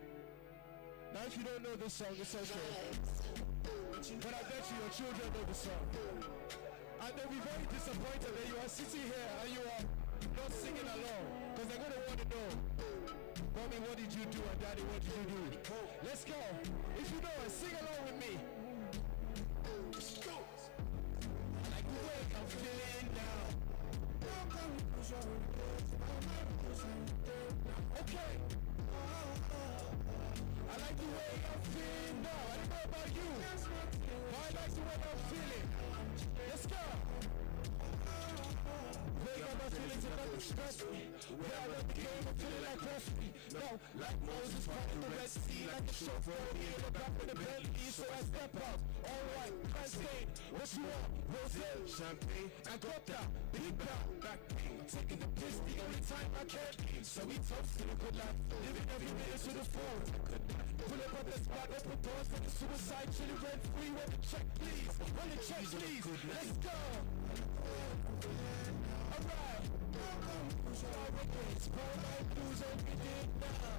Now if you don't know this song, it's okay. But I bet you your children know the song. And they'll be very disappointed that you are sitting here and you are not singing along. Because they're going to want to know, Mommy, what did you do? And Daddy, what did you do? Let's go. If you know it, sing along with me. Like the way I'm feeling now. Okay. I like the way I'm feeling now. I don't know about you, but I like the way I'm feeling. Let's go. Wake up, I'm feeling to nothing stress me. Where I love the game, I'm feeling like me. No, like Moses parting the Red Sea, like a chauffeur in the back of the Bentley. So I step out. Alright, Christ Stain, what you want? Rosé, champagne, I got that. Big back pain. Taking the piss the only time I can. So we toast to the good life. Living every minute to the full. Pull up the spot, open doors for the suicide. Chilling rent free, with the check please. Run the check please. Let's go. Alright. Pour my blues every day now.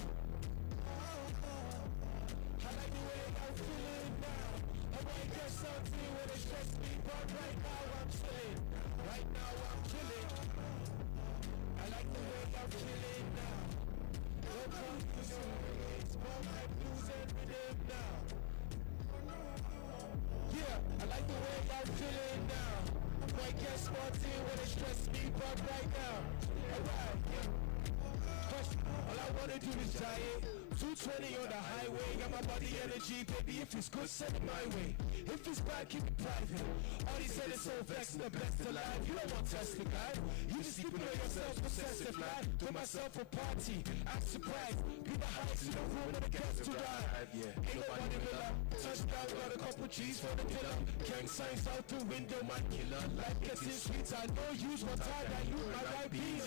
I like the way I'm feeling now. I might get something when it stress me, but right now I'm chilling. Right now I'm chilling. I like the way I'm feeling now. No confusion, pour my blues every day now. Yeah, I like the way I'm feeling now. I might get something when it stress me, but right now. Alright, all I wanna do is diet. 220 on the highway, got my body energy, baby. If it's good, send it my way. If it's bad, keep it private. All he said is so vexed, the best alive. You don't want testing, guy. You just keep it on yourself, possessive life. Do myself a party, act surprised. Be the highest in the room when the guests to ride. Ain't nobody Miller. Touchdown, got a couple G's for the dealer. Gang signs out the window, my killer. Life gets in sweet, I know use my time, I use my right beat.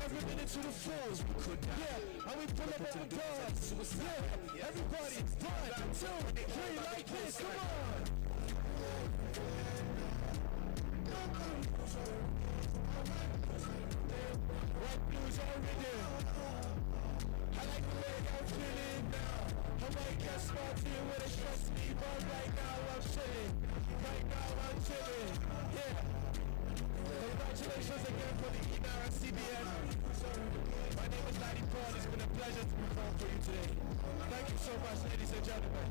Every minute to the full. Yeah, and we pull up on the guns. Yeah, everybody's done. 2, 3, like this, come on. White blues every day. I like the way I'm feeling now. I might get smarty when it stress me, but right now I'm chilling. Right now I'm chilling. Yeah. so much, ladies and gentlemen.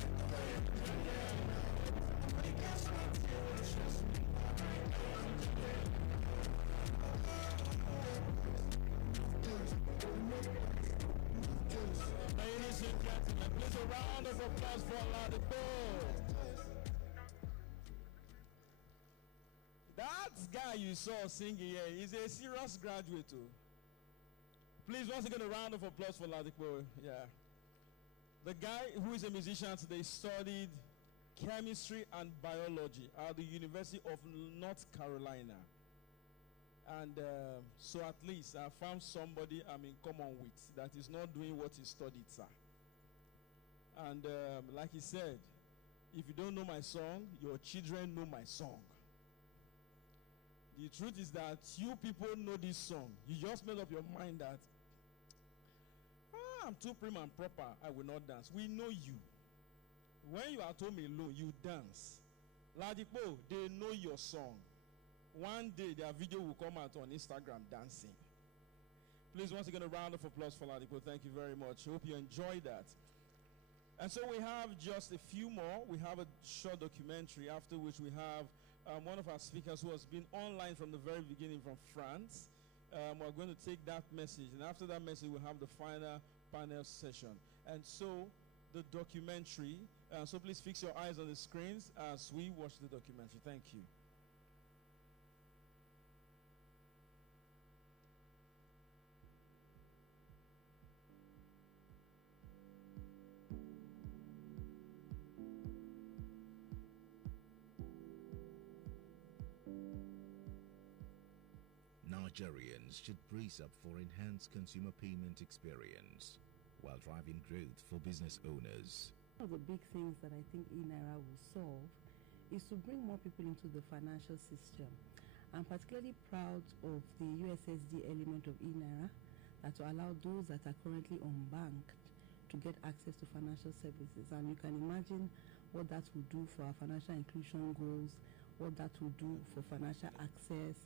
Ladies and gentlemen, please a round of applause for Ladipo. That guy you saw singing here is a serious graduate too. Please once again a round of applause for Ladipo. Yeah. The guy who is a musician today studied chemistry and biology at the University of North Carolina. And so at least I found somebody I'm in common with that is not doing what he studied, sir. And like he said, if you don't know my song, your children know my song. The truth is that you people know this song. You just made up your mind that I'm too prim and proper, I will not dance. We know you. When you are at home alone, you dance. Ladipo, they know your song. One day their video will come out on Instagram dancing. Please once again a round of applause for Ladipo. Thank you very much. Hope you enjoyed that. And so we have just a few more. We have a short documentary, after which we have one of our speakers who has been online from the very beginning from France. We're going to take that message, and after that message we'll have the final panel session. And so the documentary, so please fix your eyes on the screens as we watch the documentary. Thank you. Nigerians should brace up for enhanced consumer payment experience while driving growth for business owners. One of the big things that I think eNaira will solve is to bring more people into the financial system. I'm particularly proud of the USSD element of eNaira that will allow those that are currently unbanked to get access to financial services. And you can imagine what that will do for our financial inclusion goals, what that will do for financial access,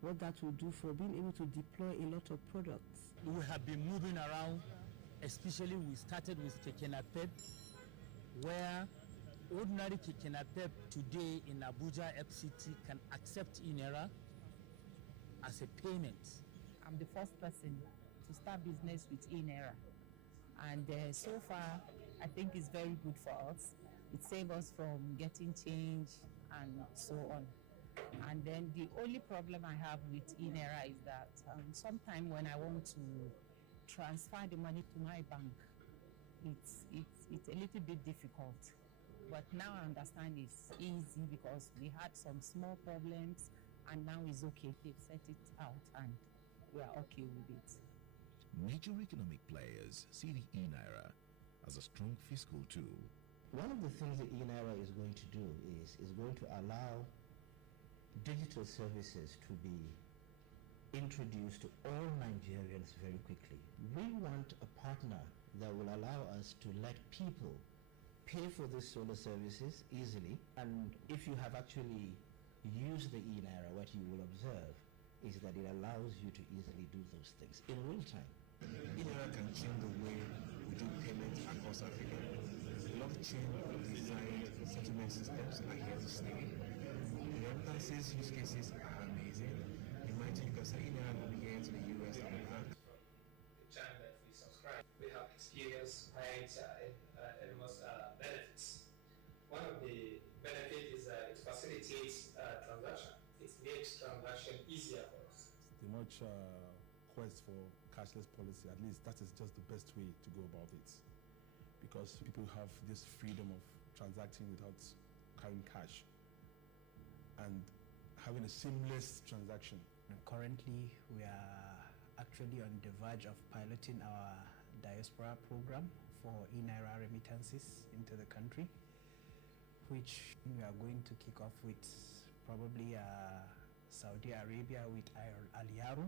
what that will do for being able to deploy a lot of products. We have been moving around, especially we started with Keke Napep, where ordinary Keke Napep today in Abuja FCT can accept eNaira as a payment. I'm the first person to start business with eNaira, and so far I think it's very good for us. It saves us from getting change and so on. And then the only problem I have with eNaira is that sometimes when I want to transfer the money to my bank, it's a little bit difficult. But now I understand it's easy because we had some small problems and now it's okay. They've set it out and we are okay with it. Major economic players see the eNaira as a strong fiscal tool. One of the things that eNaira is going to do is going to allow digital services to be introduced to all Nigerians very quickly. We want a partner that will allow us to let people pay for these solar services easily, and if you have actually used the eNaira, what you will observe is that it allows you to easily do those things in real time. eNaira can change the way we do payments across Africa. Blockchain designed settlement systems are here to stay. Remittances use cases are amazing. Imagine you can say eNaira will be here to the US and back. The channel that we subscribe, we have experienced quite enormous benefits. One of the benefits is it facilitates transaction. It makes transaction easier for us. The much quest for cashless policy, at least that is just the best way to go about it, because people have this freedom of transacting without carrying cash and having a seamless transaction. Currently, we are actually on the verge of piloting our diaspora program for eNaira remittances into the country, which we are going to kick off with probably Saudi Arabia with Aliaro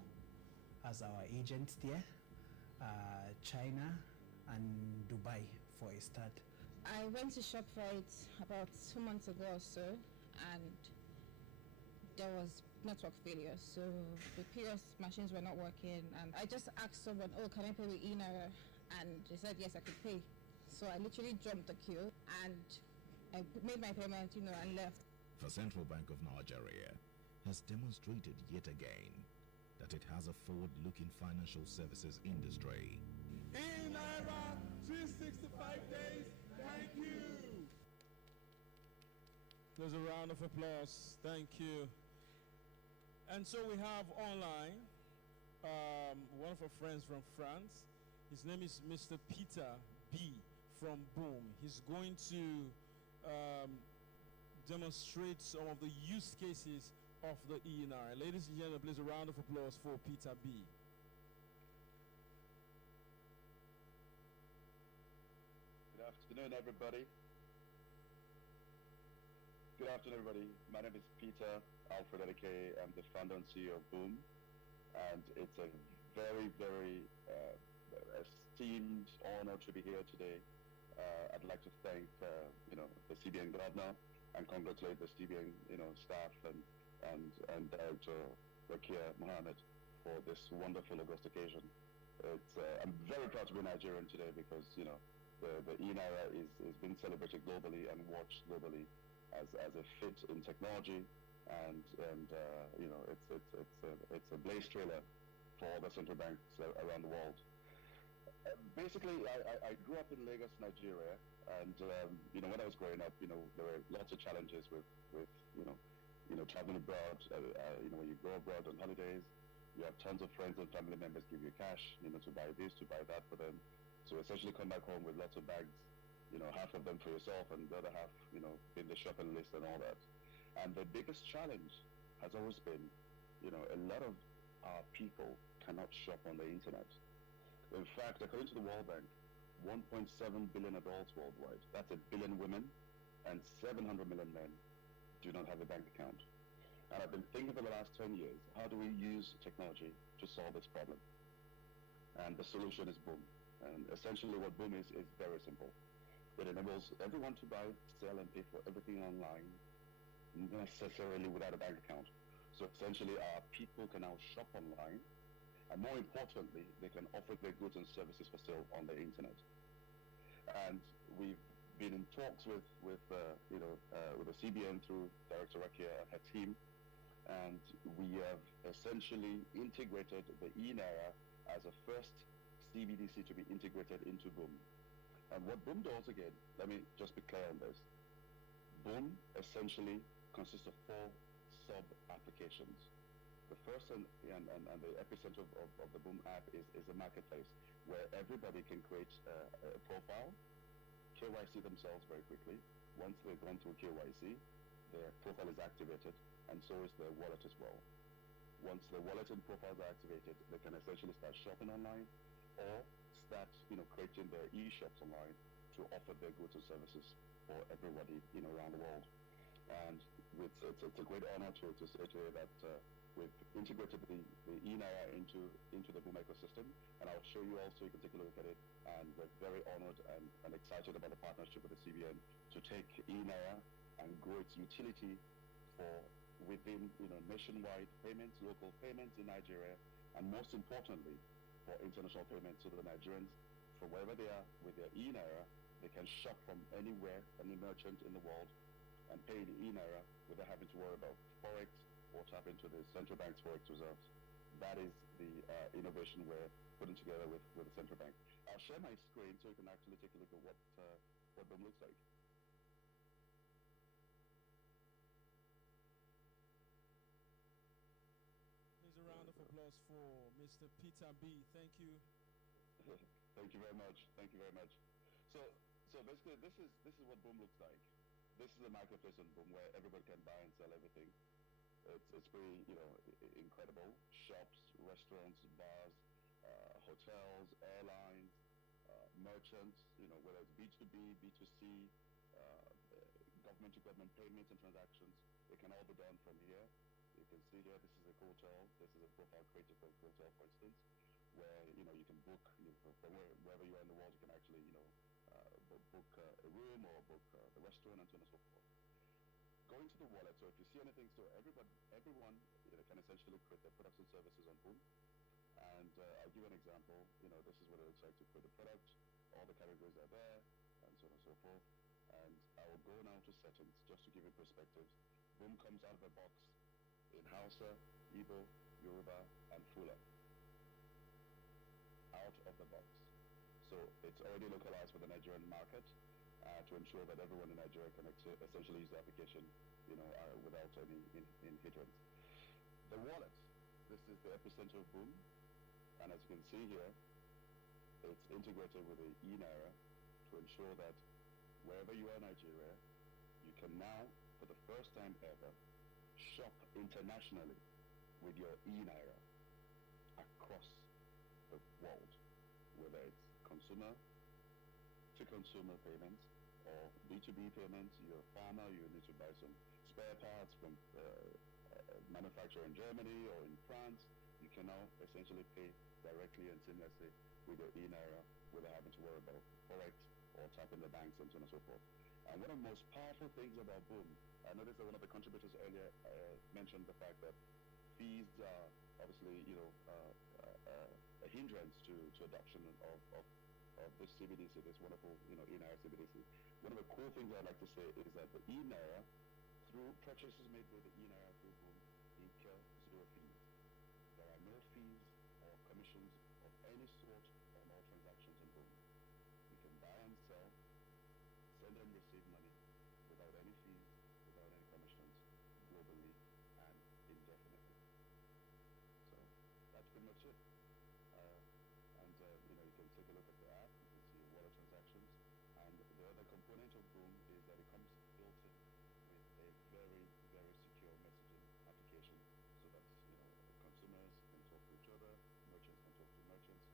as our agent there, China and Dubai for a start. I went to ShopRite about 2 months ago or so, and there was network failure, so the POS machines were not working, and I just asked someone, oh, can I pay with eNaira? And they said yes, I could pay. So I literally jumped the queue and I made my payment, and left. The Central Bank of Nigeria has demonstrated yet again that it has a forward-looking financial services industry. eNaira 365 days, thank you. There's a round of applause, thank you. And so we have online one of our friends from France. His name is Mr. Peter B. from Boom. He's going to demonstrate some of the use cases of the eNaira. Ladies and gentlemen, please a round of applause for Peter B. Good afternoon, everybody. Good afternoon, everybody. My name is Peter Alfred Edeke. I'm the founder and CEO of Boom. And it's a very, very esteemed honor to be here today. I'd like to thank, the CBN governor and congratulate the CBN, staff and Director Rakia Mohammed for this wonderful August occasion. I'm very proud to be Nigerian today because, the eNaira is being celebrated globally and watched globally as a fit in technology, and it's a blaze trailer for all the central banks around the world. Basically, I grew up in Lagos, Nigeria, and when I was growing up, there were lots of challenges with traveling abroad. When you go abroad on holidays, you have tons of friends and family members give you cash, to buy this, to buy that for them. So essentially, come back home with lots of bags, half of them for yourself, and the other half, in the shopping list and all that. And the biggest challenge has always been, a lot of our people cannot shop on the internet. In fact, according to the World Bank, 1.7 billion adults worldwide, that's 1 billion women, and 700 million men do not have a bank account. And I've been thinking for the last 10 years, how do we use technology to solve this problem? And the solution is Boom. And essentially what Boom is very simple. It enables everyone to buy, sell, and pay for everything online, necessarily without a bank account. So essentially our people can now shop online, and more importantly, they can offer their goods and services for sale on the internet. And we've been in talks with the CBN through Director Rakia and her team, and we have essentially integrated the eNaira as a first CBDC to be integrated into Boom. And what Boom does, again, let me just be clear on this. Boom essentially consists of 4 sub-applications. The first and the epicenter of the Boom app is a marketplace where everybody can create a profile, KYC themselves very quickly. Once they've gone through KYC, their profile is activated, and so is their wallet as well. Once the wallet and profiles are activated, they can essentially start shopping online or start creating their e-shops online to offer their goods and services for everybody around the world. And it's a great honor to say today that we've integrated the eNaira into the Boom ecosystem, and I'll show you also, you can take a look at it, and we're very honored and excited about the partnership with the CBN to take eNaira and grow its utility for within nationwide payments, local payments in Nigeria, and most importantly for international payments, so that the Nigerians, from wherever they are with their eNaira, they can shop from anywhere, any merchant in the world, and pay in eNaira without having to worry about Forex or tap into the central bank's Forex reserves. That is the innovation we're putting together with the central bank. I'll share my screen so you can actually take a look at what Boom looks like. Here's a round of applause for Mr. Peter B. Thank you. Thank you very much. Thank you very much. So basically, this is what Boom looks like. This is a marketplace on Boom where everybody can buy and sell everything. It's pretty, incredible. Shops, restaurants, bars, hotels, airlines, merchants, whether it's B2B, B2C, government-to-government payments and transactions, it can all be done from here. You can see here, this is a hotel. This is a profile created for a hotel, for instance, where, you can book, from wherever you are in the world, you can actually, book a room or book the restaurant and so on and so forth. Going to the wallet, so if you see anything, so everyone can essentially create their products and services on Boom. And I'll give you an example. This is what it looks like to create a product. All the categories are there. so forth. And I will go now to settings just to give you perspectives. Boom comes out of the box in Hausa, Igbo, Yoruba, and Fula. Out of the box. So it's already localized for the Nigerian market to ensure that everyone in Nigeria can essentially use the application, without any hindrance. The wallet, this is the epicenter of Boom, and as you can see here, it's integrated with the eNaira to ensure that wherever you are in Nigeria, you can now, for the first time ever, shop internationally with your eNaira across the world, whether it's consumer to consumer payments or B2B payments. You're a farmer, you need to buy some spare parts from manufacturer in Germany or in France. You can now essentially pay directly and seamlessly with your eNaira without having to worry about Forex or tapping the banks and so on and so forth. And one of the most powerful things about Boom, I noticed that one of the contributors earlier mentioned the fact that fees are obviously, a hindrance to adoption of this CBDC, this wonderful, eNaira CBDC. One of the cool things I'd like to say is that the eNaira, through purchases made with the eNaira through Boom, incur 0 fees. There are no fees or commissions of any sort on all transactions in Boom. You can buy and sell, send and receive money without any fees, without any commissions, globally and indefinitely. So that's pretty much it. You can take a look at the app, you can see wallet transactions, and the other component of Boom is that it comes built in with a very, very secure messaging application, so that consumers can talk to each other, merchants can talk to merchants,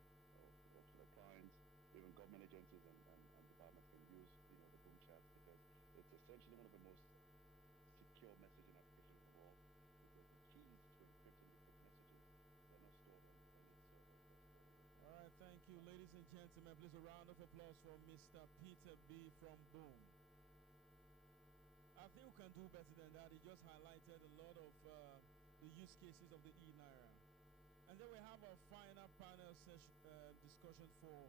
or talk to their clients, even government agencies and departments can use the Boom chat, because it's essentially one of the most secure messaging applications in the world, because the keys to encrypting the Boom messages are not stored on any server. All right, thank you, ladies and gentlemen. Please a round of applause for Mr. Peter B. from Boom. I think we can do better than that. He just highlighted a lot of the use cases of the eNaira. And then we have our final panel discussion for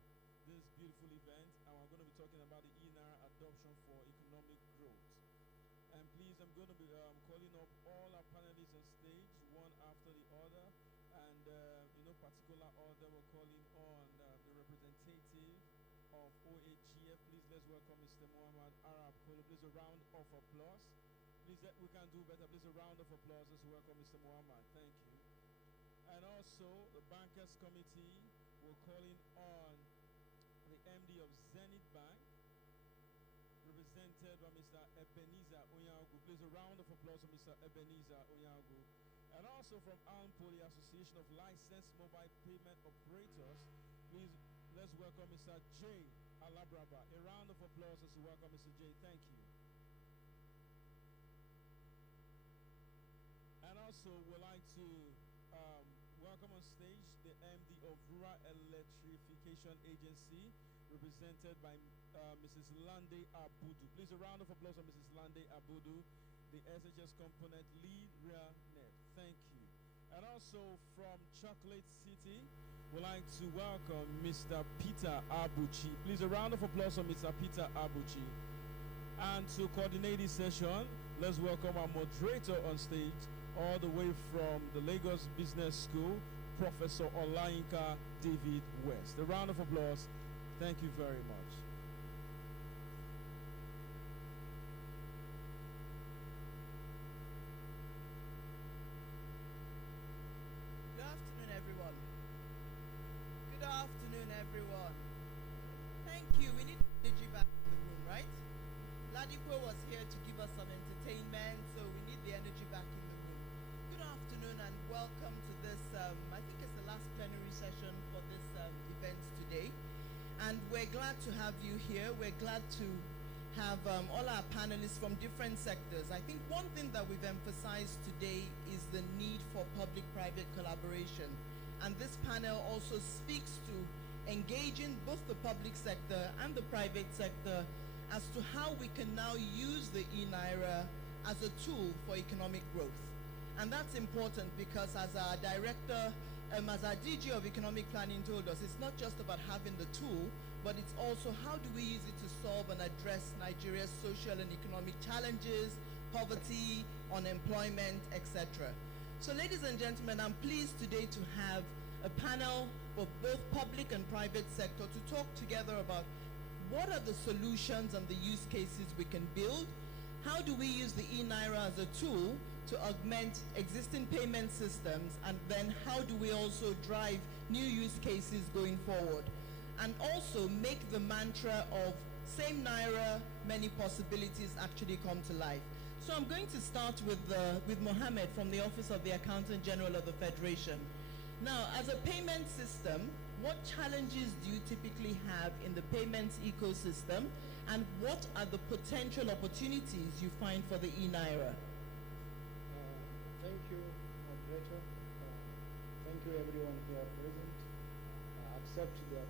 this beautiful event. And we're going to be talking about the eNaira adoption for economic growth. And please, I'm going to be calling up all our panelists on stage, one after the other. And in no particular order, we're calling on the representative of OAGF. Please let's welcome Mr. Muhammad Arab Kolo. Please a round of applause. Please, we can do better. Please a round of applause. Let's welcome Mr. Muhammad. Thank you. And also the Bankers Committee, we're calling on the MD of Zenith Bank, represented by Mr. Ebenezer Onyango. Please a round of applause for Mr. Ebenezer Onyango. And also from ANPO, the Association of Licensed Mobile Payment Operators, please let's welcome Mr. J. Alabraba. A round of applause as we welcome Mr. J. Thank you. And also we'd like to welcome on stage the MD of Rural Electrification Agency, represented by Mrs. Lande Abudu. Please a round of applause for Mrs. Lande Abudu, the SHS component lead RealNet. Thank you. And also from Chocolate City, we'd like to welcome Mr. Peter Abuchi. Please a round of applause for Mr. Peter Abuchi. And to coordinate this session, let's welcome our moderator on stage, all the way from the Lagos Business School, Professor Olayinka David West. A round of applause. Thank you very much. Everyone. Thank you. We need energy back in the room, right? Ladipo was here to give us some entertainment, so we need the energy back in the room. Good afternoon and welcome to this, I think it's the last plenary session for this event today. And we're glad to have you here. We're glad to have all our panelists from different sectors. I think one thing that we've emphasized today is the need for public-private collaboration. And this panel also speaks to engaging both the public sector and the private sector as to how we can now use the eNaira as a tool for economic growth. And that's important because, as our director as our DG of Economic Planning told us, it's not just about having the tool, but it's also how do we use it to solve and address Nigeria's social and economic challenges, poverty, unemployment, etc. So ladies and gentlemen, I'm pleased today to have a panel of both public and private sector to talk together about what are the solutions and the use cases we can build. How do we use the eNaira as a tool to augment existing payment systems, and then how do we also drive new use cases going forward? And also make the mantra of same Naira, many possibilities actually come to life. So I'm going to start with Mohammed from the Office of the Accountant General of the Federation. Now, as a payment system, what challenges do you typically have in the payments ecosystem, and what are the potential opportunities you find for the eNaira? Thank you, moderator. Thank you, everyone here present. Accept the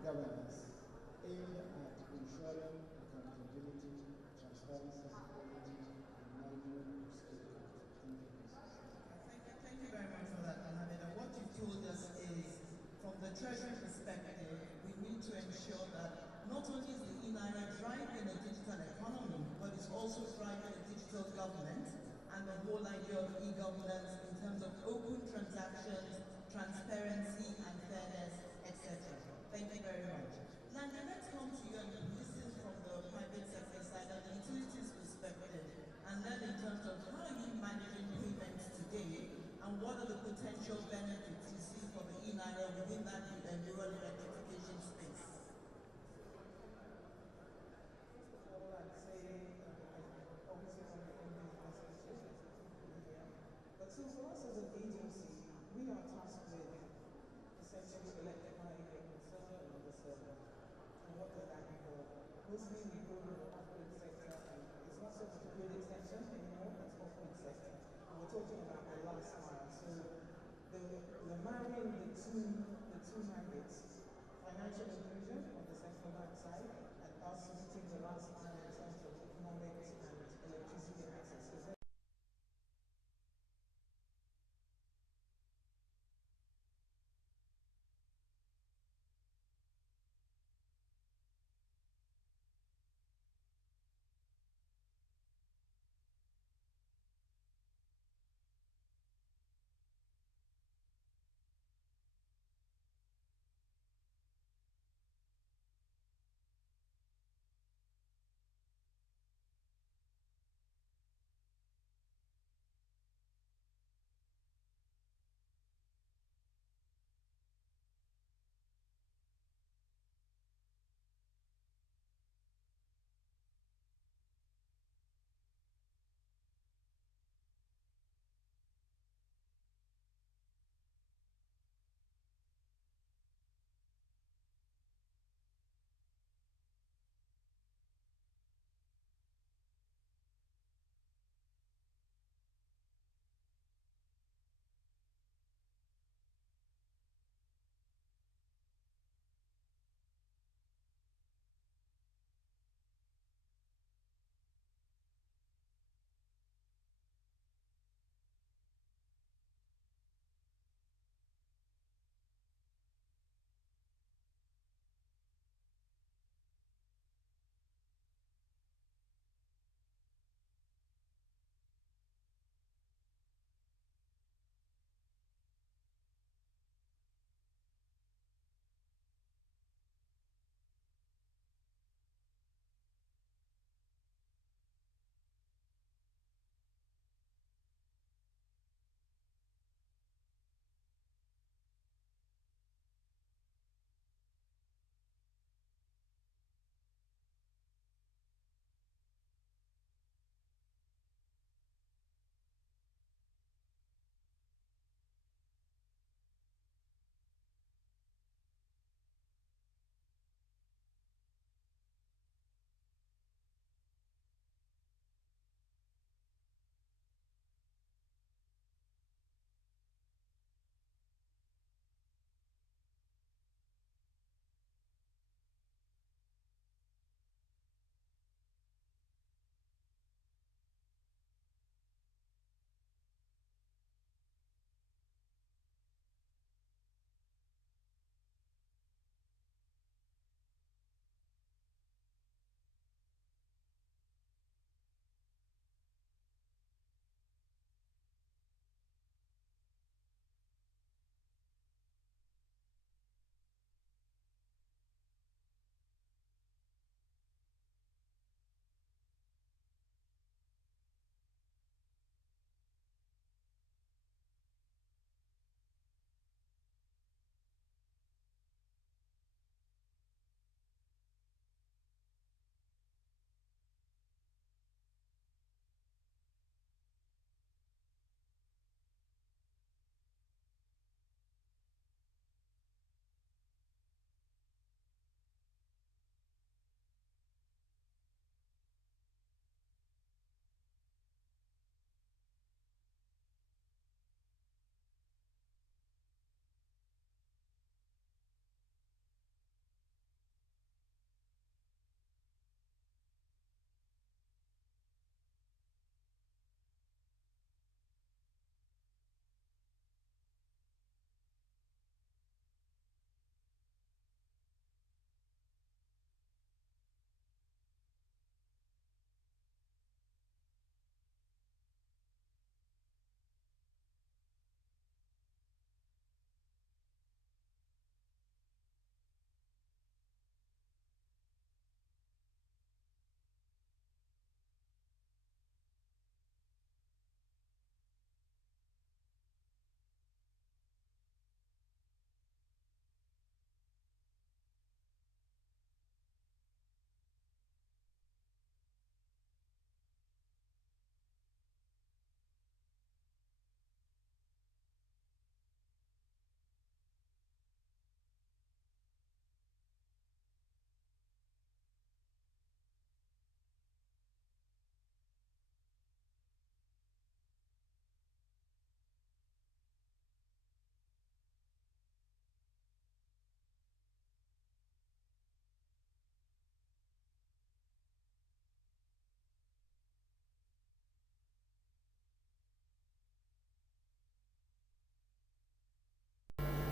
governance aimed at ensuring accountability, transparency, security, and management of state Thank you very much for that, Mohammed. And what you've told us is, from the Treasury perspective, we need to ensure that not only is the eNaira driving a digital economy, but it's also driving a digital government and the whole idea of e-governance in terms of open transactions, transparency and fairness, etc. Thank you very much. Landa, let's come to you and listen from the private sector side and the utilities perspective, and then in terms of how are you managing payments today, and what are the potential benefits you see for the eNaira within that rural electrification space? But so for us as an agency, we are tasked with essentially electrifying a concern of the server. And what does that involve? Mostly we go to the public sector, and it's not so much a grid extension anymore, it's public sector. And we're talking about the last mile. So the marrying the two mandates, financial inclusion on the central bank side, and us meeting the last mile in terms of economics and electricity access.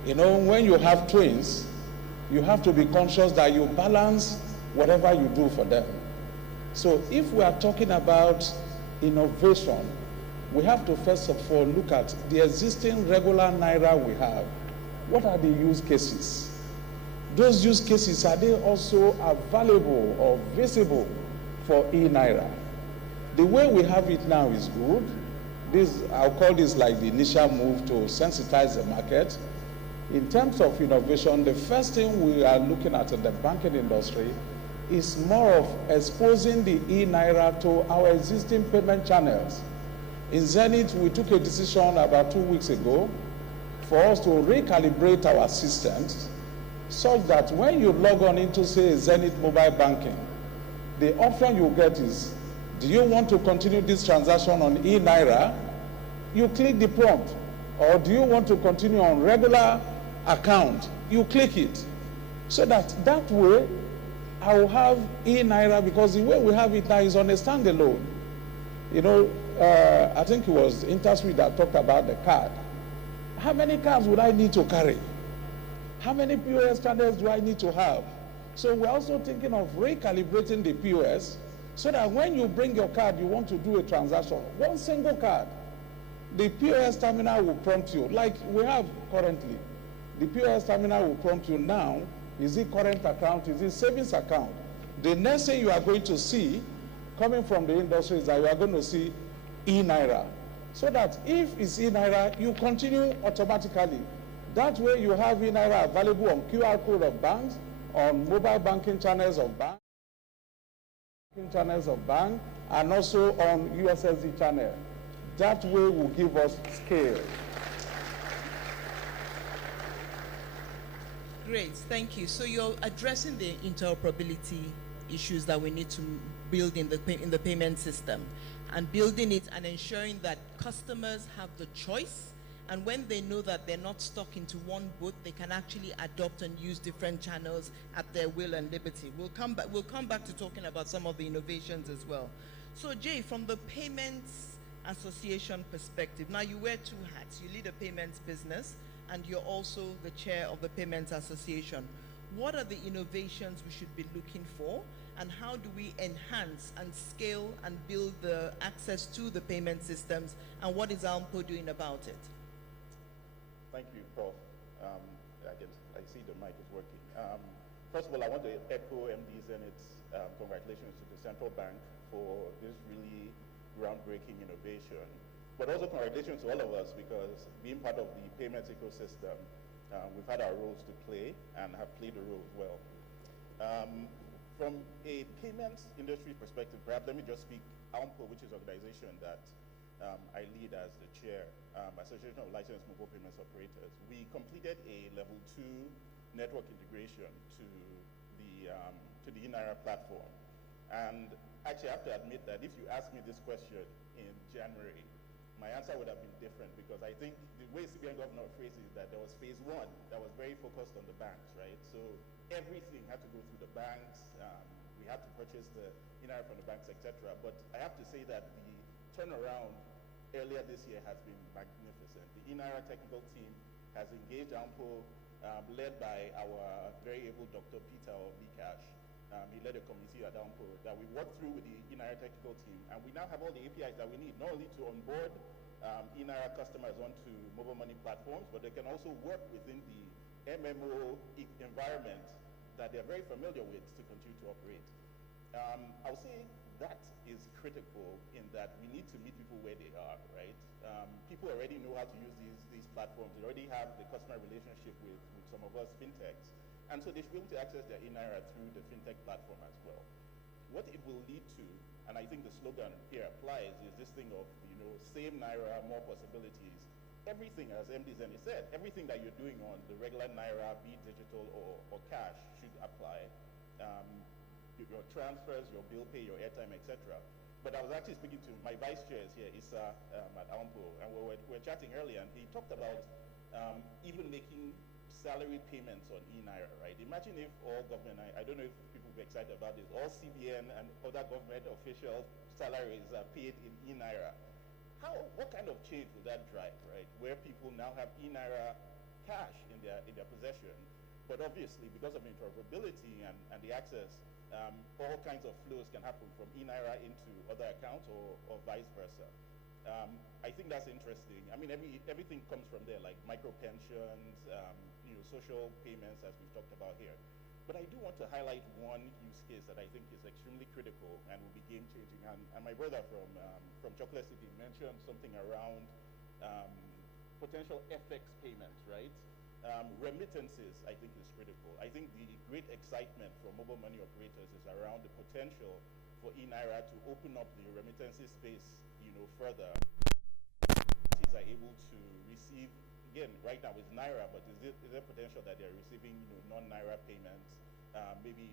You know, when you have twins, you have to be conscious that you balance whatever you do for them. So if we are talking about innovation, we have to first of all look at the existing regular Naira we have. What are the use cases? Those use cases, are they also available or visible for eNaira? The way we have it now is good. I'll call this like the initial move to sensitize the market. In terms of innovation, the first thing we are looking at in the banking industry is more of exposing the eNaira to our existing payment channels. In Zenith, we took a decision about 2 weeks ago for us to recalibrate our systems such that when you log on into, say, Zenith mobile banking, the option you get is, do you want to continue this transaction on eNaira? You click the prompt. Or do you want to continue on regular account? You click it. So that way, I will have eNaira, because the way we have it now is on a standalone. You know, I think it was InterSuite that talked about the card. How many cards would I need to carry? How many POS channels do I need to have? So we're also thinking of recalibrating the POS so that when you bring your card, you want to do a transaction, one single card, the POS terminal will prompt you, like we have currently. The POS terminal will prompt you now, is it current account, is it savings account? The next thing you are going to see coming from the industry is that you are going to see eNaira. So that if it's eNaira, you continue automatically. That way you have eNaira available on QR code of banks, on mobile banking channels of bank, and also on USSD channel. That way will give us scale. Great, thank you. So you're addressing the interoperability issues that we need to build in the payment system, and building it and ensuring that customers have the choice, and when they know that they're not stuck into one boot, they can actually adopt and use different channels at their will and liberty. We'll come back to talking about some of the innovations as well. So Jay, from the payments association perspective, now you wear two hats. You lead a payments business, and you're also the chair of the payments association. What are the innovations we should be looking for, and how do we enhance and scale and build the access to the payment systems, and what is ALMPO doing about it? Thank you, Prof. I see the mic is working. First of all, I want to echo MD Zenith's congratulations to the central bank for this really groundbreaking innovation. But also congratulations to all of us, because being part of the payments ecosystem, we've had our roles to play and have played a role as well. From a payments industry perspective, perhaps let me just speak ALMPO, which is an organization that I lead as the chair, Association of Licensed Mobile Payments Operators. We completed a level 2 network integration to the eNaira platform. And actually, I have to admit that if you asked me this question in January, my answer would have been different, because I think the way CBN governor phrased it is that there was phase 1 that was very focused on the banks, right? So everything had to go through the banks. We had to purchase the eNaira from the banks, etc. But I have to say that the turnaround earlier this year has been magnificent. The eNaira technical team has engaged ALMPO, led by our very able Dr. Peter of Bcash. He led a committee at ALMPO that we worked through with the eNaira technical team, and we now have all the APIs that we need, not only to onboard eNaira customers onto mobile money platforms, but they can also work within the MMO environment that they're very familiar with to continue to operate. I'll say that is critical in that we need to meet people where they are, right? People already know how to use these platforms. They already have the customer relationship with some of us fintechs. And so they should be able to access their eNaira through the fintech platform as well. What it will lead to, and I think the slogan here applies, is this thing of, same Naira, more possibilities. Everything, as MD Zenith said, everything that you're doing on the regular Naira, be it digital or cash, should apply. Your transfers, your bill pay, your airtime, etc. But I was actually speaking to my vice chairs here, Issa at ALMPO, and we were chatting earlier, and he talked about even making salary payments on eNaira, right? Imagine if all government, I don't know if people will be excited about this, all CBN and other government officials' salaries are paid in eNaira. What kind of change will that drive, right? Where people now have eNaira cash in their possession. But obviously, because of interoperability and the access, all kinds of flows can happen from eNaira into other accounts or vice versa. I think that's interesting. I mean, everything comes from there, like micro pensions, social payments, as we've talked about here. But I do want to highlight one use case that I think is extremely critical and will be game-changing. And my brother from Chocolate City mentioned something around potential FX payments, right? Remittances, I think, is critical. I think the great excitement for mobile money operators is around the potential for eNaira to open up the remittances space, further. Parties are able to receive, again, right now it's Naira, but is there potential that they're receiving, non-Naira payments, maybe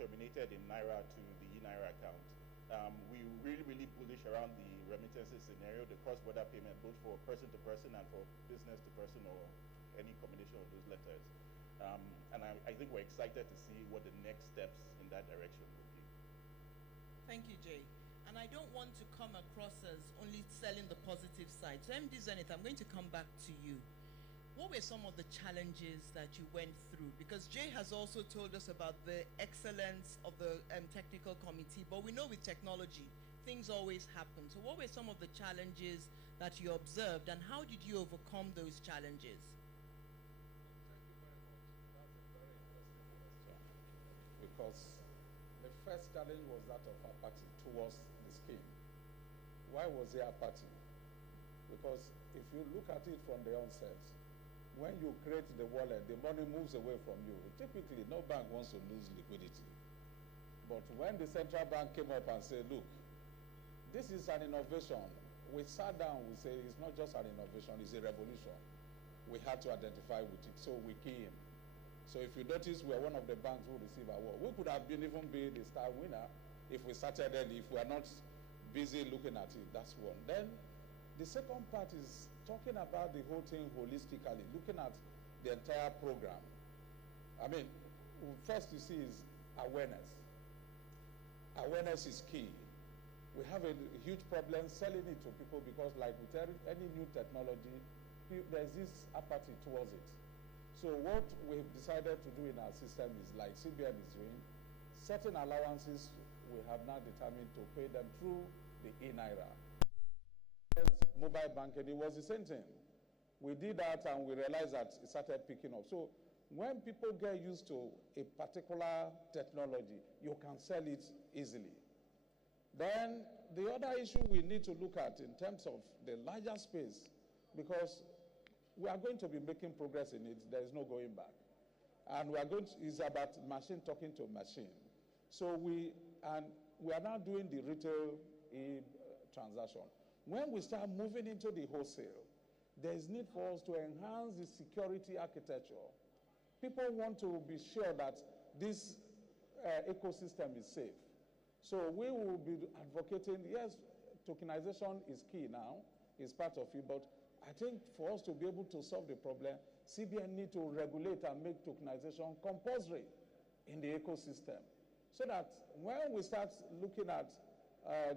terminated in Naira to the eNaira account? We're really, really bullish around the remittances scenario, the cross-border payment, both for person-to-person and for business-to-person or any combination of those letters. And I think we're excited to see what the next steps in that direction will be. Thank you, Jay. And I don't want to come across as only selling the positive side. So MD Zenith, I'm going to come back to you. What were some of the challenges that you went through? Because Jay has also told us about the excellence of the technical committee, but we know with technology, things always happen. So what were some of the challenges that you observed, and how did you overcome those challenges? Because the first challenge was that of apathy towards the scheme. Why was there apathy? Because if you look at it from the onset, when you create the wallet, the money moves away from you. Typically, no bank wants to lose liquidity. But when the central bank came up and said, look, this is an innovation, we sat down, we said it's not just an innovation, it's a revolution. We had to identify with it, so we key in. So if you notice, we're one of the banks who receive award. We could have even been the star winner if we started early, if we are not busy looking at it. That's one. Then the second part is talking about the whole thing holistically, looking at the entire program. I mean, first you see is awareness. Awareness is key. We have a huge problem selling it to people because, like with any new technology, there's this apathy towards it. So what we've decided to do in our system is, like CBN is doing, certain allowances we have now determined to pay them through the eNaira. Mobile banking, it was the same thing. We did that and we realized that it started picking up. So when people get used to a particular technology, you can sell it easily. Then the other issue we need to look at in terms of the larger space, because we are going to be making progress in it, there is no going back. And it's about machine talking to machine. So we are now doing the retail transaction. When we start moving into the wholesale, there is need for us to enhance the security architecture. People want to be sure that this ecosystem is safe. So we will be advocating, yes, tokenization is key now, is part of it, but I think for us to be able to solve the problem, CBN need to regulate and make tokenization compulsory in the ecosystem. So that when we start looking at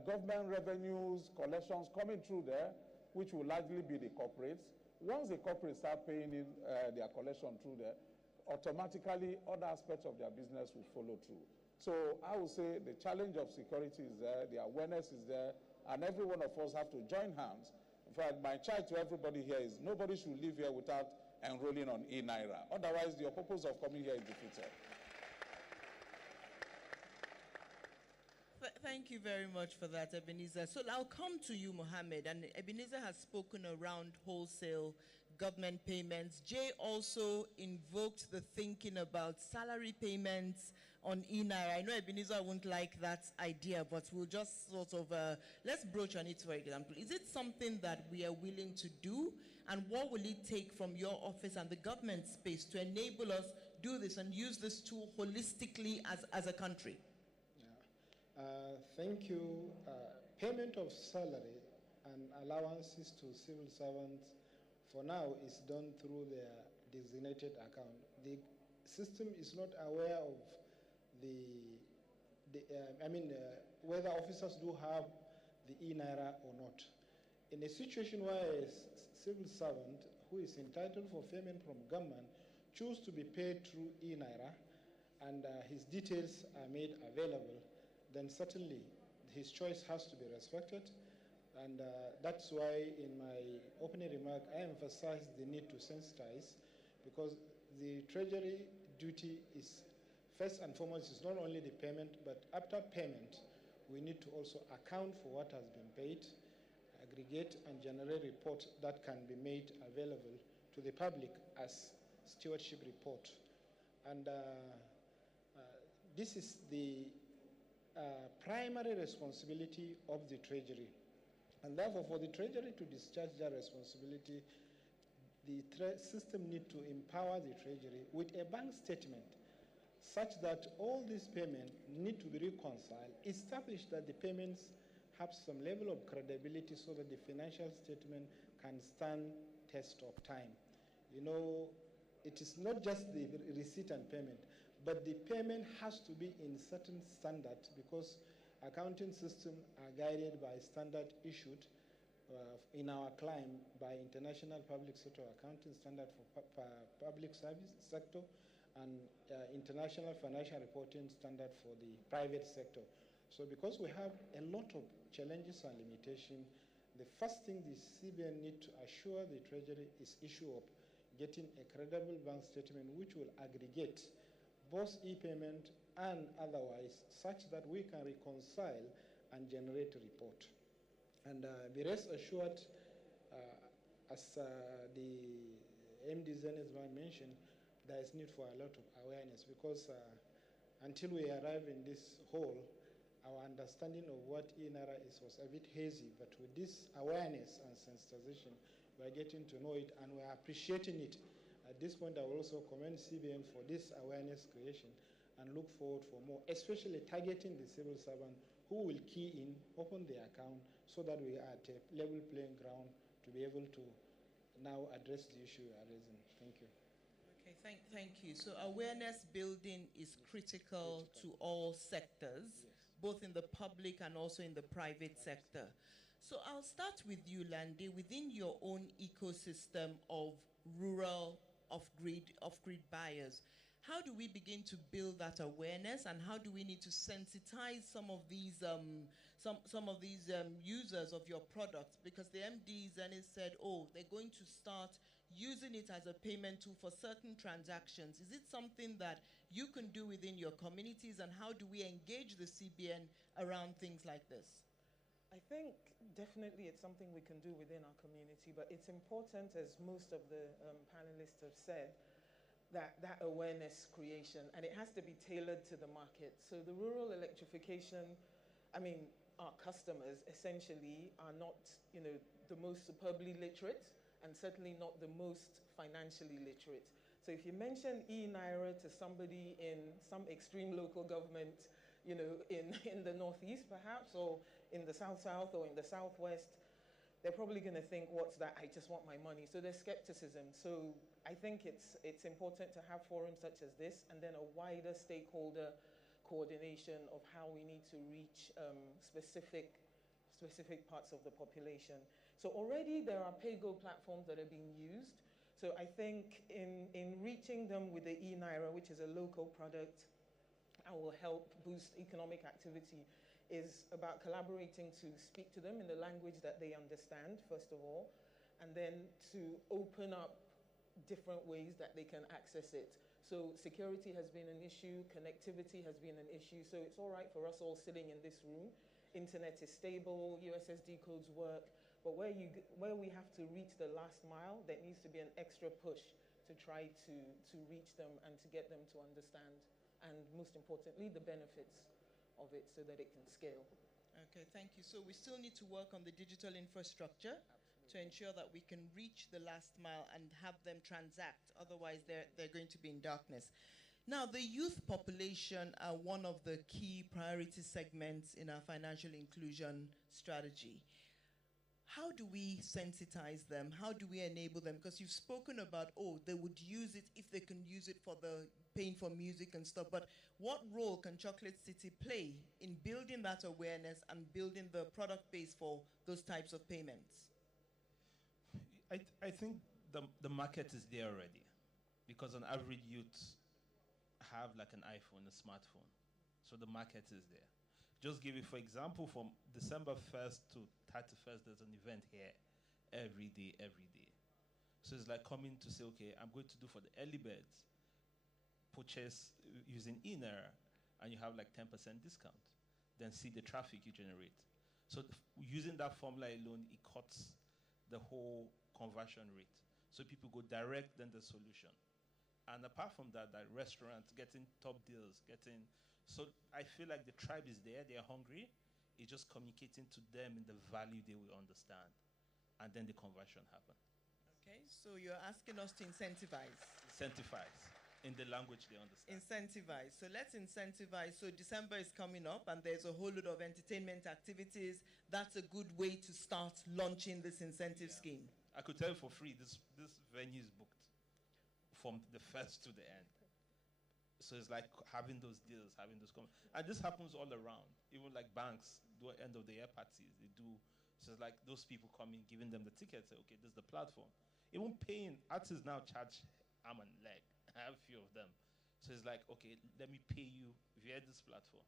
government revenues, collections coming through there, which will largely be the corporates, once the corporates start paying in their collection through there, automatically other aspects of their business will follow through. So I would say the challenge of security is there, the awareness is there, and every one of us have to join hands. In fact, my charge to everybody here is nobody should leave here without enrolling on eNaira. Otherwise, your purpose of coming here is defeated. Thank you very much for that, Ebenezer. So I'll come to you, Mohammed. And Ebenezer has spoken around wholesale government payments. Jay also invoked the thinking about salary payments on eNaira. I know Ebenezer won't like that idea, but we'll just sort of, let's broach on it, for example. Is it something that we are willing to do? And what will it take from your office and the government space to enable us do this and use this tool holistically as a country? Thank you. Payment of salary and allowances to civil servants for now is done through their designated account. The system is not aware of whether officers do have the eNaira or not. In a situation where a civil servant who is entitled for payment from government choose to be paid through eNaira and his details are made available, then certainly his choice has to be respected. And that's why in my opening remark, I emphasized the need to sensitize, because the Treasury duty is first and foremost is not only the payment, but after payment, we need to also account for what has been paid, aggregate and generate report that can be made available to the public as stewardship report. And this is the primary responsibility of the Treasury. And therefore, for the Treasury to discharge their responsibility, the system needs to empower the Treasury with a bank statement such that all these payments need to be reconciled, establish that the payments have some level of credibility so that the financial statement can stand test of time. You know, it is not just the receipt and payment, but the payment has to be in certain standard, because accounting systems are guided by standard issued in our climb by International Public Sector Accounting Standard for Public Service Sector and International Financial Reporting Standard for the private sector. So because we have a lot of challenges and limitations, the first thing the CBN need to assure the Treasury is issue of getting a credible bank statement which will aggregate both e-payment and otherwise, such that we can reconcile and generate a report. And be rest assured, as the MD Zenithman mentioned, there is need for a lot of awareness, because until we arrive in this hall, our understanding of what eNaira is was a bit hazy, but with this awareness and sensitization, we are getting to know it and we are appreciating it. At this point, I will also commend CBN for this awareness creation and look forward for more, especially targeting the civil servant who will key in, open the account, so that we are at a level playing ground to be able to now address the issue you are raising. Thank you. Okay, thank you. So awareness building is critical to all sectors, both in the public and also in the private sector. So I'll start with you, Lande, within your own ecosystem of rural off-grid buyers. How do we begin to build that awareness, and how do we need to sensitize some of these users of your products? Because the MD Zenith said, oh, they're going to start using it as a payment tool for certain transactions. Is it something that you can do within your communities, and how do we engage the CBN around things like this? I think definitely it's something we can do within our community, but it's important, as most of the panelists have said, that awareness creation, and it has to be tailored to the market. So the rural electrification, I mean, our customers essentially are not, you know, the most superbly literate, and certainly not the most financially literate. So if you mention eNaira to somebody in some extreme local government, you know, in the Northeast perhaps, or in the South or in the Southwest, they're probably going to think, what's that? I just want my money. So there's skepticism. So I think it's important to have forums such as this, and then a wider stakeholder coordination of how we need to reach specific parts of the population. So already there are pay-go platforms that are being used. So I think in reaching them with the eNaira, which is a local product and will help boost economic activity, is about collaborating to speak to them in the language that they understand, first of all, and then to open up different ways that they can access it. So security has been an issue, connectivity has been an issue, so it's all right for us all sitting in this room. Internet is stable, USSD codes work, but where we have to reach the last mile, there needs to be an extra push to try to reach them and to get them to understand, and most importantly, the benefits of it so that it can scale. Okay, thank you. So we still need to work on the digital infrastructure to ensure that we can reach the last mile and have them transact. Otherwise, they're going to be in darkness. Now, the youth population are one of the key priority segments in our financial inclusion strategy. How do we sensitize them? How do we enable them? Because you've spoken about, oh, they would use it if they can use it for the paying for music and stuff. But what role can Chocolate City play in building that awareness and building the product base for those types of payments? I think the market is there already, because on average youths have like an iPhone, a smartphone. So the market is there. Just give it, for example, from December 1st to 31st, there's an event here every day. So it's like coming to say, okay, I'm going to do for the early birds, purchase using eNaira, and you have like 10% discount. Then see the traffic you generate. So using that formula alone, it cuts the whole conversion rate. So people go direct, then the solution. And apart from that, like restaurants getting top deals, so I feel like the tribe is there, they're hungry. It's just communicating to them in the value they will understand. And then the conversion happen. Okay, so you're asking us to incentivize. Incentivize in the language they understand. Incentivize. So let's incentivize. So December is coming up and there's a whole lot of entertainment activities. That's a good way to start launching this incentive scheme. I could tell you for free, this venue is booked from the first to the end. So it's like having those deals, having those and this happens all around. Even like banks do end of the year parties. They do. So it's like those people coming, giving them the tickets. Say, okay, this is the platform. Even paying artists now charge arm and leg. I have a few of them. So it's like, okay, let me pay you via this platform.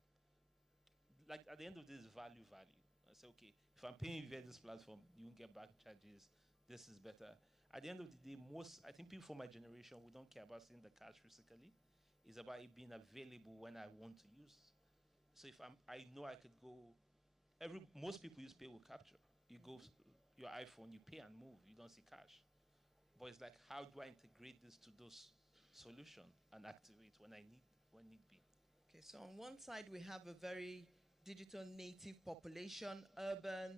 Like at the end of this, value. I say, okay, if I'm paying you via this platform, you won't get back charges. This is better. At the end of the day, I think people from my generation, we don't care about seeing the cash physically. It's about it being available when I want to use. So if I know I could go, most people use pay with capture. You go your iPhone, you pay and move. You don't see cash. But it's like, how do I integrate this to those solutions and activate when need be? Okay, so on one side we have a very digital native population, urban,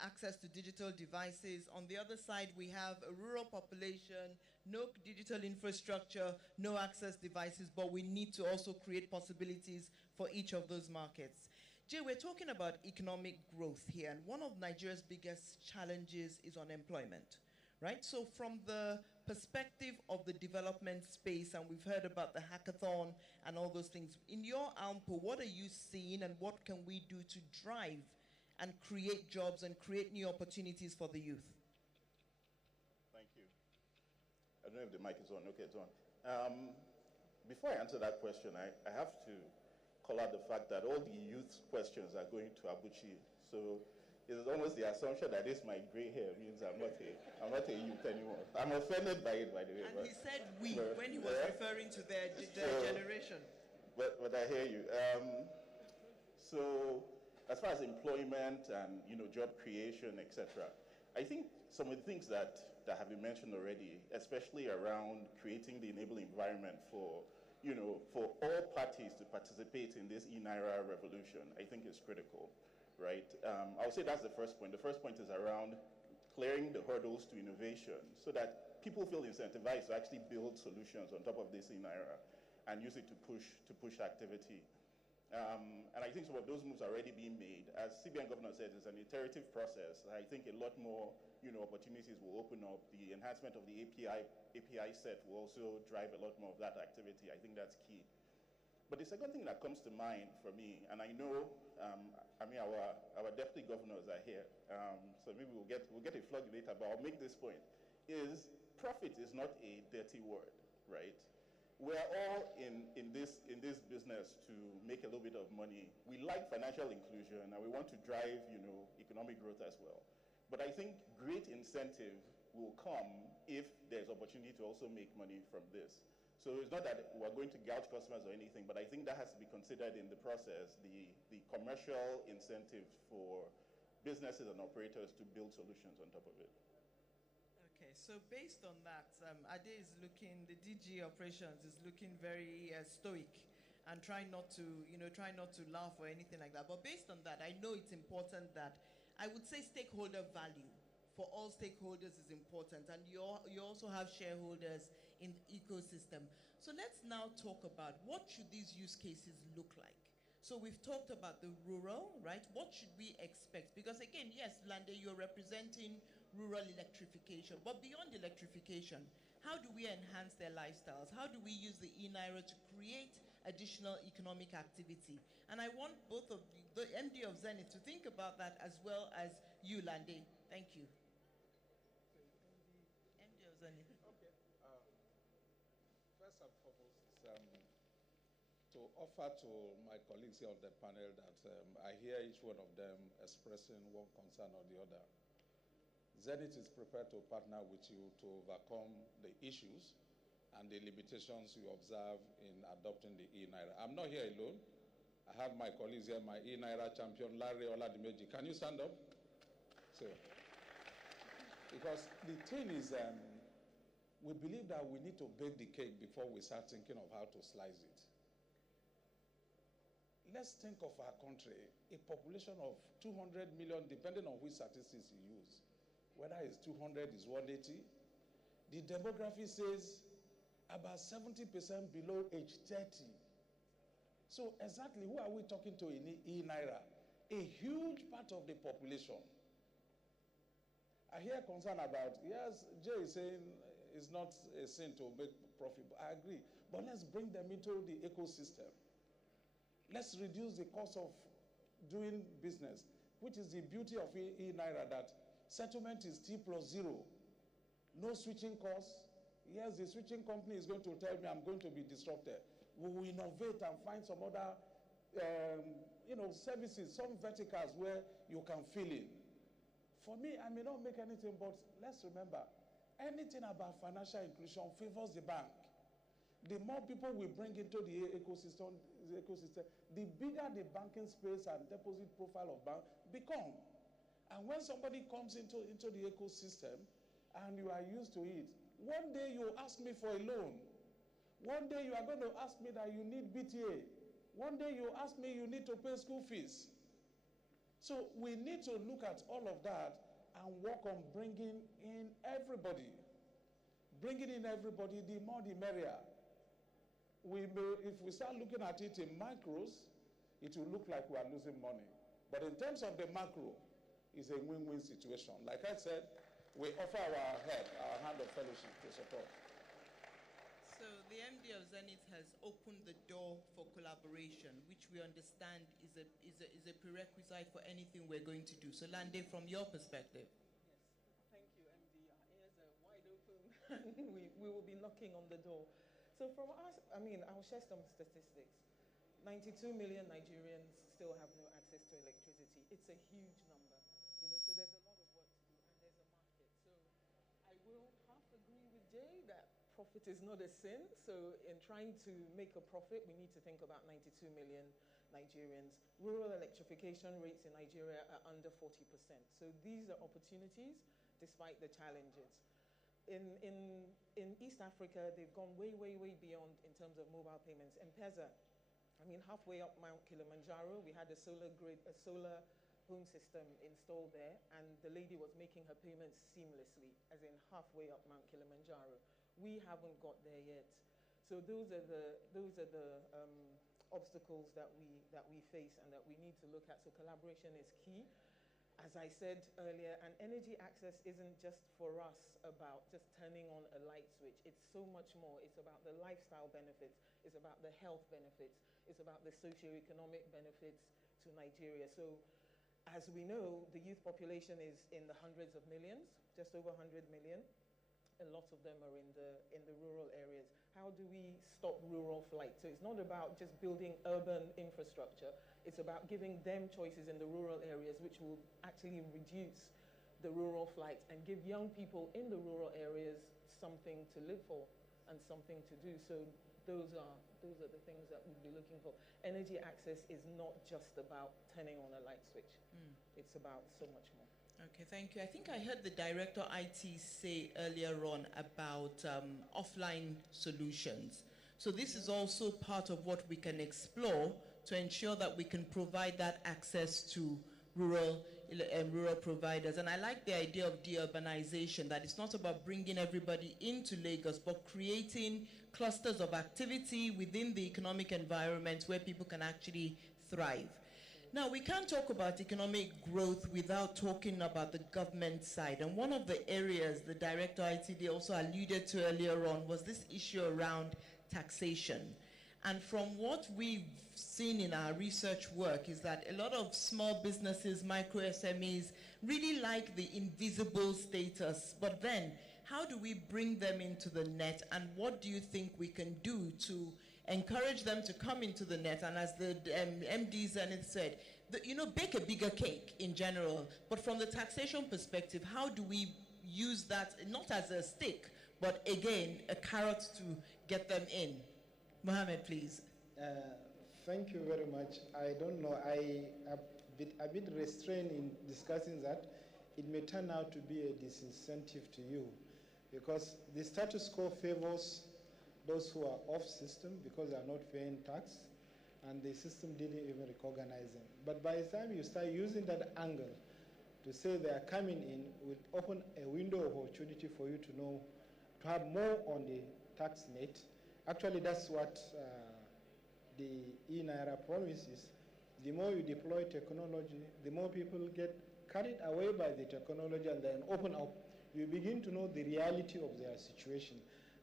access to digital devices. On the other side, we have a rural population, no digital infrastructure, no access devices, but we need to also create possibilities for each of those markets. Jay, we're talking about economic growth here, and one of Nigeria's biggest challenges is unemployment, right? So from the perspective of the development space, and we've heard about the hackathon and all those things, in your AMPO, what are you seeing and what can we do to drive and create jobs and create new opportunities for the youth? Thank you. I don't know if the mic is on. Okay, it's on. Before I answer that question, I have to call out the fact that all the youth questions are going to Abuchi. So it's almost the assumption that this my gray hair means I'm not a youth anymore. I'm offended by it, by the way. And he said we when he was referring to their generation. But I hear you. So as far as employment and job creation, etc., I think some of the things that have been mentioned already, especially around creating the enabling environment for all parties to participate in this eNaira revolution, I think is critical, right? I would say that's the first point. The first point is around clearing the hurdles to innovation so that people feel incentivized to actually build solutions on top of this eNaira and use it to push activity. And I think some of those moves are already being made. As CBN Governor said, it's an iterative process. I think a lot more opportunities will open up. The enhancement of the API set will also drive a lot more of that activity. I think that's key. But the second thing that comes to mind for me, and I know, our deputy governors are here, so maybe we'll get a plug later, but I'll make this point, is profit is not a dirty word, right? We're all in this business to make a little bit of money. We like financial inclusion and we want to drive, economic growth as well. But I think great incentive will come if there's opportunity to also make money from this. So it's not that we're going to gouge customers or anything, but I think that has to be considered in the process, the commercial incentives for businesses and operators to build solutions on top of it. Okay, so based on that, Ade is looking, the DG operations is looking very stoic and trying not to laugh or anything like that. But based on that, I know it's important that, I would say stakeholder value for all stakeholders is important, and you also have shareholders in the ecosystem. So let's now talk about what should these use cases look like. So we've talked about the rural, right? What should we expect? Because again, yes, Lande, you're representing rural electrification, but beyond electrification, how do we enhance their lifestyles? How do we use the eNaira to create additional economic activity? And I want both of the MD of Zenith to think about that as well as you, Lande. Thank you. MD of Zenith. Okay. First and foremost is to offer to my colleagues here on the panel that I hear each one of them expressing one concern or the other. Zenith is prepared to partner with you to overcome the issues and the limitations you observe in adopting the eNaira. I'm not here alone. I have my colleagues here, my eNaira champion, Larry Oladimeji. Can you stand up? So, because the thing is, we believe that we need to bake the cake before we start thinking of how to slice it. Let's think of our country, a population of 200 million, depending on which statistics you use. Whether it's 200, is 180. The demography says about 70% below age 30. So exactly who are we talking to in eNaira? A huge part of the population. I hear concern about, yes, Jay is saying it's not a sin to make profit. I agree. But let's bring them into the ecosystem. Let's reduce the cost of doing business, which is the beauty of eNaira, that settlement is T plus 0. No switching costs. Yes, the switching company is going to tell me I'm going to be disrupted. We will innovate and find some other services, some verticals where you can fill in. For me, I may not make anything, but let's remember, anything about financial inclusion favors the bank. The more people we bring into the ecosystem, the bigger the banking space and deposit profile of bank become. And when somebody comes into the ecosystem and you are used to it, one day you ask me for a loan. One day you are going to ask me that you need BTA. One day you ask me you need to pay school fees. So we need to look at all of that and work on bringing in everybody. Bringing in everybody, the more the merrier. If we start looking at it in micros, it will look like we are losing money. But in terms of the macro, it's a win-win situation. Like I said, we offer our hand of fellowship to support. So the MD of Zenith has opened the door for collaboration, which we understand is a prerequisite for anything we're going to do. So Lande, from your perspective. Yes, thank you, MD. Our ears are wide open and we will be knocking on the door. So from us, I'll share some statistics. 92 million Nigerians still have no access to electricity. It's a huge number, so there's a lot of work to do and there's a market. So I will half agree with Jay that profit is not a sin. So in trying to make a profit, we need to think about 92 million Nigerians. Rural electrification rates in Nigeria are under 40%. So these are opportunities despite the challenges. In East Africa, they've gone way, way, way beyond in terms of mobile payments. M-Pesa, halfway up Mount Kilimanjaro, we had a solar home system installed there, and the lady was making her payments seamlessly, as in halfway up Mount Kilimanjaro. We haven't got there yet. So those are the obstacles that we face and that we need to look at. So collaboration is key. As I said earlier, and energy access isn't just for us about just turning on a light switch. It's so much more. It's about the lifestyle benefits. It's about the health benefits. It's about the socio-economic benefits to Nigeria. So as we know, the youth population is in the hundreds of millions, just over 100 million. A lot of them are in the rural areas. How do we stop rural flight? So it's not about just building urban infrastructure. It's about giving them choices in the rural areas, which will actually reduce the rural flight and give young people in the rural areas something to live for and something to do. So those are the things that we'll be looking for. Energy access is not just about turning on a light switch. It's about so much more. Okay, thank you. I think I heard the Director IT say earlier on about offline solutions. So this is also part of what we can explore to ensure that we can provide that access to rural providers. And I like the idea of deurbanization, that it's not about bringing everybody into Lagos, but creating clusters of activity within the economic environment where people can actually thrive. Now, we can't talk about economic growth without talking about the government side. And one of the areas the Director ITD also alluded to earlier on was this issue around taxation. And from what we've seen in our research work is that a lot of small businesses, micro SMEs, really like the invisible status. But then, how do we bring them into the net, and what do you think we can do to encourage them to come into the net? And as the MD Zenith said, bake a bigger cake in general. But from the taxation perspective, how do we use that, not as a stick, but again, a carrot to get them in? Mohammed, please. Thank you very much. I don't know, I am a bit restrained in discussing that. It may turn out to be a disincentive to you, because the status quo favors those who are off system because they are not paying tax, and the system didn't even recognize them. But by the time you start using that angle to say they are coming in, will open a window of opportunity for you to know, to have more on the tax net. Actually, that's what the eNaira promises. The more you deploy technology, the more people get carried away by the technology and then open up. You begin to know the reality of their situation.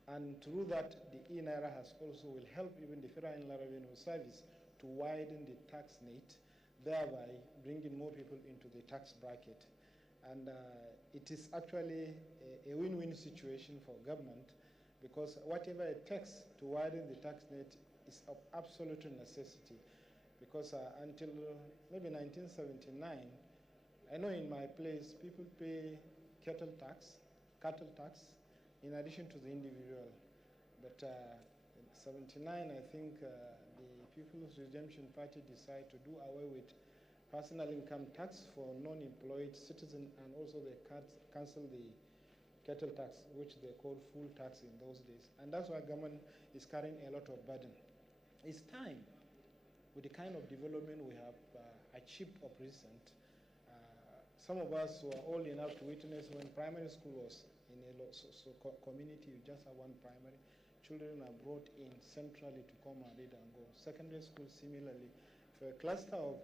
And through that, the eNaira has also will help even the Federal Inland Revenue Service to widen the tax net, thereby bringing more people into the tax bracket. And it is actually a win-win situation for government, because whatever it takes to widen the tax net is of absolute necessity. Because until maybe 1979, I know in my place people pay cattle tax, in addition to the individual. But in 79, I think the People's Redemption Party decided to do away with personal income tax for non-employed citizens, and also they cancelled the cattle tax, which they called full tax in those days. And that's why government is carrying a lot of burden. It's time, with the kind of development we have achieved of recent, some of us who are old enough to witness when primary school was in a community, you just have one primary. Children are brought in centrally to come and read and go. Secondary school, similarly. For a cluster of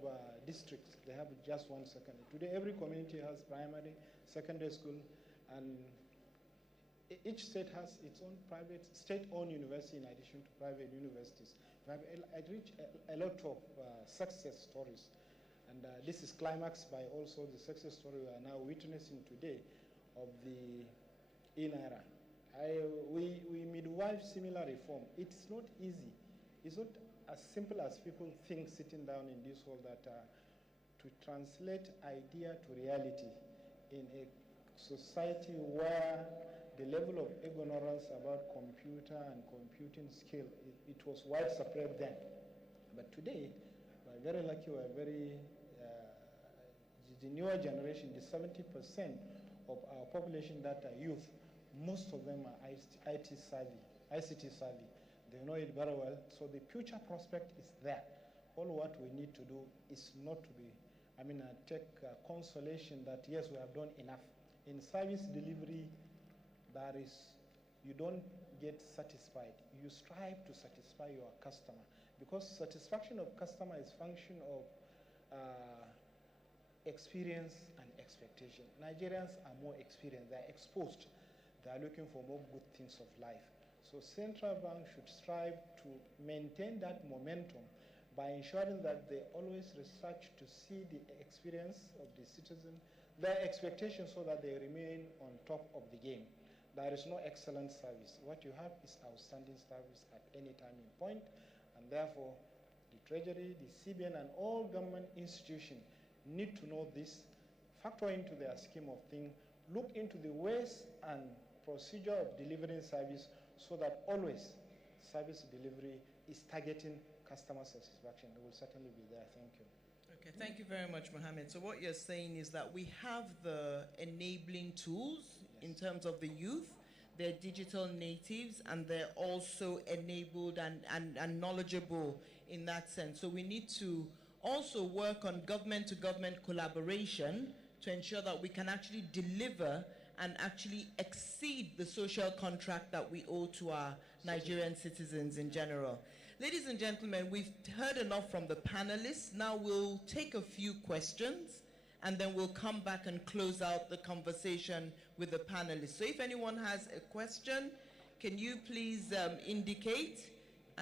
districts, they have just one secondary. Today, every community has primary, secondary school, and each state has its own private, state-owned university in addition to private universities. We have a lot of success stories. And this is climaxed by also the success story we are now witnessing today of the eNaira. We midwife similar reform. It's not easy. It's not as simple as people think sitting down in this hall, that to translate idea to reality in a society where the level of ignorance about computer and computing skill, it was widespread then. But today, we're very lucky, the newer generation, the 70% of our population that are youth, most of them are ICT savvy. They know it very well. So the future prospect is there. All what we need to do is not to be, take consolation that yes, we have done enough. In service delivery, you don't get satisfied. You strive to satisfy your customer, because satisfaction of customer is function of experience and expectation. Nigerians are more experienced. They're exposed. They're looking for more good things of life. So central bank should strive to maintain that momentum by ensuring that they always research to see the experience of the citizen, their expectations, so that they remain on top of the game. There is no excellent service. What you have is outstanding service at any time in point, and therefore the Treasury, the CBN, and all government institutions need to know this, factor into their scheme of things, look into the ways and procedure of delivering service, so that always service delivery is targeting customer satisfaction. They will certainly be there. Thank you. Okay, thank you very much, Mohammed. So what you're saying is that we have the enabling tools in terms of the youth. They're digital natives, and they're also enabled and knowledgeable in that sense. So we need to also work on government-to-government collaboration to ensure that we can actually deliver and actually exceed the social contract that we owe to our Nigerian citizens in general. Ladies and gentlemen, we've heard enough from the panelists. Now we'll take a few questions, and then we'll come back and close out the conversation with the panelists. So if anyone has a question, can you please indicate?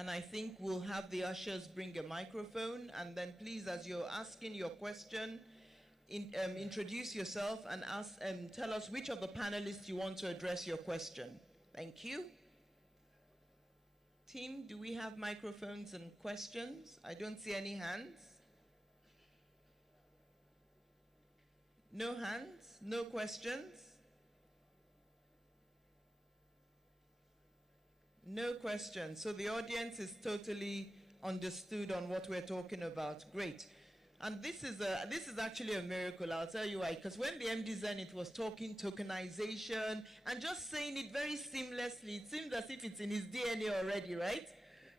And I think we'll have the ushers bring a microphone, and then please, as you're asking your question, introduce yourself and tell us which of the panelists you want to address your question. Thank you. Team, do we have microphones and questions? I don't see any hands. No hands? No questions? No questions. So the audience is totally understood on what we're talking about. Great. And this is actually a miracle, I'll tell you why. Because when the MD Zenith was talking tokenization and just saying it very seamlessly, it seems as if it's in his DNA already, right?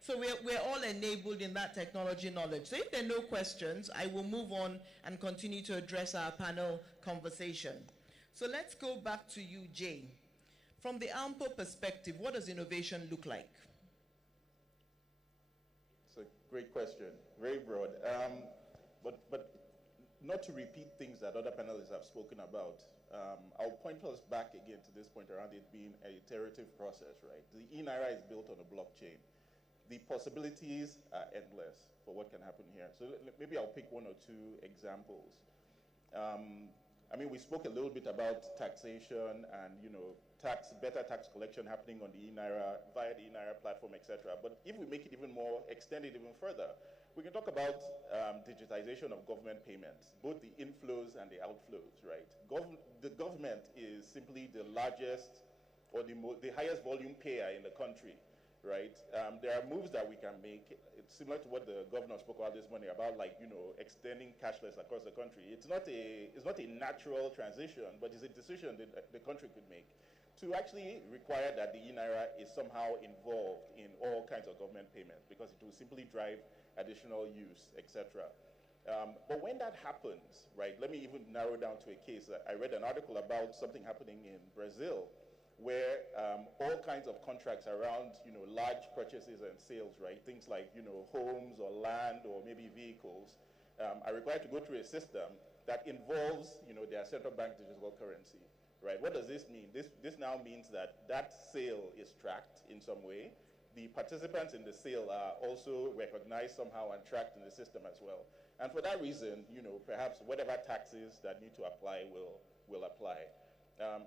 So we're all enabled in that technology knowledge. So if there are no questions, I will move on and continue to address our panel conversation. So let's go back to you, Jay. From the AMPO perspective, what does innovation look like? It's a great question, very broad. But not to repeat things that other panelists have spoken about, I'll point us back again to this point around it being an iterative process, right? The eNaira is built on a blockchain. The possibilities are endless for what can happen here. So maybe I'll pick one or two examples. I mean, we spoke a little bit about taxation and, better tax collection happening on the eNaira, via the eNaira platform, etc. But if we make it even more, extend it even further, we can talk about digitization of government payments, both the inflows and the outflows, right? The government is simply the largest or the highest volume payer in the country, right? There are moves that we can make. It's similar to what the governor spoke about this morning about, like, extending cashless across the country. It's not a natural transition, but it's a decision that the country could make to actually require that the eNaira is somehow involved in all kinds of government payments, because it will simply drive additional use, etc. But when that happens, right, let me even narrow down to a case. I read an article about something happening in Brazil where all kinds of contracts around, large purchases and sales, right, things like, homes or land or maybe vehicles, are required to go through a system that involves, their central bank digital currency, right? What does this mean? This now means that sale is tracked in some way. The participants in the sale are also recognized somehow and tracked in the system as well. And for that reason, perhaps whatever taxes that need to apply will apply.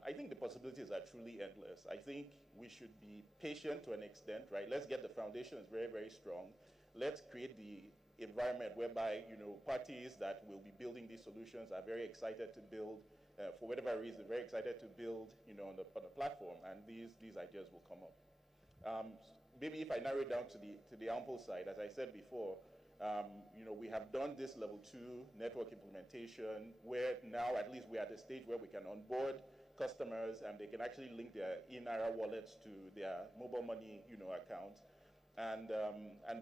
I think the possibilities are truly endless. I think we should be patient to an extent, right? Let's get the foundations very, very strong. Let's create the environment whereby, parties that will be building these solutions are very excited to build, for whatever reason, very excited to build, on the platform, and these ideas will come up. Maybe if I narrow it down to the AMPO side, as I said before, we have done this level 2 network implementation where now at least we're at a stage where we can onboard customers and they can actually link their eNaira wallets to their mobile money, account and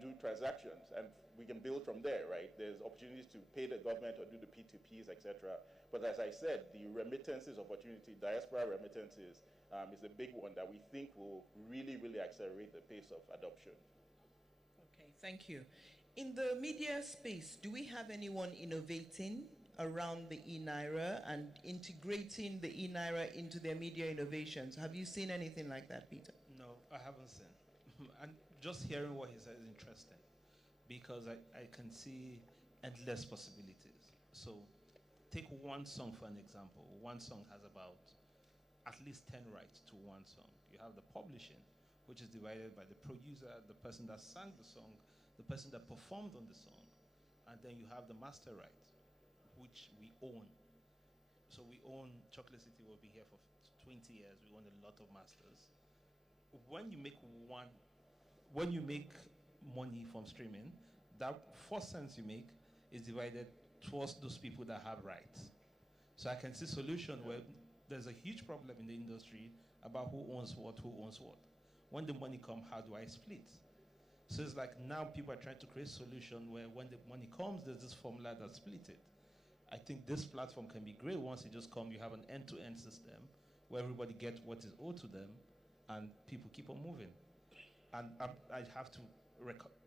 do transactions. And we can build from there, right? There's opportunities to pay the government or do the P2Ps, etc. But as I said, the remittances opportunity, diaspora remittances, is a big one that we think will really, really accelerate the pace of adoption. Okay, thank you. In the media space, do we have anyone innovating around the eNaira and integrating the eNaira into their media innovations? Have you seen anything like that, Peter? No, I haven't seen. And just hearing what he said is interesting, because I can see endless possibilities. So take one song for an example. One song has about at least 10 rights to one song. You have the publishing, which is divided by the producer, the person that sang the song, the person that performed on the song, and then you have the master rights, which we own. So we own, Chocolate City will be here for 20 years. We own a lot of masters. When you make money from streaming, that 4 cents you make is divided towards those people that have rights. So I can see solution where there's a huge problem in the industry about who owns what. When the money comes, how do I split? So it's like now people are trying to create a solution where when the money comes, there's this formula that split it. I think this platform can be great. Once it just comes, you have an end-to-end system where everybody gets what is owed to them and people keep on moving. And I have to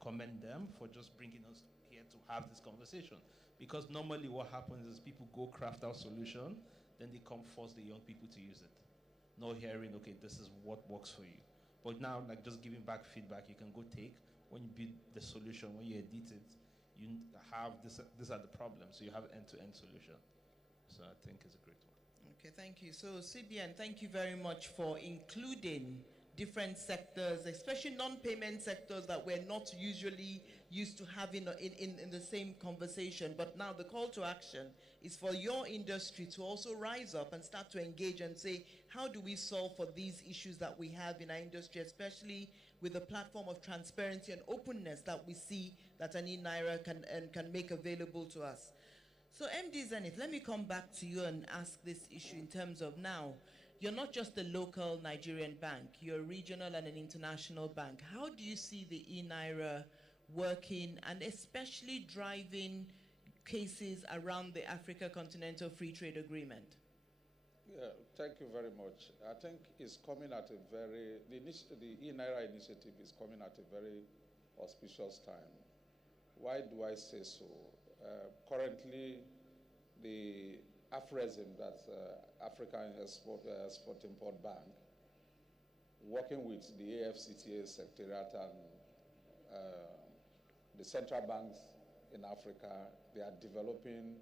commend them for just bringing us here to have this conversation. Because normally what happens is people go craft out solution, then they come force the young people to use it. No hearing, okay, this is what works for you. But now, like just giving back feedback, you can go take when you build the solution, when you edit it, you have this. These are the problems. So you have end-to-end solution. So I think it's a great one. Okay, thank you. So CBN, thank you very much for including different sectors, especially non-payment sectors that we're not usually used to having in the same conversation. But now the call to action is for your industry to also rise up and start to engage and say, how do we solve for these issues that we have in our industry, especially with the platform of transparency and openness that we see that an eNaira can make available to us. So MD Zenith, let me come back to you and ask this issue in terms of now, you're not just a local Nigerian bank, you're a regional and an international bank. How do you see the eNaira working and especially driving cases around the Africa Continental Free Trade Agreement? Yeah, thank you very much. I think it's coming at a very, the eNaira initiative is coming at a very auspicious time. Why do I say so? Currently, the AFRESIM, that's African Export-Import Bank, working with the AFCTA Secretariat and the central banks in Africa, they are developing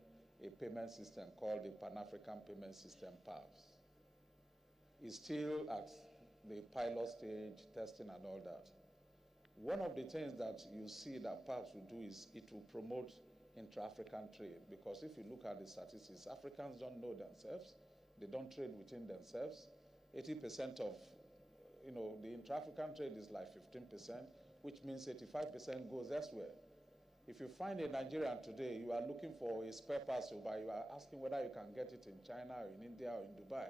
a payment system called the Pan-African Payment System, PAPS. It's still at the pilot stage, testing and all that. One of the things that you see that PAPS will do is it will promote intra-African trade, because if you look at the statistics, Africans don't know themselves, they don't trade within themselves. 80% of, the intra-African trade is like 15%, which means 85% goes elsewhere. If you find a Nigerian today, you are looking for a spare part to buy, you are asking whether you can get it in China or in India or in Dubai.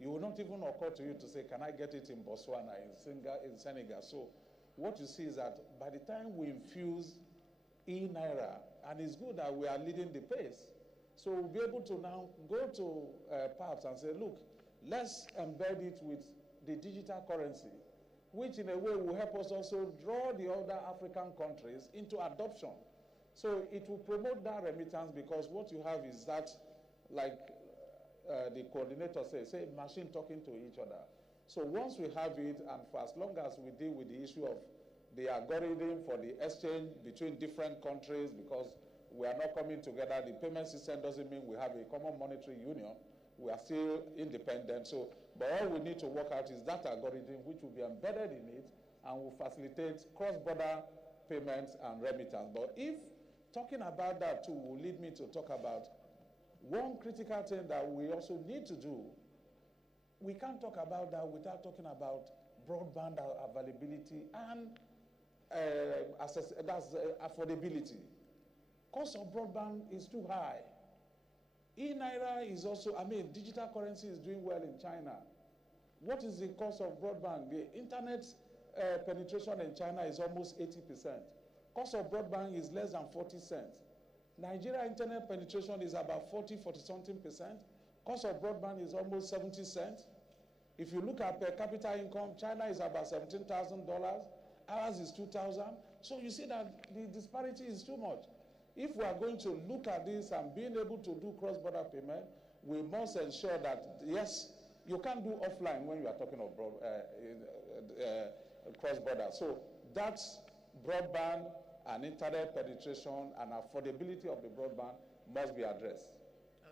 It will not even occur to you to say, can I get it in Botswana, in Senegal? So what you see is that by the time we infuse eNaira, and it's good that we are leading the pace. So we'll be able to now go to PAPS and say, look, let's embed it with the digital currency, which in a way will help us also draw the other African countries into adoption. So it will promote that remittance, because what you have is that, like the coordinator says, say machine talking to each other. So once we have it, and for as long as we deal with the issue of the algorithm for the exchange between different countries, because we are not coming together. The payment system doesn't mean we have a common monetary union. We are still independent. So, but all we need to work out is that algorithm, which will be embedded in it and will facilitate cross-border payments and remittance. But if talking about that too will lead me to talk about one critical thing that we also need to do. We can't talk about that without talking about broadband availability and affordability. Cost of broadband is too high. eNaira is also, digital currency is doing well in China. What is the cost of broadband? The internet penetration in China is almost 80%. Cost of broadband is less than 40 cents. Nigeria internet penetration is about 40-something%. Cost of broadband is almost 70 cents. If you look at per capita income, China is about $17,000. Ours is 2,000. So you see that the disparity is too much. If we are going to look at this and being able to do cross-border payment, we must ensure that, yes, you can't do offline when you are talking of cross-border. So that's broadband and internet penetration and affordability of the broadband must be addressed.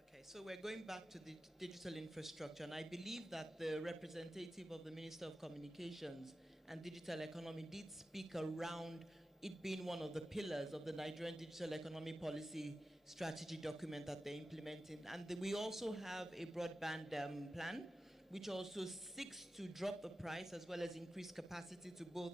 Okay, so we're going back to the digital infrastructure, and I believe that the representative of the Minister of Communications and Digital Economy did speak around it being one of the pillars of the Nigerian Digital Economy Policy Strategy document that they're implementing. And we also have a broadband plan, which also seeks to drop the price as well as increase capacity to both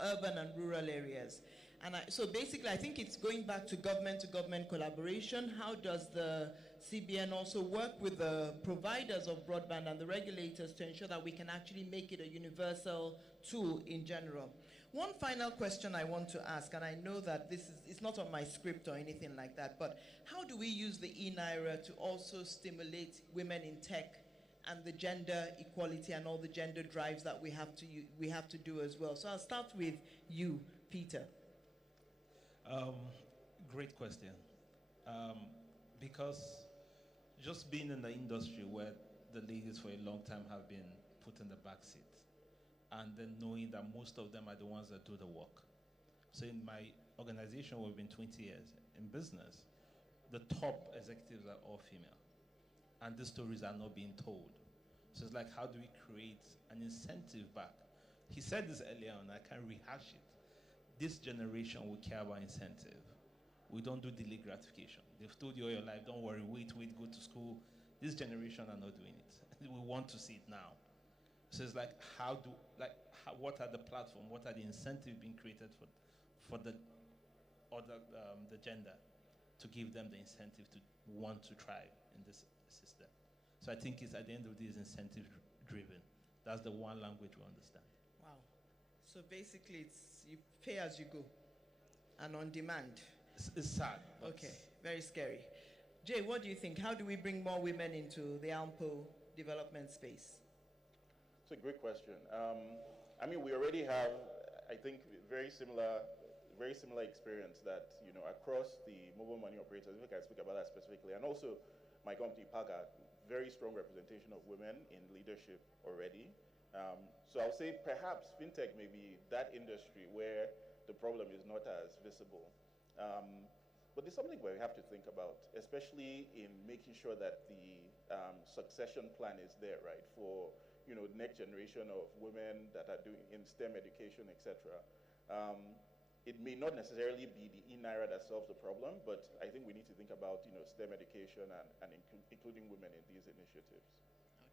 urban and rural areas. And so basically, I think it's going back to government collaboration. How does the CBN also work with the providers of broadband and the regulators to ensure that we can actually make it a universal tool in general? One final question I want to ask, and I know that it's not on my script or anything like that, but how do we use the eNaira to also stimulate women in tech and the gender equality and all the gender drives that we have to do as well? So I'll start with you, Peter. Great question. Because just being in the industry where the ladies for a long time have been put in the back seat, and then knowing that most of them are the ones that do the work. So in my organization, we've been 20 years. In business, the top executives are all female. And these stories are not being told. So it's like, how do we create an incentive back? He said this earlier on, I can't rehash it. This generation will care about incentive. We don't do delayed gratification. They've told you all your life, don't worry, wait, go to school. This generation are not doing it. We want to see it now. So it's like, what are the platform, what are the incentives being created for the gender to give them the incentive to want to thrive in this system? So I think it's at the end of the day, it's incentive driven. That's the one language we understand. Wow. So basically, it's you pay as you go, and on demand. It's sad. Okay, very scary. Jay, what do you think? How do we bring more women into the AMPO development space? It's a great question. I mean, we already have, I think, very similar experience that, across the mobile money operators, if I can speak about that specifically, and also my company, Paga, very strong representation of women in leadership already. So I'll say perhaps fintech may be that industry where the problem is not as visible. But there's something where we have to think about, especially in making sure that the succession plan is there, right, for the next generation of women that are doing in STEM education, etc. It may not necessarily be the eNaira that solves the problem, but I think we need to think about STEM education and including women in these initiatives.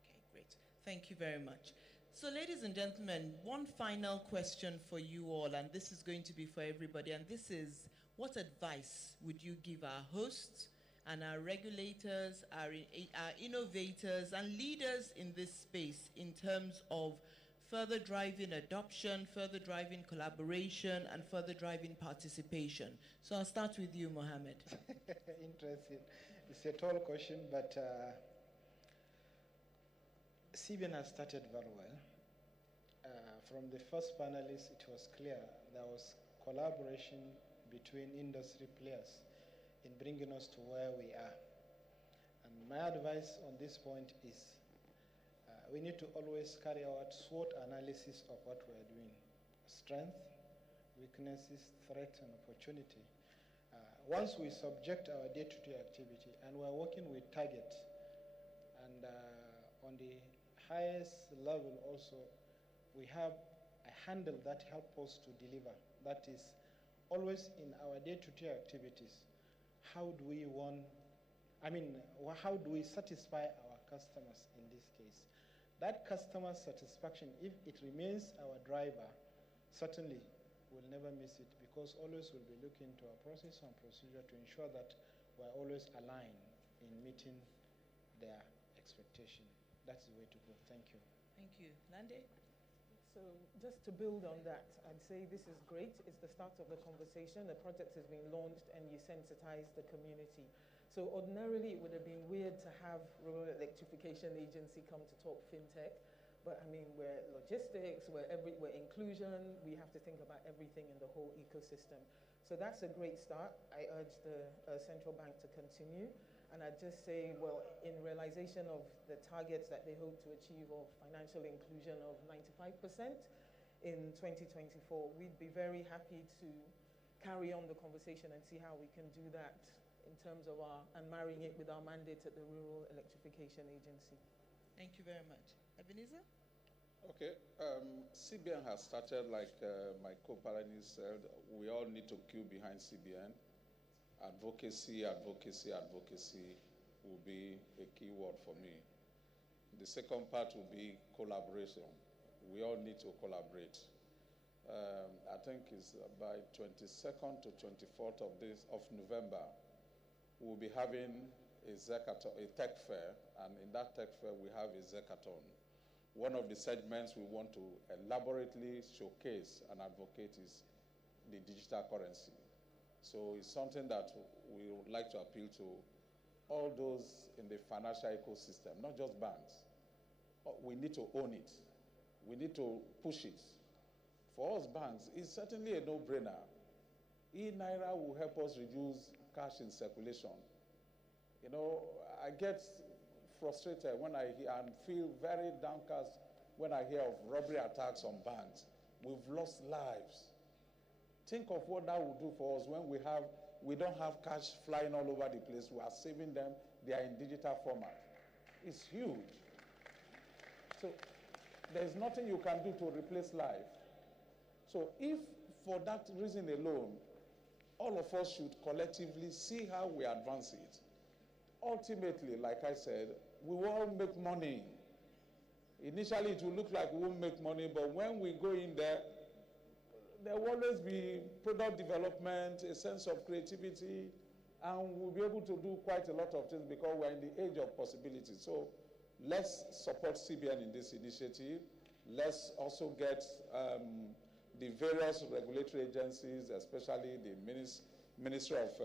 Okay, great. Thank you very much. So ladies and gentlemen, one final question for you all, and this is going to be for everybody, and this is, what advice would you give our hosts and our regulators, our innovators and leaders in this space in terms of further driving adoption, further driving collaboration, and further driving participation? So I'll start with you, Mohammed. Interesting. It's a tall question, but CBN has started very well. From the first panelist, it was clear there was collaboration between industry players in bringing us to where we are. And my advice on this point is we need to always carry out SWOT analysis of what we are doing. Strength, weaknesses, threat, and opportunity. Once we subject our day-to-day activity and we're working with target, and on the highest level also, we have a handle that helps us to deliver. That is, always in our day-to-day activities, how do we satisfy our customers in this case? That customer satisfaction, if it remains our driver, certainly we'll never miss it, because always we'll be looking to our process and procedure to ensure that we're always aligned in meeting their expectation. That's the way to go. Thank you. Thank you. Nande? So just to build on that, I'd say this is great. It's the start of the conversation. The project has been launched and you sensitize the community. So ordinarily, it would have been weird to have Rural Electrification Agency come to talk fintech. But I mean, we're logistics, we're inclusion. We have to think about everything in the whole ecosystem. So that's a great start. I urge the central bank to continue. And I'd just say, well, in realization of the targets that they hope to achieve of financial inclusion of 95% in 2024, we'd be very happy to carry on the conversation and see how we can do that in terms of and marrying it with our mandate at the Rural Electrification Agency. Thank you very much. Ebenezer? Okay, CBN has started, like my co-panelist said, we all need to queue behind CBN. Advocacy, advocacy, advocacy will be a key word for me. The second part will be collaboration. We all need to collaborate. I think it's by 22nd to 24th of November, we'll be having a tech fair, and in that tech fair we have a Zekathon. One of the segments we want to elaborately showcase and advocate is the digital currency. So it's something that we would like to appeal to all those in the financial ecosystem, not just banks. We need to own it. We need to push it. For us banks, it's certainly a no-brainer. eNaira will help us reduce cash in circulation. I get frustrated when I hear and feel very downcast when I hear of robbery attacks on banks. We've lost lives. Think of what that would do for us when we don't have cash flying all over the place. We are saving them. They are in digital format. It's huge. So there's nothing you can do to replace life. So if for that reason alone, all of us should collectively see how we advance it. Ultimately, like I said, we will all make money. Initially, it will look like we won't make money, but when we go in there, there will always be product development, a sense of creativity, and we'll be able to do quite a lot of things because we're in the age of possibility. So let's support CBN in this initiative. Let's also get the various regulatory agencies, especially the Ministry of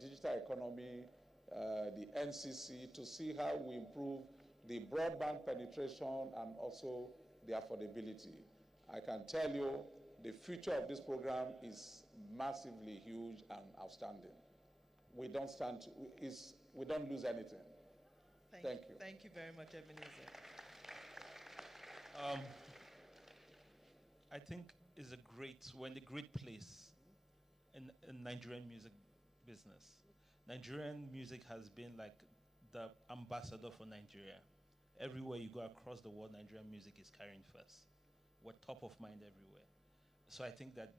Digital Economy, the NCC, to see how we improve the broadband penetration and also the affordability. I can tell you the future of this program is massively huge and outstanding. We don't lose anything. Thank you. Thank you very much, Ebenezer. I think we're in a great place in Nigerian music business. Nigerian music has been like the ambassador for Nigeria. Everywhere you go across the world, Nigerian music is carrying first. We're top of mind everywhere. So I think that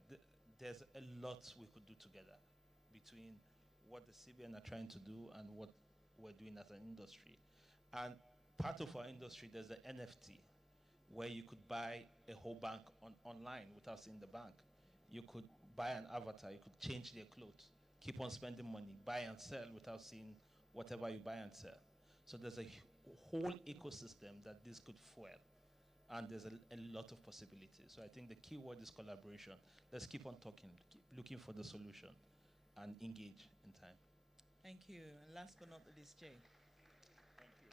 there's a lot we could do together between what the CBN are trying to do and what we're doing as an industry. And part of our industry, there's the NFT, where you could buy a whole bank online without seeing the bank. You could buy an avatar, you could change their clothes, keep on spending money, buy and sell without seeing whatever you buy and sell. So there's a whole ecosystem that this could fuel. And there's a lot of possibilities. So I think the key word is collaboration. Let's keep on talking, keep looking for the solution, and engage in time. Thank you. And last but not the least, Jay. Thank you.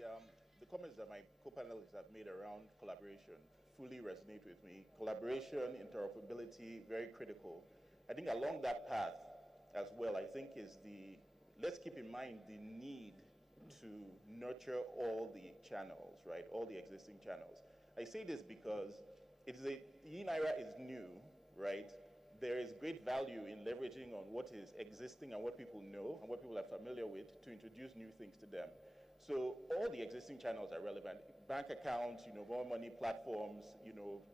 The comments that my co-panelists have made around collaboration fully resonate with me. Collaboration, interoperability, very critical. I think along that path as well, I think let's keep in mind the need to nurture all the channels, right? All the existing channels. I say this because eNaira is new, right? There is great value in leveraging on what is existing and what people know and what people are familiar with to introduce new things to them. So all the existing channels are relevant. Bank accounts, more money platforms,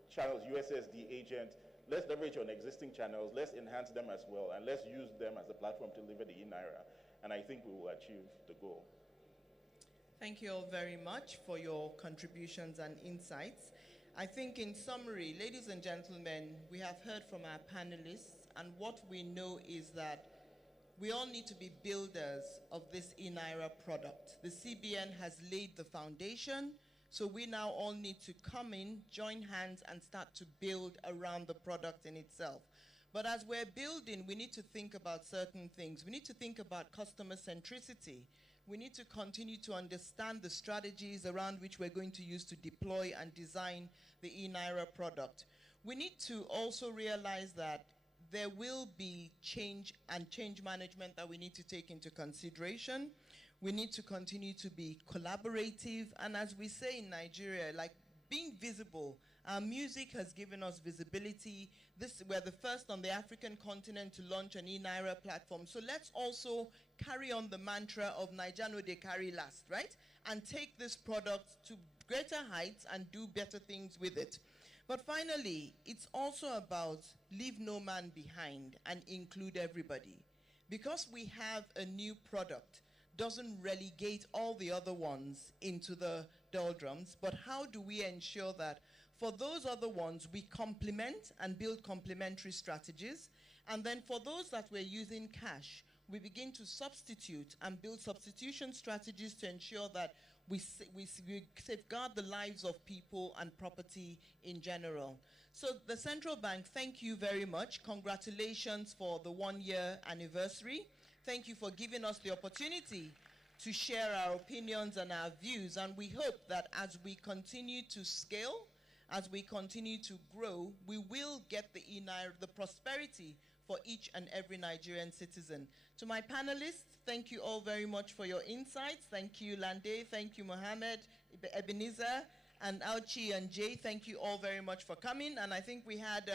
channels, USSD agent. Let's leverage on existing channels. Let's enhance them as well, and let's use them as a platform to deliver the eNaira. And I think we will achieve the goal. Thank you all very much for your contributions and insights. I think in summary, ladies and gentlemen, we have heard from our panelists, and what we know is that we all need to be builders of this eNaira product. The CBN has laid the foundation, so we now all need to come in, join hands, and start to build around the product in itself. But as we're building, we need to think about certain things. We need to think about customer centricity. We need to continue to understand the strategies around which we're going to use to deploy and design the eNaira product. We need to also realize that there will be change and change management that we need to take into consideration. We need to continue to be collaborative, and as we say in Nigeria, like being visible. Our music has given us visibility. We're the first on the African continent to launch an eNaira platform. So let's also carry on the mantra of Naija no dey carry last, right? And take this product to greater heights and do better things with it. But finally, it's also about leave no man behind and include everybody. Because we have a new product, doesn't relegate all the other ones into the doldrums, but how do we ensure that for those other ones, we complement and build complementary strategies, and then for those that we're using cash, we begin to substitute and build substitution strategies to ensure that we safeguard the lives of people and property in general. So the central bank, thank you very much. Congratulations for the 1-year anniversary. Thank you for giving us the opportunity to share our opinions and our views, and we hope that as we continue to scale, as we continue to grow, we will get the eNaira, the prosperity for each and every Nigerian citizen. To my panelists, thank you all very much for your insights. Thank you, Lande. Thank you, Mohammed, Ebenezer. And Auchi and Jay, thank you all very much for coming. And I think we had,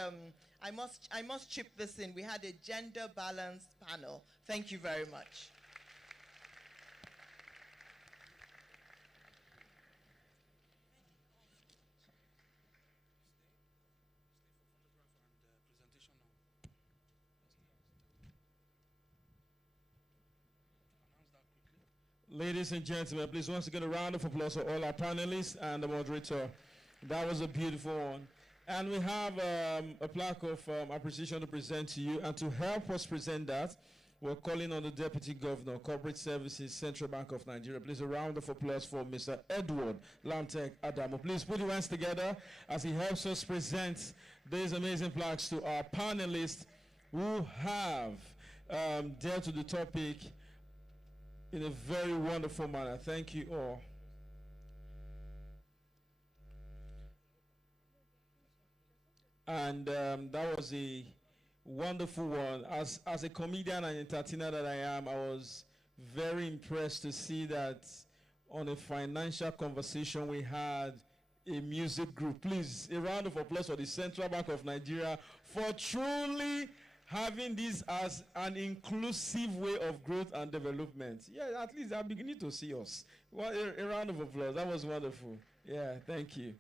I must chip this in, we had a gender balanced panel. Thank you very much. Ladies and gentlemen, please once again a round of applause for all our panelists and the moderator. That was a beautiful one. And we have a plaque of appreciation to present to you. And to help us present that, we're calling on the Deputy Governor, Corporate Services, Central Bank of Nigeria. Please a round of applause for Mr. Edward Lamtek Adamu. Please put your hands together as he helps us present these amazing plaques to our panelists who have dealt with the topic in a very wonderful manner. Thank you all. And that was a wonderful one. As a comedian and entertainer that I am, I was very impressed to see that on a financial conversation we had a music group. Please, a round of applause for the Central Bank of Nigeria for truly having this as an inclusive way of growth and development. Yeah, at least they're beginning to see us. Well, a round of applause. That was wonderful. Yeah, thank you.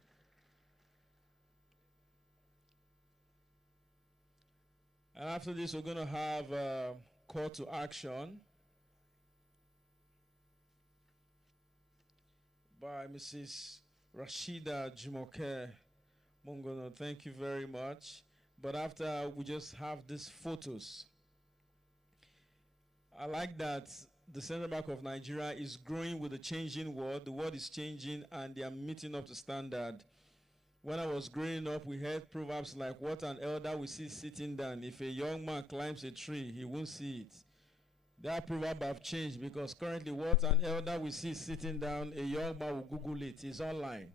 And after this, we're going to have a call to action by Mrs. Rashida Jumoke Mongono. Thank you very much. But after, we just have these photos. I like that the Central Bank of Nigeria is growing with the changing world. The world is changing and they are meeting up to standard. When I was growing up, we heard proverbs like, what an elder we see sitting down. If a young man climbs a tree, he won't see it. That proverb have changed because currently what an elder we see sitting down, a young man will Google it. It's online.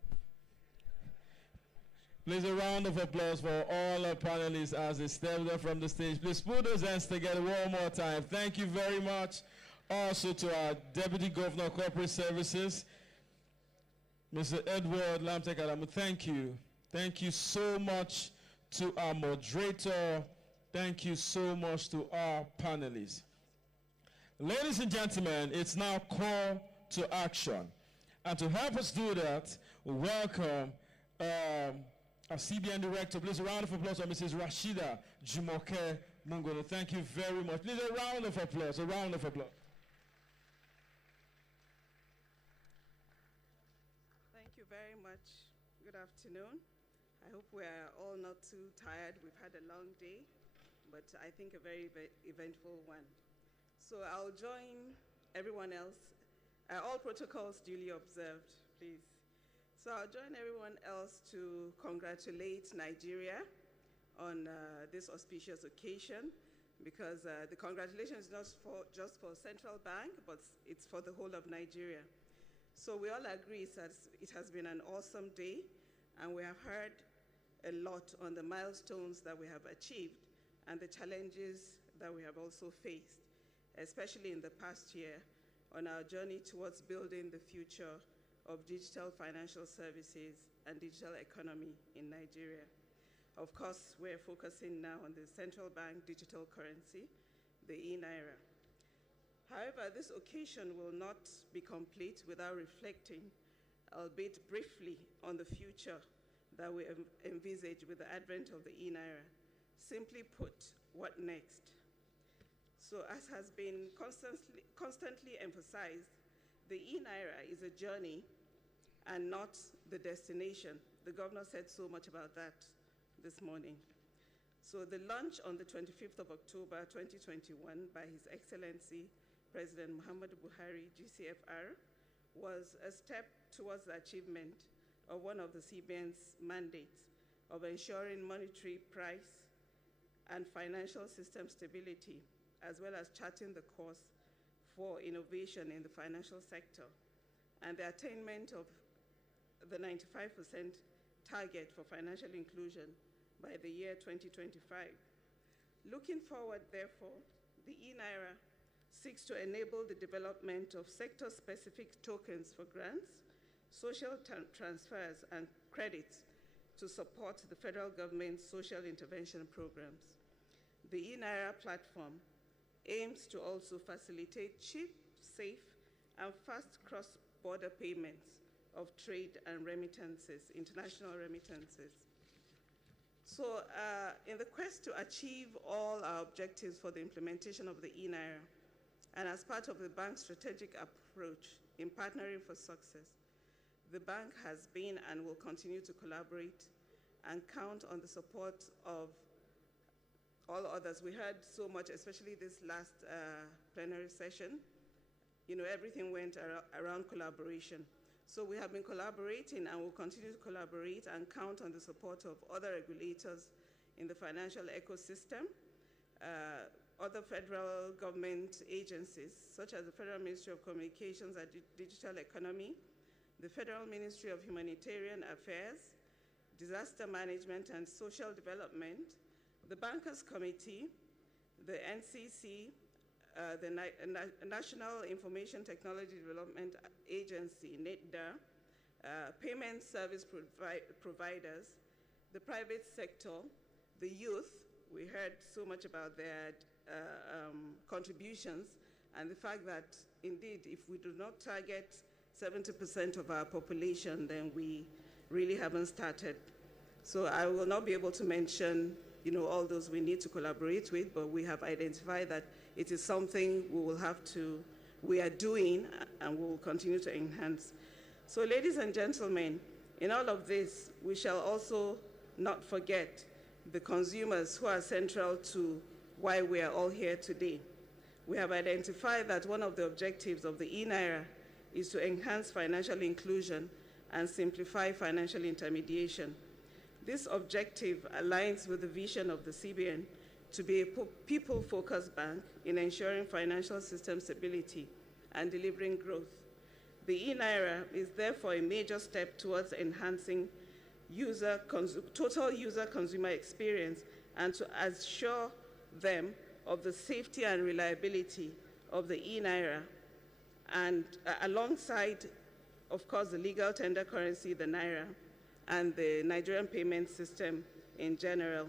Please a round of applause for all our panelists as they step up from the stage. Please put those hands together one more time. Thank you very much. Also to our Deputy Governor of Corporate Services, Mr. Edward Lamtek Adamu. Thank you. Thank you so much to our moderator. Thank you so much to our panelists. Ladies and gentlemen, it's now call to action. And to help us do that, we welcome our CBN Director. Please a round of applause for Mrs. Rashida Jumoke Mongono. Thank you very much. Please a round of applause, a round of applause. Thank you very much. Good afternoon. I hope we're all not too tired. We've had a long day, but I think a very eventful one. So I'll join everyone else. All protocols duly observed, please. So I'll join everyone else to congratulate Nigeria on this auspicious occasion, because the congratulations is not just for Central Bank, but it's for the whole of Nigeria. So we all agree it has been an awesome day, and we have heard a lot on the milestones that we have achieved and the challenges that we have also faced, especially in the past year on our journey towards building the future of digital financial services and digital economy in Nigeria. Of course, we're focusing now on the central bank digital currency, the eNaira. However, this occasion will not be complete without reflecting, albeit briefly, on the future that we envisage with the advent of the eNaira. Simply put, what next? So as has been constantly emphasized, the eNaira is a journey and not the destination. The governor said so much about that this morning. So the launch on the 25th of October 2021 by His Excellency President Muhammadu Buhari, GCFR, was a step towards the achievement of one of the CBN's mandates of ensuring monetary price and financial system stability, as well as charting the course for innovation in the financial sector and the attainment of the 95% target for financial inclusion by the year 2025. Looking forward, therefore, the eNaira seeks to enable the development of sector-specific tokens for grants, social transfers, and credits to support the federal government's social intervention programs. The eNaira platform aims to also facilitate cheap, safe, and fast cross-border payments of trade and remittances, international remittances. So in the quest to achieve all our objectives for the implementation of the eNaira, and as part of the bank's strategic approach in partnering for success, the bank has been and will continue to collaborate and count on the support of all others. We heard so much, especially this last plenary session. You know, everything went around collaboration. So we have been collaborating and will continue to collaborate and count on the support of other regulators in the financial ecosystem, other federal government agencies, such as the Federal Ministry of Communications and Digital Economy, the Federal Ministry of Humanitarian Affairs, Disaster Management and Social Development, the Bankers Committee, the NCC, the National Information Technology Development Agency, NITDA, payment service providers, the private sector, the youth. We heard so much about their contributions and the fact that indeed if we do not target 70% of our population, then we really haven't started. So I will not be able to mention, you know, all those we need to collaborate with, but we have identified that it is something we are doing and we will continue to enhance. So ladies and gentlemen, in all of this, we shall also not forget the consumers who are central to why we are all here today. We have identified that one of the objectives of the eNaira is to enhance financial inclusion and simplify financial intermediation. This objective aligns with the vision of the CBN to be a people-focused bank in ensuring financial system stability and delivering growth. The eNaira is therefore a major step towards enhancing total user consumer experience and to assure them of the safety and reliability of the eNaira, and alongside, of course, the legal tender currency, the Naira, and the Nigerian payment system in general.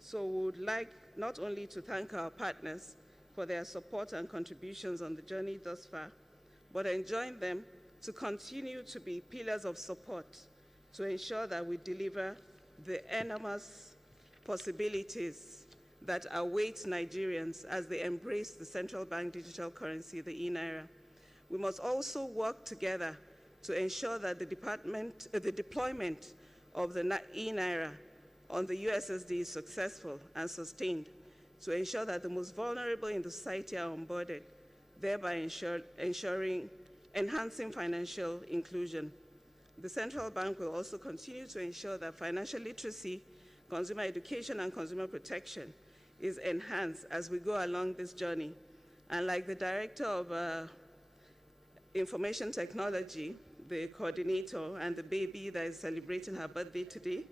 So we would like not only to thank our partners for their support and contributions on the journey thus far, but enjoin them to continue to be pillars of support to ensure that we deliver the enormous possibilities that await Nigerians as they embrace the central bank digital currency, the eNaira. We must also work together to ensure that the deployment of the eNaira on the USSD is successful and sustained, to ensure that the most vulnerable in the society are onboarded, thereby enhancing financial inclusion. The central bank will also continue to ensure that financial literacy, consumer education, and consumer protection is enhanced as we go along this journey. And like the Director of Information Technology, the coordinator, and the baby that is celebrating her birthday today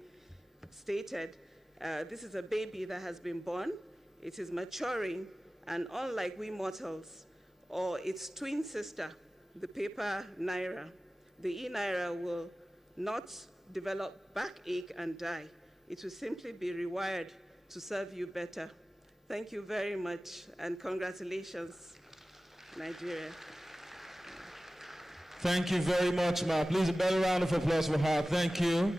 stated, this is a baby that has been born, it is maturing, and unlike we mortals, or its twin sister, the paper Naira, the eNaira will not develop backache and die. It will simply be rewired to serve you better. Thank you very much, and congratulations, Nigeria. Thank you very much, Ma. Please, a big round of applause for her. Thank you.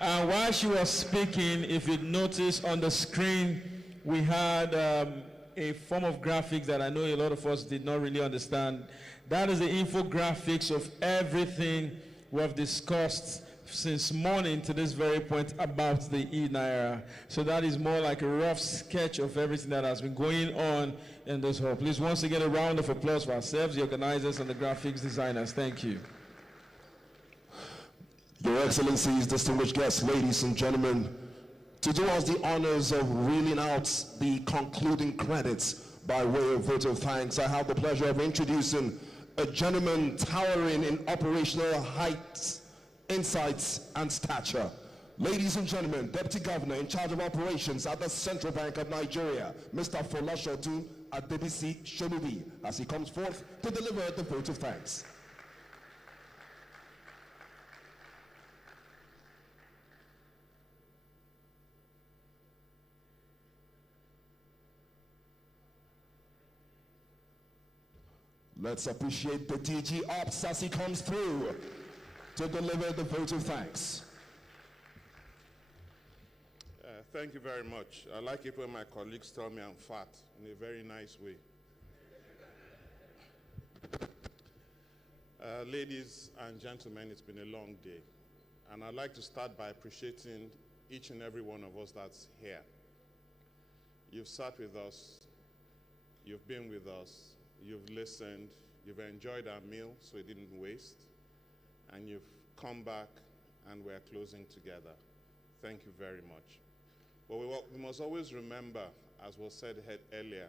And while she was speaking, if you notice on the screen, we had a form of graphics that I know a lot of us did not really understand. That is the infographics of everything we have discussed since morning to this very point about the eNaira. So that is more like a rough sketch of everything that has been going on in this hall. Please, once again, a round of applause for ourselves, the organizers and the graphics designers. Thank you. Your Excellencies, distinguished guests, ladies and gentlemen, to do us the honors of reeling out the concluding credits by way of vote of thanks, I have the pleasure of introducing a gentleman towering in operational height, insights, and stature. Ladies and gentlemen, Deputy Governor in charge of operations at the Central Bank of Nigeria, Mr. Folashotu Adebisi Shonubi, as he comes forth to deliver the vote of thanks. Let's appreciate the DG Ops as he comes through to deliver the vote of thanks. Thank you very much. I like it when my colleagues tell me I'm fat in a very nice way. Ladies and gentlemen, it's been a long day. And I'd like to start by appreciating each and every one of us that's here. You've sat with us, you've been with us, you've listened, you've enjoyed our meal so it didn't waste, and you've come back and we're closing together. Thank you very much. But we must always remember, as was said earlier,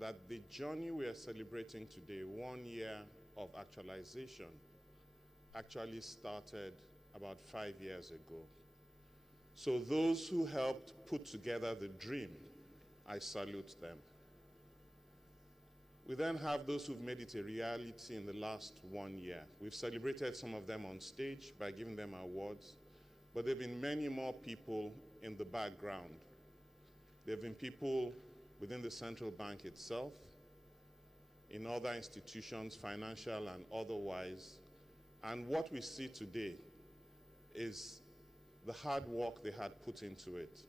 that the journey we are celebrating today, 1 year of actualization, actually started about 5 years ago. So those who helped put together the dream, I salute them. We then have those who've made it a reality in the last 1 year. We've celebrated some of them on stage by giving them awards, but there have been many more people in the background. There have been people within the central bank itself, in other institutions, financial and otherwise. And what we see today is the hard work they had put into it.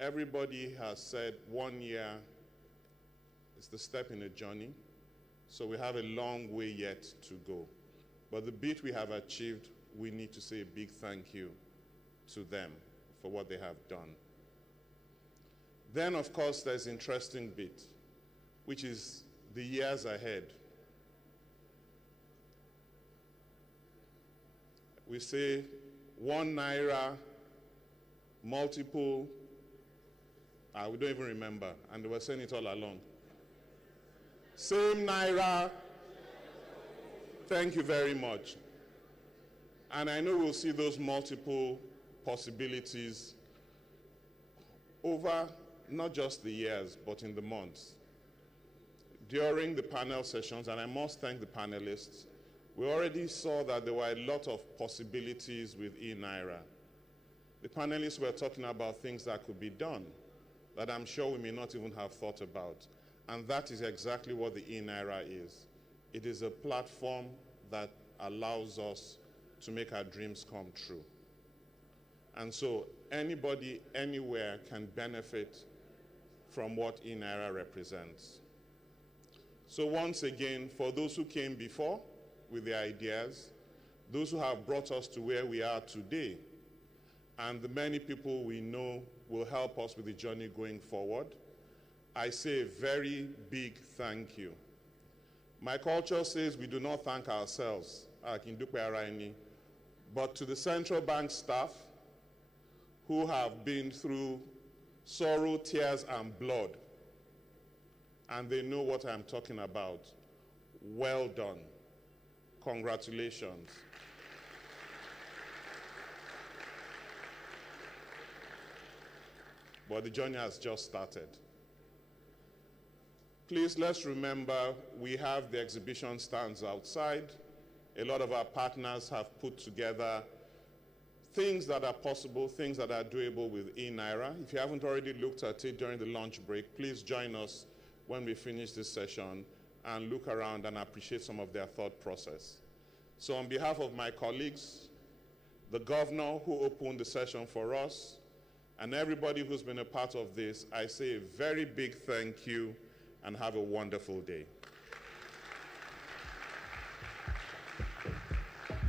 Everybody has said 1 year is the step in a journey, so we have a long way yet to go. But the bit we have achieved, we need to say a big thank you to them for what they have done. Then, of course, there's the interesting bit, which is the years ahead. We say 1 Naira, multiple, we don't even remember, and they were saying it all along. Same Naira, thank you very much. And I know we'll see those multiple possibilities over not just the years, but in the months. During the panel sessions, and I must thank the panelists, we already saw that there were a lot of possibilities with eNaira. The panelists were talking about things that could be done that I'm sure we may not even have thought about. And that is exactly what the eNaira is. It is a platform that allows us to make our dreams come true. And so anybody, anywhere can benefit from what eNaira represents. So once again, for those who came before with the ideas, those who have brought us to where we are today, and the many people we know will help us with the journey going forward, I say a very big thank you. My culture says we do not thank ourselves, but to the central bank staff who have been through sorrow, tears, and blood, and they know what I'm talking about. Well done. Congratulations. But the journey has just started. Please, let's remember we have the exhibition stands outside. A lot of our partners have put together things that are possible, things that are doable with eNaira. If you haven't already looked at it during the lunch break, please join us when we finish this session and look around and appreciate some of their thought process. So on behalf of my colleagues, the governor who opened the session for us, and everybody who's been a part of this, I say a very big thank you and have a wonderful day.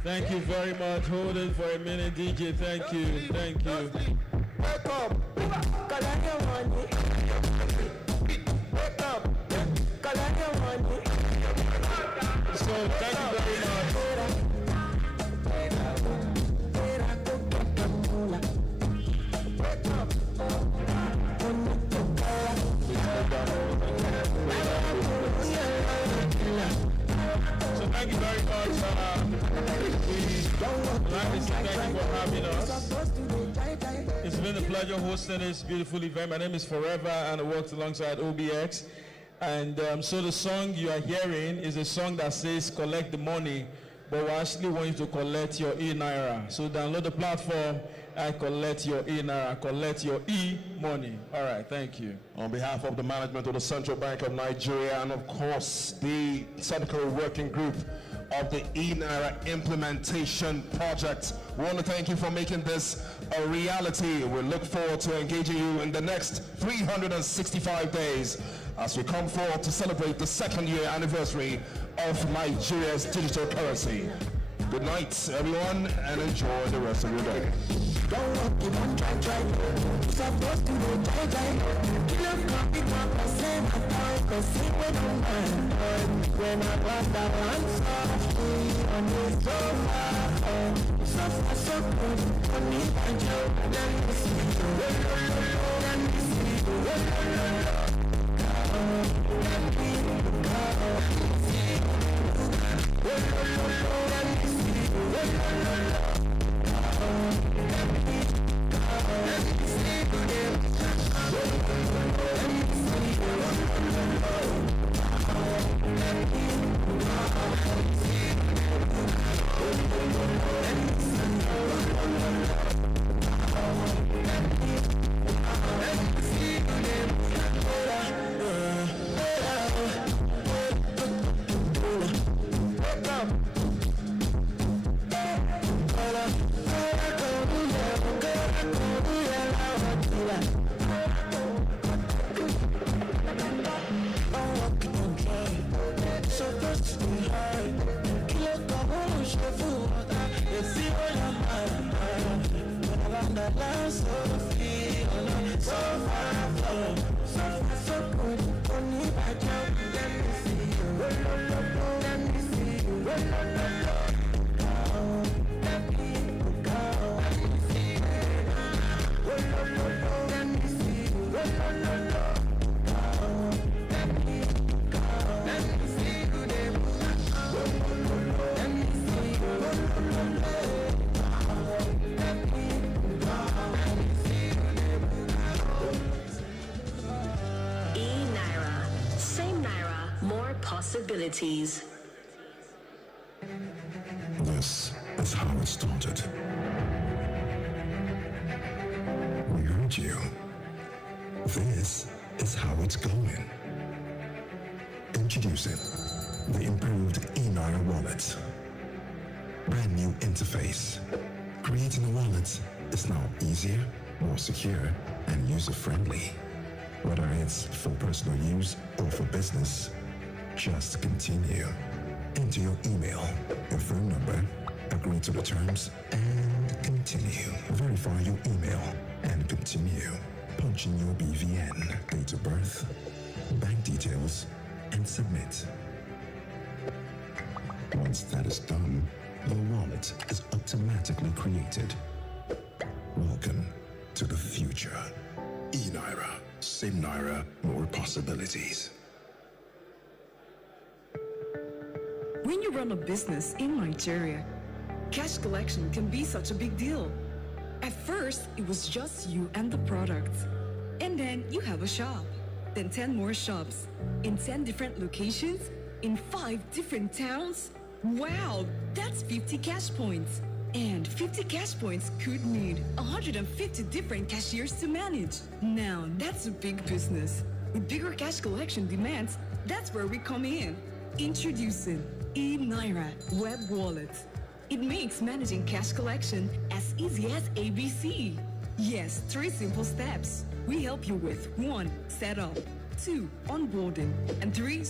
Thank you very much. Hold it for a minute, DJ. Thank you. Thank you. Wake up. Wake up. So thank you very much. So thank you very much. Thank you for having us. It's been a pleasure hosting this beautiful event. My name is Forever, and I worked alongside OBX. And so the song you are hearing is a song that says, collect the money but we actually want you to collect your eNaira. So download the platform and collect your eNaira, collect your e-money. All right, thank you. On behalf of the management of the Central Bank of Nigeria and of course the technical working group of the eNaira implementation project, we want to thank you for making this a reality. We look forward to engaging you in the next 365 days as we come forward to celebrate the second year anniversary of Nigeria's digital currency. Good night, everyone, and enjoy the rest of your day. Don't walk, you don't try. You're supposed to go try. You love copy, percent of time, cause see when I'm mine. When I want that one softly on the sofa, so good, on me and you, let me see you, let me see you, let me see you, possibilities. This is how it started. We heard you. This is how it's going. Introducing the improved eNaira wallet. Brand new interface. Creating a wallet is now easier, more secure, and user-friendly. Whether it's for personal use or for business, just continue. Enter your email, your phone number, agree to the terms, and continue. Verify your email and continue. Punch in your BVN, date of birth, bank details, and submit. Once that is done, your wallet is automatically created. Welcome to the future. eNaira. Same Naira, more possibilities. When you run a business in Nigeria, cash collection can be such a big deal. At first, it was just you and the product. And then you have a shop, then 10 more shops, in 10 different locations, in 5 different towns. Wow, that's 50 cash points. And 50 cash points could need 150 different cashiers to manage. Now, that's a big business. With bigger cash collection demands, that's where we come in. Introducing eNaira Web Wallet. It makes managing cash collection as easy as ABC. Yes, 3 simple steps. We help you with 1. Setup, 2. Onboarding, and 3.